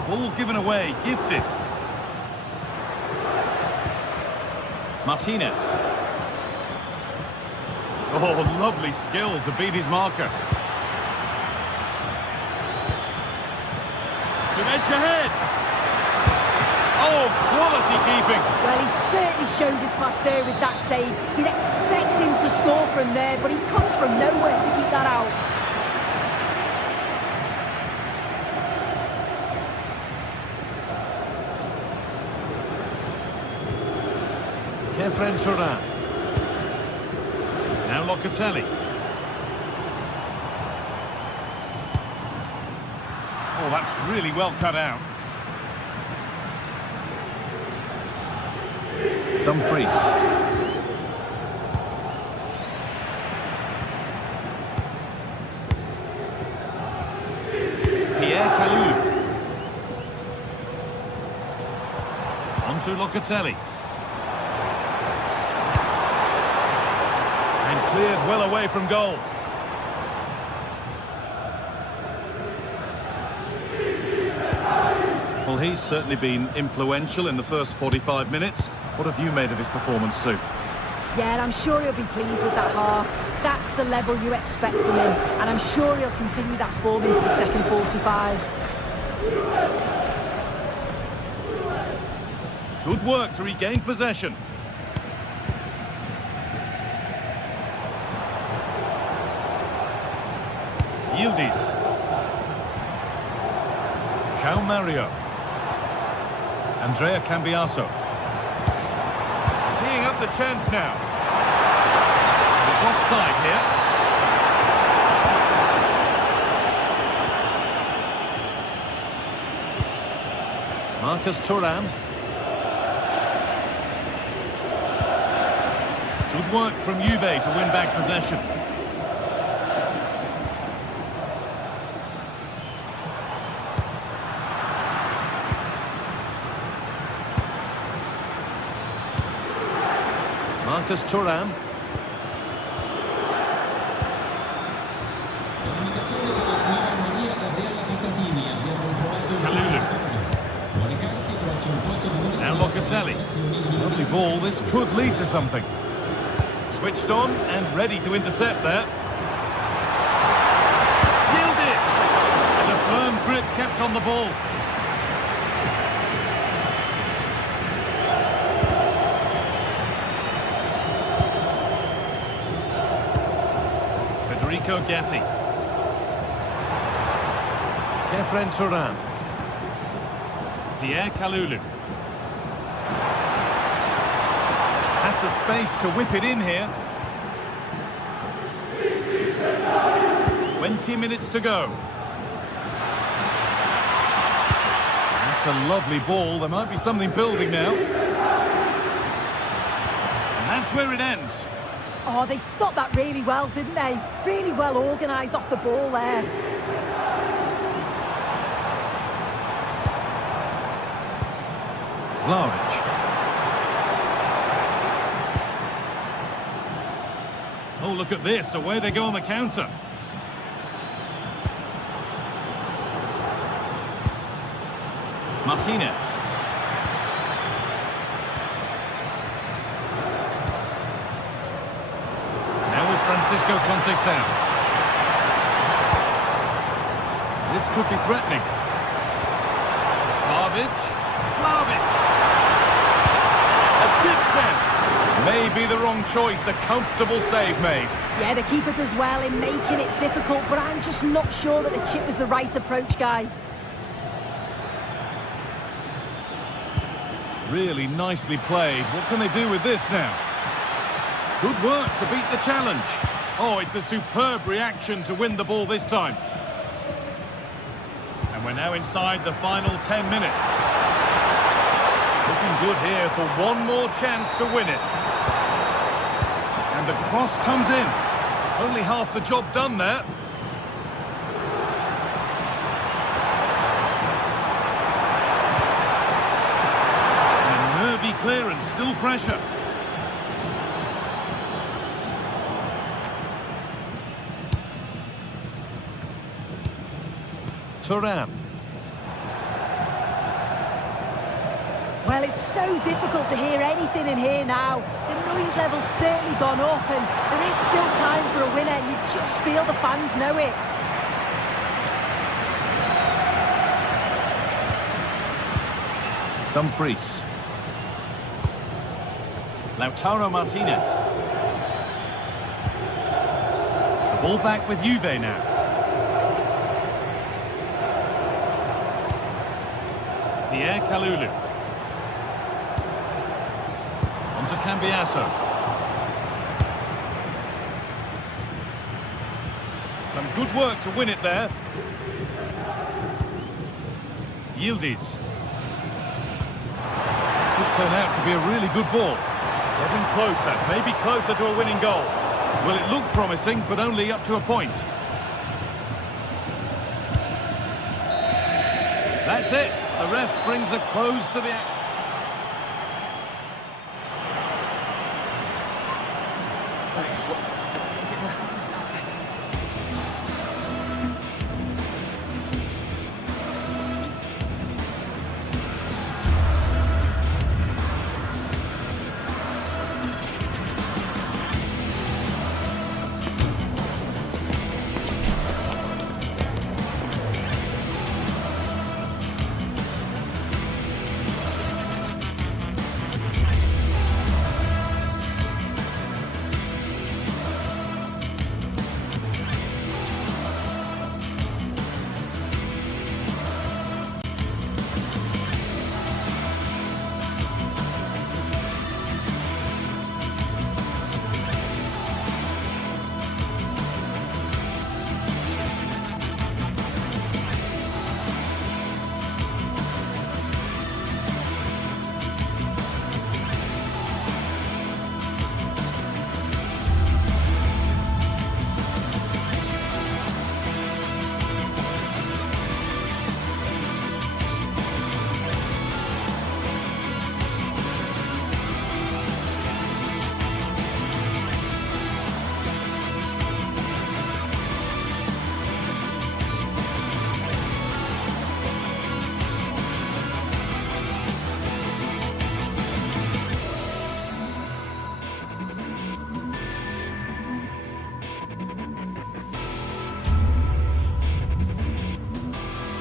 Ball given away, gifted. Martinez. Oh, lovely skill to beat his marker. To edge ahead. Oh, quality keeping. Well, he certainly showed his class there with that save. You'd expect him to score from there, but he comes from nowhere to keep that out. Kefren Turan. Now Locatelli. Oh, that's really well cut out. Dumfries. Pierre Kalulu. On to Locatelli. And cleared well away from goal. Well, he's certainly been influential in the first 45 minutes. What have you made of his performance, Sue? Yeah, I'm sure he'll be pleased with that half. That's the level you expect from him, and I'm sure he'll continue that form into the second 45. Good work to regain possession. Yildiz. João Mario. Andrea Cambiasso. Teeing up the chance now. It's offside here. Marcus Thuram. Good work from Juve to win back possession. Marcus Thuram. Kalulu. Now Locatelli. Lovely ball, this could lead to something. Switched on and ready to intercept there. Yildiz! And a firm grip kept on the ball. Francisco Gatti. Kefren Turan. Pierre Kalulu. Has the space to whip it in here. 20 minutes to go. That's a lovely ball. There might be something building now. And that's where it ends. Oh, they stopped that really well, didn't they? Really well organised off the ball there. Vlahovic. Oh, look at this. Away they go on the counter. Martinez. Now with Francisco Conceição. This could be threatening. Vlahovic. A chip chance. Maybe the wrong choice. A comfortable save made. Yeah, the keeper does well in making it difficult, but I'm just not sure that the chip was the right approach, Guy. Really nicely played. What can they do with this now? Good work to beat the challenge. Oh, it's a superb reaction to win the ball this time. And we're now inside the final 10 minutes. Looking good here for one more chance to win it. And the cross comes in. Only half the job done there. Clearance, still pressure. Turan. Well, it's so difficult to hear anything in here now. The noise level's certainly gone up, and there is still time for a winner, and you just feel the fans know it. Dumfries. Lautaro Martinez. The ball back with Juve now. Pierre Kalulu. On to Cambiasso. Some good work to win it there. Yildiz. Could turn out to be a really good ball. Getting closer, maybe closer to a winning goal. Well, it looked promising, but only up to a point. That's it. The ref brings a close to the action.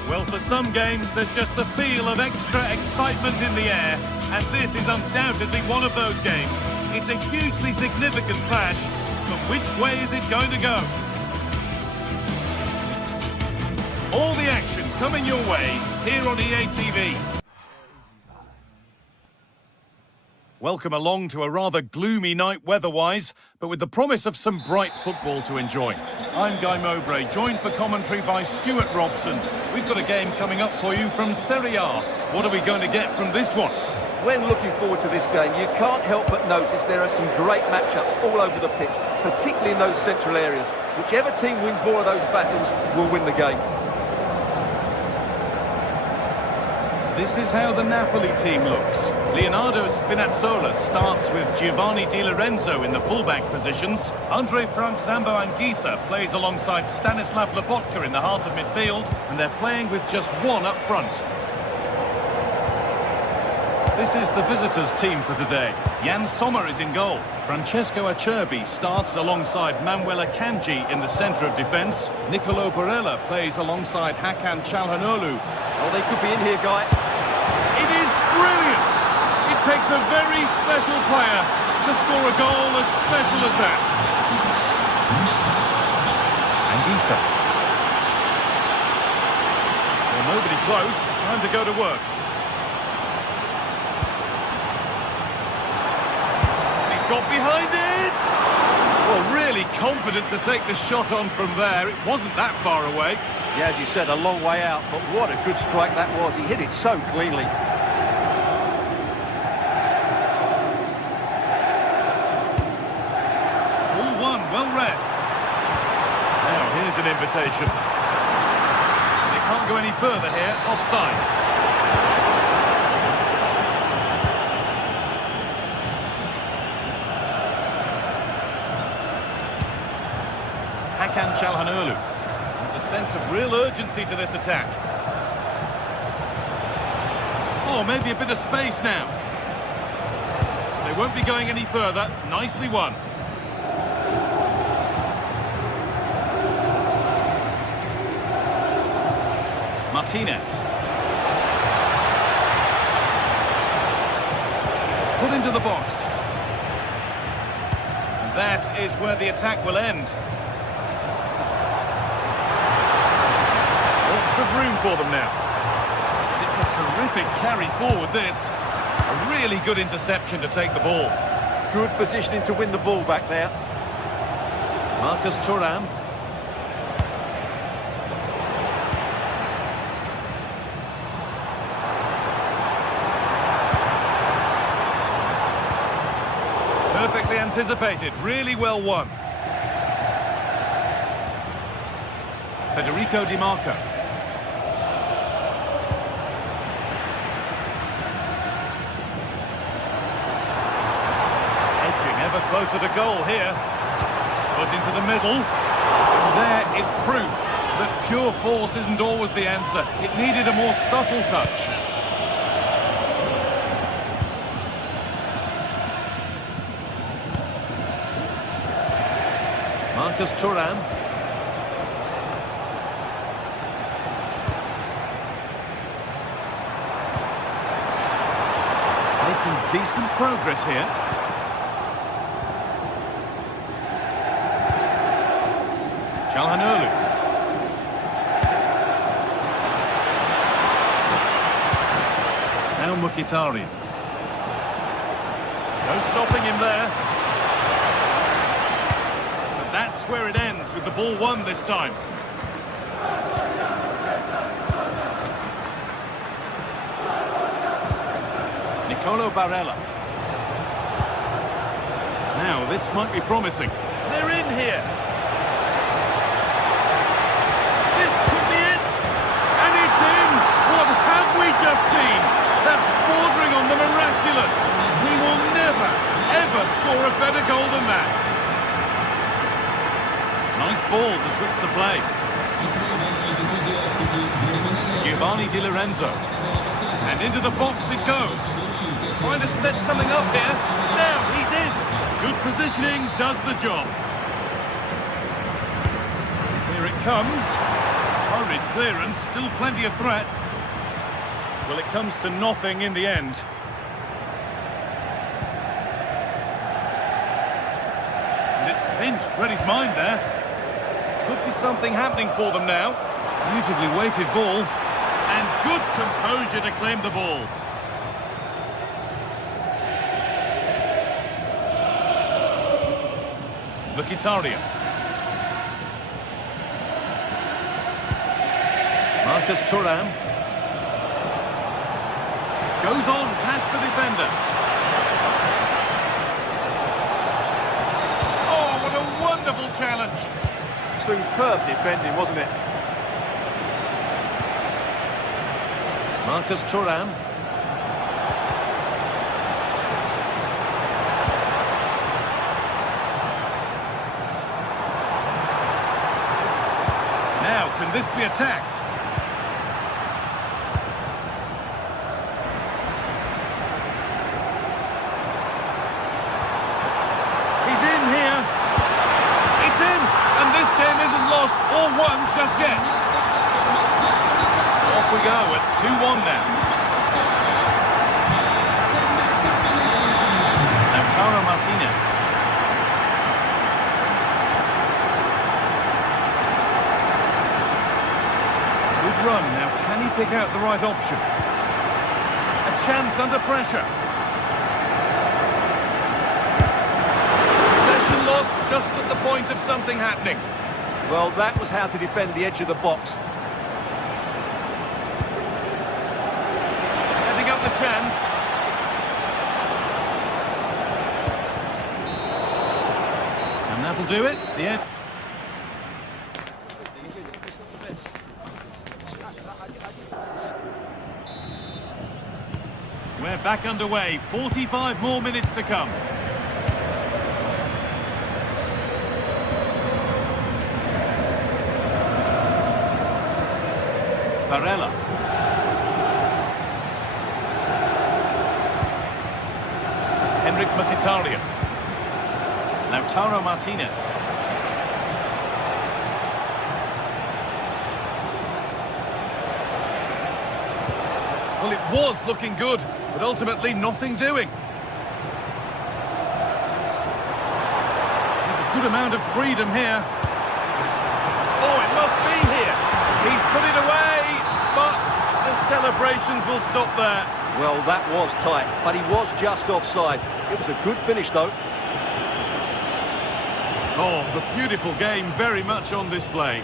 Well, for some games, there's just the feel of extra excitement in the air, and this is undoubtedly one of those games. It's a hugely significant clash, but which way is it going to go? coming your way here on EA TV. Welcome along to a rather gloomy night weather-wise, but with the promise of some bright football to enjoy. I'm Guy Mowbray, joined for commentary by Stuart Robson. We've got a game coming up for you from Serie A. What are we going to get from this one? When looking forward to this game, you can't help but notice there are some great matchups all over the pitch, particularly in those central areas. Whichever team wins more of those battles will win the game. This is how the Napoli team looks. Leonardo Spinazzola starts with Giovanni Di Lorenzo in the fullback positions. Andre Frank Zambo Anguissa plays alongside Stanislav Lobotka in the heart of midfield, and they're playing with just one up front. This is the visitors' team for today. Jan Sommer is in goal. Francesco Acerbi starts alongside Manuel Akanji in the centre of defence. Nicolo Barella plays alongside Hakan Çalhanoğlu. Oh, they could be in here, Guy. It is brilliant! It takes a very special player to score a goal as special as that. Anguissa. Well, nobody close. Time to go to work. Got behind it! Well, really confident to take the shot on from there. It wasn't that far away. Yeah, as you said, a long way out, but what a good strike that was. He hit it so cleanly. Ball one, well read. Now, here's an invitation. They can't go any further here, offside. Hakan Çalhanoğlu. There's a sense of real urgency to this attack. Oh, maybe a bit of space now. They won't be going any further. Nicely won. Martinez. Put into the box. And that is where the attack will end. Of room for them now. It's a terrific carry forward, this. A really good interception to take the ball. Good positioning to win the ball back there. Marcus Thuram. Perfectly anticipated, really well won. Federico Di Marco. Closer to goal here. Put into the middle. And there is proof that pure force isn't always the answer. It needed a more subtle touch. Marcus Thuram. Making decent progress here. Çalhanoğlu. Now Mkhitaryan. No stopping him there. But that's where it ends, with the ball won this time. Nicolo Barella. Now, this might be promising. They're in here. Just seen. That's bordering on the miraculous. We will never, ever score a better goal than that. Nice ball to switch the play. Giovanni Di Lorenzo. And into the box it goes. Trying to set something up here. Now he's in. Good positioning does the job. Here it comes. Hurried clearance, still plenty of threat. Well, it comes to nothing in the end. And it's pinched Reddy's mind there. Could be something happening for them now. Beautifully weighted ball. And good composure to claim the ball. Mkhitaryan. Marcus Thuram. Goes on past the defender. Oh, what a wonderful challenge. Superb defending, wasn't it? Marcus Thuram. Now, can this be attacked? He's in here. It's in. And this game isn't lost or won just yet. Off we go at 2-1 now. Lautaro Martinez. Good run. Now can he pick out the right option? A chance under pressure. Possession lost just at the point of something happening. Well, that was how to defend the edge of the box. Setting up the chance. And that'll do it. The end. We're back underway. 45 more minutes to come. Barella. Henrik Mkhitaryan. Lautaro Martinez. Well, it was looking good, but ultimately nothing doing. There's a good amount of freedom here. Oh, it must be here. He's put it away, but the celebrations will stop there. Well, that was tight, but he was just offside. It was a good finish, though. Oh, the beautiful game very much on display.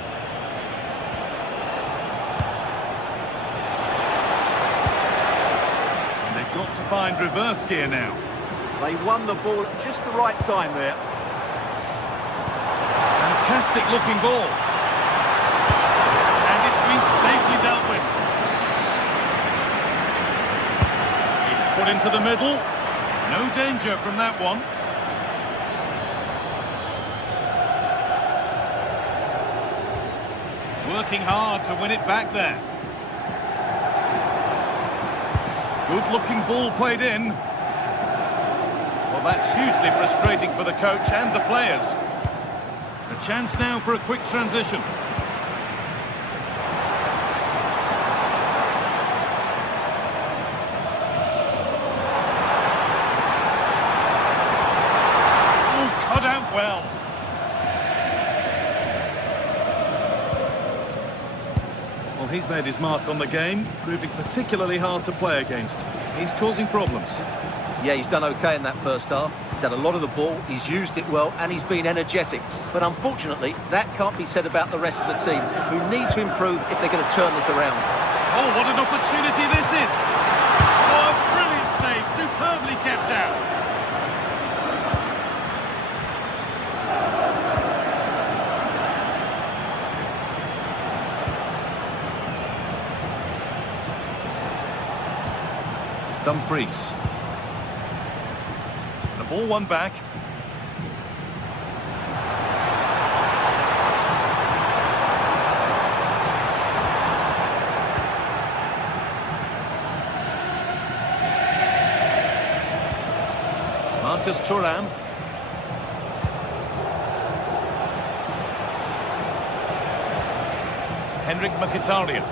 And they've got to find reverse gear now. They won the ball at just the right time there. Fantastic looking ball. And it's been safely dealt with. It's put into the middle. No danger from that one. Working hard to win it back there. Good looking ball played in. Well, that's hugely frustrating for the coach and the players. A chance now for a quick transition. Oh, cut out well. Well, he's made his mark on the game, proving particularly hard to play against. He's causing problems. Yeah, he's done okay in that first half. He's had a lot of the ball, he's used it well, and he's been energetic. But unfortunately, that can't be said about the rest of the team, who need to improve if they're going to turn this around. Oh, what an opportunity this is! Oh, a brilliant save, superbly kept out. Dumfries. The ball won back. Marcus Thuram. Henrik Mkhitaryan.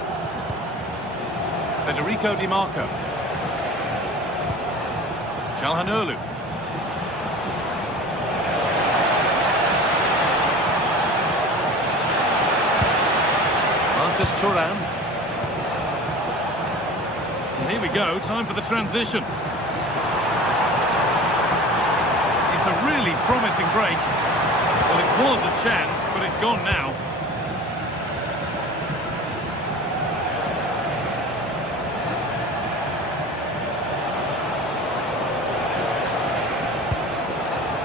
Federico Di Marco. Çalhanoğlu. Marcus Thuram. here we go, time for the transition. It's a really promising break. Well, it was a chance, but it's gone now.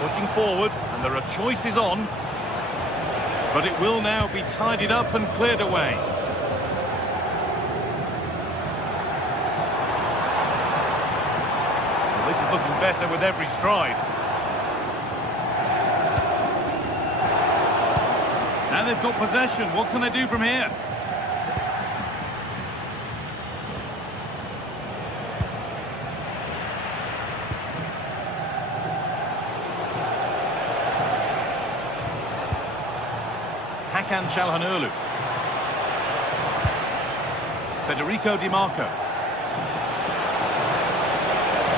Pushing forward, and there are choices on. But it will now be tidied up and cleared away. Well, this is looking better with every stride. Now they've got possession. What can they do from here? Hakan Çalhanoğlu. Federico Di Marco.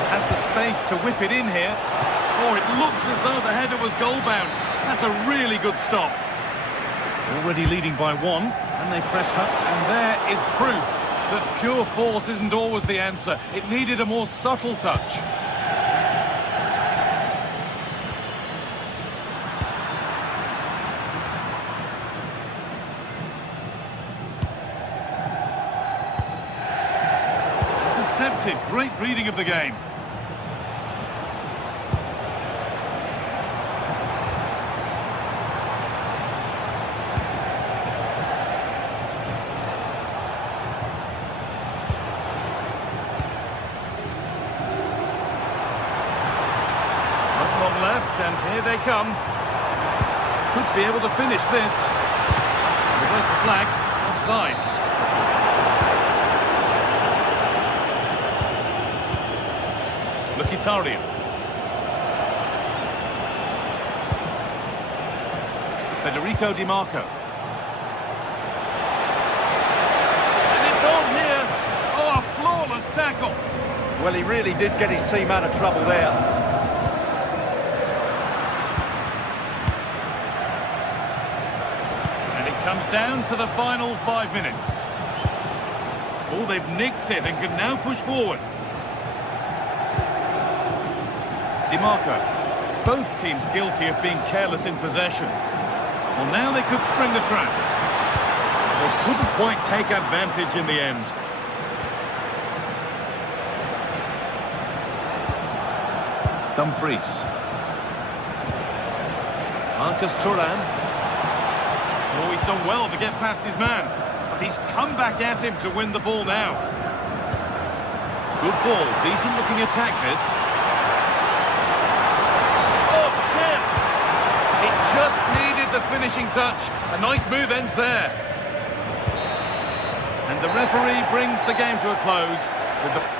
Has the space to whip it in here. Oh, it looked as though the header was goal-bound. That's a really good stop. Already leading by one, and they press up, and there is proof that pure force isn't always the answer. It needed a more subtle touch. Intercepted, great reading of the game. Left, and here they come. Could be able to finish this. Reverse the flag, offside. Mkhitaryan. Federico Di Marco. And it's on here. Oh, a flawless tackle. Well, he really did get his team out of trouble there. Comes down to the final 5 minutes. Oh, they've nicked it and can now push forward. Di Marco. Both teams guilty of being careless in possession. Well, now they could spring the trap. They couldn't quite take advantage in the end. Dumfries. Marcus Thuram. Oh, he's done well to get past his man. But he's come back at him to win the ball now. Good ball. Decent looking attack, this. Oh, chance! It just needed the finishing touch. A nice move ends there. And the referee brings the game to a close with the...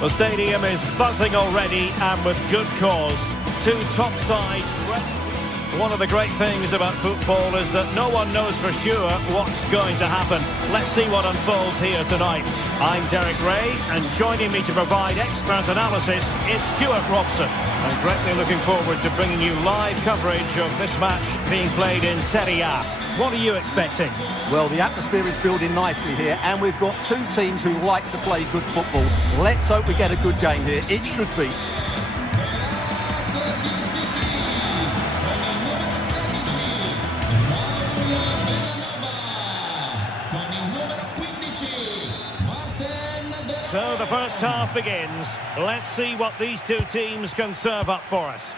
The stadium is buzzing already, and with good cause. Two top sides ready. One of the great things about football is that no one knows for sure what's going to happen. Let's see what unfolds here tonight. I'm Derek Ray, and joining me to provide expert analysis is Stuart Robson. I'm greatly looking forward to bringing you live coverage of this match being played in Serie A. What are you expecting? Well, the atmosphere is building nicely here, and we've got two teams who like to play good football. Let's hope we get a good game here. It should be. So the first half begins. Let's see what these two teams can serve up for us.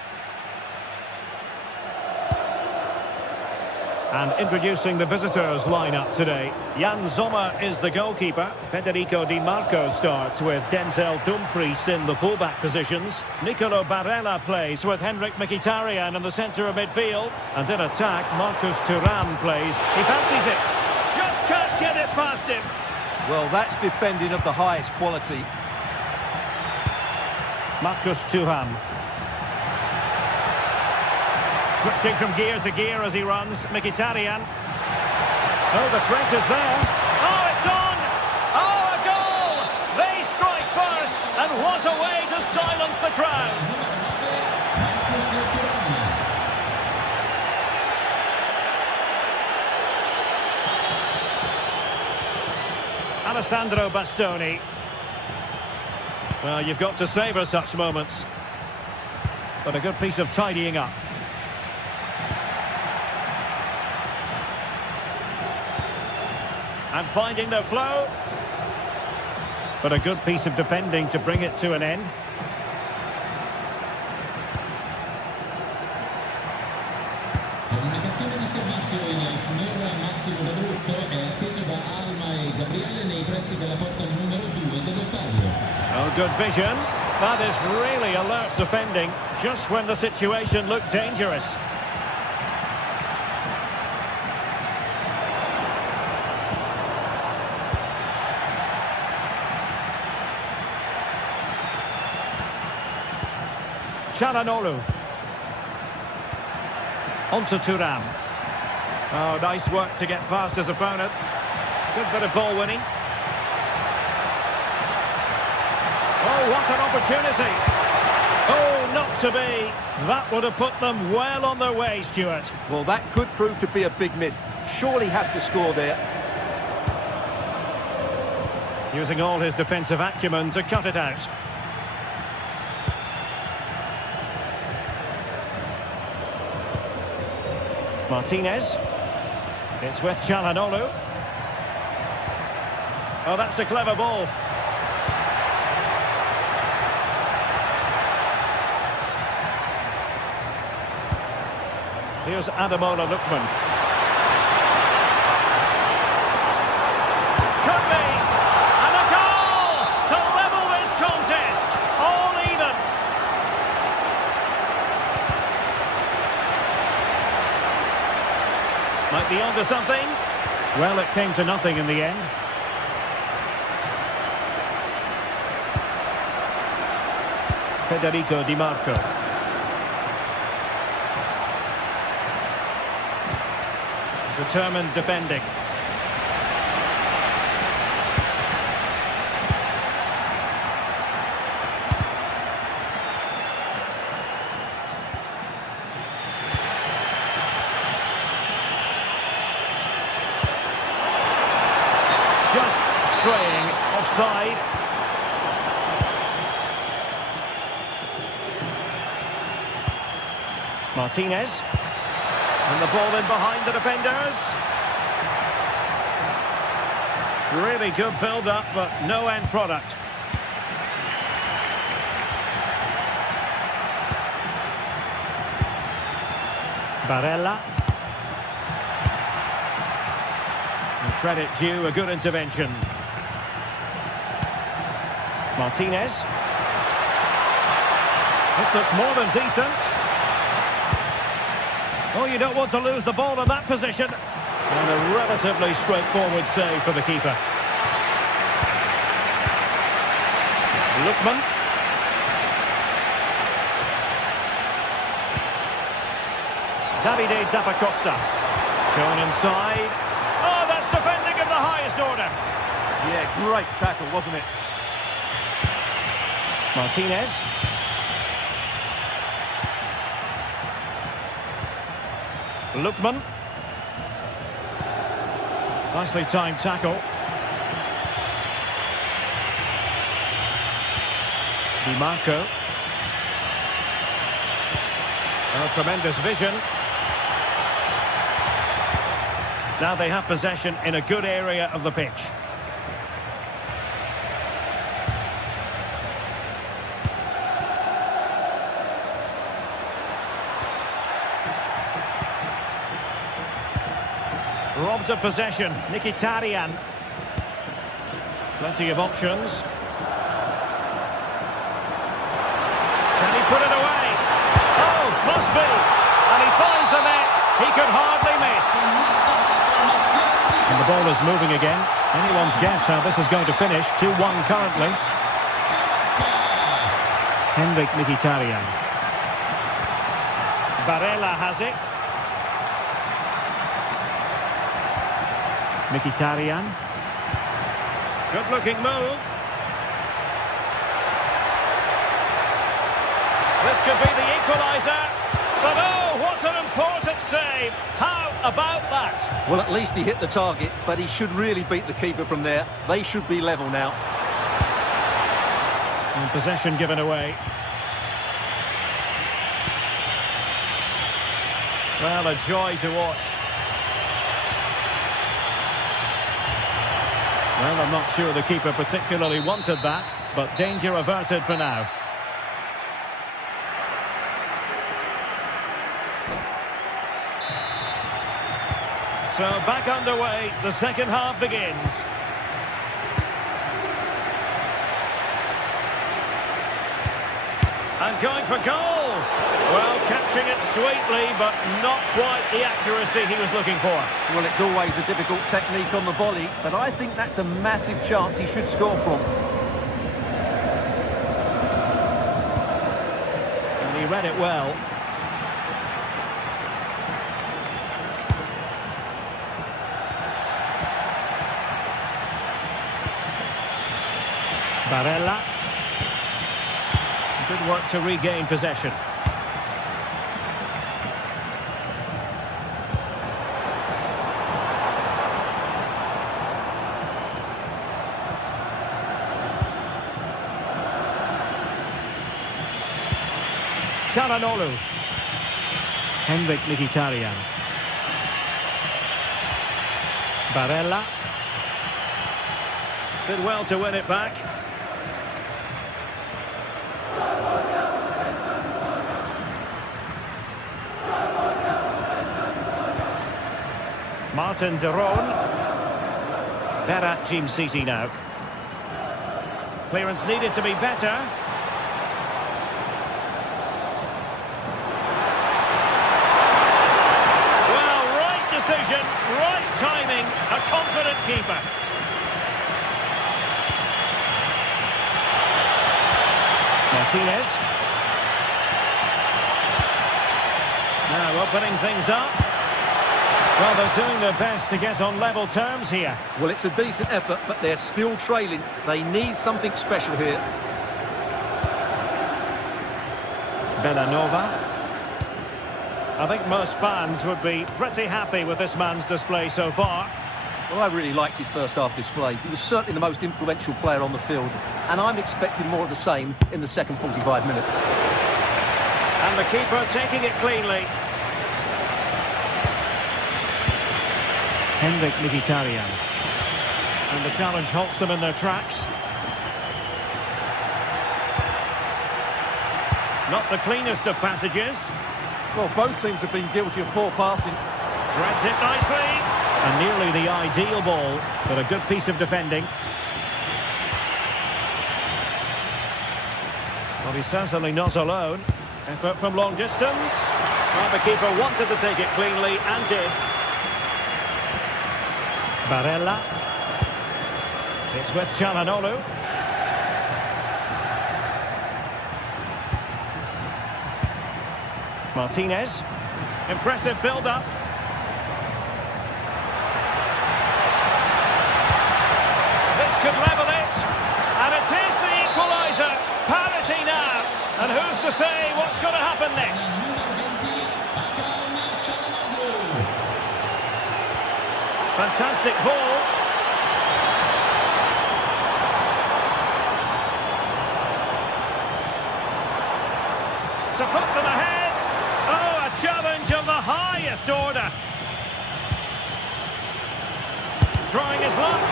And introducing the visitors lineup today. Jan Sommer is the goalkeeper. Federico Di Marco starts with Denzel Dumfries in the fullback positions. Nicolo Barella plays with Henrik Mkhitaryan in the centre of midfield. And in attack, Marcus Thuram plays. He fancies it. Just can't get it past him. Well, that's defending of the highest quality. Marcus Thuram. Switching from gear to gear as he runs. Mkhitaryan. Oh, the threat is there. Oh, it's on! Oh, a goal! They strike first, and what a way to silence the crowd! Alessandro Bastoni. Well, you've got to savour such moments. But a good piece of tidying up. And finding the flow. But a good piece of defending to bring it to an end. Comunicazione di servizio, il signor Massimo D'Abruzzo è atteso da Alma e Gabriele nei pressi della porta numero 2 dello stadio. Oh, good vision. That is really alert defending, just when the situation looked dangerous. Çalhanoğlu. On to Thuram. Oh, nice work to get past his opponent. Good bit of ball winning. Oh, what an opportunity. Oh, not to be. That would have put them well on their way, Stuart. Well, that could prove to be a big miss. Surely has to score there. Using all his defensive acumen to cut it out. Martinez. It's with Çalhanoğlu. Oh, that's a clever ball. Here's Ademola Lookman. Could be! And a goal to level this contest. All even. Might be onto something. Well, it came to nothing in the end. Federico Di Marco. Determined defending. Just straying offside. Martinez. And the ball in behind the defenders. Really good build-up, but no end product. Barella. And credit due, a good intervention. Martinez. This looks more than decent. Oh, you don't want to lose the ball in that position. And a relatively straightforward save for the keeper. Lookman. Davide Zappacosta. Shown inside. Oh, that's defending of the highest order. Yeah, great tackle, wasn't it? Martinez. Lookman. Nicely timed tackle. Di Marco. Oh, tremendous vision. Now they have possession in a good area of the pitch. Robbed of possession. Mkhitaryan. Plenty of options. Can he put it away? Oh, must be. And he finds the net. He could hardly miss. And the ball is moving again. Anyone's guess how this is going to finish. 2-1 currently. Mkhitaryan. Barella has it. Mkhitaryan. Good-looking move. This could be the equaliser. But oh, what an important save. How about that? Well, at least he hit the target, but he should really beat the keeper from there. They should be level now. And possession given away. Well, a joy to watch. Well, I'm not sure the keeper particularly wanted that, but danger averted for now. So back underway, the second half begins. And going for goal. Well, catching it sweetly, but not quite the accuracy he was looking for. Well, it's always a difficult technique on the volley, but I think that's a massive chance he should score from. And he read it well. Barella. Good work to regain possession. Çalhanoğlu. Mkhitaryan. Barella. Did well to win it back. Martin de Roon. Berat Jim City now. Clearance needed to be better. Well, right decision, right timing, a confident keeper. Martinez. Now opening things up. Well, they're doing their best to get on level terms here. Well, it's a decent effort, but they're still trailing. They need something special here. Bellanova. I think most fans would be pretty happy with this man's display so far. Well, I really liked his first half display. He was certainly the most influential player on the field, and I'm expecting more of the same in the second 45 minutes. And the keeper taking it cleanly. Mkhitaryan. And the challenge halts them in their tracks. Not the cleanest of passages. Well, both teams have been guilty of poor passing. Drags it nicely. And nearly the ideal ball, but a good piece of defending. Well, he's certainly not alone. Effort from long distance. Well, the keeper wanted to take it cleanly and did. Barella. It's with Çalhanoğlu. Martinez. Impressive build-up. This could level it. And it is the equaliser. Parity now. And who's to say what's going to happen next? Fantastic ball. To put them ahead. Oh, a challenge of the highest order. Trying his luck.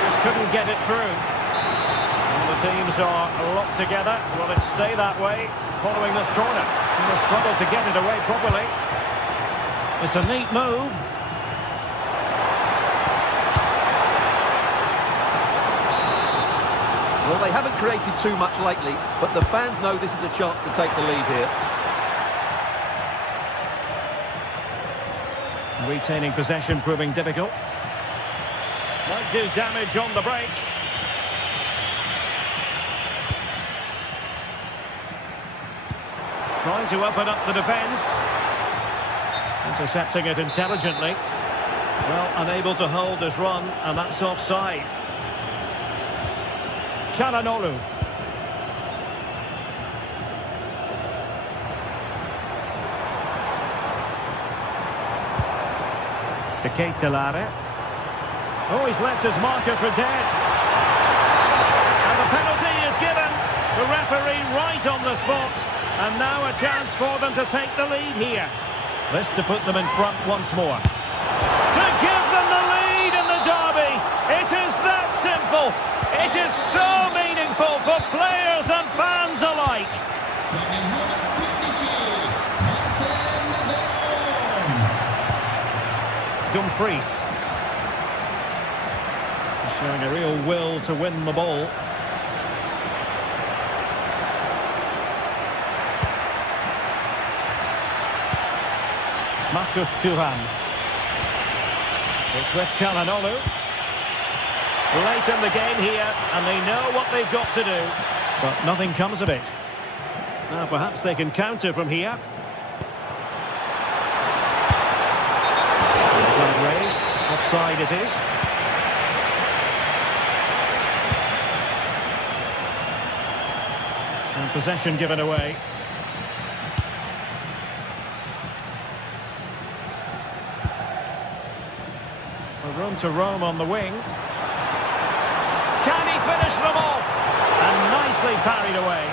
Just couldn't get it through. And the teams are locked together. Will it stay that way following this corner? And will struggle to get it away properly. It's a neat move. Well, they haven't created too much lately, but the fans know this is a chance to take the lead here. Retaining possession proving difficult. Might do damage on the break. Trying to open up the defence. Intercepting it intelligently. Well, unable to hold his run, and that's offside. Çalhanoğlu. Keitelare. Oh, he's left his marker for dead. And the penalty is given. The referee right on the spot. And now a chance for them to take the lead here. This to put them in front once more. To give them the lead in the derby. It is that simple. It is so meaningful for players and fans alike. Dumfries. Showing a real will to win the ball. Marcus Thuram. It's with Çalhanoğlu. Late in the game here, and they know what they've got to do. But nothing comes of it. Now perhaps they can counter from here. Flag raised. Offside it is. And possession given away. Room to roam on the wing. Can he finish them off? And nicely parried away.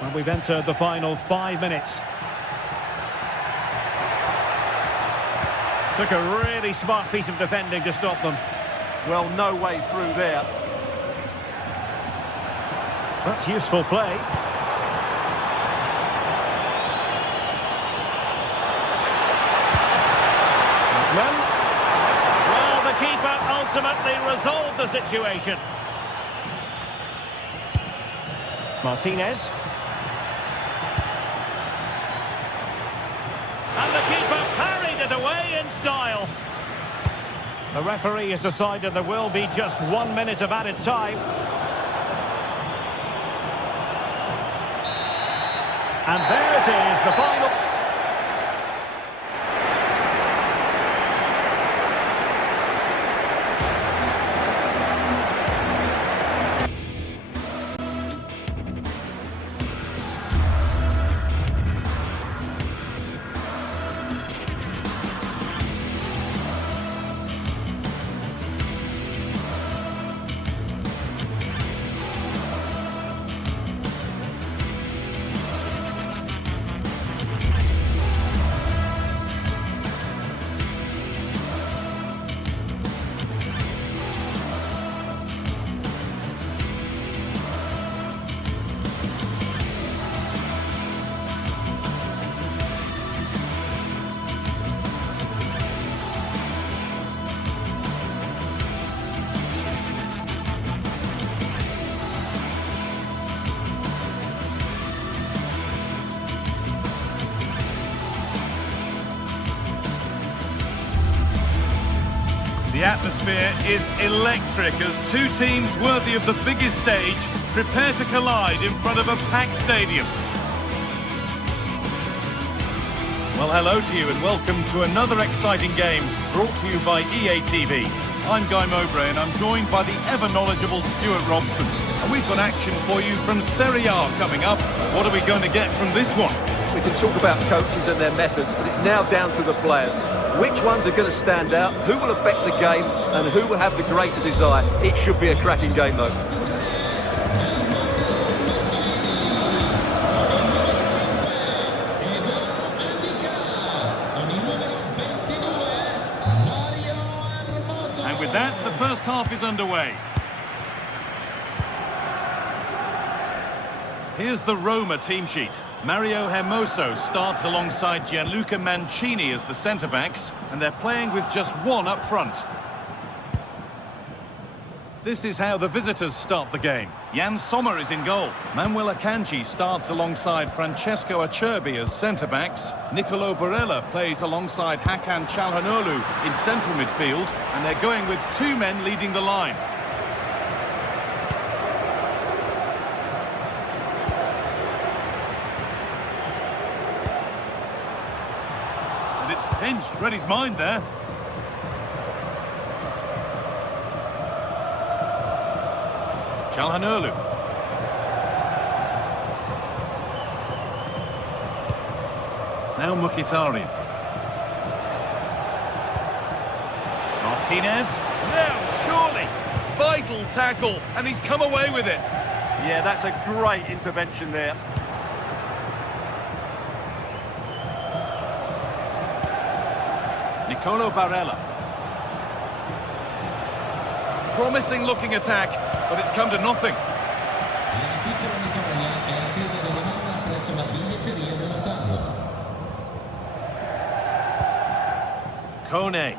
Well, we've entered the final 5 minutes. Took a really smart piece of defending to stop them. Well, no way through there. That's useful play. Well, the keeper ultimately resolved the situation. Martinez. And the keeper parried it away in style. The referee has decided there will be just 1 minute of added time. And there it is, the final. The atmosphere is electric as two teams worthy of the biggest stage prepare to collide in front of a packed stadium. Well, hello to you and welcome to another exciting game brought to you by EA TV. I'm Guy Mowbray and I'm joined by the ever-knowledgeable Stuart Robson. And we've got action for you from Serie A coming up. What are we going to get from this one? We can talk about coaches and their methods, but it's now down to the players. Which ones are going to stand out, who will affect the game, and who will have the greater desire? It should be a cracking game, though. And with that, the first half is underway. Here's the Roma team sheet. Mario Hermoso starts alongside Gianluca Mancini as the centre-backs, and they're playing with just one up front. This is how the visitors start the game. Jan Sommer is in goal. Manuel Akanji starts alongside Francesco Acerbi as centre-backs. Nicolo Barella plays alongside Hakan Çalhanoğlu in central midfield, and they're going with two men leading the line. And it's pinched, read his mind there. Çalhanoğlu. Now Mkhitaryan. Martinez. Now, surely. Vital tackle, and he's come away with it. Yeah, that's a great intervention there. Nicolo Barella. Promising looking attack, but it's come to nothing. La piccola Nicola è attesa della palla presso la biglietteria dello stadio. Kone.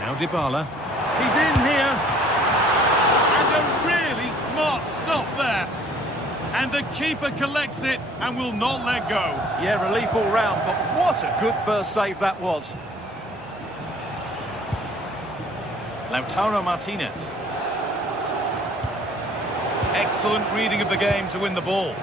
Now Dybala. He's in here. And a really smart stop there. And the keeper collects it and will not let go. Yeah, relief all round, but what a good first save that was. Lautaro Martinez. Excellent reading of the game to win the ball.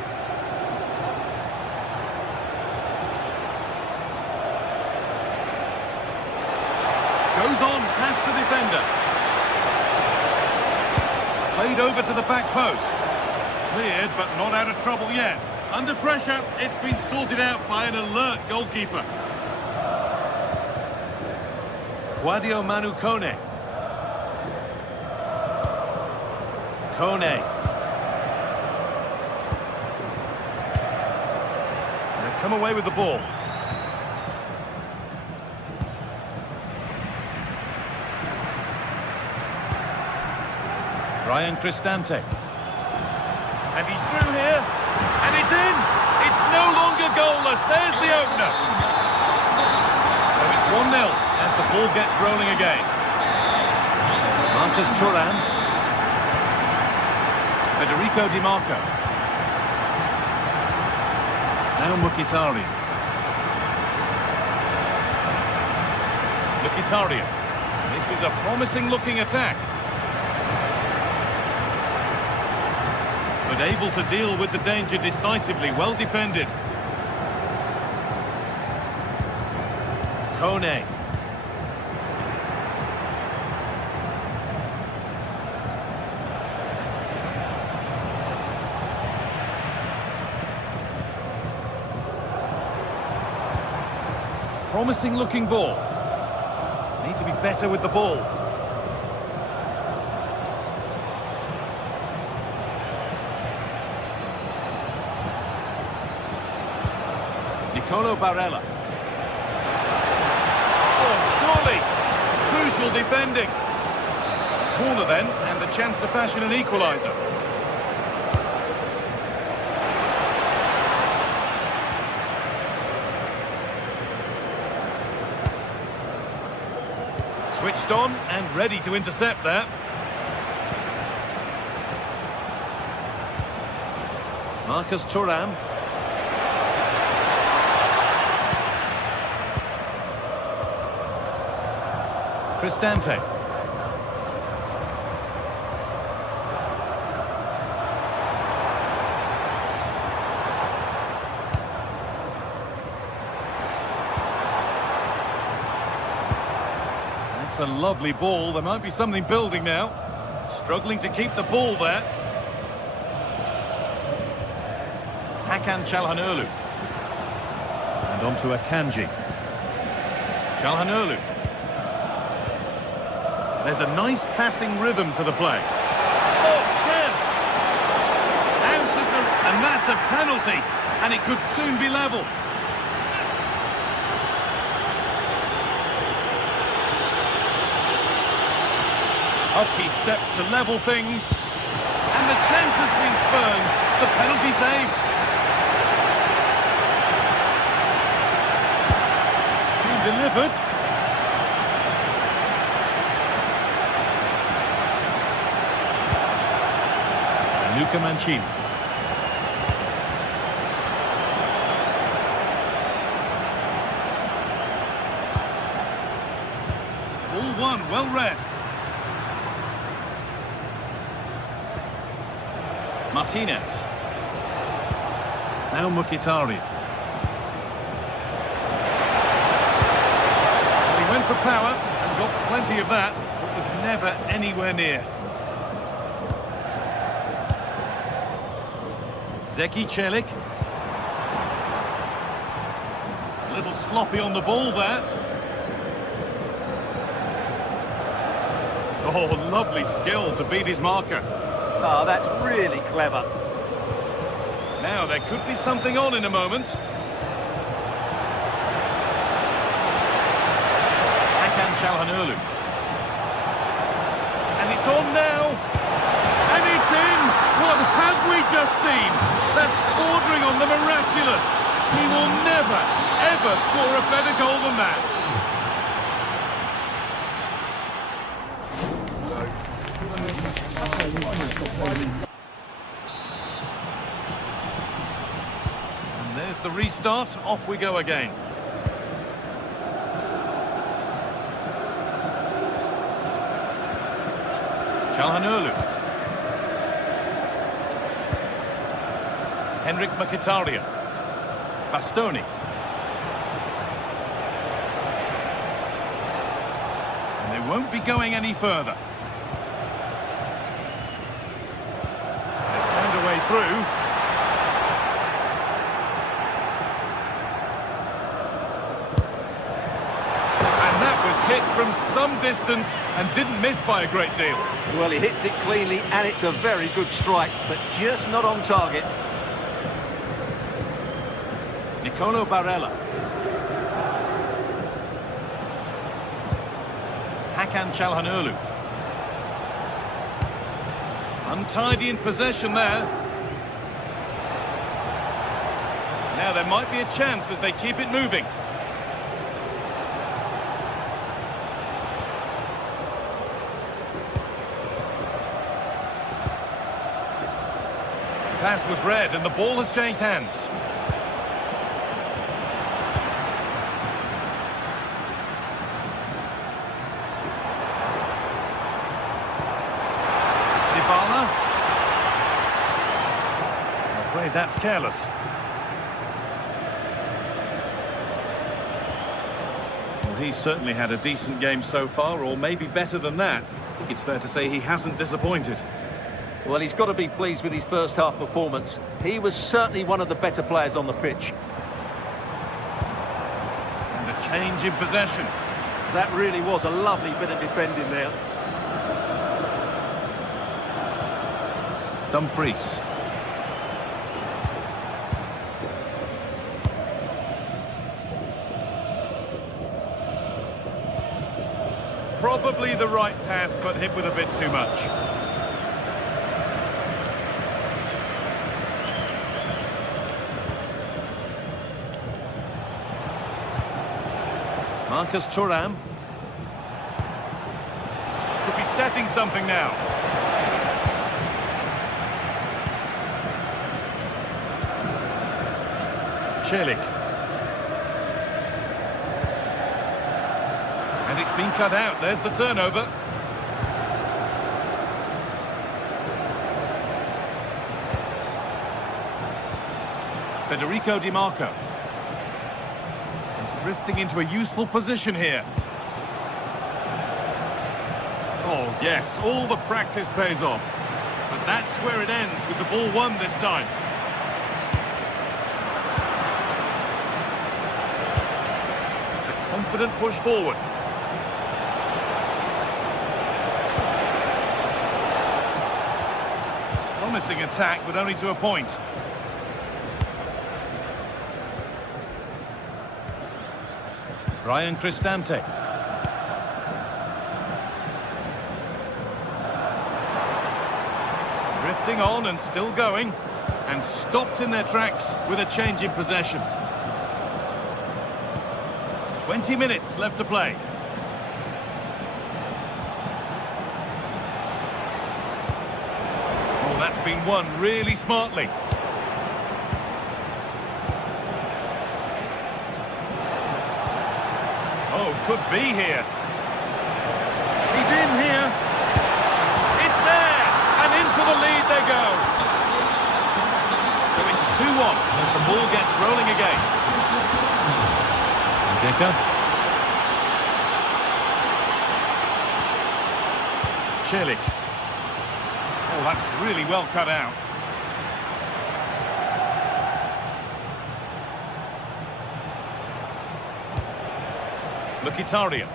Goes on past the defender. Played over to the back post. Cleared, but not out of trouble yet. Under pressure, it's been sorted out by an alert goalkeeper. Guadio Manu Kone. Kone. They've come away with the ball. Ryan Cristante. And he's through here. And it's in! It's no longer goalless. There's the opener. So it's 1-0 as the ball gets rolling again. Marcus Thuram. Federico Di Marco. Now Mkhitaryan. Mkhitaryan. This is a promising looking attack. But able to deal with the danger decisively, well defended. Kone. Promising looking ball. Need to be better with the ball. Nicolo Barella. Oh, surely. Crucial defending. Corner then, and the chance to fashion an equaliser. Switched on and ready to intercept there. Marcus Thuram. Cristante. That's a lovely ball. There might be something building now. Struggling to keep the ball there. Hakan Çalhanoğlu. And on to Akanji. Çalhanoğlu. There's a nice passing rhythm to the play. Oh, chance! Out of the... And that's a penalty. And it could soon be level. Up he steps to level things. And the chance has been spurned. The penalty saved. It's been delivered. And Luca Mancini. Ball one, well read. Martinez. Now Mkhitaryan. He went for power and got plenty of that, but was never anywhere near. Zeki Celik. A little sloppy on the ball there. Oh, lovely skill to beat his marker. Oh, that's really clever. Now, there could be something on in a moment. Hakan Çalhanoğlu. And it's on now. And it's in! What have we just seen? That's bordering on the miraculous. He will never, ever score a better goal than that. And there's the restart. Off we go again. Çalhanoğlu. Henrik Mkhitaryan. Bastoni. And they won't be going any further. Way through. And that was hit from some distance and didn't miss by a great deal. Well, he hits it cleanly and it's a very good strike, but just not on target. Nicolo Barella. Hakan Çalhanoğlu. Untidy in possession there. Now there might be a chance as they keep it moving. Pass was read and the ball has changed hands. I'm afraid that's careless. Well, he's certainly had a decent game so far, or maybe better than that. I think it's fair to say he hasn't disappointed. Well, he's got to be pleased with his first half performance. He was certainly one of the better players on the pitch. And a change in possession. That really was a lovely bit of defending there. Dumfries. Probably the right pass, but hit with a bit too much. Marcus Thuram. Could be setting something now. Celik. And it's been cut out. There's the turnover. Federico Di Marco. He's drifting into a useful position here. Oh, yes, all the practice pays off. But that's where it ends with the ball won this time. Confident push forward. Promising attack, but only to a point. Ryan Cristante. drifting on and still going, and stopped in their tracks with a change in possession. 20 minutes left to play. Oh, that's been won really smartly. Oh, could be here. He's in here. It's there, and into the lead they go. So it's 2-1 as the ball gets rolling again. Decker. Celik. Oh, that's really well cut out. Mkhitaryan.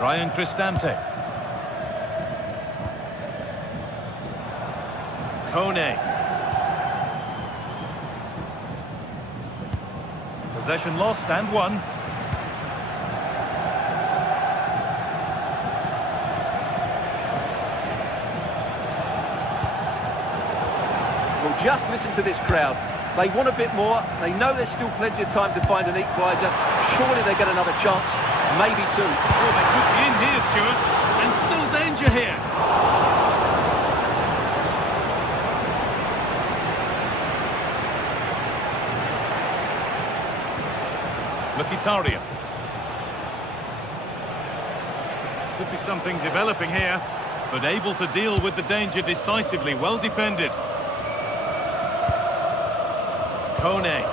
Ryan Cristante. Kone. Possession lost and won. Well, just listen to this crowd. They want a bit more. They know there's still plenty of time to find an equaliser. Surely they get another chance. Maybe two. Oh, they could be in here, Stuart. And still danger here. Mkhitaryan. Could be something developing here, but able to deal with the danger decisively. Well defended. Kone.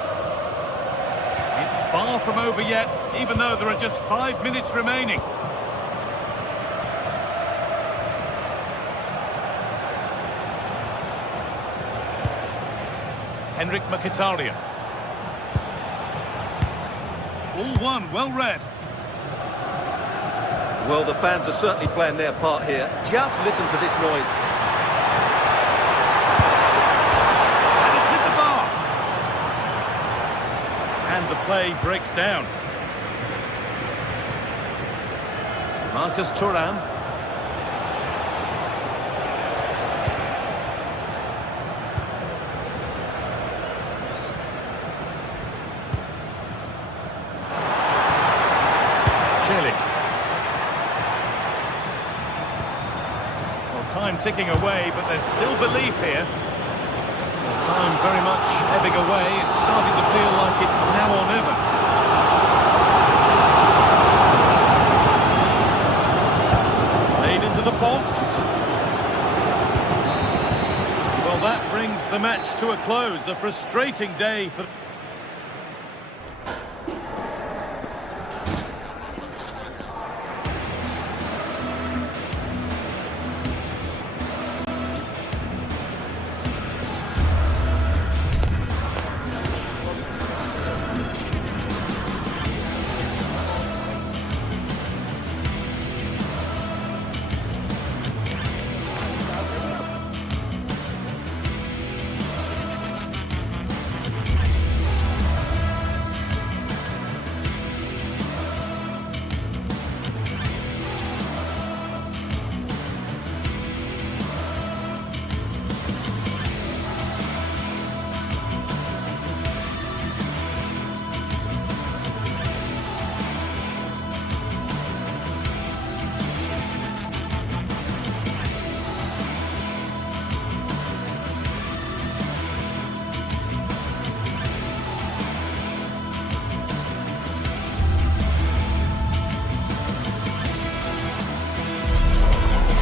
It's far from over yet, even though there are just 5 minutes remaining. Henrik Mkhitaryan. All one, well read. Well, the fans are certainly playing their part here. Just listen to this noise. And it's hit the bar. And the play breaks down. Marcus Thuram. Celik. Well, time ticking away, but there's still belief here. Well, time very much ebbing away. It's starting to feel like it's now or never. Played into the box. Well, that brings the match to a close. A frustrating day for...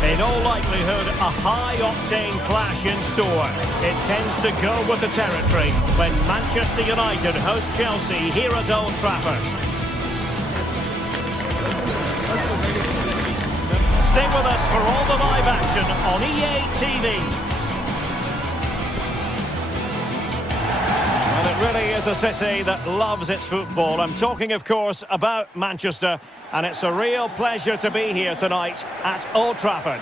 In all likelihood, a high-octane clash in store. It tends to go with the territory when Manchester United host Chelsea here at Old Trafford. Stay with us for all the live action on EA TV. And it really is a city that loves its football. I'm talking, of course, about Manchester. And it's a real pleasure to be here tonight at Old Trafford.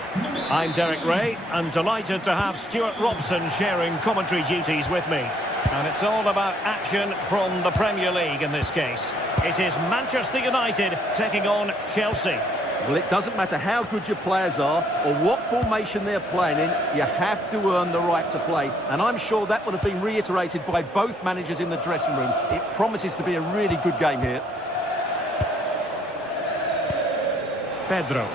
I'm Derek Ray. I'm delighted to have Stuart Robson sharing commentary duties with me. And it's all about action from the Premier League in this case. It is Manchester United taking on Chelsea. Well, it doesn't matter how good your players are or what formation they're playing in, you have to earn the right to play. And I'm sure that would have been reiterated by both managers in the dressing room. It promises to be a really good game here. Pedro.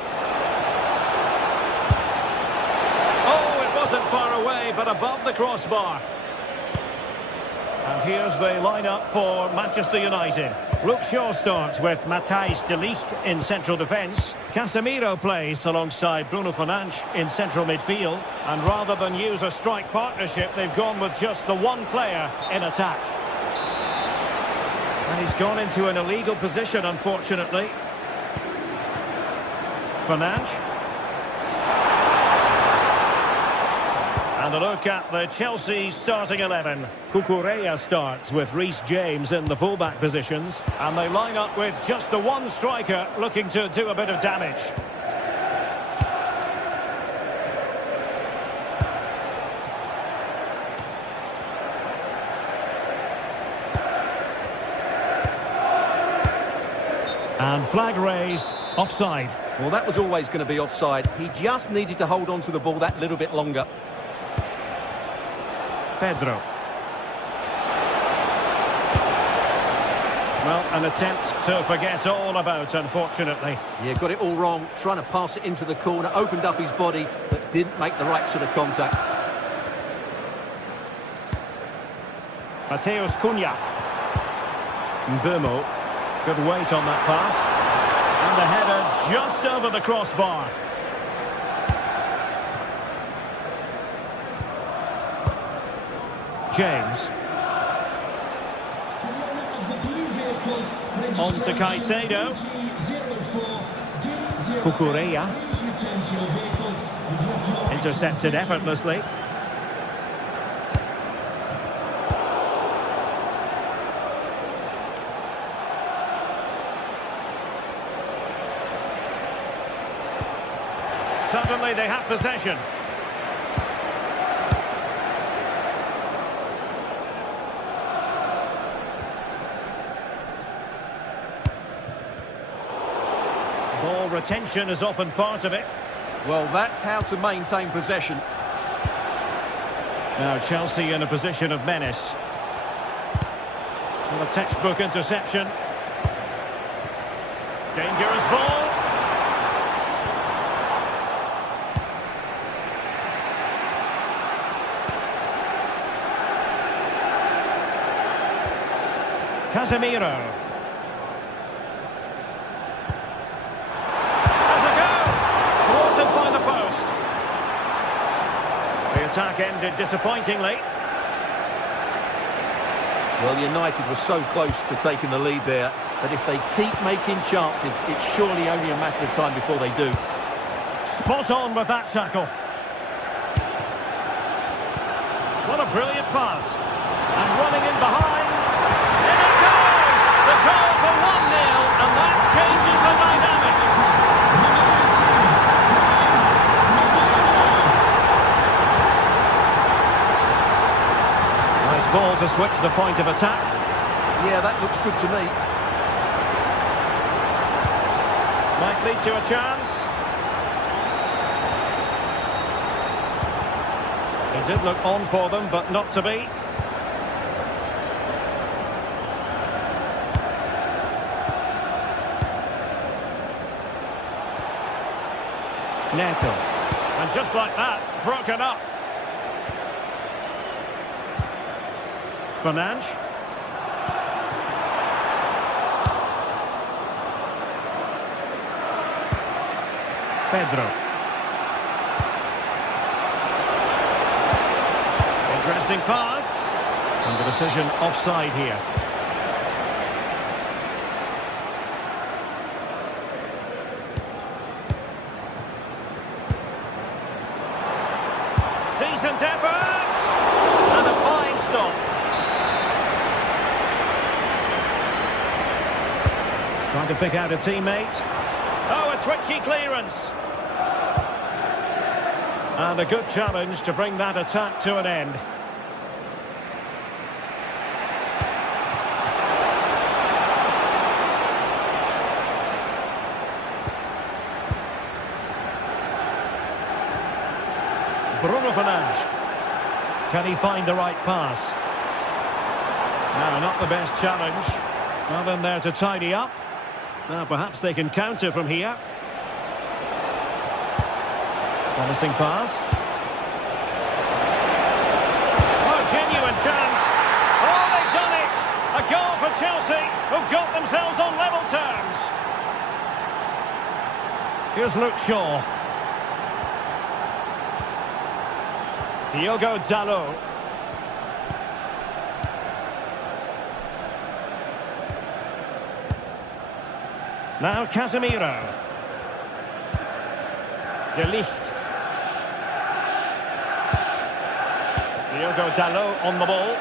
Oh, it wasn't far away, but above the crossbar. And here's the lineup for Manchester United. Luke Shaw starts with Matthijs de Ligt in central defence. Casemiro plays alongside Bruno Fernandes in central midfield. And rather than use a strike partnership, they've gone with just the one player in attack. And he's gone into an illegal position, unfortunately. Fernandes. And a look at the Chelsea starting 11. Cucurella starts with Reece James in the fullback positions. And they line up with just the one striker looking to do a bit of damage. And flag raised, offside. Well, that was always going to be offside. He just needed to hold on to the ball that little bit longer. Pedro. Well, an attempt to forget all about, unfortunately. Yeah, got it all wrong. Trying to pass it into the corner, opened up his body, but didn't make the right sort of contact. Mateus Cunha. Mbeumo. Good weight on that pass. And the header just over the crossbar. James. On to Caicedo. Cucurella. Intercepted effortlessly. Suddenly they have possession. Ball retention is often part of it. Well, that's how to maintain possession. Now Chelsea in a position of menace. Well, a textbook interception. Dangerous ball. Casemiro. Has a go! Thwarted by the post. The attack ended disappointingly. Well, United were so close to taking the lead there, but if they keep making chances, it's surely only a matter of time before they do. Spot on with that tackle. What a brilliant pass. And running in behind. In it goes! The goal for 1-0, and that changes the dynamic. Nice ball to switch the point of attack. Yeah, that looks good to me. Might lead to a chance. It did look on for them, but not to be. Neto. And just like that, broken up. Fernandes. Pedro. Interesting pass. And the decision offside here. Decent effort! And a fine stop. Trying to pick out a teammate. Oh, a twitchy clearance. And a good challenge to bring that attack to an end. Fernandes. Can he find the right pass? No, not the best challenge. Well, in there to tidy up. Now, perhaps they can counter from here. Promising pass. Oh, genuine chance. Oh, they've done it! A goal for Chelsea, who've got themselves on level terms. Here's Luke Shaw. Diogo Dalot. Now Casemiro. De Ligt. Diogo Dalot on the ball.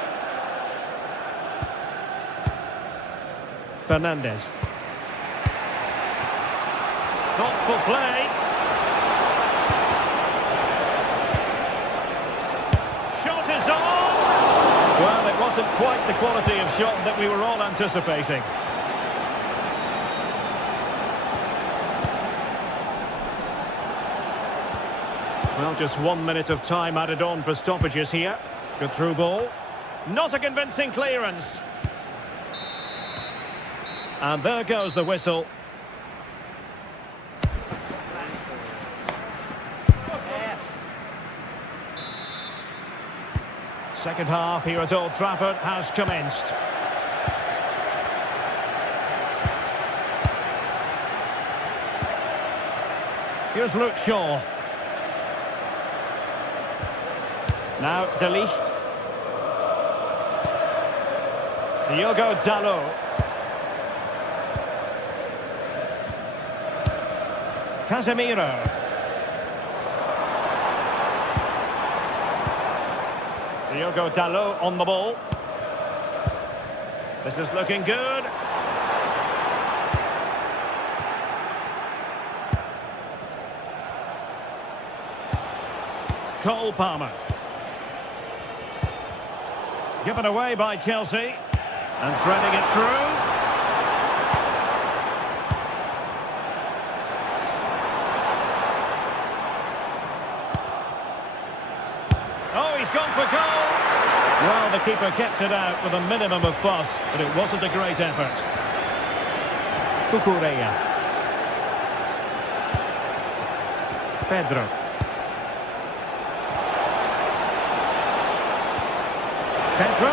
Fernandes. Thoughtful play. Shot is on! Well, it wasn't quite the quality of shot that we were all anticipating. Well, just 1 minute of time added on for stoppages here. Good through ball. Not a convincing clearance. And there goes the whistle. Second half here at Old Trafford has commenced. Here's Luke Shaw. Now De Ligt. Diogo Dalot. Casemiro. Diogo Dalot on the ball. This is looking good. Cole Palmer. Given away by Chelsea. And threading it through. Oh, he's gone for goal. Well, the keeper kept it out with a minimum of fuss, but it wasn't a great effort. Cucurella. Pedro. Pedro.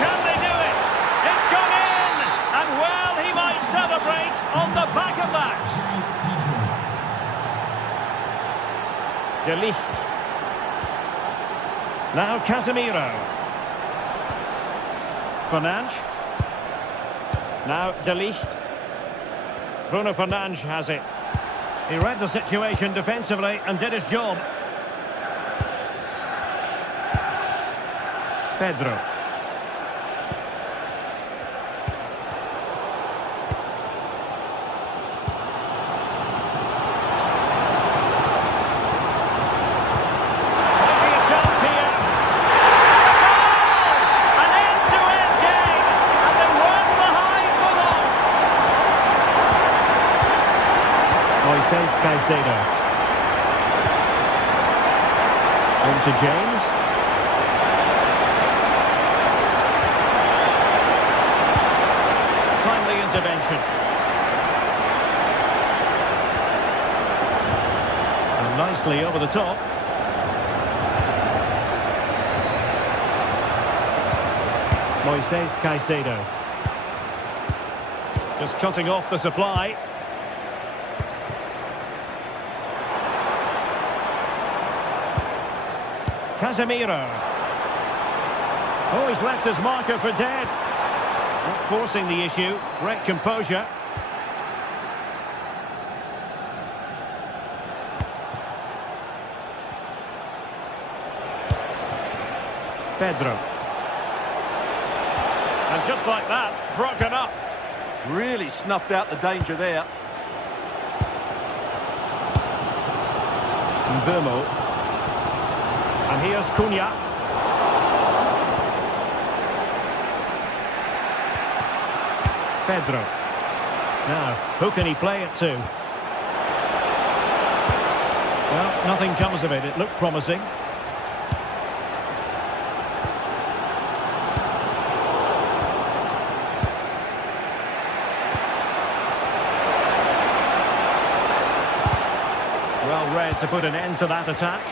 Can they do it? It's gone in! And well, he might celebrate on the back of that. De Ligt. Now Casemiro. Fernandes. Now De Ligt. Bruno Fernandes has it. He read the situation defensively and did his job. Pedro. Caicedo. On to James. Timely intervention. And nicely over the top. Moises Caicedo. Just cutting off the supply. Casemiro. Oh, he's left his marker for dead. Not forcing the issue. Great composure. Pedro. And just like that, broken up. Really snuffed out the danger there. Mbeumo. And here's Cunha. Pedro. Now, who can he play it to? Well, nothing comes of it. It looked promising. Well read to put an end to that attack.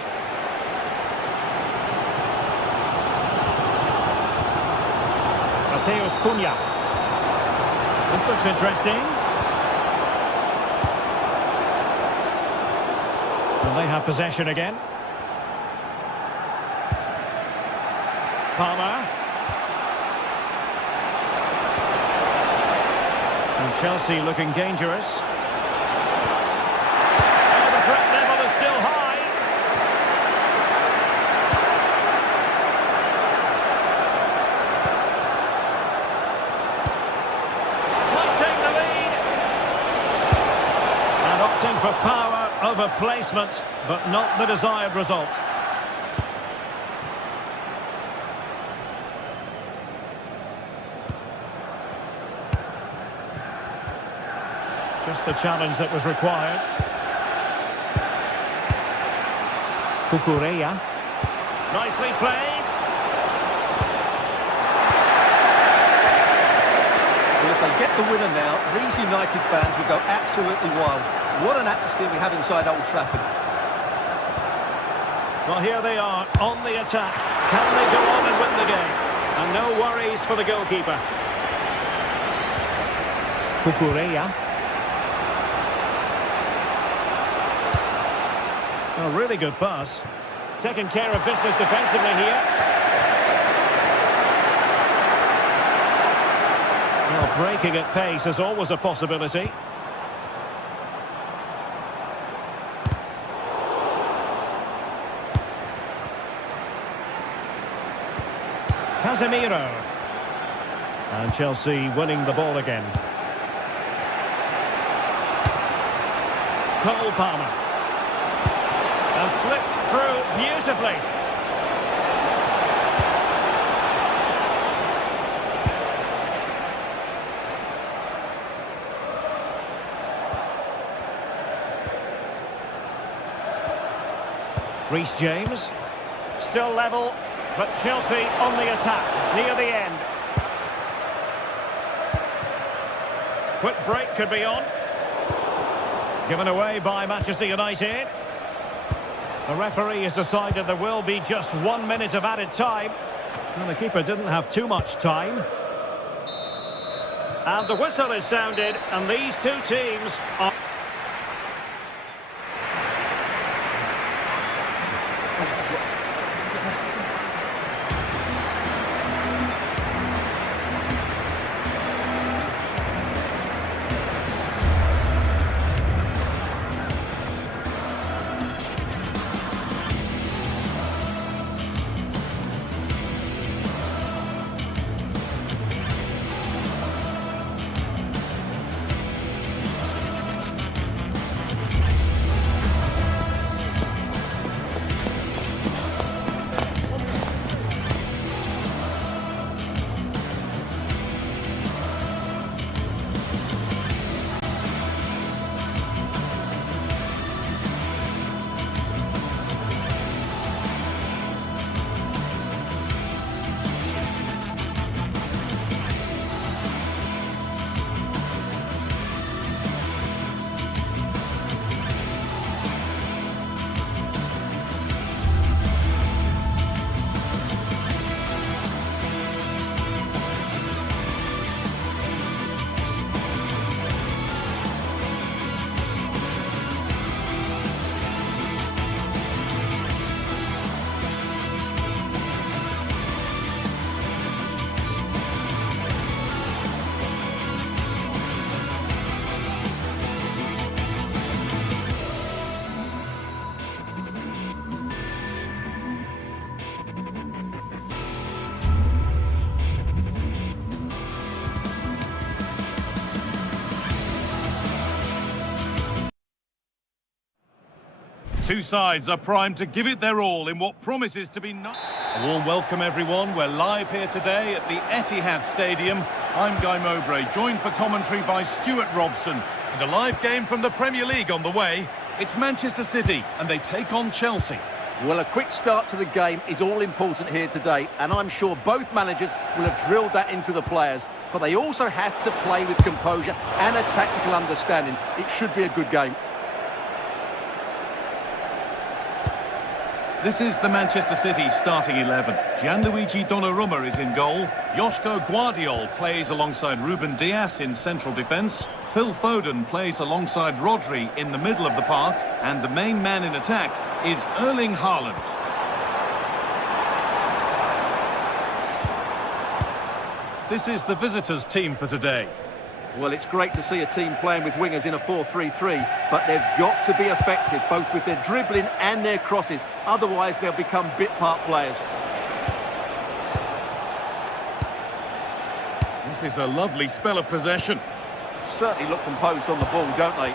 Mateus Cunha. This looks interesting. And they have possession again. Palmer. And Chelsea looking dangerous. Oh, the threat level is still high. Might take the lead. And opting for power over placement, but not the desired result. Just the challenge that was required. Cucurella. Nicely played. Well, if they get the winner now, these United fans will go absolutely wild. What an atmosphere we have inside Old Trafford. Well, here they are on the attack. Can they go on and win the game? And no worries for the goalkeeper. Cucurella. A really good pass. Taking care of business defensively here. Well, breaking at pace is always a possibility. Casemiro. And Chelsea winning the ball again. Cole Palmer. And slipped through beautifully. Reece James. Still level. But Chelsea on the attack, near the end. Quick break could be on. Given away by Manchester United. The referee has decided there will be just 1 minute of added time. And the keeper didn't have too much time. And the whistle is sounded, and these two teams are... Two sides are primed to give it their all in what promises to be a warm welcome, everyone. We're live here today at the Etihad Stadium. I'm Guy Mowbray, joined for commentary by Stuart Robson. And a live game from the Premier League on the way. It's Manchester City, and they take on Chelsea. Well, a quick start to the game is all important here today, and I'm sure both managers will have drilled that into the players. But they also have to play with composure and a tactical understanding. It should be a good game. This is the Manchester City starting 11. Gianluigi Donnarumma is in goal. Joško Guardiol plays alongside Ruben Dias in central defence. Phil Foden plays alongside Rodri in the middle of the park. And the main man in attack is Erling Haaland. This is the visitors' team for today. Well, it's great to see a team playing with wingers in a 4-3-3, but they've got to be effective, both with their dribbling and their crosses. Otherwise, they'll become bit-part players. This is a lovely spell of possession. Certainly look composed on the ball, don't they?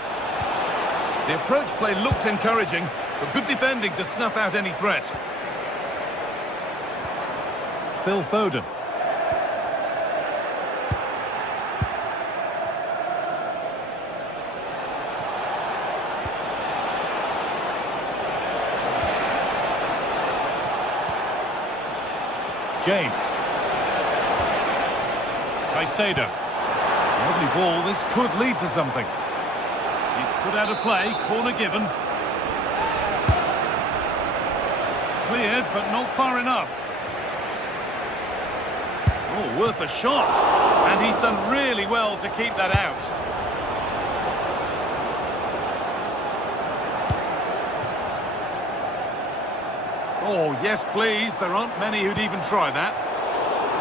The approach play looked encouraging, but good defending to snuff out any threat. Phil Foden. James. Caicedo. Lovely ball, this could lead to something. It's put out of play, corner given. Cleared, but not far enough. Oh, worth a shot. And he's done really well to keep that out. Oh, yes, please. There aren't many who'd even try that.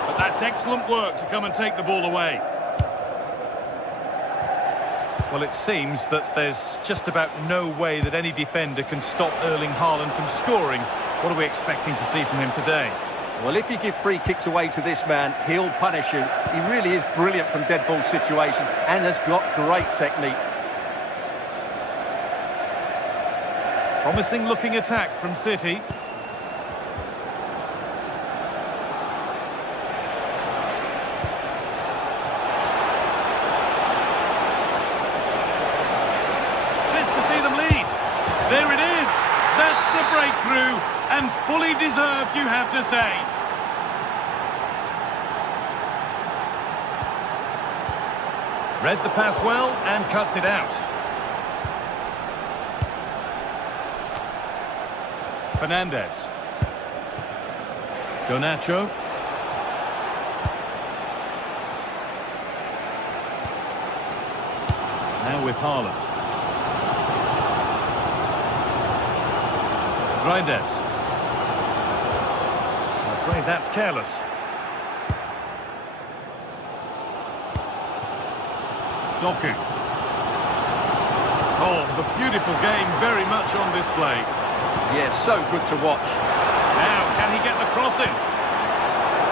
But that's excellent work to come and take the ball away. Well, it seems that there's just about no way that any defender can stop Erling Haaland from scoring. What are we expecting to see from him today? Well, if you give free kicks away to this man, he'll punish you. He really is brilliant from dead ball situations and has got great technique. Promising looking attack from City. There it is! That's the breakthrough, and fully deserved, you have to say. Read the pass well and cuts it out. Fernandes. Garnacho. Now with Haaland. Reinders. I'm afraid that's careless. Doku. Oh, the beautiful game very much on display. Yeah, so good to watch. Now, can he get the cross in?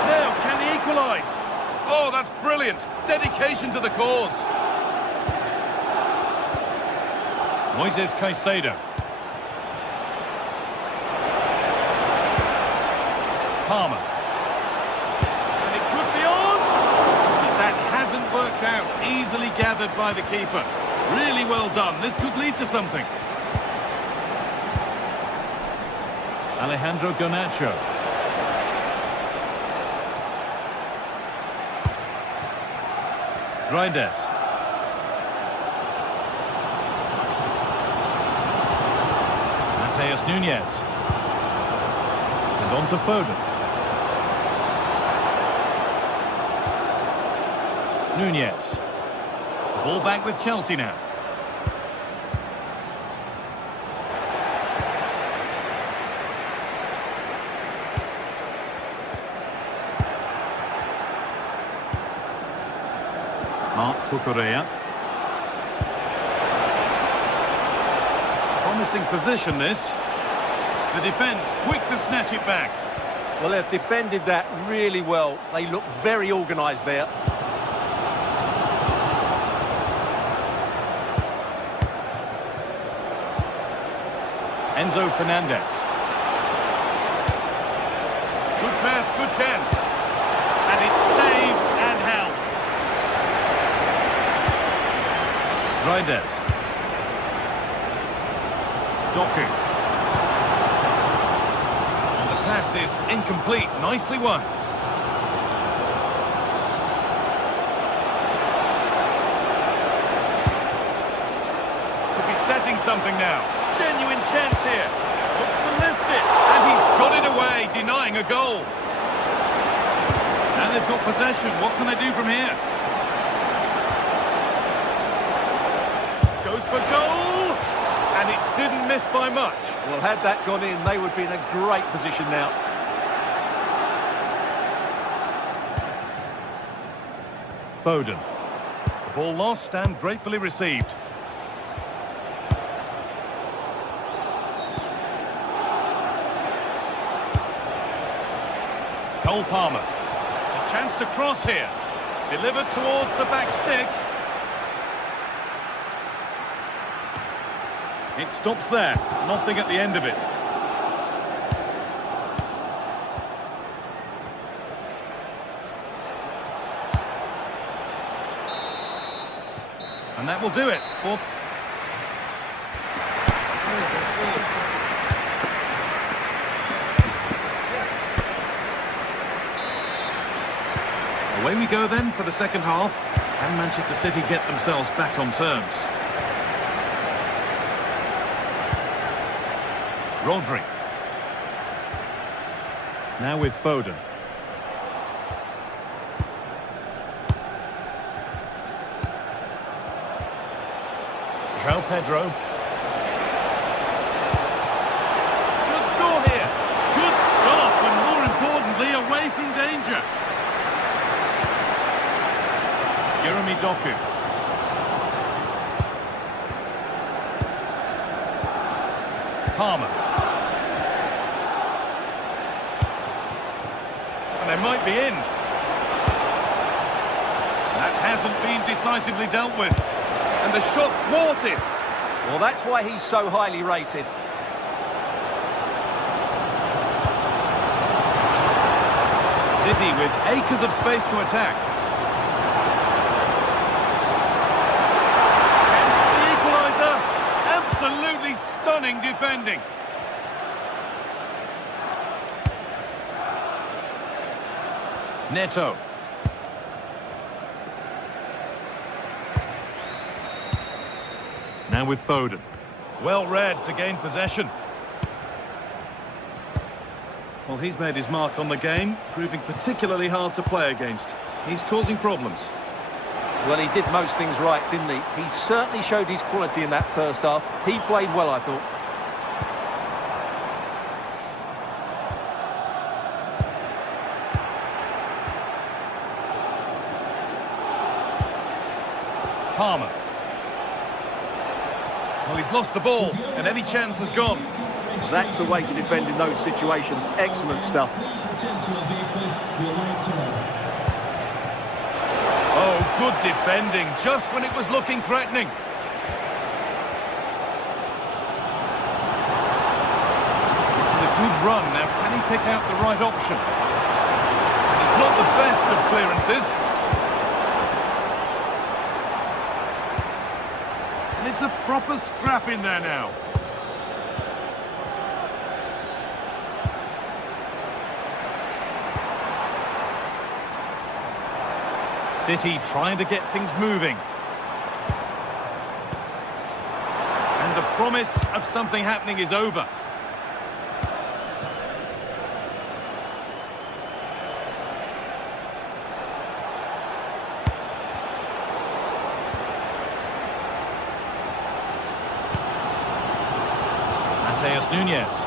Now, can he equalise? Oh, that's brilliant. Dedication to the cause. Moises Caicedo. Palmer. And it could be on! That hasn't worked out. Easily gathered by the keeper. Really well done. This could lead to something. Alejandro Garnacho. Reinders. Mateus Nunes. And on to Foden. Nunes. Ball back with Chelsea now. Marc Cucurella. Promising position this. The defence quick to snatch it back. Well, they've defended that really well. They look very organised there. Enzo Fernandez. Good pass, good chance. And it's saved and held. Reinders. Doku. And the pass is incomplete. Nicely won. Could be setting something now. Genuine chance here. Looks to lift it. And he's got it away, denying a goal. And they've got possession. What can they do from here? Goes for goal. And it didn't miss by much. Well, had that gone in, they would be in a great position now. Foden. The ball lost and gratefully received. Cole Palmer. A chance to cross here. Delivered towards the back stick. It stops there. Nothing at the end of it. And that will do it. Away we go then for the second half. And Manchester City get themselves back on terms. Rodri. Now with Foden. João Pedro. Should score here. Good stop, and more importantly, away from danger. Jeremy Doku. Palmer. And they might be in. That hasn't been decisively dealt with. And the shot thwarted. Well, that's why he's so highly rated. City with acres of space to attack. Chance for the equaliser. Absolutely stunning defending. Neto. Now with Foden. Well read to gain possession. Well, he's made his mark on the game, proving particularly hard to play against. He's causing problems. Well, he did most things right, didn't he? He certainly showed his quality in that first half. He played well, I thought. Palmer. Well, he's lost the ball, and any chance has gone. That's the way to defend in those situations. Excellent stuff. Oh, good defending, just when it was looking threatening. This is a good run. Now, can he pick out the right option? It's not the best of clearances. And it's a proper scrap in there now. City trying to get things moving. And the promise of something happening is over. Mateus Nunes.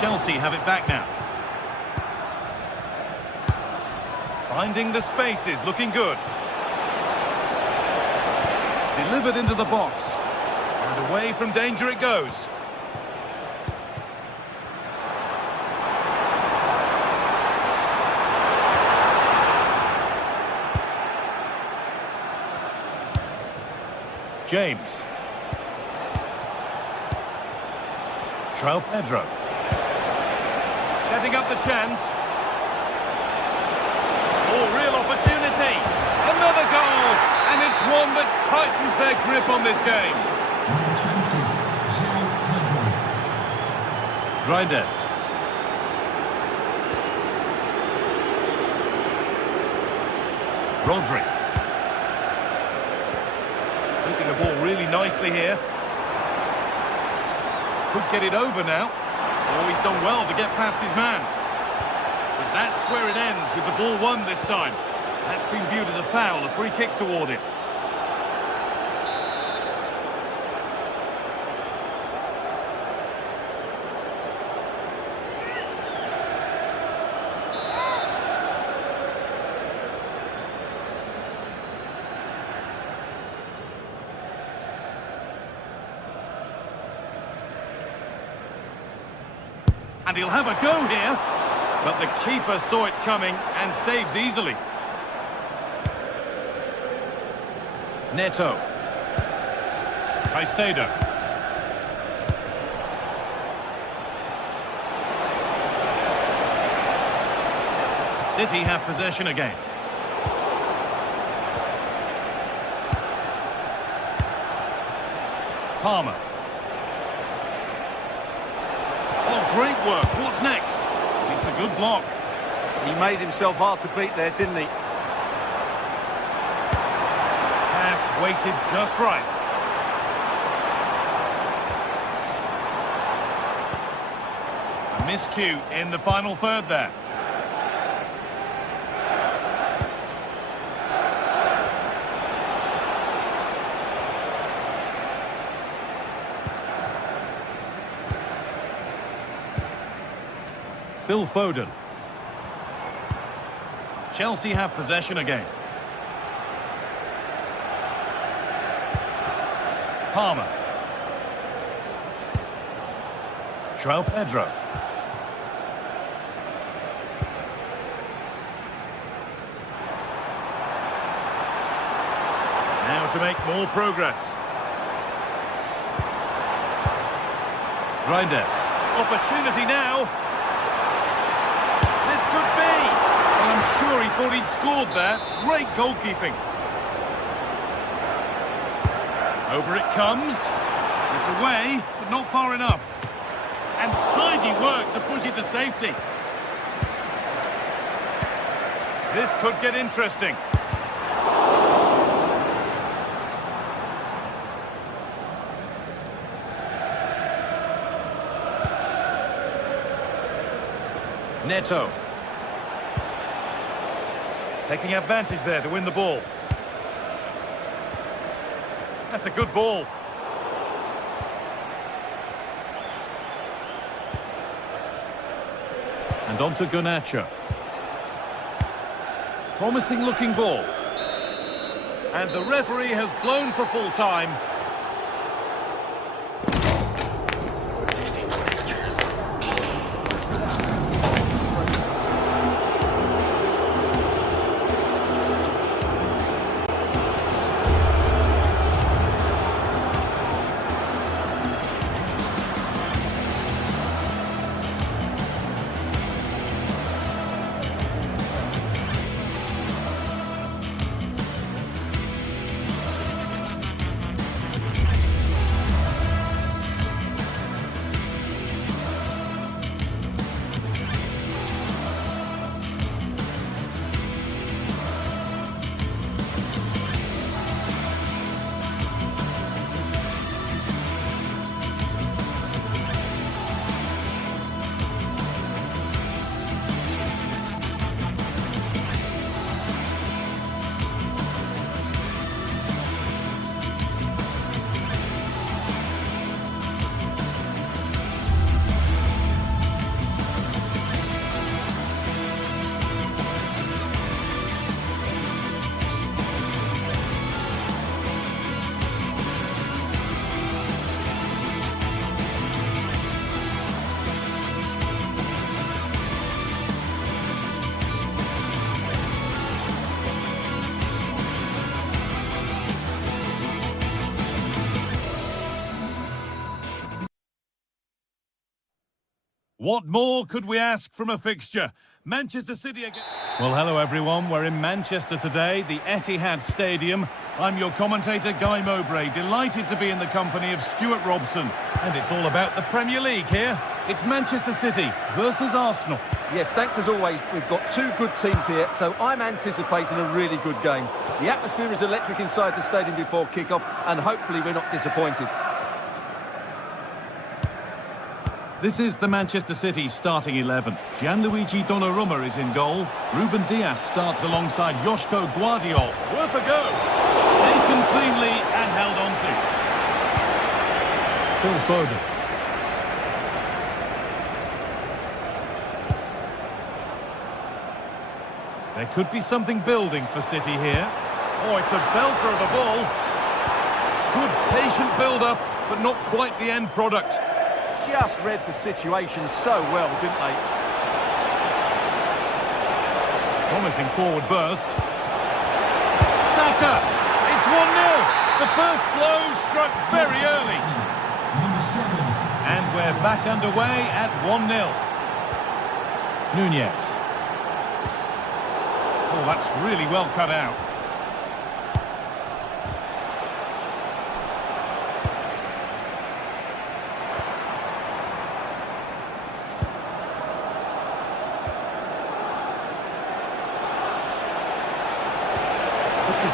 Chelsea have it back now. Finding the spaces, looking good. Delivered into the box. And away from danger it goes. James. João Pedro. Setting up the chance. Oh, real opportunity. Another goal. And it's one that tightens their grip on this game. Number 20, João Pedro. Reinders. Rodri. Moving the ball really nicely here. Could get it over now. Oh, he's done well to get past his man. But that's where it ends, with the ball won this time. That's been viewed as a foul. A free kick's awarded. And he'll have a go here. But the keeper saw it coming and saves easily. Neto. Caicedo. City have possession again. Palmer. Oh, great work. What's next? It's a good block. He made himself hard to beat there, didn't he? Pass weighted just right. A miscue in the final third there. Phil Foden. Chelsea have possession again. Palmer. João Pedro. Now to make more progress. Reinders. Opportunity now. This could be. Well, I'm sure he thought he'd scored there. Great goalkeeping. Over it comes. It's away, but not far enough. And tidy work to push it to safety. This could get interesting. Neto. Taking advantage there to win the ball. That's a good ball. And on to Garnacho. Promising looking ball. And the referee has blown for full time. What more could we ask from a fixture? Manchester City again. Well, hello everyone. We're in Manchester today, the Etihad Stadium. I'm your commentator, Guy Mowbray, delighted to be in the company of Stuart Robson. And it's all about the Premier League here. It's Manchester City versus Arsenal. Yes, thanks as always. We've got two good teams here, so I'm anticipating a really good game. The atmosphere is electric inside the stadium before kick-off, and hopefully we're not disappointed. This is the Manchester City starting 11. Gianluigi Donnarumma is in goal. Ruben Dias starts alongside Joško Guardiol. Worth a go. Taken cleanly and held on to. Phil Foden. There could be something building for City here. Oh, it's a belter of a ball. Good patient build-up, but not quite the end product. Just read the situation so well, didn't they? Promising forward burst. Saka! It's 1-0! The first blow struck very early. And we're back underway at 1-0. Nunez. Oh, that's really well cut out.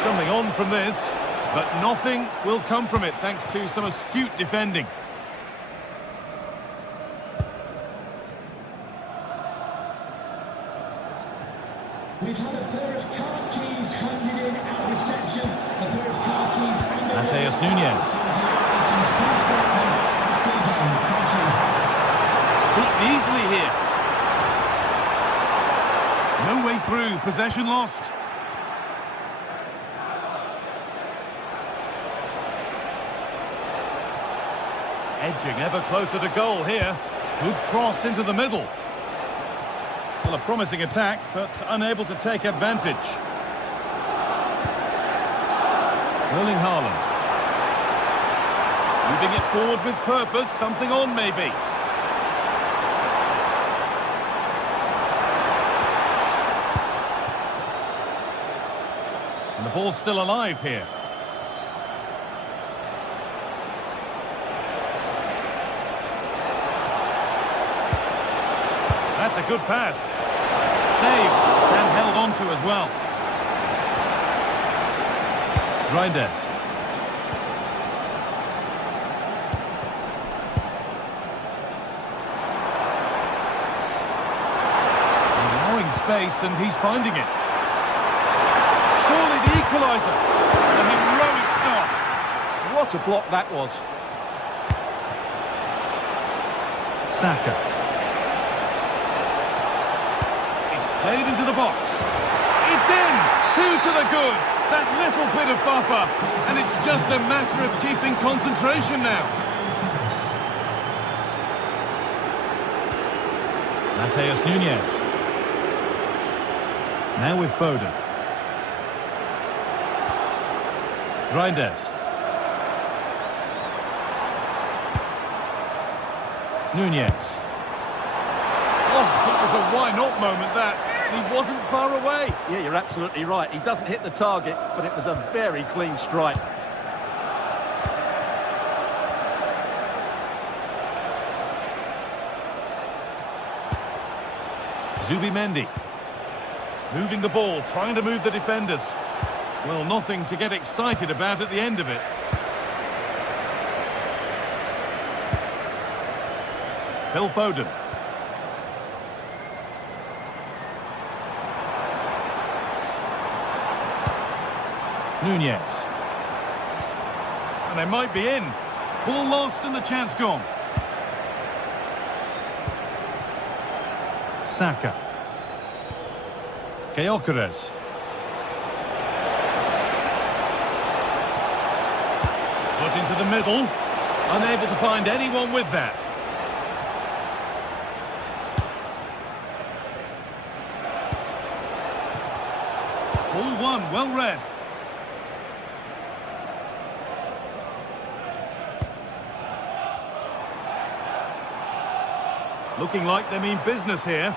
Something on from this, but nothing will come from it thanks to some astute defending. We've had a pair of car keys handed in at reception. A pair of car keys handed in. Mateus Nunez. Beaten easily here. No way through, possession lost. Edging ever closer to goal here. Good cross into the middle. Well, a promising attack, but unable to take advantage. Erling Haaland. Moving it forward with purpose, something on maybe. And the ball's still alive here. That's a good pass. Saved and held on to as well. Reinders. Allowing space and he's finding it. Surely the equaliser. A heroic stop. What a block that was. Saka. Played into the box. It's in! 2 to the good. That little bit of buffer. And it's just a matter of keeping concentration now. Mateus Nunez. Now with Foden. Reinders. Nunez. Oh, it was a why-not moment, that. He wasn't far away. Yeah, you're absolutely right. He doesn't hit the target, but it was a very clean strike. Zubimendi. Moving the ball, trying to move the defenders. Well, nothing to get excited about at the end of it. Phil Foden. Nunez. And they might be in. Ball lost and the chance gone. Saka. Gyökeres. Put into the middle. Unable to find anyone with that. Ball won, well read. Looking like they mean business here.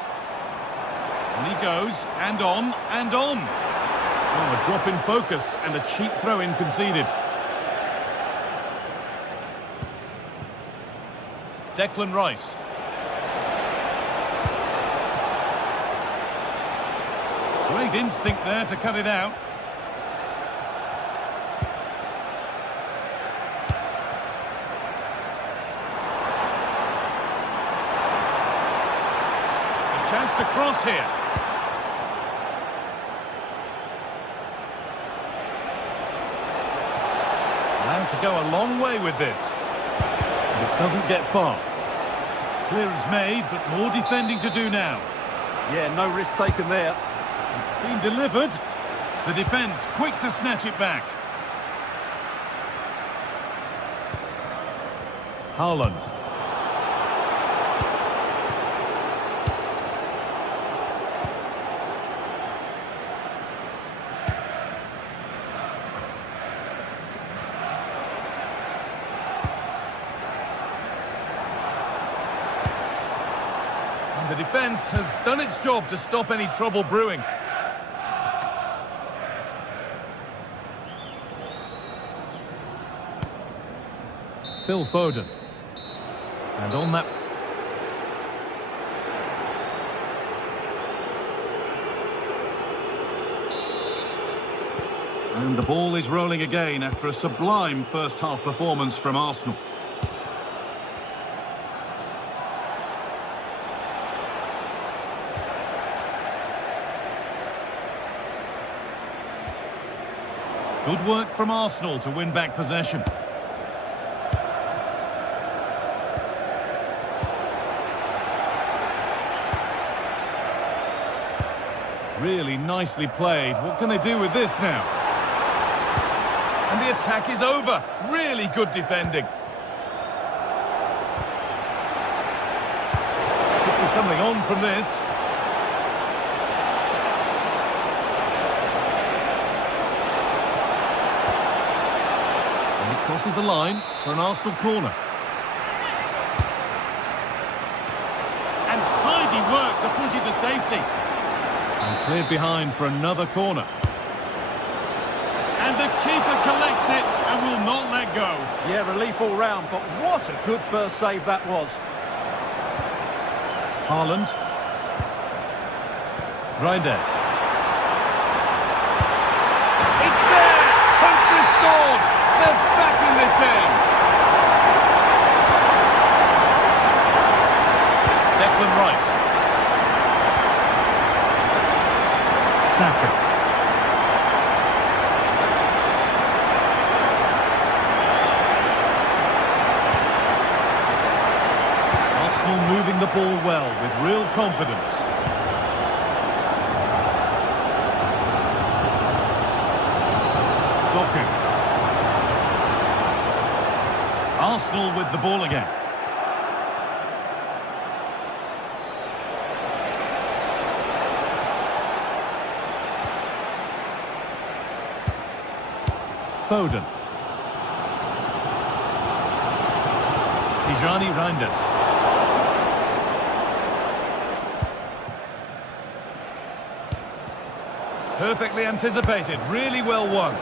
And he goes, and on, and on. Oh, a drop in focus and a cheap throw-in conceded. Declan Rice. Great instinct there to cut it out. A chance to cross here. Now to go a long way with this. It doesn't get far. Clearance made, but more defending to do now. Yeah, no risk taken there. It's been delivered. The defence quick to snatch it back. Haaland. The defence has done its job to stop any trouble brewing. Phil Foden. And on that... And the ball is rolling again after a sublime first-half performance from Arsenal. Good work from Arsenal to win back possession. Really nicely played. What can they do with this now? And the attack is over. Really good defending. Could be something on from this. Crosses the line for an Arsenal corner. And tidy work to push it to safety. And cleared behind for another corner. And the keeper collects it and will not let go. Yeah, relief all round, but what a good first save that was. Haaland. Reinders. It's there! Hope restored! They're back in this game. Declan Rice. Saka. Arsenal moving the ball well with real confidence. Doku. Arsenal with the ball again. Foden. Tijani Reinders. Perfectly anticipated, really well won.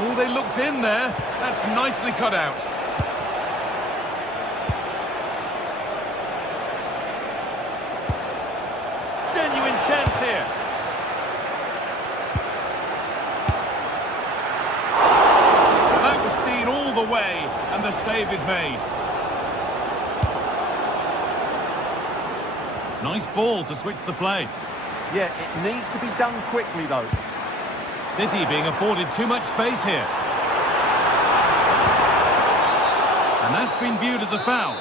Oh, they looked in there. That's nicely cut out. Genuine chance here. That was seen all the way, and the save is made. Nice ball to switch the play. Yeah, it needs to be done quickly, though. City being afforded too much space here. And that's been viewed as a foul.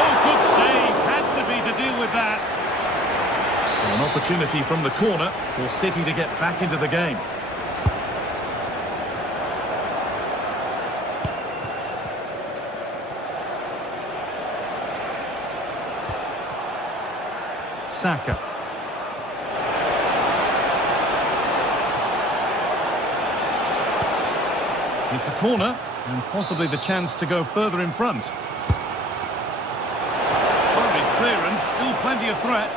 Oh, good save. Had to be to deal with that. An opportunity from the corner for City to get back into the game. Saka. It's a corner, and possibly the chance to go further in front. Hurried clearance, still plenty of threat.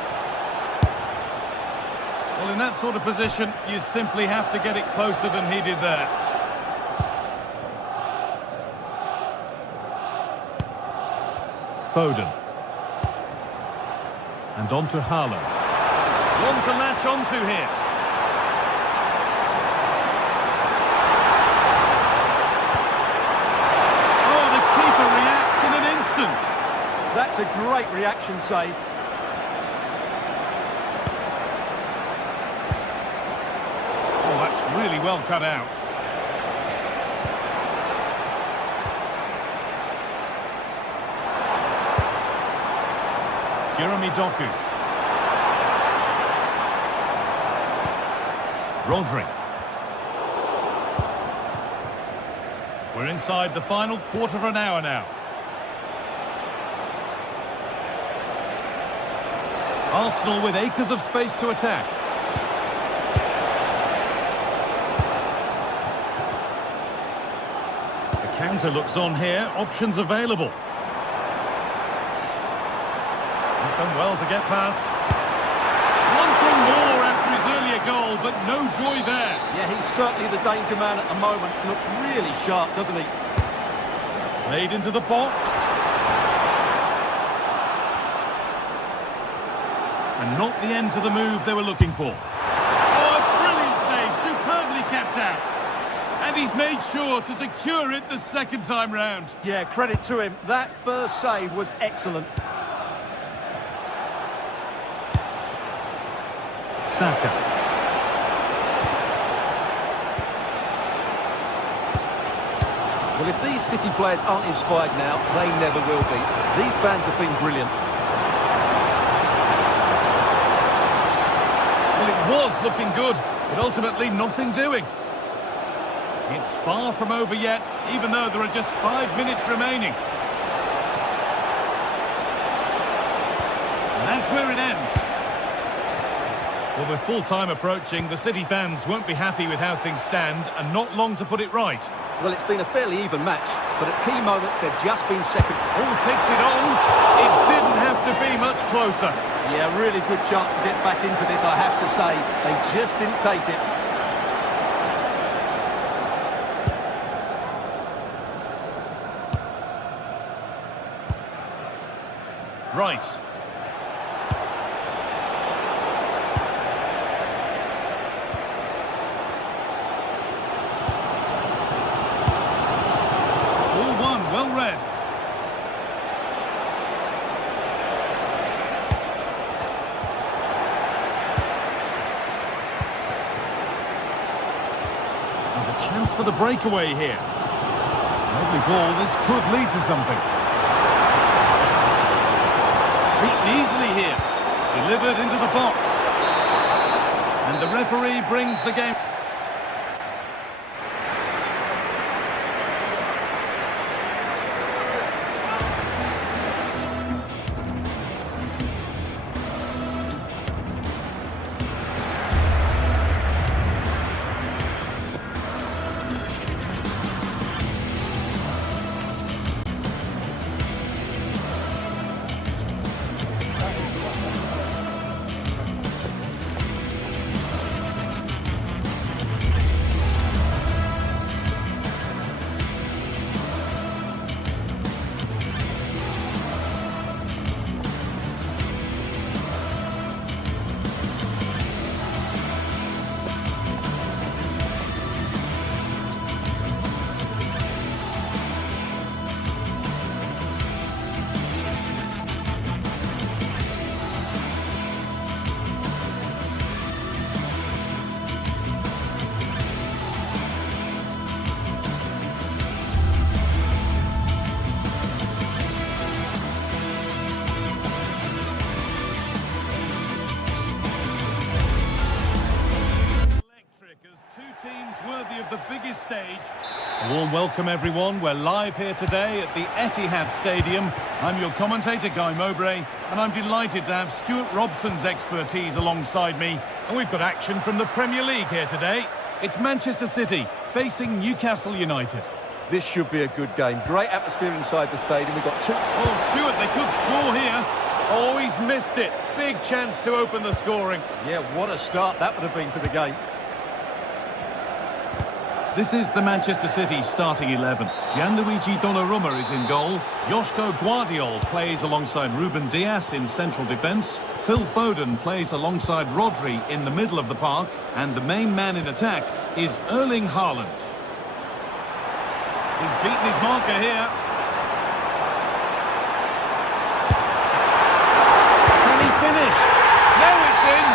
Well, in that sort of position, you simply have to get it closer than he did there. Foden. And on to Haaland. One to latch onto here. Oh, the keeper reacts in an instant. That's a great reaction save. Oh, that's really well cut out. Jeremy Doku. Rodri. We're inside the final quarter of an hour now. Arsenal with acres of space to attack. The counter looks on here. Options available. He's done well to get past. Wanting more after his earlier goal, but no joy there. Yeah, he's certainly the danger man at the moment. Looks really sharp, doesn't he? Played into the box. And not the end to the move they were looking for. Oh, a brilliant save, superbly kept out. And he's made sure to secure it the second time round. Yeah, credit to him. That first save was excellent. Saka. Well, if these City players aren't inspired now, they never will be. These fans have been brilliant. Well, it was looking good, but ultimately nothing doing. It's far from over yet, even though there are just 5 minutes remaining. And that's where it ends. Well, with full time approaching, the City fans won't be happy with how things stand, and not long to put it right. Well, it's been a fairly even match, but at key moments they've just been second. Oh, takes it on. It didn't have to be much closer. Yeah, really good chance to get back into this, I have to say. They just didn't take it. Rice. Well read. There's a chance for the breakaway here. Lovely ball, this could lead to something. Beaten easily here. Delivered into the box. And the referee brings the game. Worthy of the biggest stage. A warm welcome, everyone. We're live here today at the Etihad Stadium. I'm your commentator, Guy Mowbray, and I'm delighted to have Stuart Robson's expertise alongside me. And we've got action from the Premier League here today. It's Manchester City facing Newcastle United. This should be a good game. Great atmosphere inside the stadium. We've got two... Oh, Stuart, they could score here. Oh, he's missed it. Big chance to open the scoring. Yeah, what a start that would have been to the game. This is the Manchester City starting 11. Gianluigi Donnarumma is in goal. Joško Guardiol plays alongside Ruben Dias in central defence. Phil Foden plays alongside Rodri in the middle of the park. And the main man in attack is Erling Haaland. He's beaten his marker here. Can he finish? Now it's in.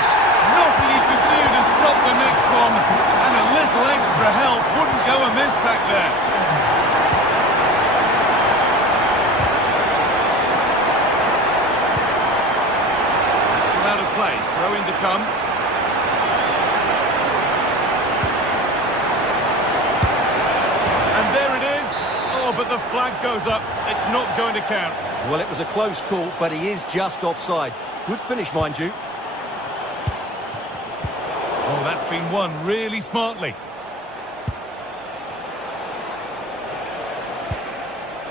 Nothing he could do to stop the next one. And a little extra help wouldn't go amiss back there. Still out of play. Throw in to come. And there it is. Oh, but the flag goes up. It's not going to count. Well, it was a close call, but he is just offside. Good finish, mind you. Oh, that's been won really smartly.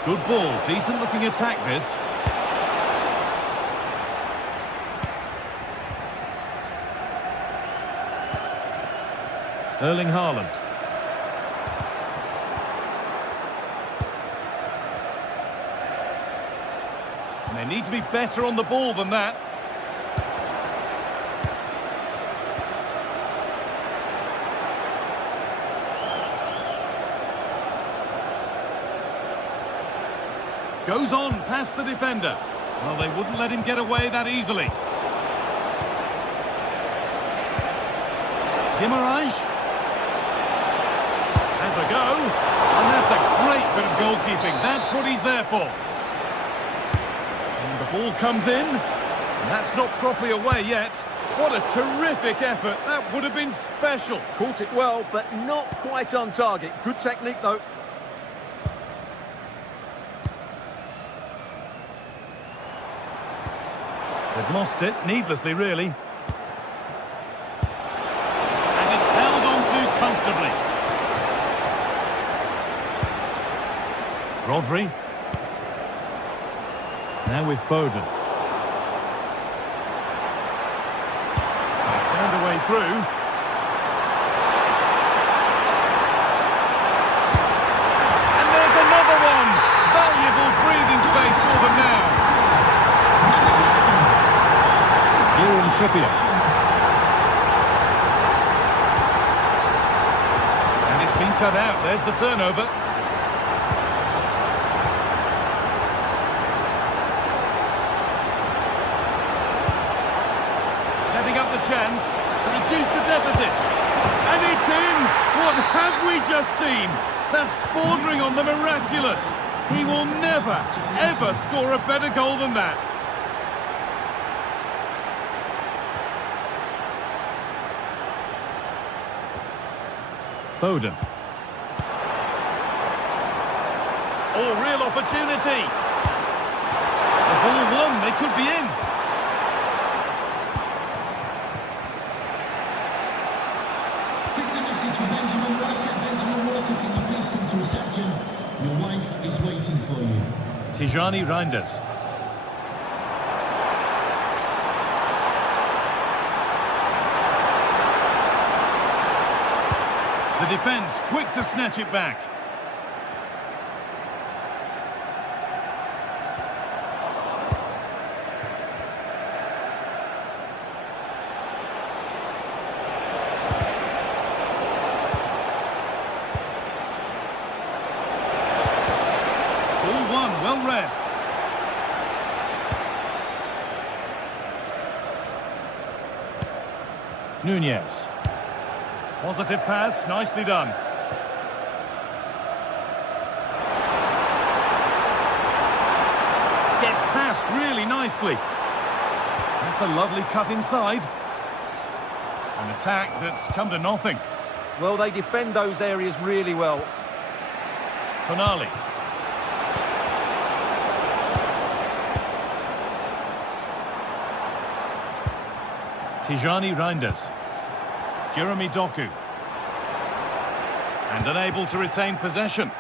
Good ball, decent looking attack this. Erling Haaland. And they need to be better on the ball than that. Goes on past the defender. Well, they wouldn't let him get away that easily. Guimarães has a go. And that's a great bit of goalkeeping. That's what he's there for. And the ball comes in. And that's not properly away yet. What a terrific effort. That would have been special. Caught it well, but not quite on target. Good technique, though. They've lost it, needlessly, really. And it's held on to comfortably. Rodri. Now with Foden. They found a way through. And there's another one! Valuable breathing space for them now. Trippier. And it's been cut out. There's the turnover. Setting up the chance to reduce the deficit. And it's in! What have we just seen? That's bordering on the miraculous. He will never, ever score a better goal than that. Foden. Oh, real opportunity. The ball won, they could be in. This is a message for Benjamin Walker. Benjamin Walker, can you please come to reception? Your wife is waiting for you. Tijani Reinders. The defence quick to snatch it back. Ball won, well read. Nunez. Positive pass, nicely done. Gets past really nicely. That's a lovely cut inside. An attack that's come to nothing. Well, they defend those areas really well. finale. Tijani Reinders. Jeremy Doku. And unable to retain possession.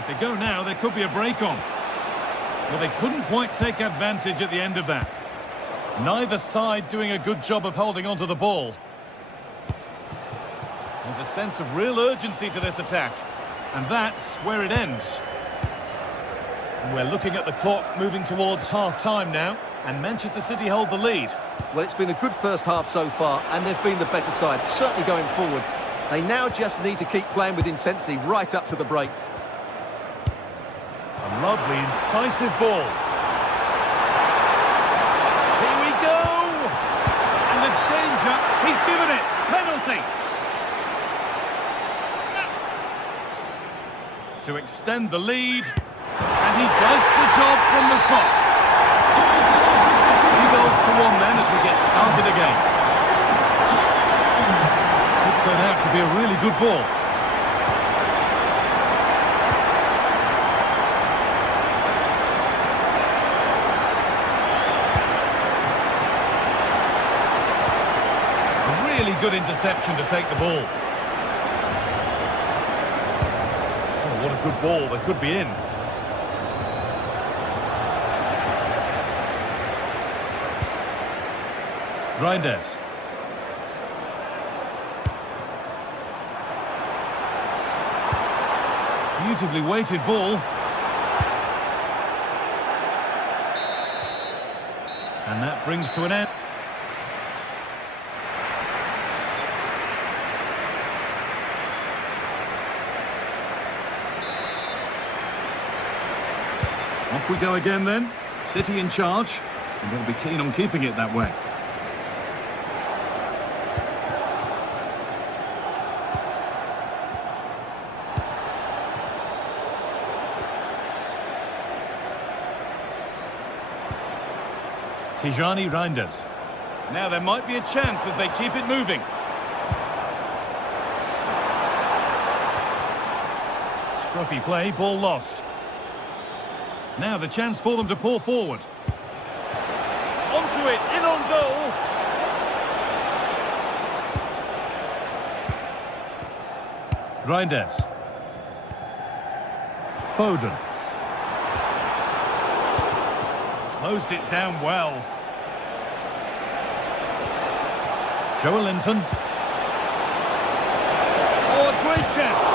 If they go now, there could be a break on. Well, they couldn't quite take advantage at the end of that. Neither side doing a good job of holding onto the ball. There's a sense of real urgency to this attack. And that's where it ends. And we're looking at the clock moving towards half-time now. And Manchester City hold the lead. Well, it's been a good first half so far, and they've been the better side, certainly going forward. They now just need to keep playing with intensity right up to the break. A lovely, incisive ball. Here we go! And the danger, he's given it! Penalty! To extend the lead, and he does the job from the spot. 3 goals to 1 then as we get started again. Could turn out to be a really good ball. A really good interception to take the ball. Oh, what a good ball. They could be in. Reinders. Beautifully weighted ball. And that brings to an end. Off we go again then. City in charge. And they'll be keen on keeping it that way. Tijani Reinders. Now there might be a chance as they keep it moving. Scruffy play, ball lost. Now the chance for them to pull forward. Onto it, in on goal. Reinders. Foden. Closed it down well. Joelinton. Oh, a great chance.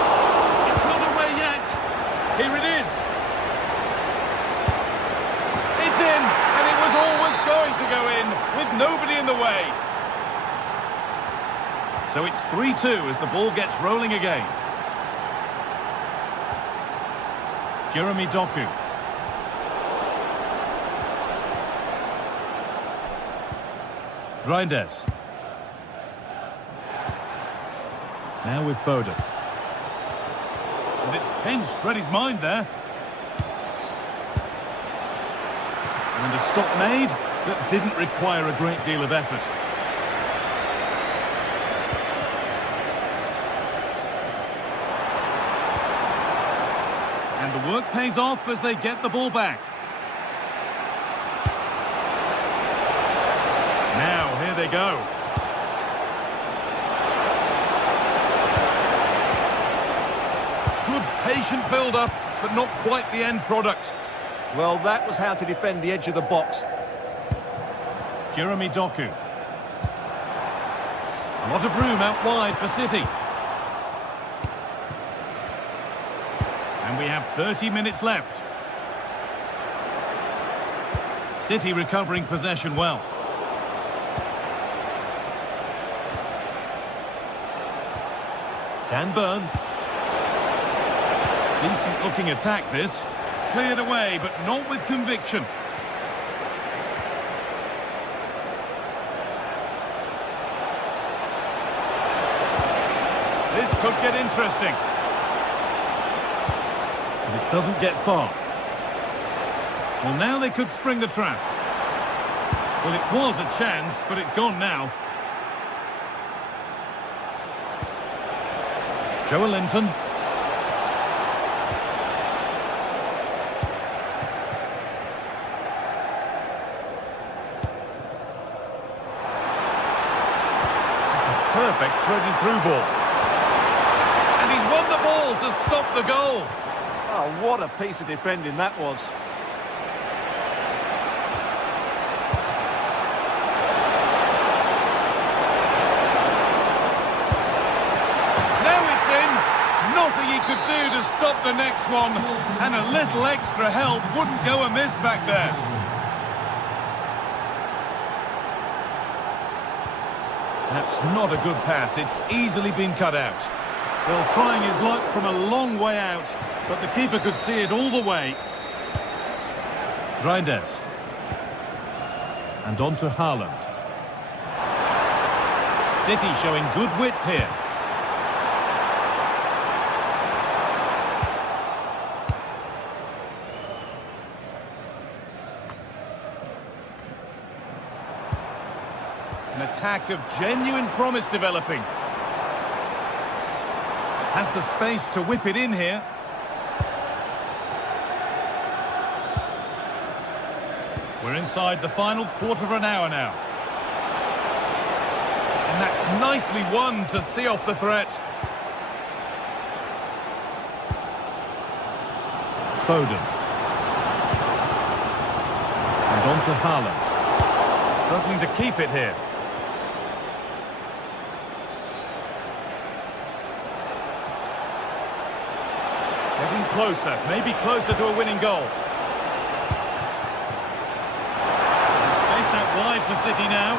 It's not away yet. Here it is. It's in, and it was always going to go in, with nobody in the way. So it's 3-2 as the ball gets rolling again. Jeremy Doku. Reinders. Now with Foden. And it's pinched, read his mind there. And a stop made that didn't require a great deal of effort. And the work pays off as they get the ball back. Now, here they go. Good patient build-up, but not quite the end product. Well, that was how to defend the edge of the box. Jeremy Doku. A lot of room out wide for City. And we have 30 minutes left. City recovering possession well. Dan Burn. Decent looking attack this. Cleared away, but not with conviction. This could get interesting. But it doesn't get far. Well, now they could spring the trap. Well, it was a chance, but it's gone now. Joelinton. perfect threaded-through ball. And he's won the ball to stop the goal. Oh, what a piece of defending that was. Nothing he could do to stop the next one, and a little extra help wouldn't go amiss back there. That's not a good pass. It's easily been cut out. Well, trying his luck from a long way out, but the keeper could see it all the way. Reinders. And on to Haaland. City showing good width here. An attack of genuine promise developing. Has the space to whip it in here. We're inside the final quarter of an hour now. And that's nicely won to see off the threat. Foden. And on to Haaland. Struggling to keep it here. Getting closer, maybe closer to a winning goal. Space out wide for City now.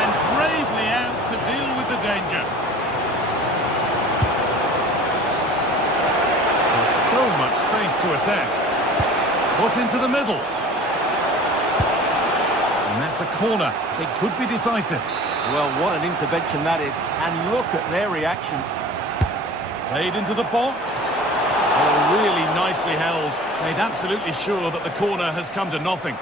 And bravely out to deal with the danger. There's so much space to attack. Put into the middle. And that's a corner. It could be decisive. Well, what an intervention that is. And look at their reaction. Played into the box. Oh, really nicely held. Made absolutely sure that the corner has come to nothing.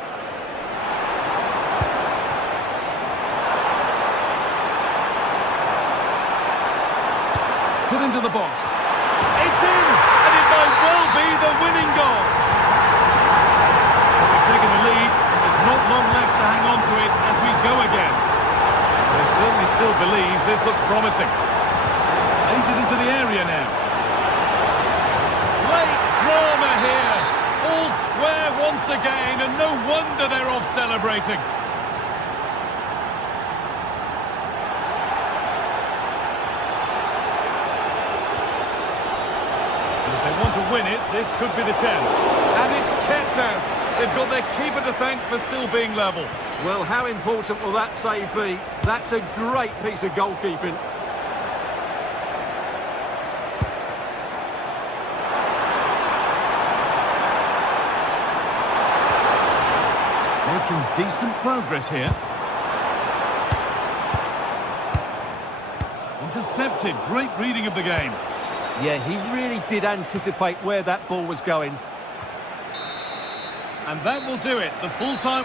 Put into the box. It's in! And it might well be the winning goal. So we've taken the lead. There's not long left to hang on to it as we go again. They certainly still believe this looks promising. Lays it into the area now. Late drama here. All square once again, and no wonder they're off celebrating. And if they want to win it, this could be the chance. And it's kept out. They've got their keeper to thank for still being level. Well, how important will that save be? That's a great piece of goalkeeping. Making decent progress here. Intercepted. Great reading of the game. Yeah, he really did anticipate where that ball was going. And that will do it. The full-time...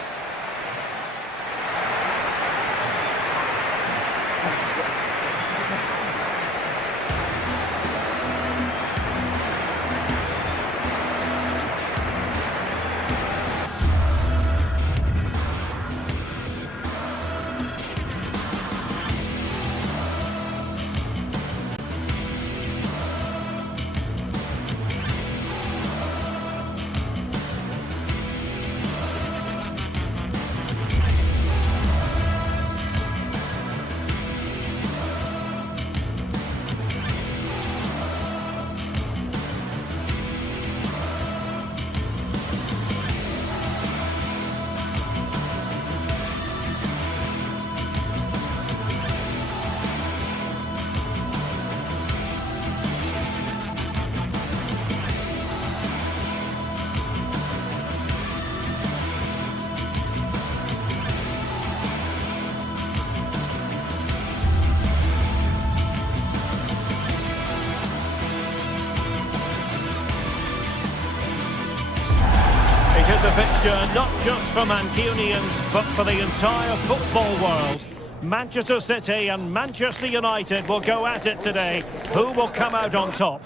A fixture not just for Mancunians, but for the entire football world. Manchester City and Manchester United will go at it today. Who will come out on top?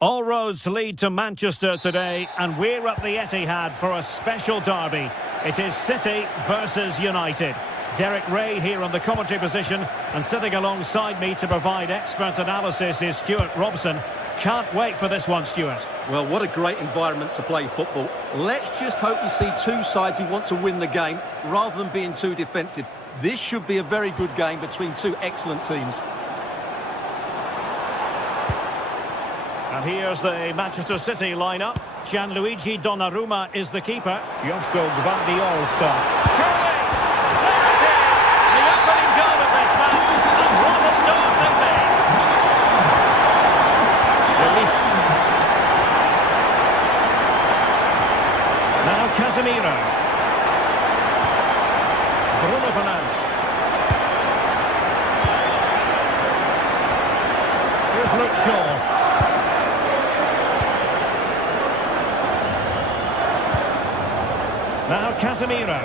All roads lead to Manchester today, and we're at the Etihad for a special derby. It is City versus United. Derek Ray here on the commentary position, and sitting alongside me to provide expert analysis is Stuart Robson. Can't wait for this one, Stuart. Well, what a great environment to play football. Let's just hope we see two sides who want to win the game rather than being too defensive. This should be a very good game between two excellent teams. And here's the Manchester City lineup. Gianluigi Donnarumma is the keeper. Josko Gvardiol starts. Surely! There it is! The opening goal of this match. And what a start they've made! Now Casemiro. Bruno Fernandes. Here's Luke Shaw. Now Casemiro.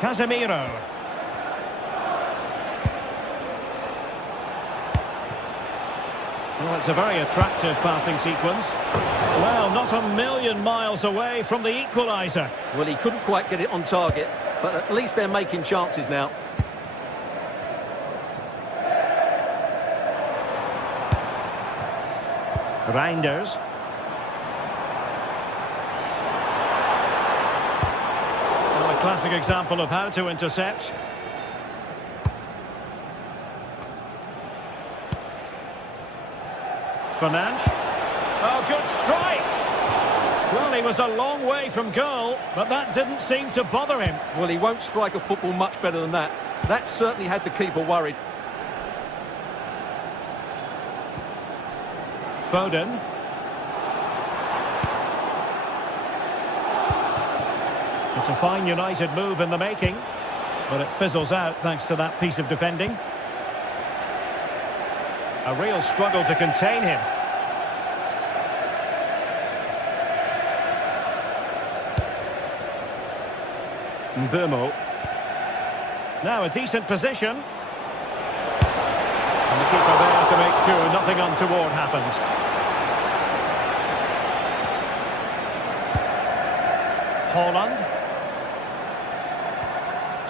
Casemiro. Well, it's a very attractive passing sequence. Well, not a million miles away from the equaliser. Well, he couldn't quite get it on target, but at least they're making chances now. Reinders. Well, a classic example of how to intercept. Fernandes. Oh, good strike! Well, he was a long way from goal, but that didn't seem to bother him. Well, he won't strike a football much better than that. That certainly had the keeper worried. Foden. It's a fine United move in the making, but it fizzles out thanks to that piece of defending. A real struggle to contain him. Mbeumo. Now a decent position. And the keeper there to make sure nothing untoward happened. Holland.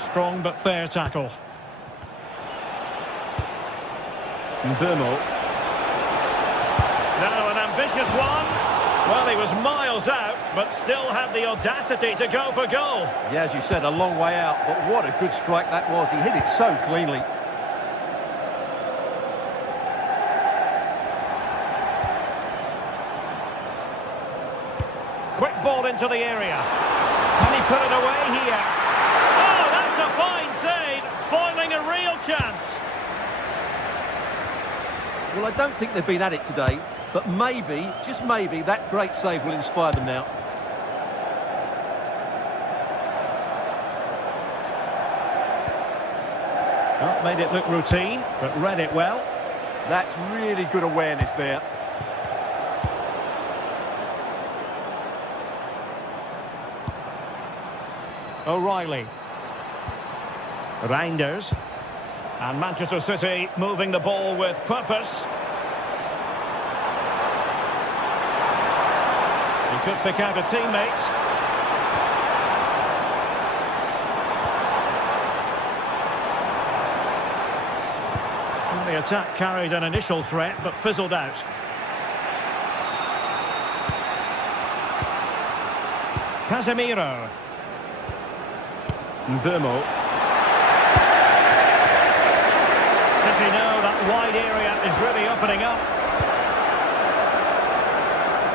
Strong but fair tackle. Mbeumo. Now an ambitious one. Well, he was miles out, but still had the audacity to go for goal. Yeah, as you said, a long way out, but what a good strike that was. He hit it so cleanly. Quick ball into the area. Can he put it away here? Oh, that's a fine save. Foiling a real chance. Well, I don't think they've been at it today, but maybe, just maybe, that great save will inspire them now. Well, made it look routine, but read it well. That's really good awareness there. O'Reilly. Reinders. And Manchester City moving the ball with purpose. He could pick out a teammate. Well, the attack carried an initial threat, but fizzled out. Casemiro. Mbeumo. City know that wide area is really opening up.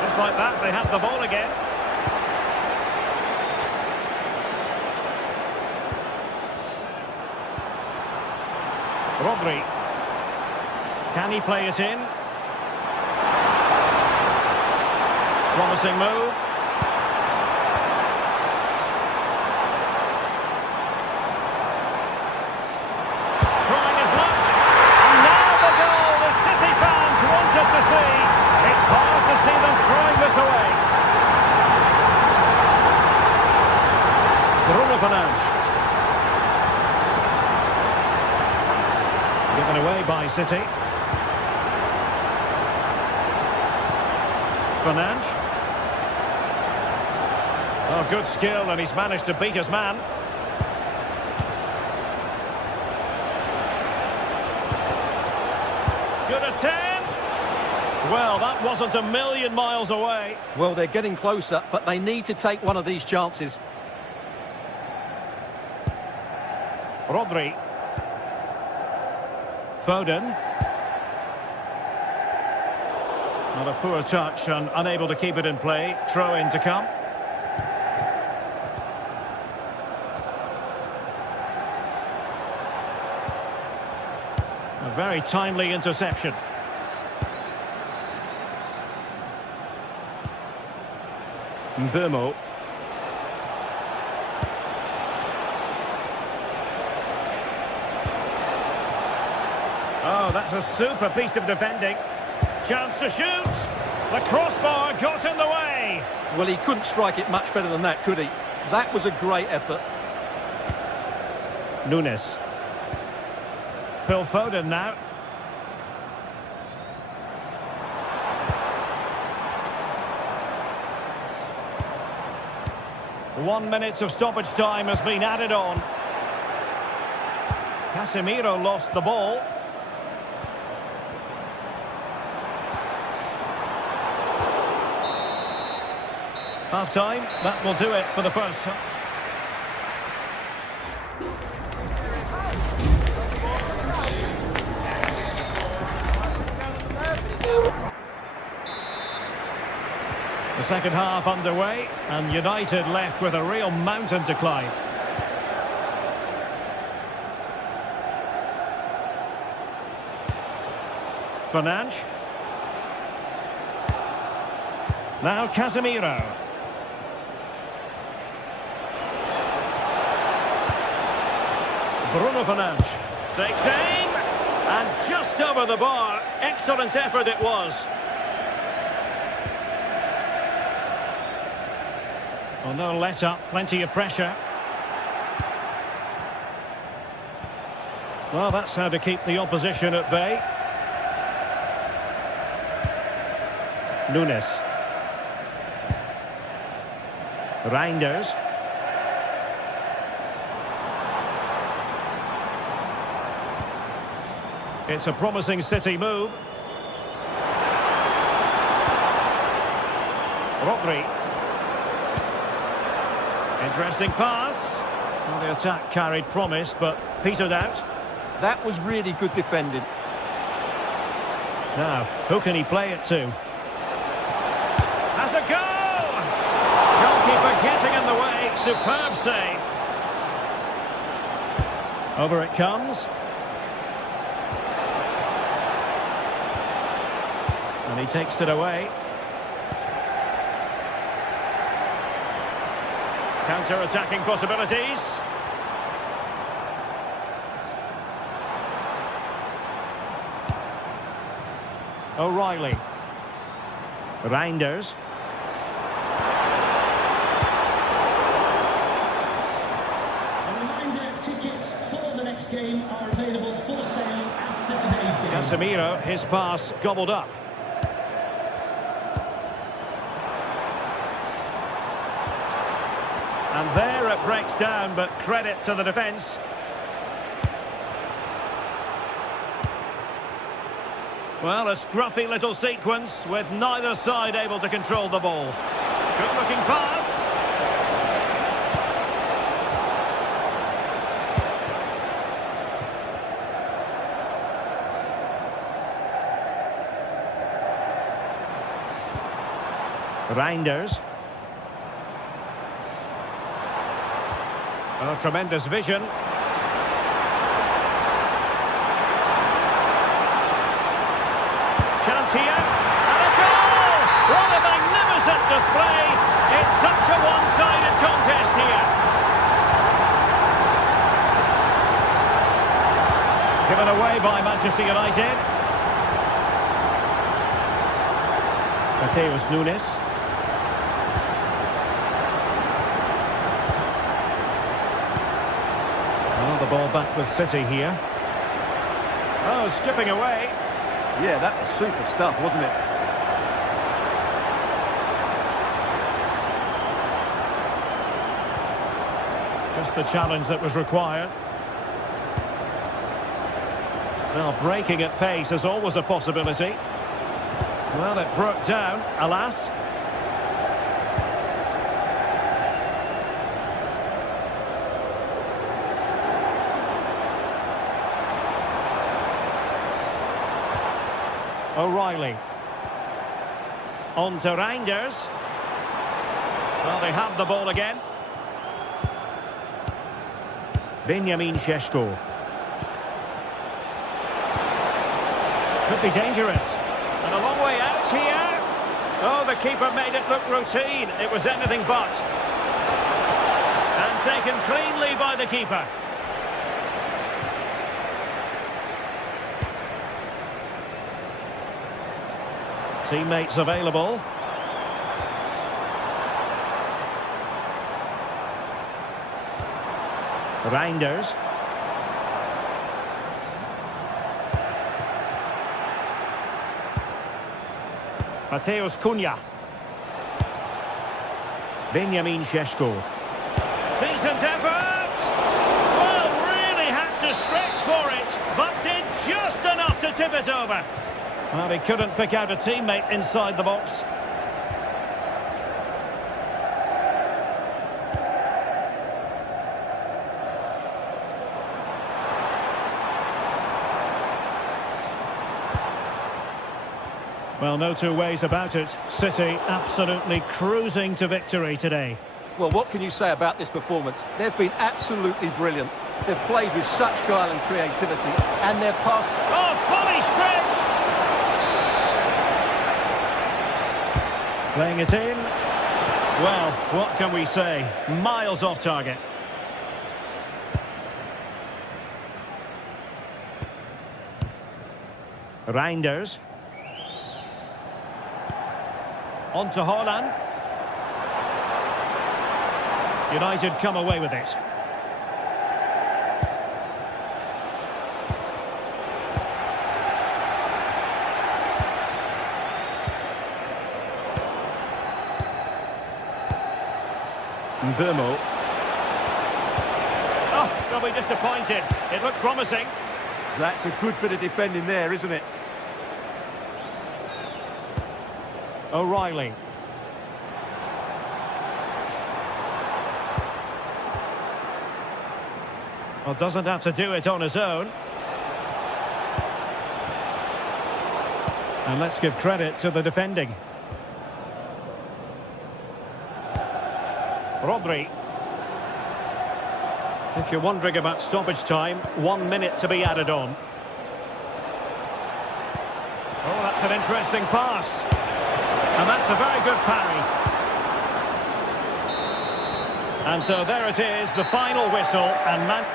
Just like that, they have the ball again. Rodri. Can he play it in? Promising move. Trying his luck. And now the goal the City fans wanted to see. It's hard to see them throwing this away. Bruno Fernandes. Given Taken away by City. Fernandes. Oh, good skill, and he's managed to beat his man. Good attempt. Well, that wasn't a million miles away. Well, they're getting closer, but they need to take one of these chances. Rodri. Foden. Not a poor touch and unable to keep it in play. Throw in to come. A very timely interception. Mbeumo. Oh, that's a super piece of defending. Chance to shoot. The crossbar got in the way. Well, he couldn't strike it much better than that, could he? That was a great effort. Nunes. Phil Foden now. One minute of stoppage time has been added on. Casemiro lost the ball. Half-time, that will do it for the first time. The second half underway, and United left with a real mountain to climb. Fernandes. Now Casemiro. Bruno Fernandes takes aim, and just over the bar. Excellent effort it was. Well, no let-up, plenty of pressure. Well, that's how to keep the opposition at bay. Nunes. Reinders. It's a promising City move. Rodri. Interesting pass. Well, the attack carried promise, but petered out. That was really good defending. Now, who can he play it to? Has a go! Goalkeeper getting in the way. Superb save. Over it comes. And he takes it away. Counter-attacking possibilities. O'Reilly. Reinders. A reminder, tickets for the next game are available for sale after today's game. Casemiro, his pass gobbled up. And there it breaks down, but credit to the defence. Well, a scruffy little sequence with neither side able to control the ball. Good-looking pass. Reinders. Oh, tremendous vision. Chance here. And a goal! What a magnificent display. It's such a one-sided contest here. Given away by Manchester United. Mateus Nunes. The ball back with City here. Oh, skipping away. Yeah, that was super stuff, wasn't it? Just the challenge that was required. Well, breaking at pace is always a possibility. Well, it broke down, alas. O'Reilly. On to Reinders. Well, they have the ball again. Benjamin Šeško. Could be dangerous. And a long way out here. Oh, the keeper made it look routine. It was anything but. And taken cleanly by the keeper. Teammates available. Reinders. Mateusz Cunha. Benjamin Šeško. Decent effort! Well, really had to stretch for it, but did just enough to tip it over. Well, he couldn't pick out a teammate inside the box. Well, no two ways about it. City absolutely cruising to victory today. Well, what can you say about this performance? They've been absolutely brilliant. They've played with such guile and creativity, and they're past... Oh, fully stretched! Playing it in. Well, what can we say? Miles off target. Reinders. On to Haaland. United come away with it. Mbeumo. Oh, they'll be disappointed. It looked promising. That's a good bit of defending there, isn't it? O'Reilly. Well, doesn't have to do it on his own. And let's give credit to the defending. Rodri. If you're wondering about stoppage time, 1 minute to be added on. Oh, that's an interesting pass. And that's a very good parry. And so there it is, the final whistle, and Man...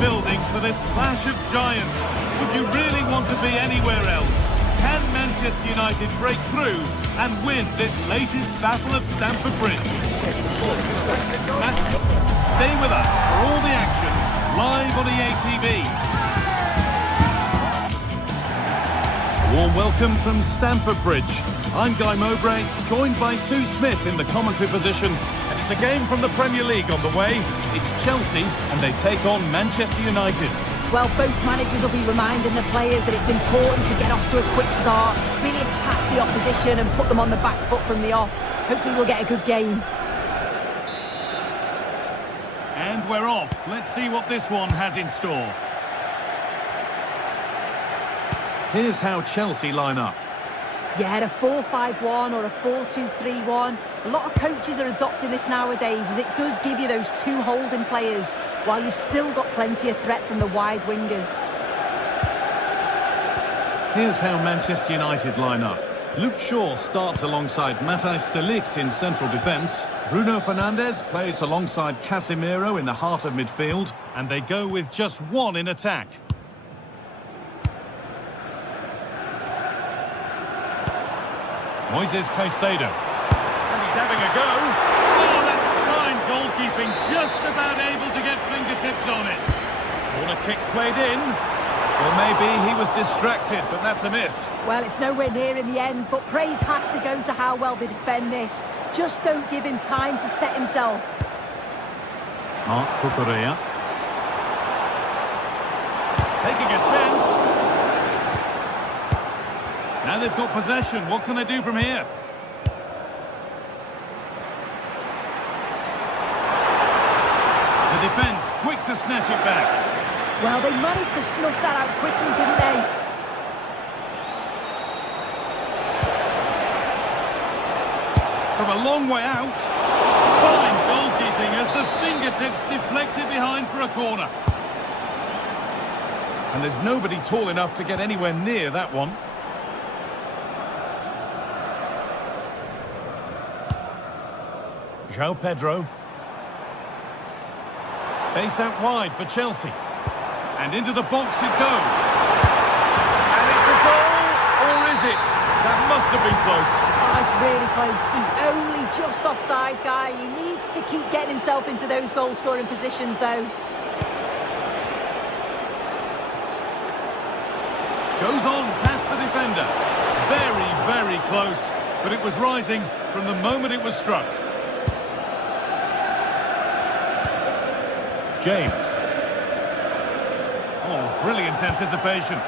building for this clash of giants. Would you really want to be anywhere else? Can Manchester United break through and win this latest battle of Stamford Bridge? Stay with us for all the action, live on EA TV. Warm welcome from Stamford Bridge. I'm Guy Mowbray, joined by Sue Smith in the commentary position. And it's a game from the Premier League on the way. It's Chelsea, and they take on Manchester United. Well, both managers will be reminding the players that it's important to get off to a quick start, really attack the opposition and put them on the back foot from the off. Hopefully we'll get a good game. And we're off. Let's see what this one has in store. Here's how Chelsea line up. Yeah, a 4-5-1 or a 4-2-3-1. A lot of coaches are adopting this nowadays, as it does give you those two holding players, while you've still got plenty of threat from the wide wingers. Here's how Manchester United line up. Luke Shaw starts alongside Matthijs de Ligt in central defence. Bruno Fernandes plays alongside Casemiro in the heart of midfield. And they go with just one in attack. Moises Caicedo. And he's having a go. Oh, that's fine goalkeeping. Just about able to get fingertips on it. Corner kick played in. Or maybe he was distracted, but that's a miss. Well, it's nowhere near in the end, but praise has to go to how well they defend this. Just don't give him time to set himself. Marc Cucurella. Taking a chance. Now they've got possession. What can they do from here? The defence quick to snatch it back. Well, they managed to snuff that out quickly, didn't they? From a long way out. Fine goalkeeping as the fingertips deflected behind for a corner. And there's nobody tall enough to get anywhere near that one. João Pedro. Space out wide for Chelsea. And into the box it goes. And it's a goal, or is it? That must have been close. Oh, it's really close. He's only just offside, guy. He needs to keep getting himself into those goal-scoring positions, though. Goes on past the defender. Very, very close. But it was rising from the moment it was struck. James. Oh, brilliant anticipation.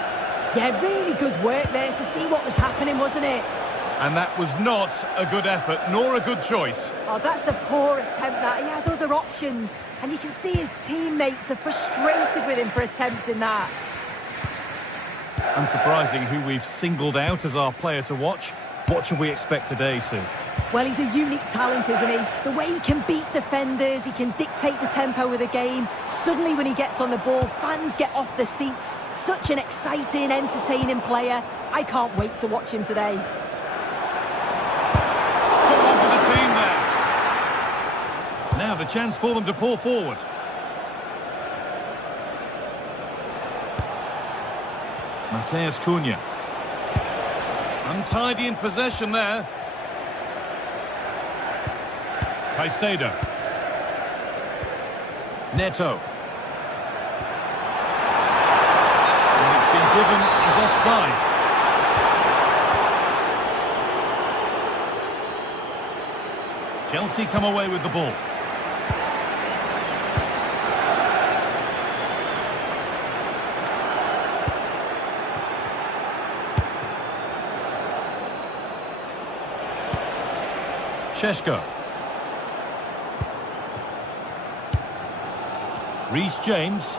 Yeah, really good work there to see what was happening, wasn't it? And that was not a good effort, nor a good choice. Oh, that's a poor attempt, that. He had other options. And you can see his teammates are frustrated with him for attempting that. Unsurprising who we've singled out as our player to watch. What should we expect today, Sue? Well, he's a unique talent, isn't he? The way he can beat defenders, he can dictate the tempo of the game. Suddenly, when he gets on the ball, fans get off their seats. Such an exciting, entertaining player. I can't wait to watch him today. Someone for the team there. Now the chance for them to pull forward. Matheus Cunha. Untidy in possession there. Caicedo. Neto. And it's been given as offside. Chelsea come away with the ball. Šeško. Reece James.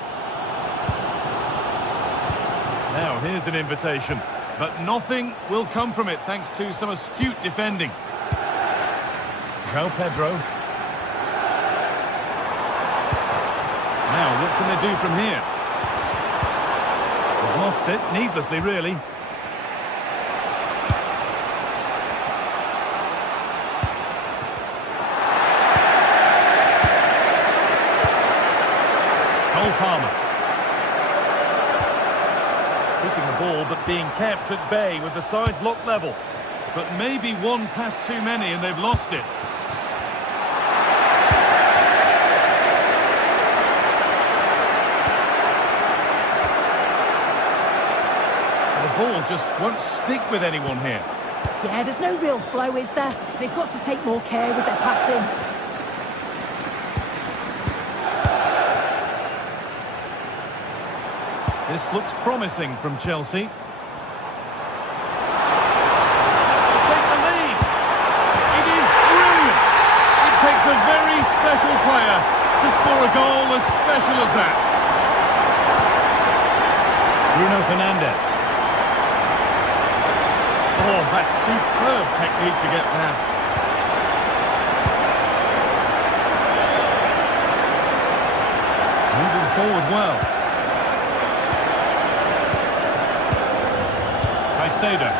Now here's an invitation, but nothing will come from it thanks to some astute defending. João Pedro. Now what can they do from here? They've lost it needlessly, really. Palmer. Keeping the ball but being kept at bay with the sides locked level. But maybe one pass too many and they've lost it. The ball just won't stick with anyone here. Yeah, there's no real flow, is there? They've got to take more care with their passing. This looks promising from Chelsea. To take the lead. It is brilliant. It takes a very special player to score a goal as special as that. Bruno Fernandes. Oh, that's superb technique to get past. Moving forward well. Caicedo.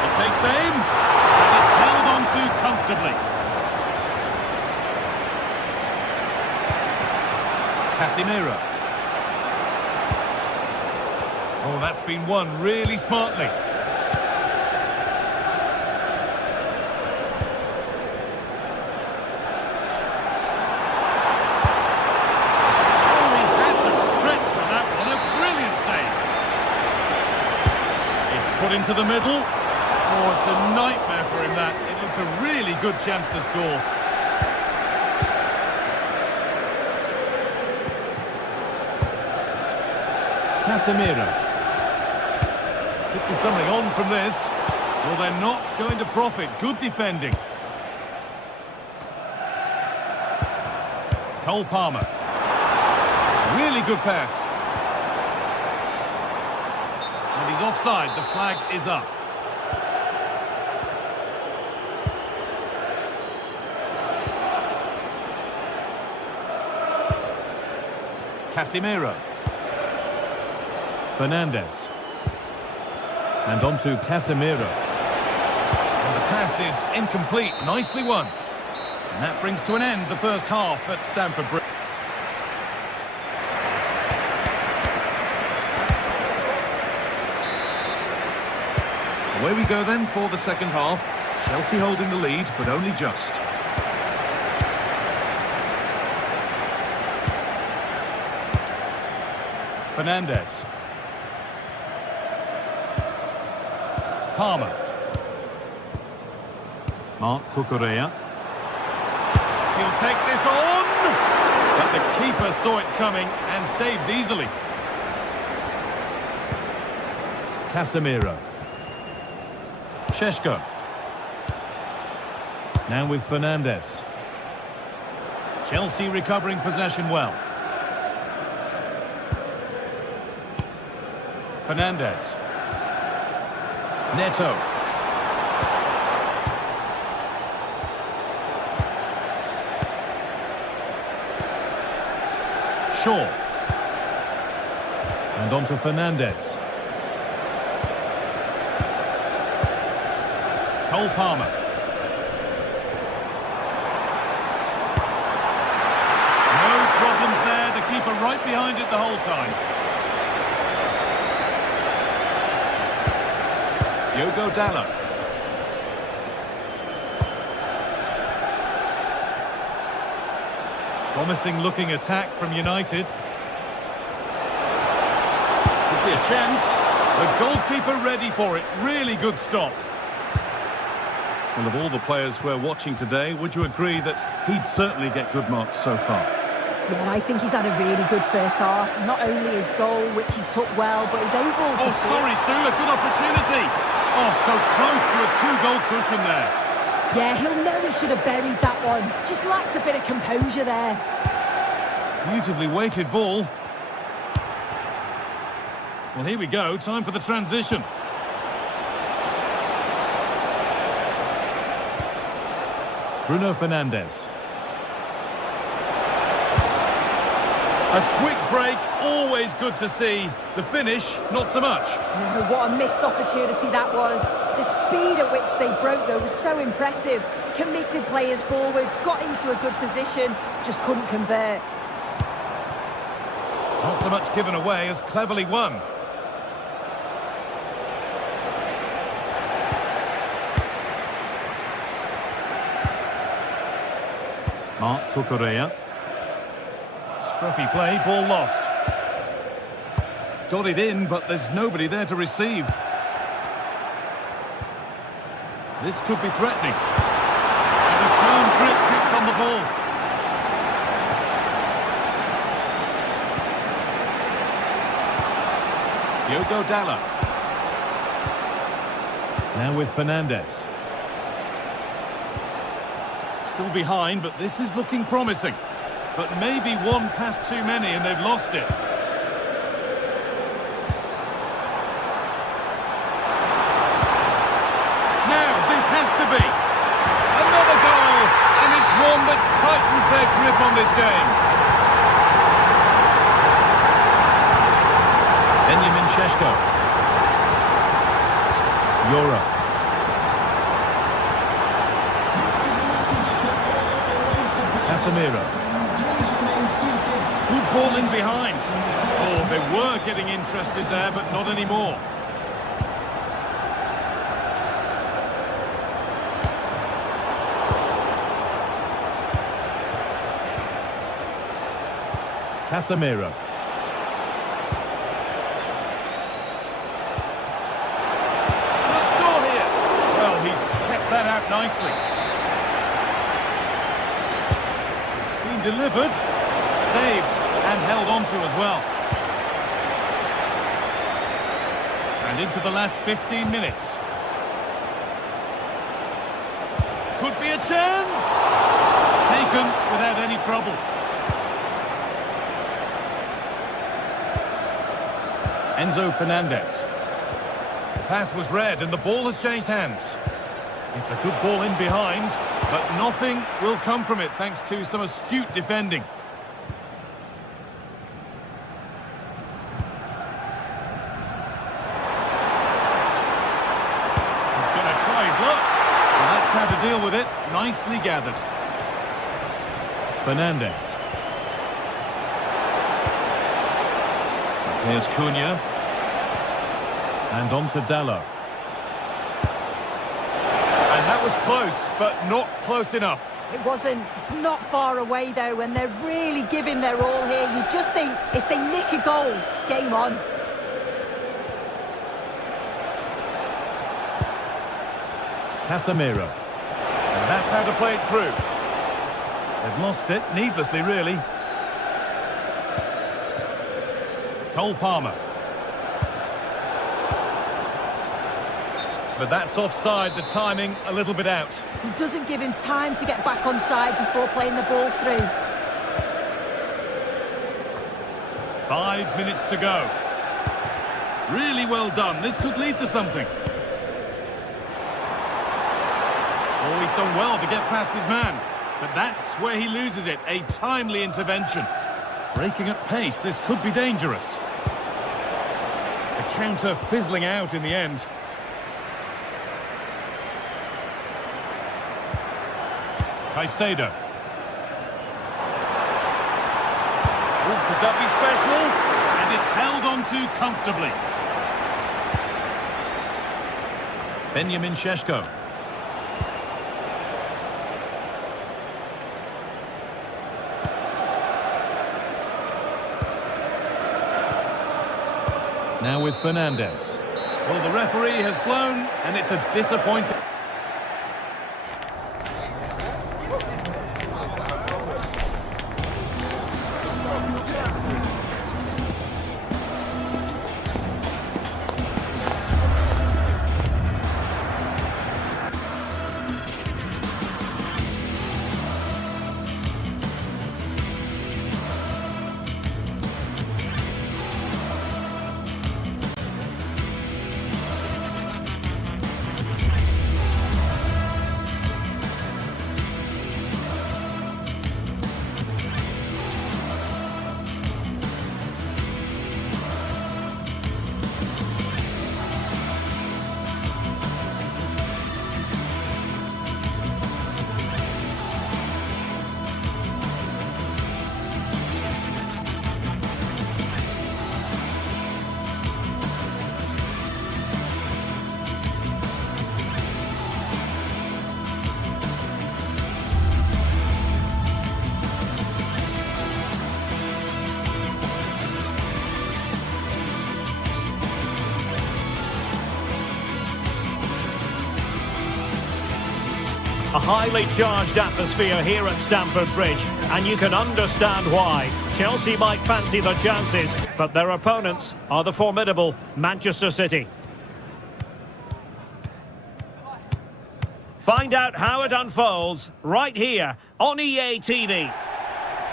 He takes aim, and it's held on to comfortably. Casemiro. Oh, that's been won really smartly. Oh, he had to stretch for that one. A brilliant save. It's put into the middle. Oh, it's a nightmare for him, that. It looks a really good chance to score. Casemiro. Could be something on from this. Well, they're not going to profit. Good defending. Cole Palmer. Really good pass. And he's offside. The flag is up. Casemiro. Fernandes. And on to Casemiro. And the pass is incomplete. Nicely won. And that brings to an end the first half at Stamford Bridge. Away we go then for the second half. Chelsea holding the lead, but only just. Fernandes. Palmer. Marc Cucurella. He'll take this on! But the keeper saw it coming and saves easily. Casemiro. Šeško. Now with Fernandes. Chelsea recovering possession well. Fernandes. Neto. Shaw. And on to Fernandes. Cole Palmer. No problems there. The keeper right behind it the whole time. Diogo Dalot. Promising looking attack from United. Could be a chance. The goalkeeper ready for it. Really good stop. Well, of all the players we're watching today, would you agree that he'd certainly get good marks so far? Yeah, I think he's had a really good first half. Not only his goal, which he took well, but his overall... Oh, sorry, Sue, a good opportunity. Oh, so close to a two-goal cushion there. Yeah, he'll know he should have buried that one. Just lacked a bit of composure there. Beautifully weighted ball. Well, here we go. Time for the transition. Bruno Fernandes. A quick break, always good to see. The finish, not so much. No, what a missed opportunity that was. The speed at which they broke, though, was so impressive. Committed players forward, got into a good position, just couldn't convert. Not so much given away as cleverly won. Marc Cucurella. Scruffy play, ball lost. Got it in, but there's nobody there to receive. This could be threatening. And a firm grip kept on the ball. Diogo Dalot. Now with Fernandes. Still behind, but this is looking promising. But maybe one pass too many and they've lost it. this game. Benjamin Šeško. Euro. Casemiro. Good ball in behind. Oh, they were getting interested there, but not anymore. Casemiro. Should score here. Well, he's kept that out nicely. It's been delivered, saved, and held onto as well. And into the last 15 minutes. Could be a chance. Taken without any trouble. Enzo Fernandez. The pass was read and the ball has changed hands. It's a good ball in behind, but nothing will come from it thanks to some astute defending. He's going to try his luck. Well, that's how to deal with it. Nicely gathered. Fernandez. Here's Cunha. And on to Dalot. And that was close, but not close enough. It wasn't. It's not far away, though, and they're really giving their all here. You just think, if they nick a goal, it's game on. Casemiro. And that's how to play it through. They've lost it, needlessly, really. Cole Palmer. But that's offside, the timing a little bit out. He doesn't give him time to get back on side before playing the ball through. 5 minutes to go. Really well done. This could lead to something. Oh, he's done well to get past his man. But that's where he loses it. A timely intervention. Breaking at pace, this could be dangerous. The counter fizzling out in the end. Caicedo. Oh, could that be special? And it's held on to comfortably. Benjamin Šeško. Now with Fernandez. Well, the referee has blown, and it's a disappointing... A highly charged atmosphere here at Stamford Bridge, and you can understand why. Chelsea might fancy the chances, but their opponents are the formidable Manchester City. Find out how it unfolds right here on EA TV.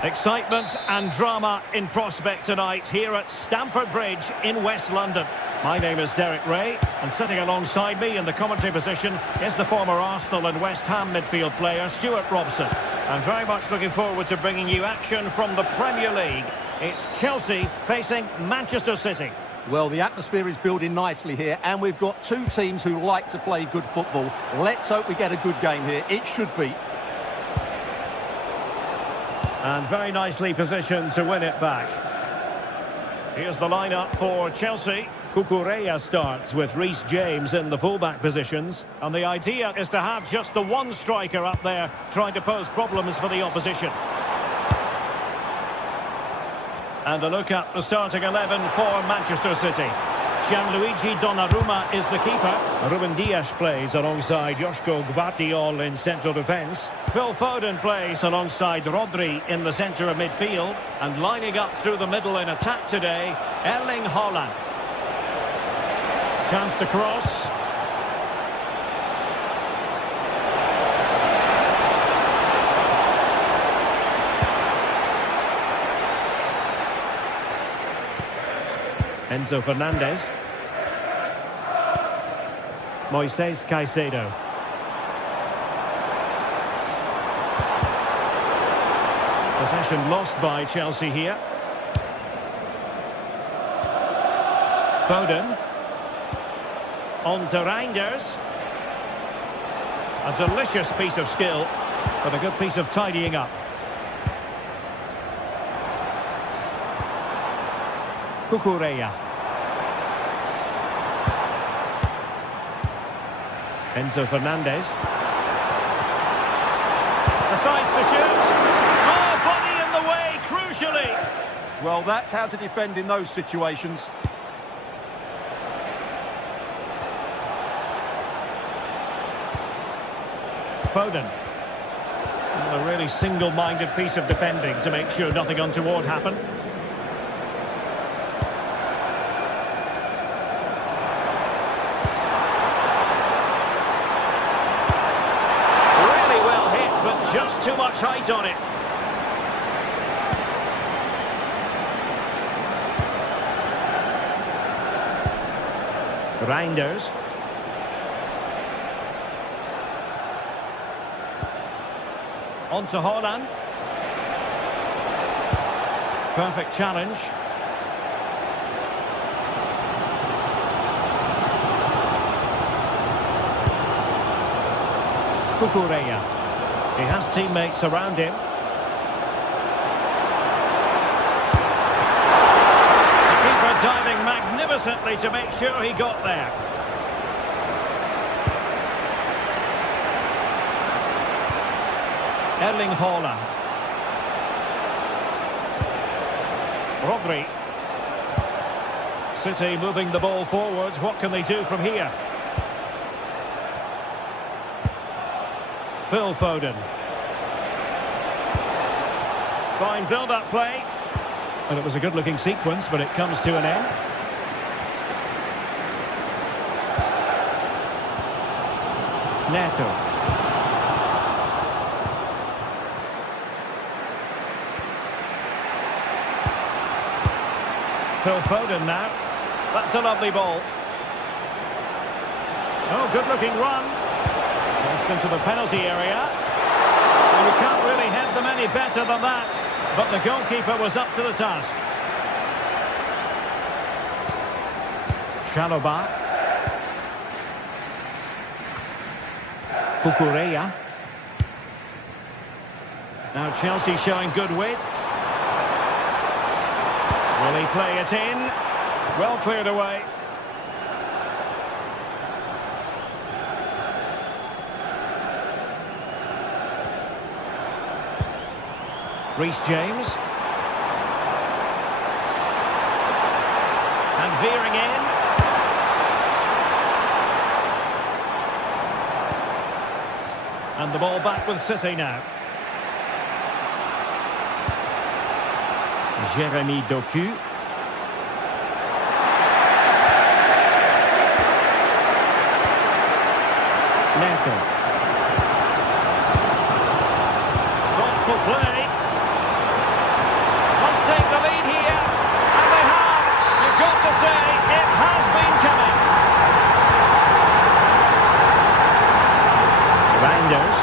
Excitement and drama in prospect tonight here at Stamford Bridge in West London. My name is Derek Ray, and sitting alongside me in the commentary position is the former Arsenal and West Ham midfield player Stuart Robson. I'm very much looking forward to bringing you action from the Premier League. It's Chelsea facing Manchester City. Well, the atmosphere is building nicely here, and we've got two teams who like to play good football. Let's hope we get a good game here. It should be. And very nicely positioned to win it back. Here's the lineup for Chelsea. Cucurella starts with Reece James in the fullback positions. And the idea is to have just the one striker up there trying to pose problems for the opposition. And a look at the starting 11 for Manchester City. Gianluigi Donnarumma is the keeper. Ruben Dias plays alongside Joško Gvardiol in central defence. Phil Foden plays alongside Rodri in the centre of midfield. And lining up through the middle in attack today, Erling Haaland. Chance to cross. Enzo Fernandez. Moises Caicedo. Possession lost by Chelsea here. Foden. On to Reinders. A delicious piece of skill, but a good piece of tidying up. Cucurella. Enzo Fernandez. Decides to shoot. Oh, body in the way, crucially. Well, that's how to defend in those situations. Foden. A really single-minded piece of defending to make sure nothing untoward happened. Really well hit, but just too much height on it. Reinders. On to Haaland. Perfect challenge. Cucurella. He has teammates around him. The keeper diving magnificently to make sure he got there. Erling Haaland. Rodri. City moving the ball forwards. What can they do from here? Phil Foden. Fine build-up play. And it was a good-looking sequence, but it comes to an end. Neto. Phil Foden now. That's a lovely ball. Oh, good-looking run. Just into the penalty area. And you can't really head them any better than that. But the goalkeeper was up to the task. Chalobah. Cucurella. Now Chelsea showing good width. Will he play it in? Well cleared away. Reece James. And veering in. And the ball back with City now. Jeremy Doku. Neto. Thoughtful play. Let's take the lead here. And they have. You've got to say, it has been coming. Reinders.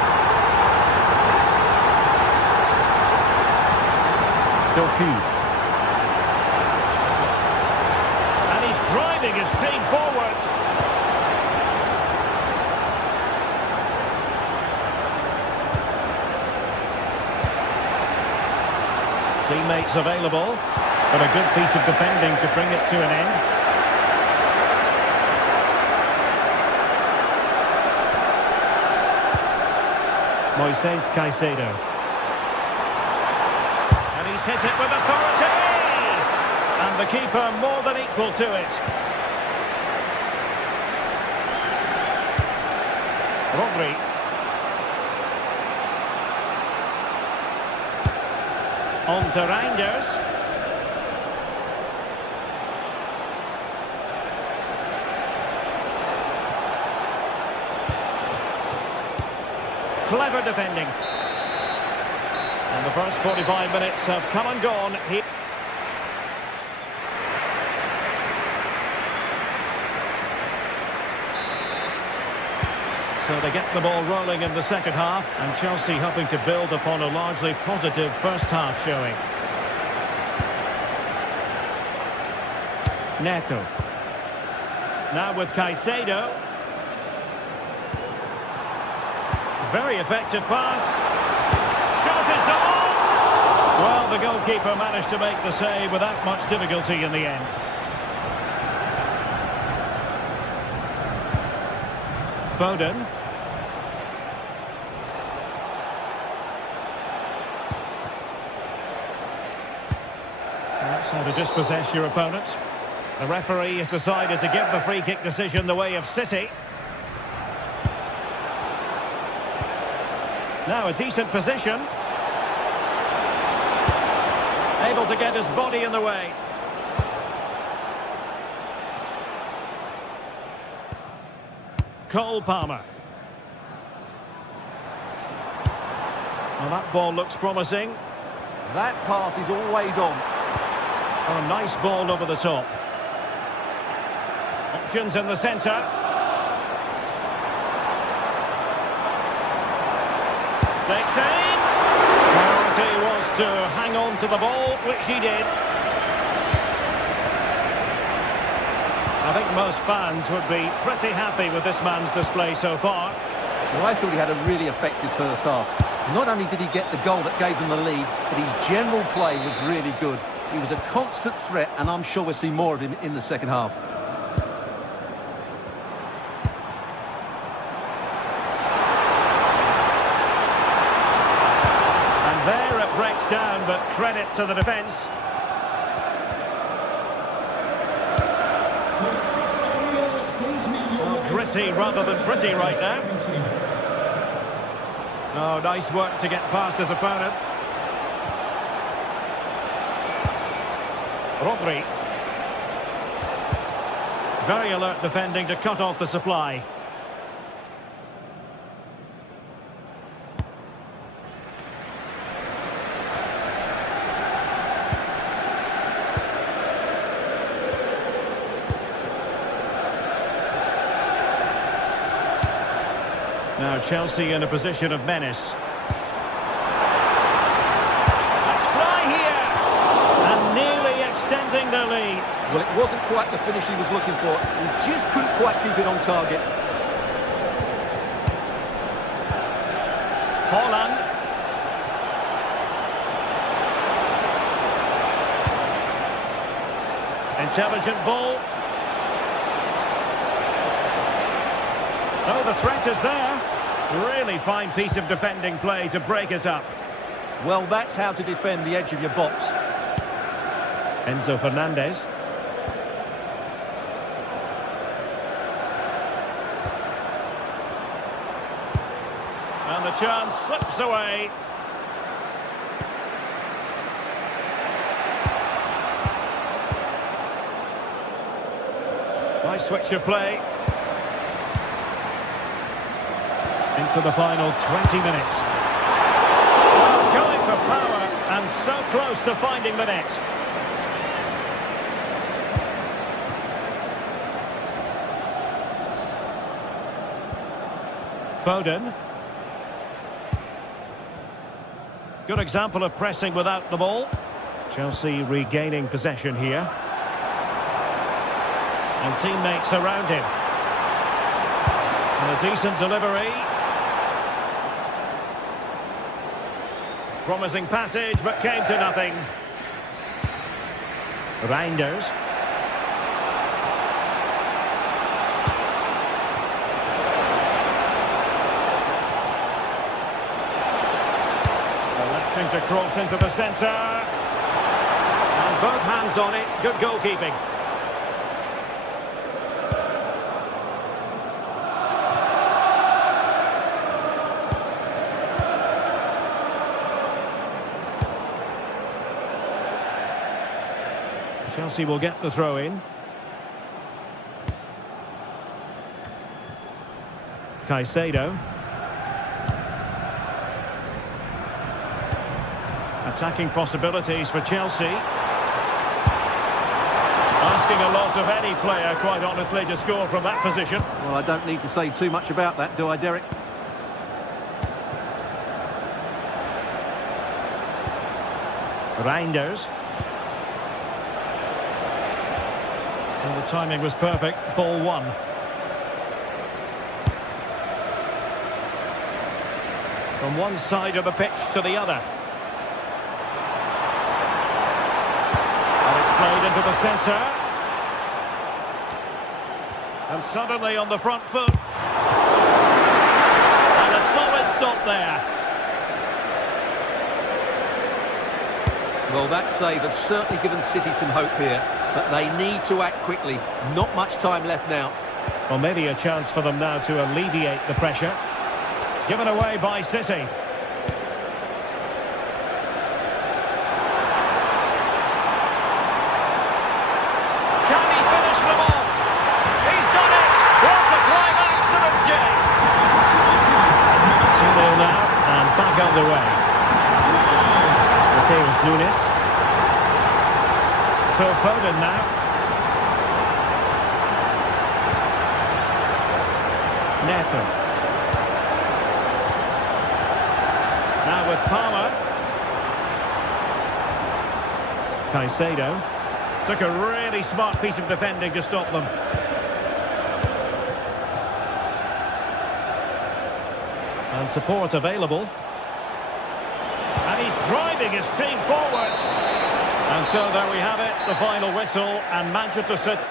Teammates available, but a good piece of defending to bring it to an end. Moises Caicedo. And he's hit it with authority! And the keeper more than equal to it. Rodri. On to Reinders. Clever defending. And the first 45 minutes have come and gone here. So they get the ball rolling in the second half, and Chelsea hoping to build upon a largely positive first half showing. Neto. Now with Caicedo. Very effective pass. Shot is on! Well, the goalkeeper managed to make the save without much difficulty in the end. Foden. That's how to dispossess your opponent. The referee has decided to give the free kick decision the way of City. Now a decent position. Able to get his body in the way. Cole Palmer. Well, that ball looks promising. That pass is always on. Oh, a nice ball over the top. Options in the centre. Takes aim. Priority was to hang on to the ball, which he did. I think most fans would be pretty happy with this man's display so far. Well, I thought he had a really effective first half. Not only did he get the goal that gave them the lead, but his general play was really good. He was a constant threat, and I'm sure we'll see more of him in the second half. And there it breaks down, but credit to the defence. Well, gritty rather than pretty right now. Oh, nice work to get past his opponent. Rodri. Very alert defending to cut off the supply. Now Chelsea in a position of menace. Let's fly here! And nearly extending their lead. Well, it wasn't quite the finish he was looking for. He just couldn't quite keep it on target. Haaland. Intelligent ball. Oh, the threat is there. Really fine piece of defending play to break us up. Well, that's how to defend the edge of your box. Enzo Fernandez. And the chance slips away. Nice switch of play. Into the final 20 minutes. Going for power and so close to finding the net. Foden. Good example of pressing without the ball. Chelsea regaining possession here. And teammates around him. And a decent delivery. Promising passage, but came to nothing. Reinders. Electing to cross into the centre. And both hands on it. Good goalkeeping. Chelsea will get the throw in. Caicedo. Attacking possibilities for Chelsea. Asking a lot of any player, quite honestly, to score from that position. Well, I don't need to say too much about that, do I, Derek? Reinders. Well, the timing was perfect. Ball one. From one side of the pitch to the other. And it's played into the centre. And suddenly on the front foot. And a solid stop there. Well, that save has certainly given City some hope here. But they need to act quickly. Not much time left now. Well, maybe a chance for them now to alleviate the pressure. Given away by City. Can he finish them off? He's done it! What a climax to this game! 2-0 now, and back underway. Mateus Nunes. Phil Foden now. Neto. Now with Palmer. Caicedo. Took a really smart piece of defending to stop them. And support available. And he's driving his team forward. And so there we have it, the final whistle, and Manchester City.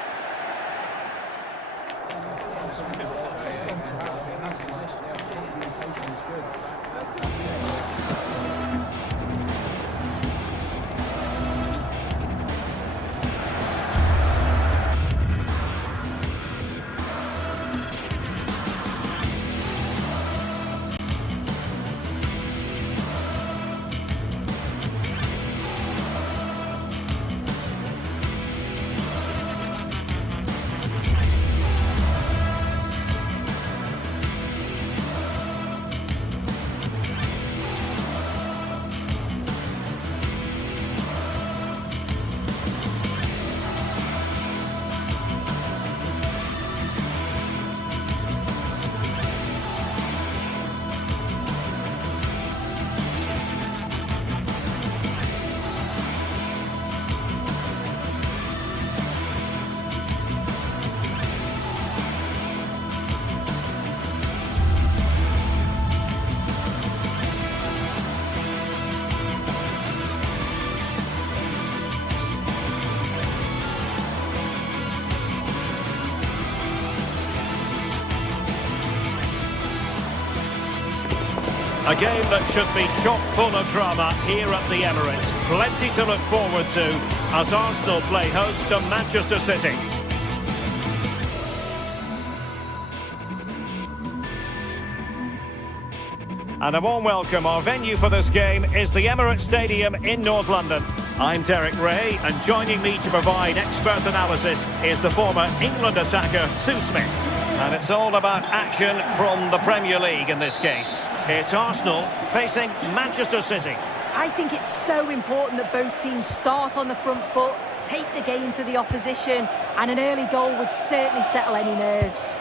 A game that should be chock full of drama here at the Emirates. Plenty to look forward to as Arsenal play host to Manchester City. And a warm welcome. Our venue for this game is the Emirates Stadium in North London. I'm Derek Ray, and joining me to provide expert analysis is the former England attacker, Sue Smith. And it's all about action from the Premier League in this case. It's Arsenal facing Manchester City. I think it's so important that both teams start on the front foot, take the game to the opposition, and an early goal would certainly settle any nerves.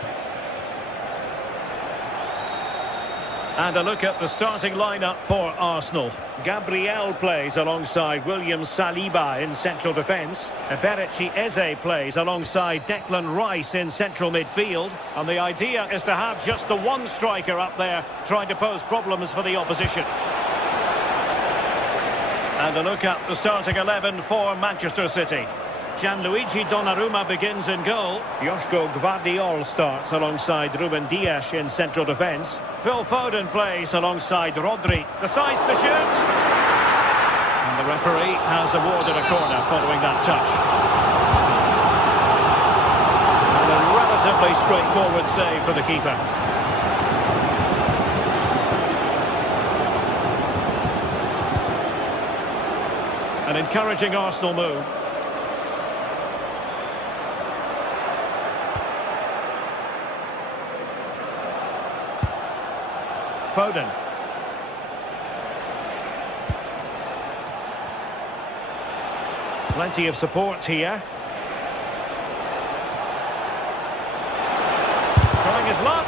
And a look at the starting lineup for Arsenal. Gabriel plays alongside William Saliba in central defence. Eberechi Eze plays alongside Declan Rice in central midfield. And the idea is to have just the one striker up there trying to pose problems for the opposition. And a look at the starting 11 for Manchester City. Gianluigi Donnarumma begins in goal. Joško Gvardiol starts alongside Ruben Dias in central defence. Phil Foden plays alongside Rodri. Decides to shoot. And the referee has awarded a corner following that touch. And a relatively straightforward save for the keeper. An encouraging Arsenal move. Foden. Plenty of support here. Trying his luck.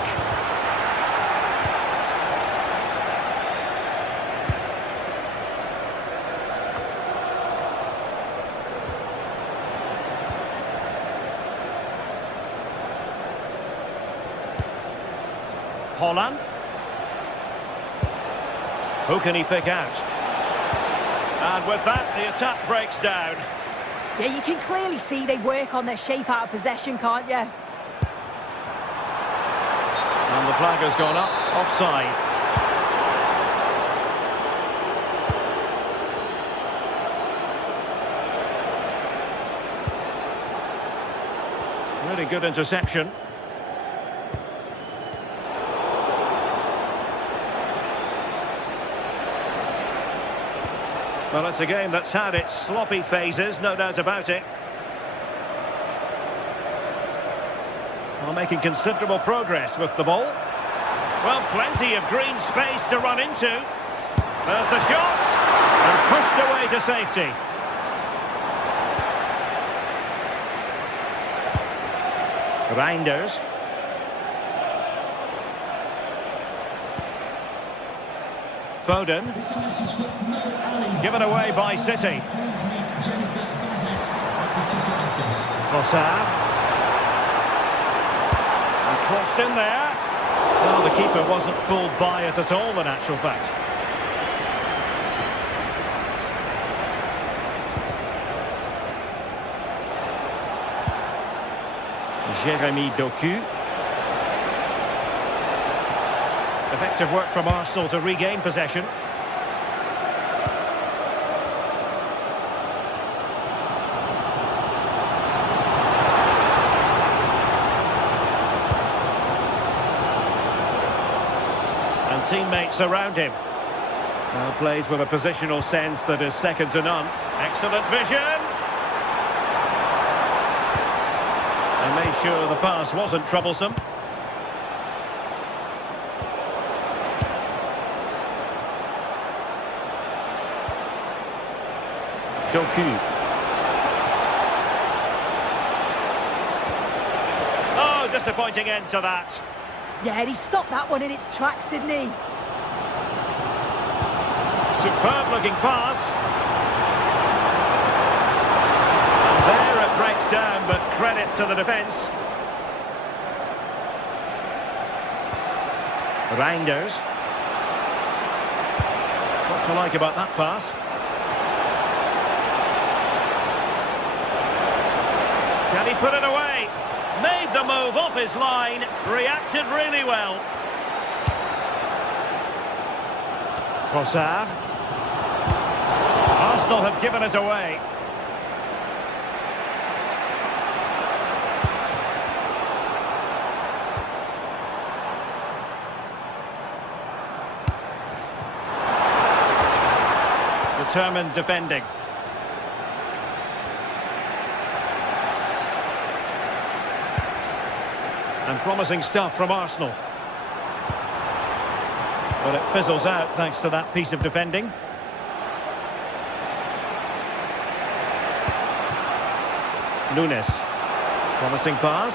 Holland. Who can he pick out? And with that, the attack breaks down. Yeah, you can clearly see they work on their shape out of possession, can't you? And the flag has gone up, offside. Really good interception. Well, it's a game that's had its sloppy phases, no doubt about it. Well, making considerable progress with the ball. Well, plenty of green space to run into. There's the shot, and pushed away to safety. Reinders. Foden. Given away by City. Trossard. And crossed in there. Well, the keeper wasn't fooled by it at all, in actual fact. Jérémy Doku. Effective work from Arsenal to regain possession. And teammates around him. Now plays with a positional sense that is second to none. Excellent vision. And made sure the pass wasn't troublesome. Doku. Oh, disappointing end to that. Yeah, he stopped that one in its tracks, didn't he? Superb looking pass. And there it breaks down, but credit to the defence. Reinders. What to like about that pass? Can he put it away? Made the move off his line. Reacted really well. Trossard. Arsenal have given it away. Determined defending. And promising stuff from Arsenal. But it fizzles out thanks to that piece of defending. Nunes. Promising pass.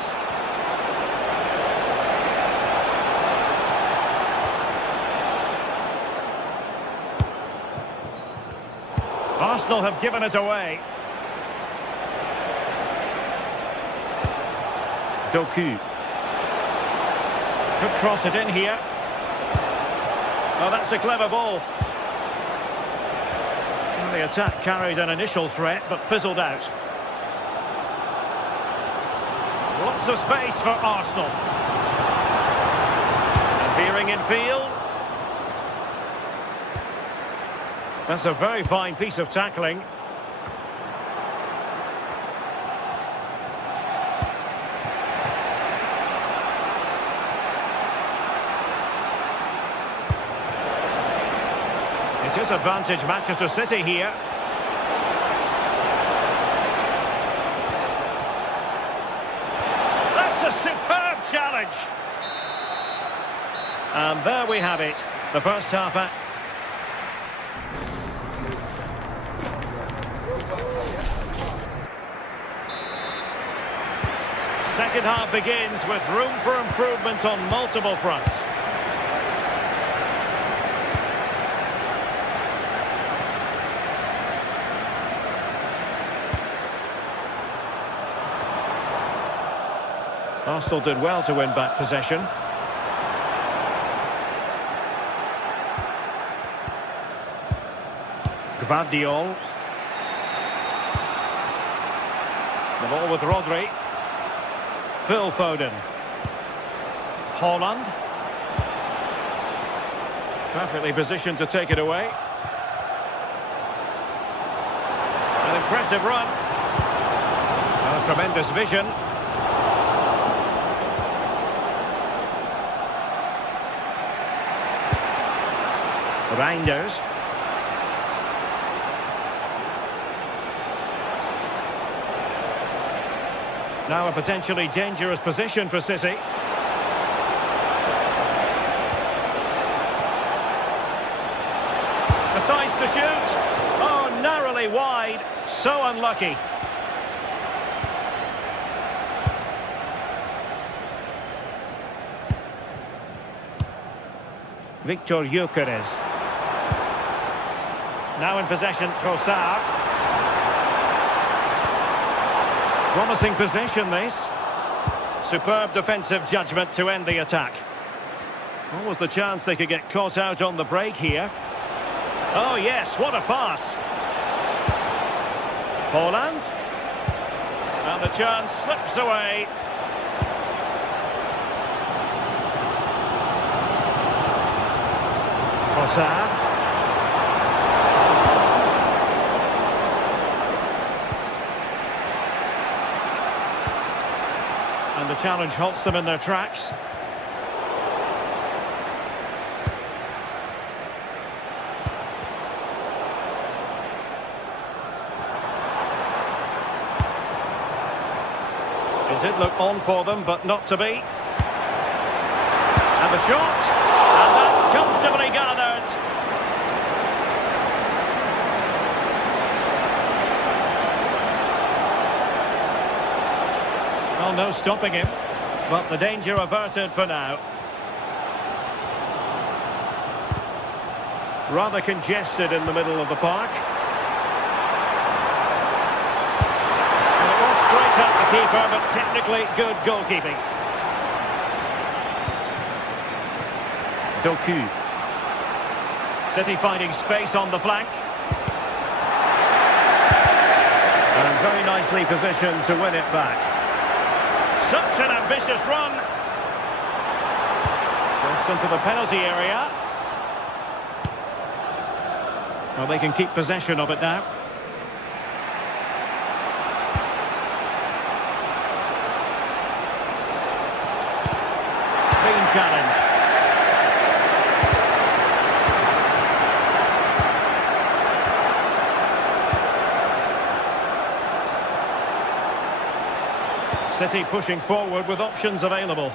Arsenal have given it away. Doku. Could cross it in here. Oh, that's a clever ball. Well, the attack carried an initial threat, but fizzled out. Lots of space for Arsenal. And veering in field. That's a very fine piece of tackling. It is advantage Manchester City here. That's a superb challenge. And there we have it. The first half at... Second half begins with room for improvement on multiple fronts. Arsenal did well to win back possession. Gvardiol. The ball with Rodri. Phil Foden. Haaland. Perfectly positioned to take it away. An impressive run. A tremendous vision. Reinders. Now a potentially dangerous position for City. Decides to shoot. Oh, narrowly wide. So unlucky. Victor Gyökeres. Now in possession, Trossard. Promising possession, this. Superb defensive judgment to end the attack. What was the chance they could get caught out on the break here? Oh, yes, what a pass. Haaland. And the chance slips away. Trossard. And the challenge halts them in their tracks. It did look on for them, but not to be. And the shot. And that's comfortably gathered. Well, no stopping him, but the danger averted for now. Rather congested in the middle of the park. And it was straight at the keeper, but technically good goalkeeping. Doku. City finding space on the flank. And very nicely positioned to win it back. Such an ambitious run. Goes into the penalty area. Well, they can keep possession of it now. Clean challenge. City pushing forward with options available.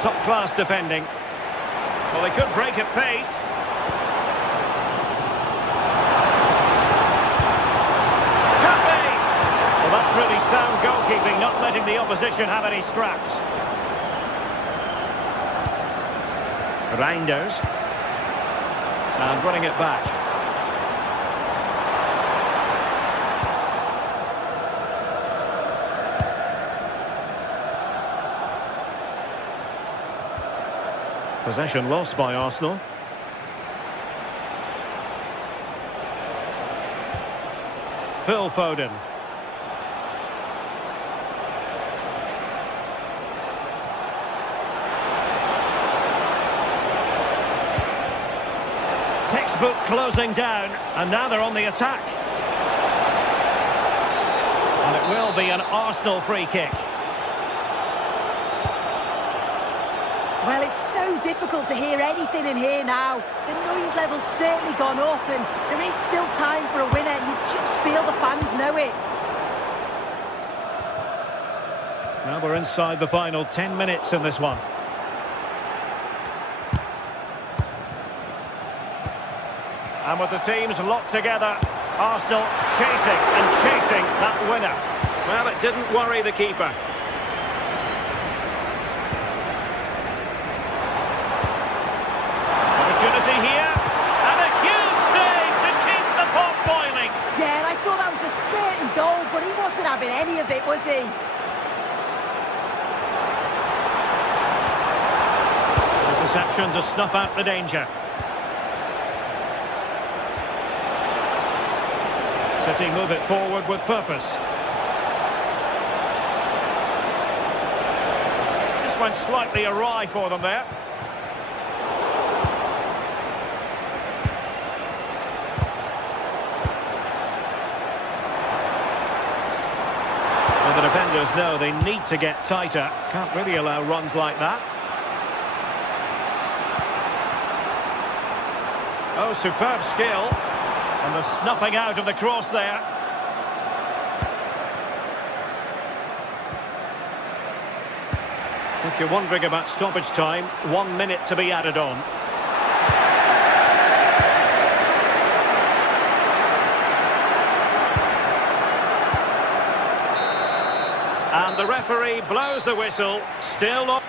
Top-class defending. Well, they could break at pace. Could be! Well, that's really sound goalkeeping, not letting the opposition have any scraps. Reinders. And running it back. Possession lost by Arsenal. Phil Foden. Textbook closing down, and now they're on the attack. And it will be an Arsenal free kick. Well, it's so difficult to hear anything in here now. The noise level's certainly gone up, and there is still time for a winner. You just feel the fans know it. Now we're inside the final 10 minutes in this one. And with the teams locked together, Arsenal chasing and chasing that winner. Well, it didn't worry the keeper. Opportunity here, and a huge save to keep the pot boiling. Yeah, and I thought that was a certain goal, but he wasn't having any of it, was he? Interception to snuff out the danger. City move it forward with purpose. Just went slightly awry for them there. Well, the defenders know they need to get tighter. Can't really allow runs like that. Oh, superb skill. And the snuffing out of the cross there. If you're wondering about stoppage time, 1 minute to be added on. And the referee blows the whistle, still on.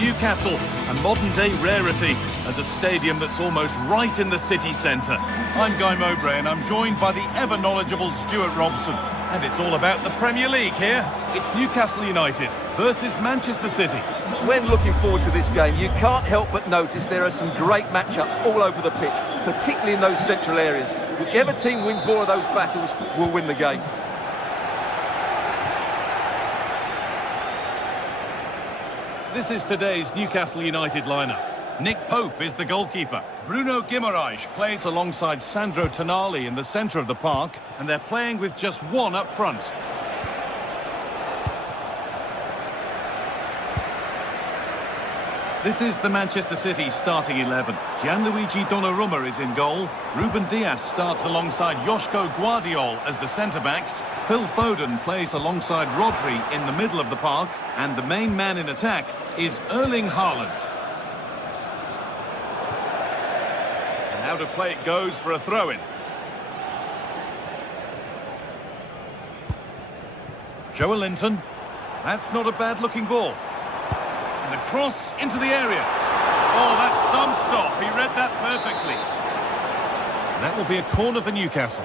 Newcastle, a modern-day rarity, and a stadium that's almost right in the city centre. I'm Guy Mowbray, and I'm joined by the ever-knowledgeable Stuart Robson. And it's all about the Premier League here. It's Newcastle United versus Manchester City. When looking forward to this game, you can't help but notice there are some great matchups all over the pitch, particularly in those central areas. Whichever team wins more of those battles will win the game. This is today's Newcastle United lineup. Nick Pope is the goalkeeper. Bruno Guimaraes plays alongside Sandro Tonali in the centre of the park, and they're playing with just one up front. This is the Manchester City starting 11. Gianluigi Donnarumma is in goal. Ruben Dias starts alongside Joško Guardiol as the centre-backs. Phil Foden plays alongside Rodri in the middle of the park. And the main man in attack is Erling Haaland. And now to play it goes for a throw-in. Joelinton. That's not a bad-looking ball. And a cross into the area. Oh, that's some stop. He read that perfectly. And that will be a corner for Newcastle.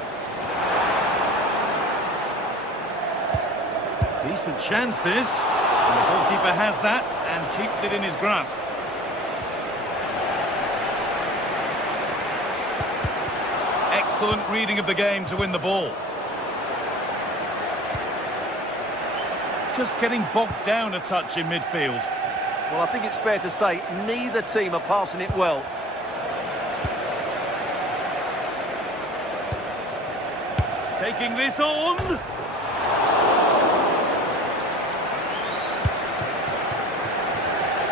Decent chance, this. And the goalkeeper has that and keeps it in his grasp. Excellent reading of the game to win the ball. Just getting bogged down a touch in midfield. Well, I think it's fair to say neither team are passing it well. Taking this on.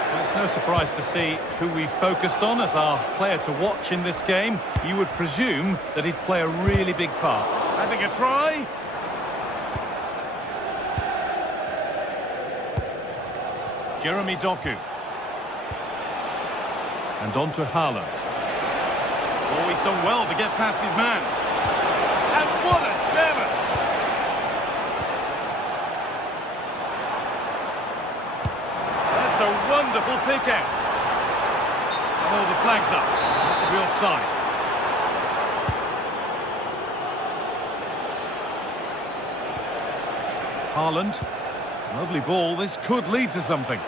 Well, it's no surprise to see who we focused on as our player to watch in this game. You would presume that he'd play a really big part. Having a try. Jeremy Doku. And on to Haaland. Oh, he's done well to get past his man. And what a challenge! That's a wonderful pick out. Oh, the flag's up. The offside. Haaland. Lovely ball. This could lead to something.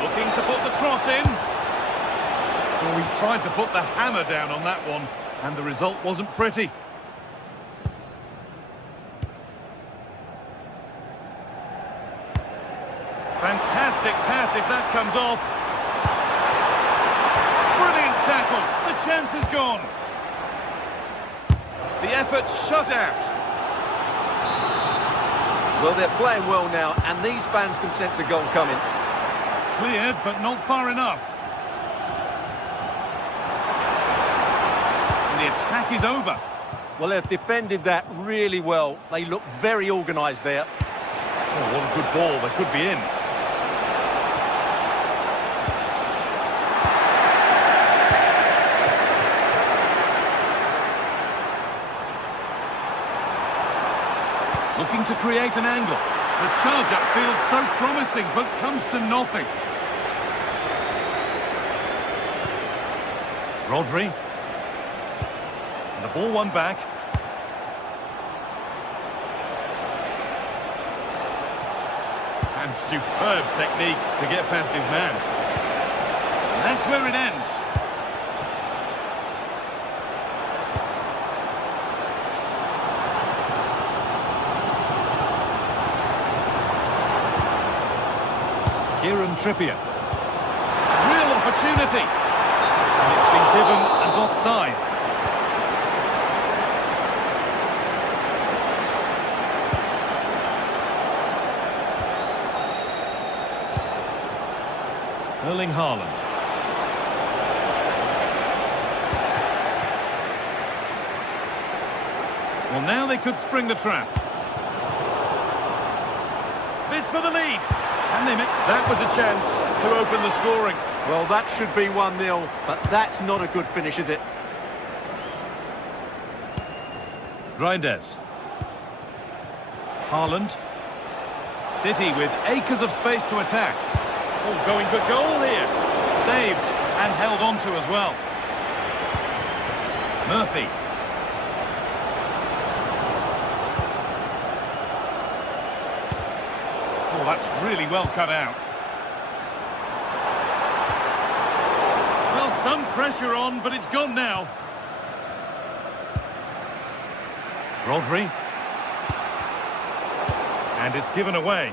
Looking to put the cross in. Oh, he tried to put the hammer down on that one, and the result wasn't pretty. Fantastic pass if that comes off. Brilliant tackle. The chance is gone. The effort shut out. Well, they're playing well now, and these fans can sense a goal coming. Cleared, but not far enough. And the attack is over. Well, they've defended that really well. They look very organised there. Oh, what a good ball. They could be in. Looking to create an angle. The charge-up feels so promising, but comes to nothing. Rodri. And the ball won back. And superb technique to get past his man. And that's where it ends. Kieran Trippier. Real opportunity. And it's been given as offside. Erling Haaland. Well, now they could spring the trap. This for the lead. And that was a chance to open the scoring. Well, that should be 1-0, but that's not a good finish, is it? Reinders. Haaland. City with acres of space to attack. Oh, going for goal here. Saved and held on to as well. Murphy. Oh, that's really well cut out. Well, some pressure on, but it's gone now. Rodri. And it's given away.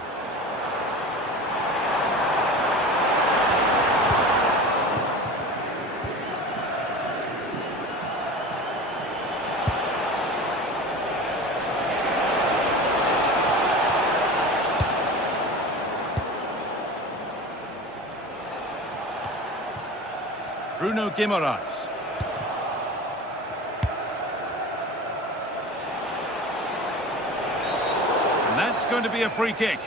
Bruno Guimaraes. And that's going to be a free kick.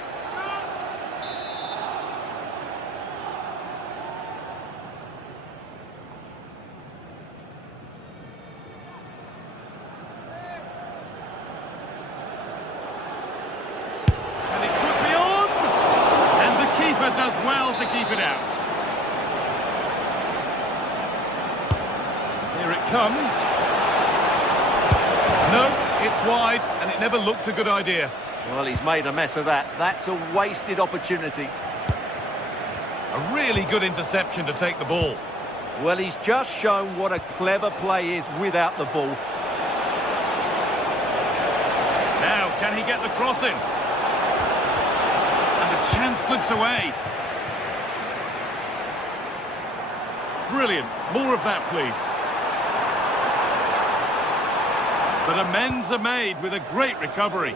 And it could be on! And the keeper does well to keep it out. Here it comes. No, it's wide, and it never looked a good idea. Well, he's made a mess of that. That's a wasted opportunity. A really good interception to take the ball. Well, he's just shown what a clever play is without the ball. Now, can he get the cross in? And the chance slips away. Brilliant. More of that, please. But amends are made with a great recovery.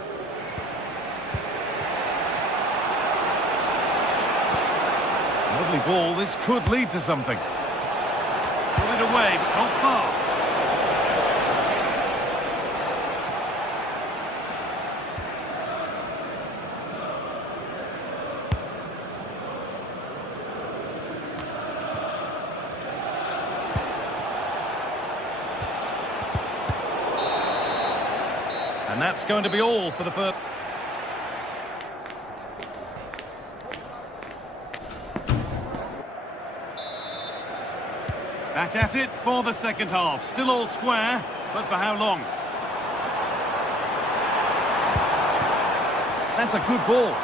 Lovely ball. This could lead to something. Pull it away, but not far. And that's going to be all for the first. Back at it for the second half. Still all square, but for how long? That's a good ball.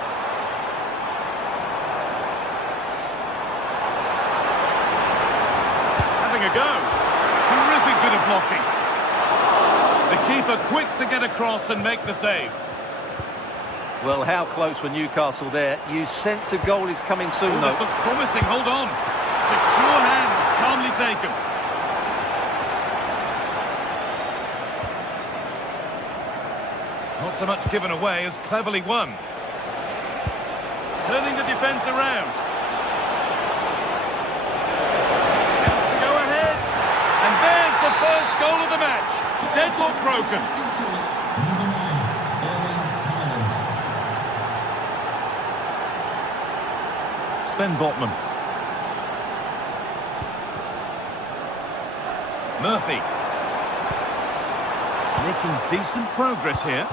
Having a go. Terrific bit of blocking. The keeper quick to get across and make the save. Well, how close for Newcastle there. You sense a goal is coming soon, Oh, though. this looks promising. Hold on. Secure hands, calmly taken. Not so much given away as cleverly won. Turning the defence around. Chance to go ahead. And there's the first goal of the match. Deadlock broken. Sven Botman. Murphy. Making decent progress here.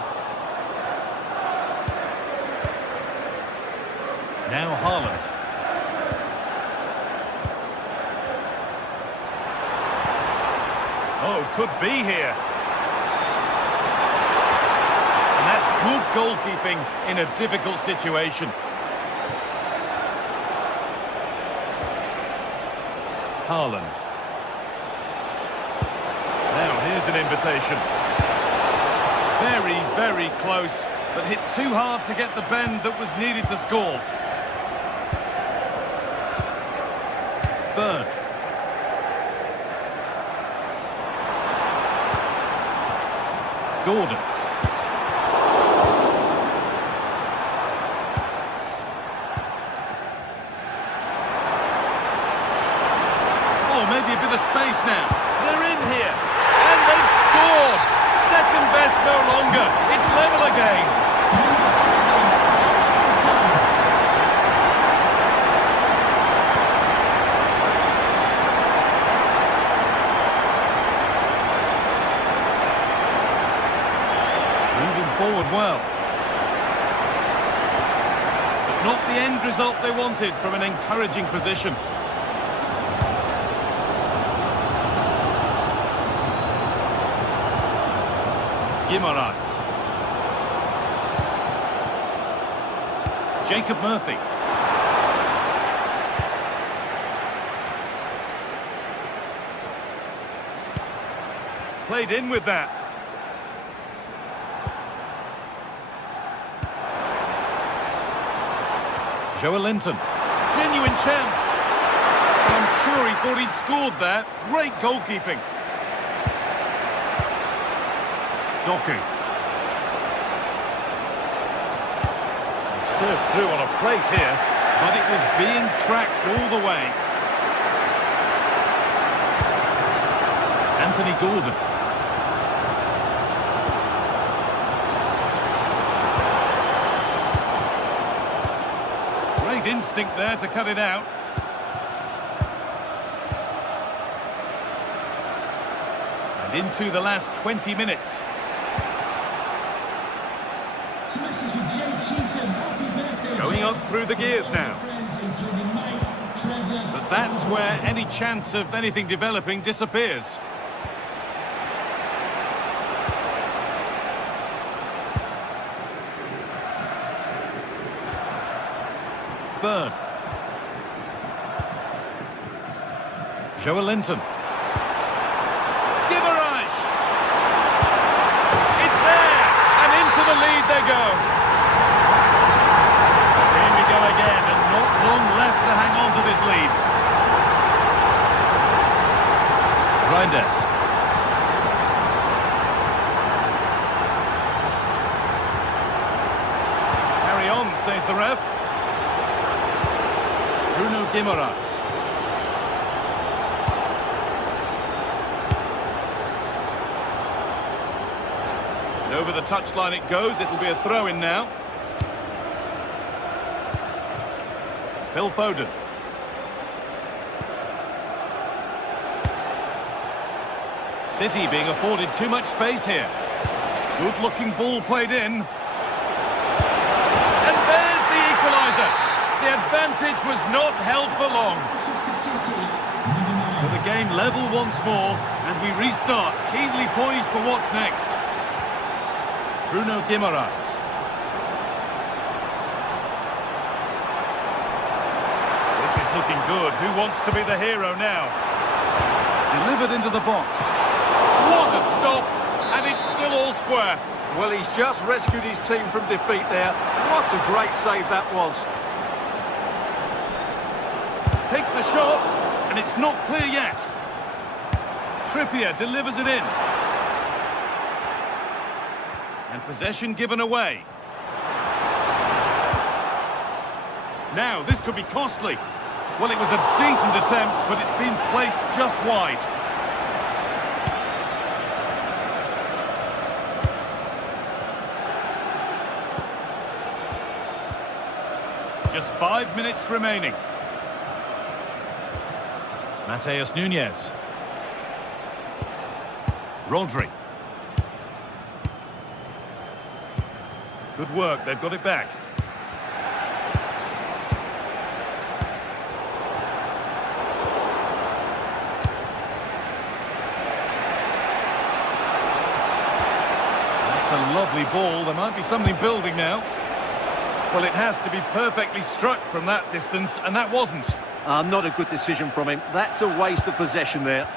Now Haaland. Oh, could be here. And that's good goalkeeping in a difficult situation. Haaland. Now here's an invitation. Very, very close, but hit too hard to get the bend that was needed to score. Bird. Gordon. Oh, maybe a bit of space now. They're in here. And they've scored. Second best no longer. It's level again. Moving forward well. But not the end result they wanted from an encouraging position. Guimaraes. Jacob Murphy. Played in with that. Joelinton. Genuine chance. I'm sure he thought he'd scored there. Great goalkeeping. Doku. Served through on a plate here, but it was being tracked all the way. Anthony Gordon. Great instinct there to cut it out. And into the last 20 minutes. Going up through the gears now. But that's where any chance of anything developing disappears. Byrne. Joe Linton. Gimeraj! It's there! And into the lead they go. Here we go again, and not long left to hang on to this lead. Reinders. Carry on, says the ref. Bruno Guimaraes. And over the touchline it goes. It'll be a throw-in now. Phil Foden. City being afforded too much space here. Good-looking ball played in. And there's the equaliser. The advantage was not held for long. So the game level once more, and we restart, keenly poised for what's next. Bruno Guimaraes. This is looking good. Who wants to be the hero now? Delivered into the box. What a stop! And it's still all square. Well, he's just rescued his team from defeat there. What a great save that was. Takes the shot, and it's not clear yet. Trippier delivers it in. And possession given away. Now, this could be costly. Well, it was a decent attempt, but it's been placed just wide. Just 5 minutes remaining. Mateus Nunes. Rodri. Good work, they've got it back. That's a lovely ball, there might be something building now. Well, it has to be perfectly struck from that distance, and that wasn't. Not a good decision from him. That's a waste of possession there.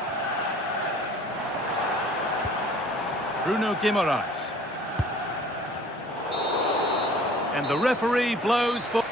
Bruno Guimaraes. And the referee blows for...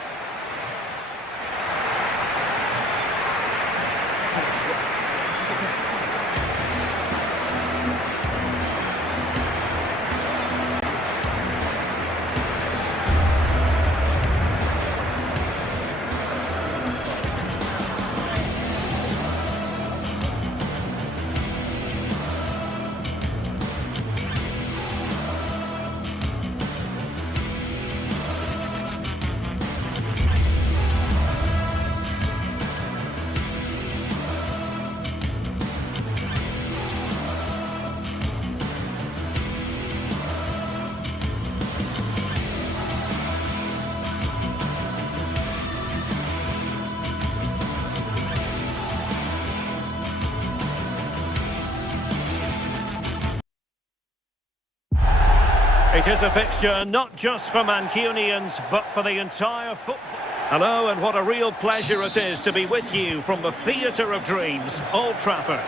It is a fixture not just for Mancunians, but for the entire football. Hello, and what a real pleasure it is to be with you from the Theatre of Dreams, Old Trafford.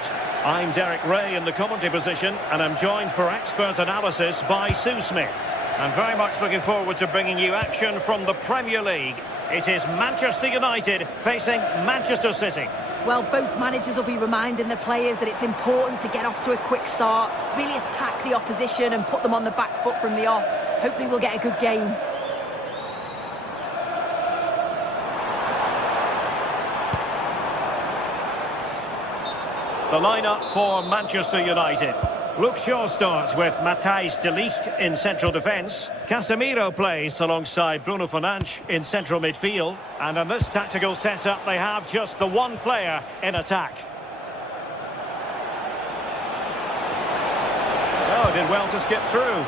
I'm Derek Ray in the commentary position, and I'm joined for expert analysis by Sue Smith. I'm very much looking forward to bringing you action from the Premier League. It is Manchester United facing Manchester City. Well, both managers will be reminding the players that it's important to get off to a quick start, really attack the opposition and put them on the back foot from the off. Hopefully we'll get a good game. The lineup for Manchester United. Luke Shaw starts with Matthijs de Ligt in central defence. Casemiro plays alongside Bruno Fernandes in central midfield. And in this tactical setup, they have just the one player in attack. Oh, did well to skip through.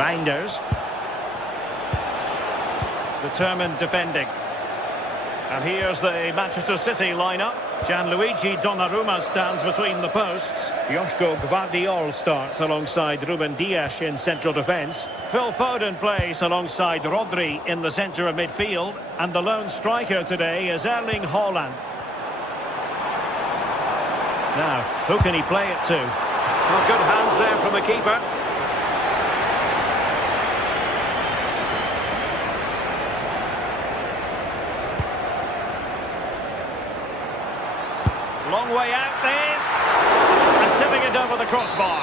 Reinders. Determined defending. And here's the Manchester City lineup. Gianluigi Donnarumma stands between the posts. Joško Gvardiol starts alongside Ruben Dias in central defence. Phil Foden plays alongside Rodri in the centre of midfield. And the lone striker today is Erling Haaland. Now, who can he play it to? Well, good hands there from the keeper. Long way out this, and tipping it over the crossbar.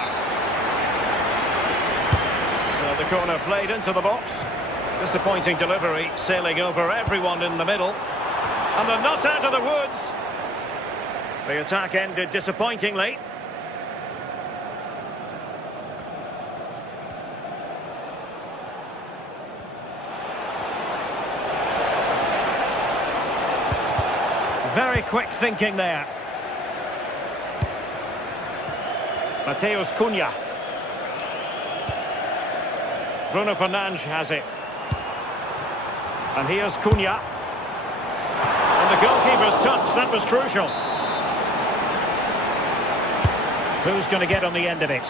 So the corner played into the box. Disappointing delivery, sailing over everyone in the middle. And they're not out of the woods. The attack ended disappointingly. Very quick thinking there. Matheus Cunha. Bruno Fernandes has it. And here's Cunha. And the goalkeeper's touch, that was crucial. Who's going to get on the end of it?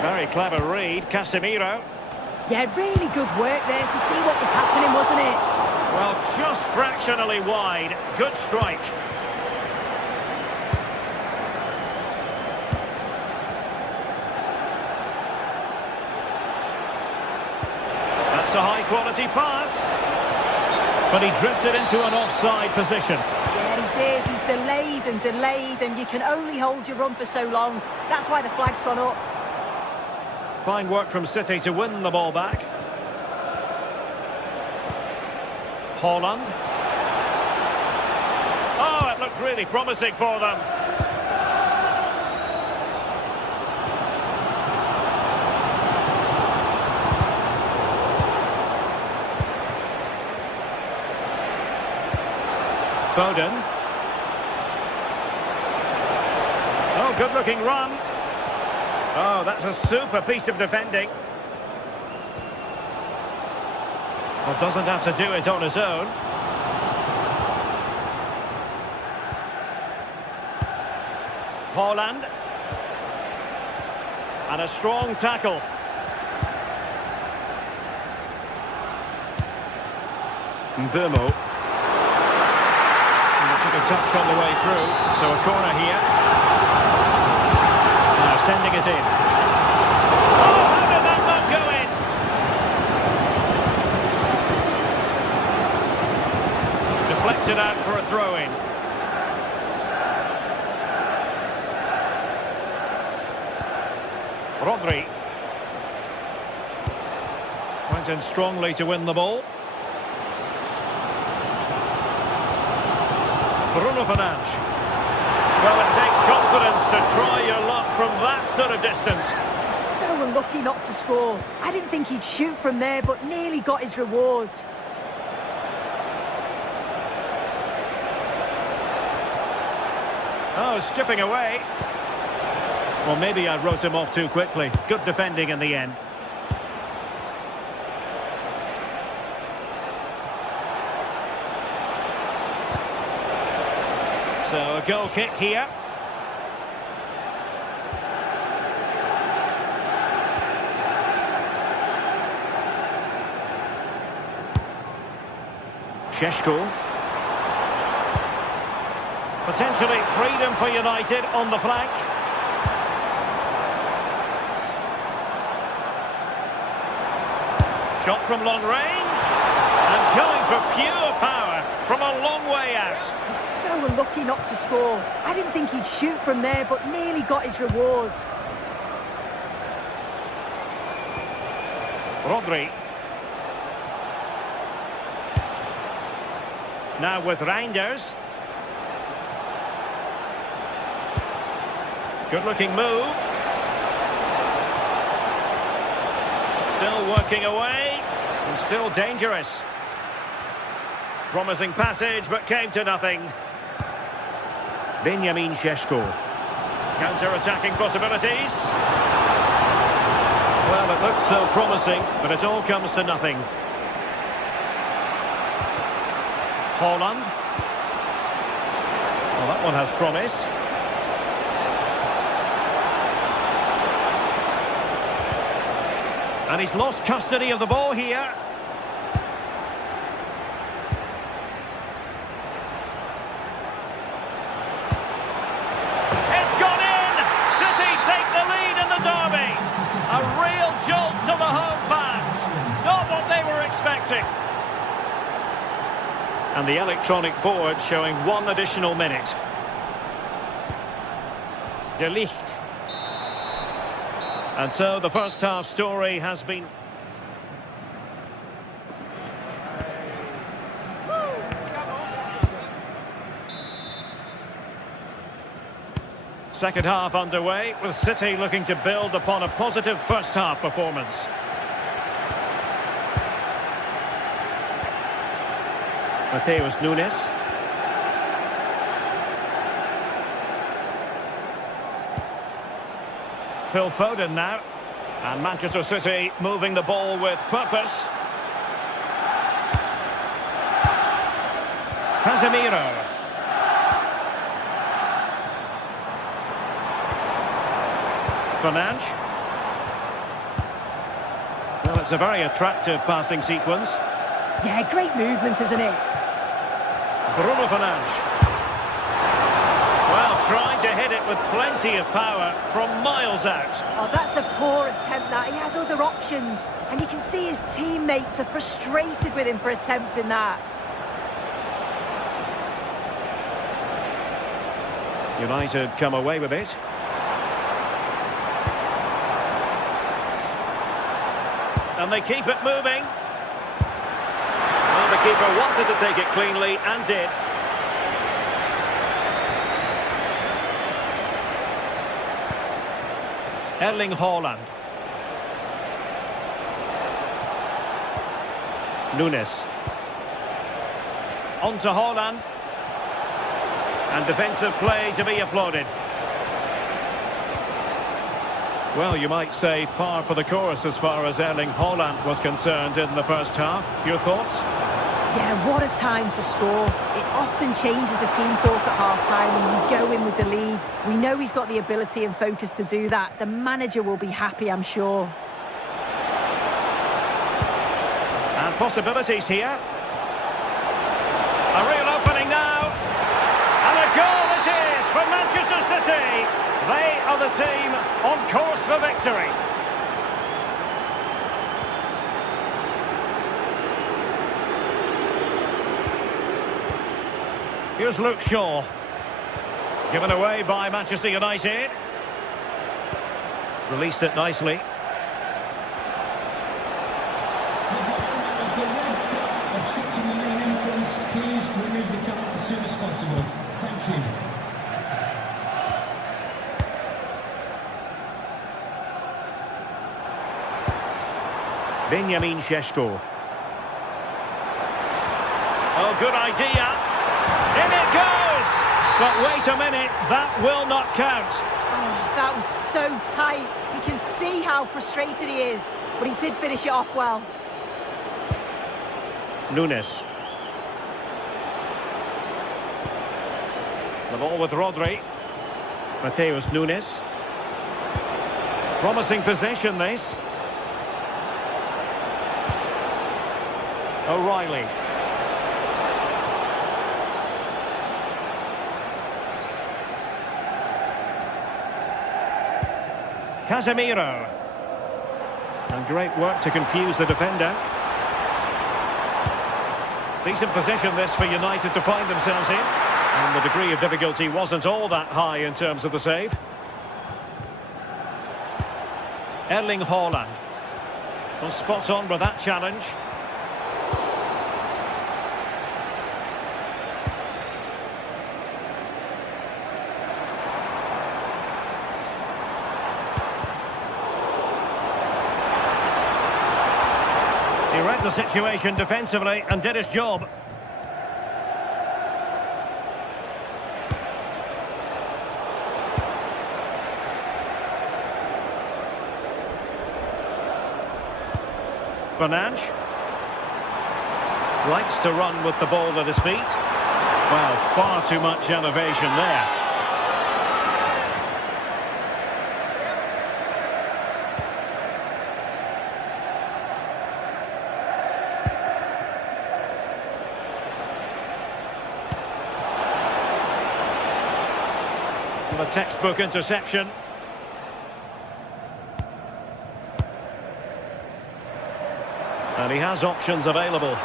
Very clever read, Casemiro. Yeah, really good work there to see what was happening, wasn't it? Well, just fractionally wide. Good strike. That's a high-quality pass. But he drifted into an offside position. Yeah, he did. He's delayed, and you can only hold your run for so long. That's why the flag's gone up. Fine work from City to win the ball back. Haaland. Oh, it looked really promising for them. Foden. Oh, good-looking run. Oh, that's a super piece of defending. But doesn't have to do it on his own. Haaland. And a strong tackle. Mbeumo. Took a touch on the way through, so a corner here. Now sending it in. Oh, how did that not go in? Deflected out for a throw-in. Rodri. Went in strongly to win the ball. Bruno Fernandes. Well, it takes confidence to try your luck from that sort of distance. So unlucky not to score. I didn't think he'd shoot from there, but nearly got his rewards. Oh, skipping away. Well, maybe I wrote him off too quickly. Good defending in the end. So a goal kick here. Šeško. Potentially freedom for United on the flank. Shot from long range. And going for pure power from a long way out. So unlucky not to score. I didn't think he'd shoot from there, but nearly got his rewards. Rodri. Now with Reinders. Good-looking move. Still working away. And still dangerous. Promising passage, but came to nothing. Benjamin Šeško. Counter-attacking possibilities. Well, it looks so promising, but it all comes to nothing. Haaland. Well, that one has promise. And he's lost custody of the ball here. It's gone in! City take the lead in the derby. A real jolt to the home fans. Not what they were expecting. And the electronic board showing 1 additional minute. De Ligt. And so the first half story has been... Second half underway, with City looking to build upon a positive first half performance. Mateus Nunes. Phil Foden now. And Manchester City moving the ball with purpose. Casemiro. Fernandes. Well, it's a very attractive passing sequence. Yeah, great movement, isn't it? Bruno Fernandes. Well, trying to hit it with plenty of power from miles out. Oh, that's a poor attempt, that. He had other options. And you can see his teammates are frustrated with him for attempting that. United come away with it. And they keep it moving. Well, the keeper wanted to take it cleanly and did. Erling Haaland. Nunes. On to Haaland. And defensive play to be applauded. Well, you might say par for the course as far as Erling Haaland was concerned in the first half. Your thoughts? Yeah, what a time to score. It often changes the team talk at half-time when you go in with the lead. We know he's got the ability and focus to do that. The manager will be happy, I'm sure. And possibilities here. A real opening now. And a goal it is for Manchester City. They are the team on course for victory. Here's Luke Shaw. Given away by Manchester United. Released it nicely. Obstructing the main entrance. Please remove the car as soon as possible. Thank you. Benjamin Šeško. Oh, good idea. In it goes! But wait a minute, that will not count. Oh, that was so tight. You can see how frustrated he is, but he did finish it off well. Nunes. The ball with Rodri. Mateus Nunes. Promising possession, this. O'Reilly. Casemiro. And great work to confuse the defender. Decent position this for United to find themselves in. And the degree of difficulty wasn't all that high in terms of the save. Erling Haaland. Was spot on with that challenge. read the situation defensively and did his job. Fernandes likes to run with the ball at his feet. Well, far too much elevation there. A textbook interception. And he has options available.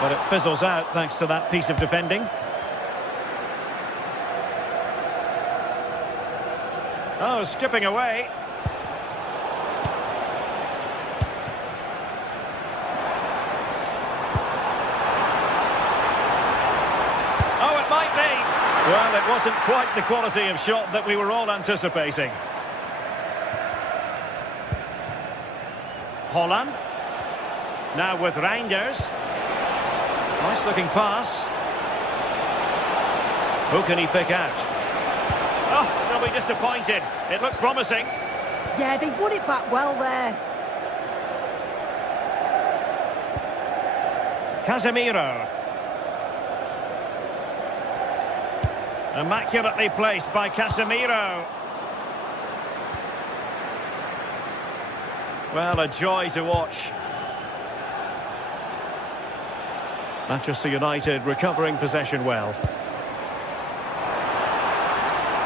But it fizzles out thanks to that piece of defending. Oh, skipping away. Oh, it might be. Well, it wasn't quite the quality of shot that we were all anticipating. Holland. Now with Reinders. Nice looking pass. Who can he pick out? Oh, they'll be disappointed. It looked promising. Yeah, they won it back well there. Casemiro. Immaculately placed by Casemiro. Well, a joy to watch. Manchester United recovering possession well.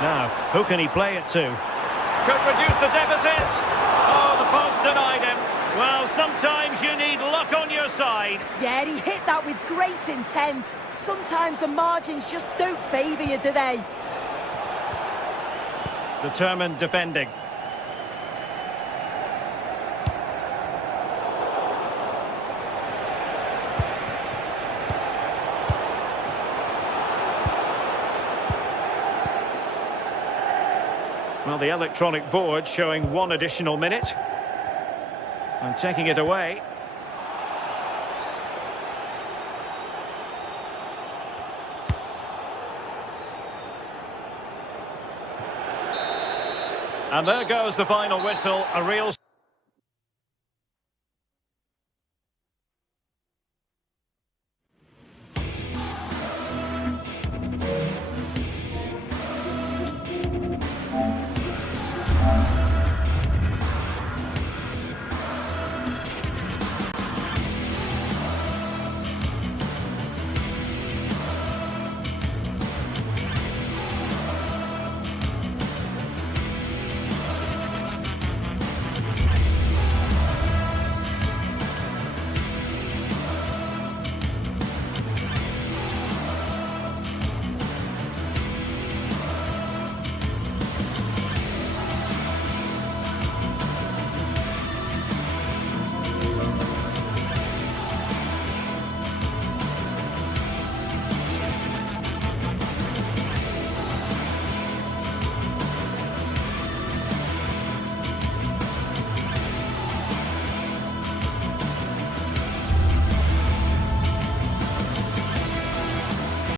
Now, who can he play it to? Could reduce the deficit. Oh, the post denied him. Well, sometimes you need luck on your side. Yeah, he hit that with great intent. Sometimes the margins just don't favour you, do they? Determined defending. Well, the electronic board showing 1 additional minute. And taking it away. And there goes the final whistle, a real...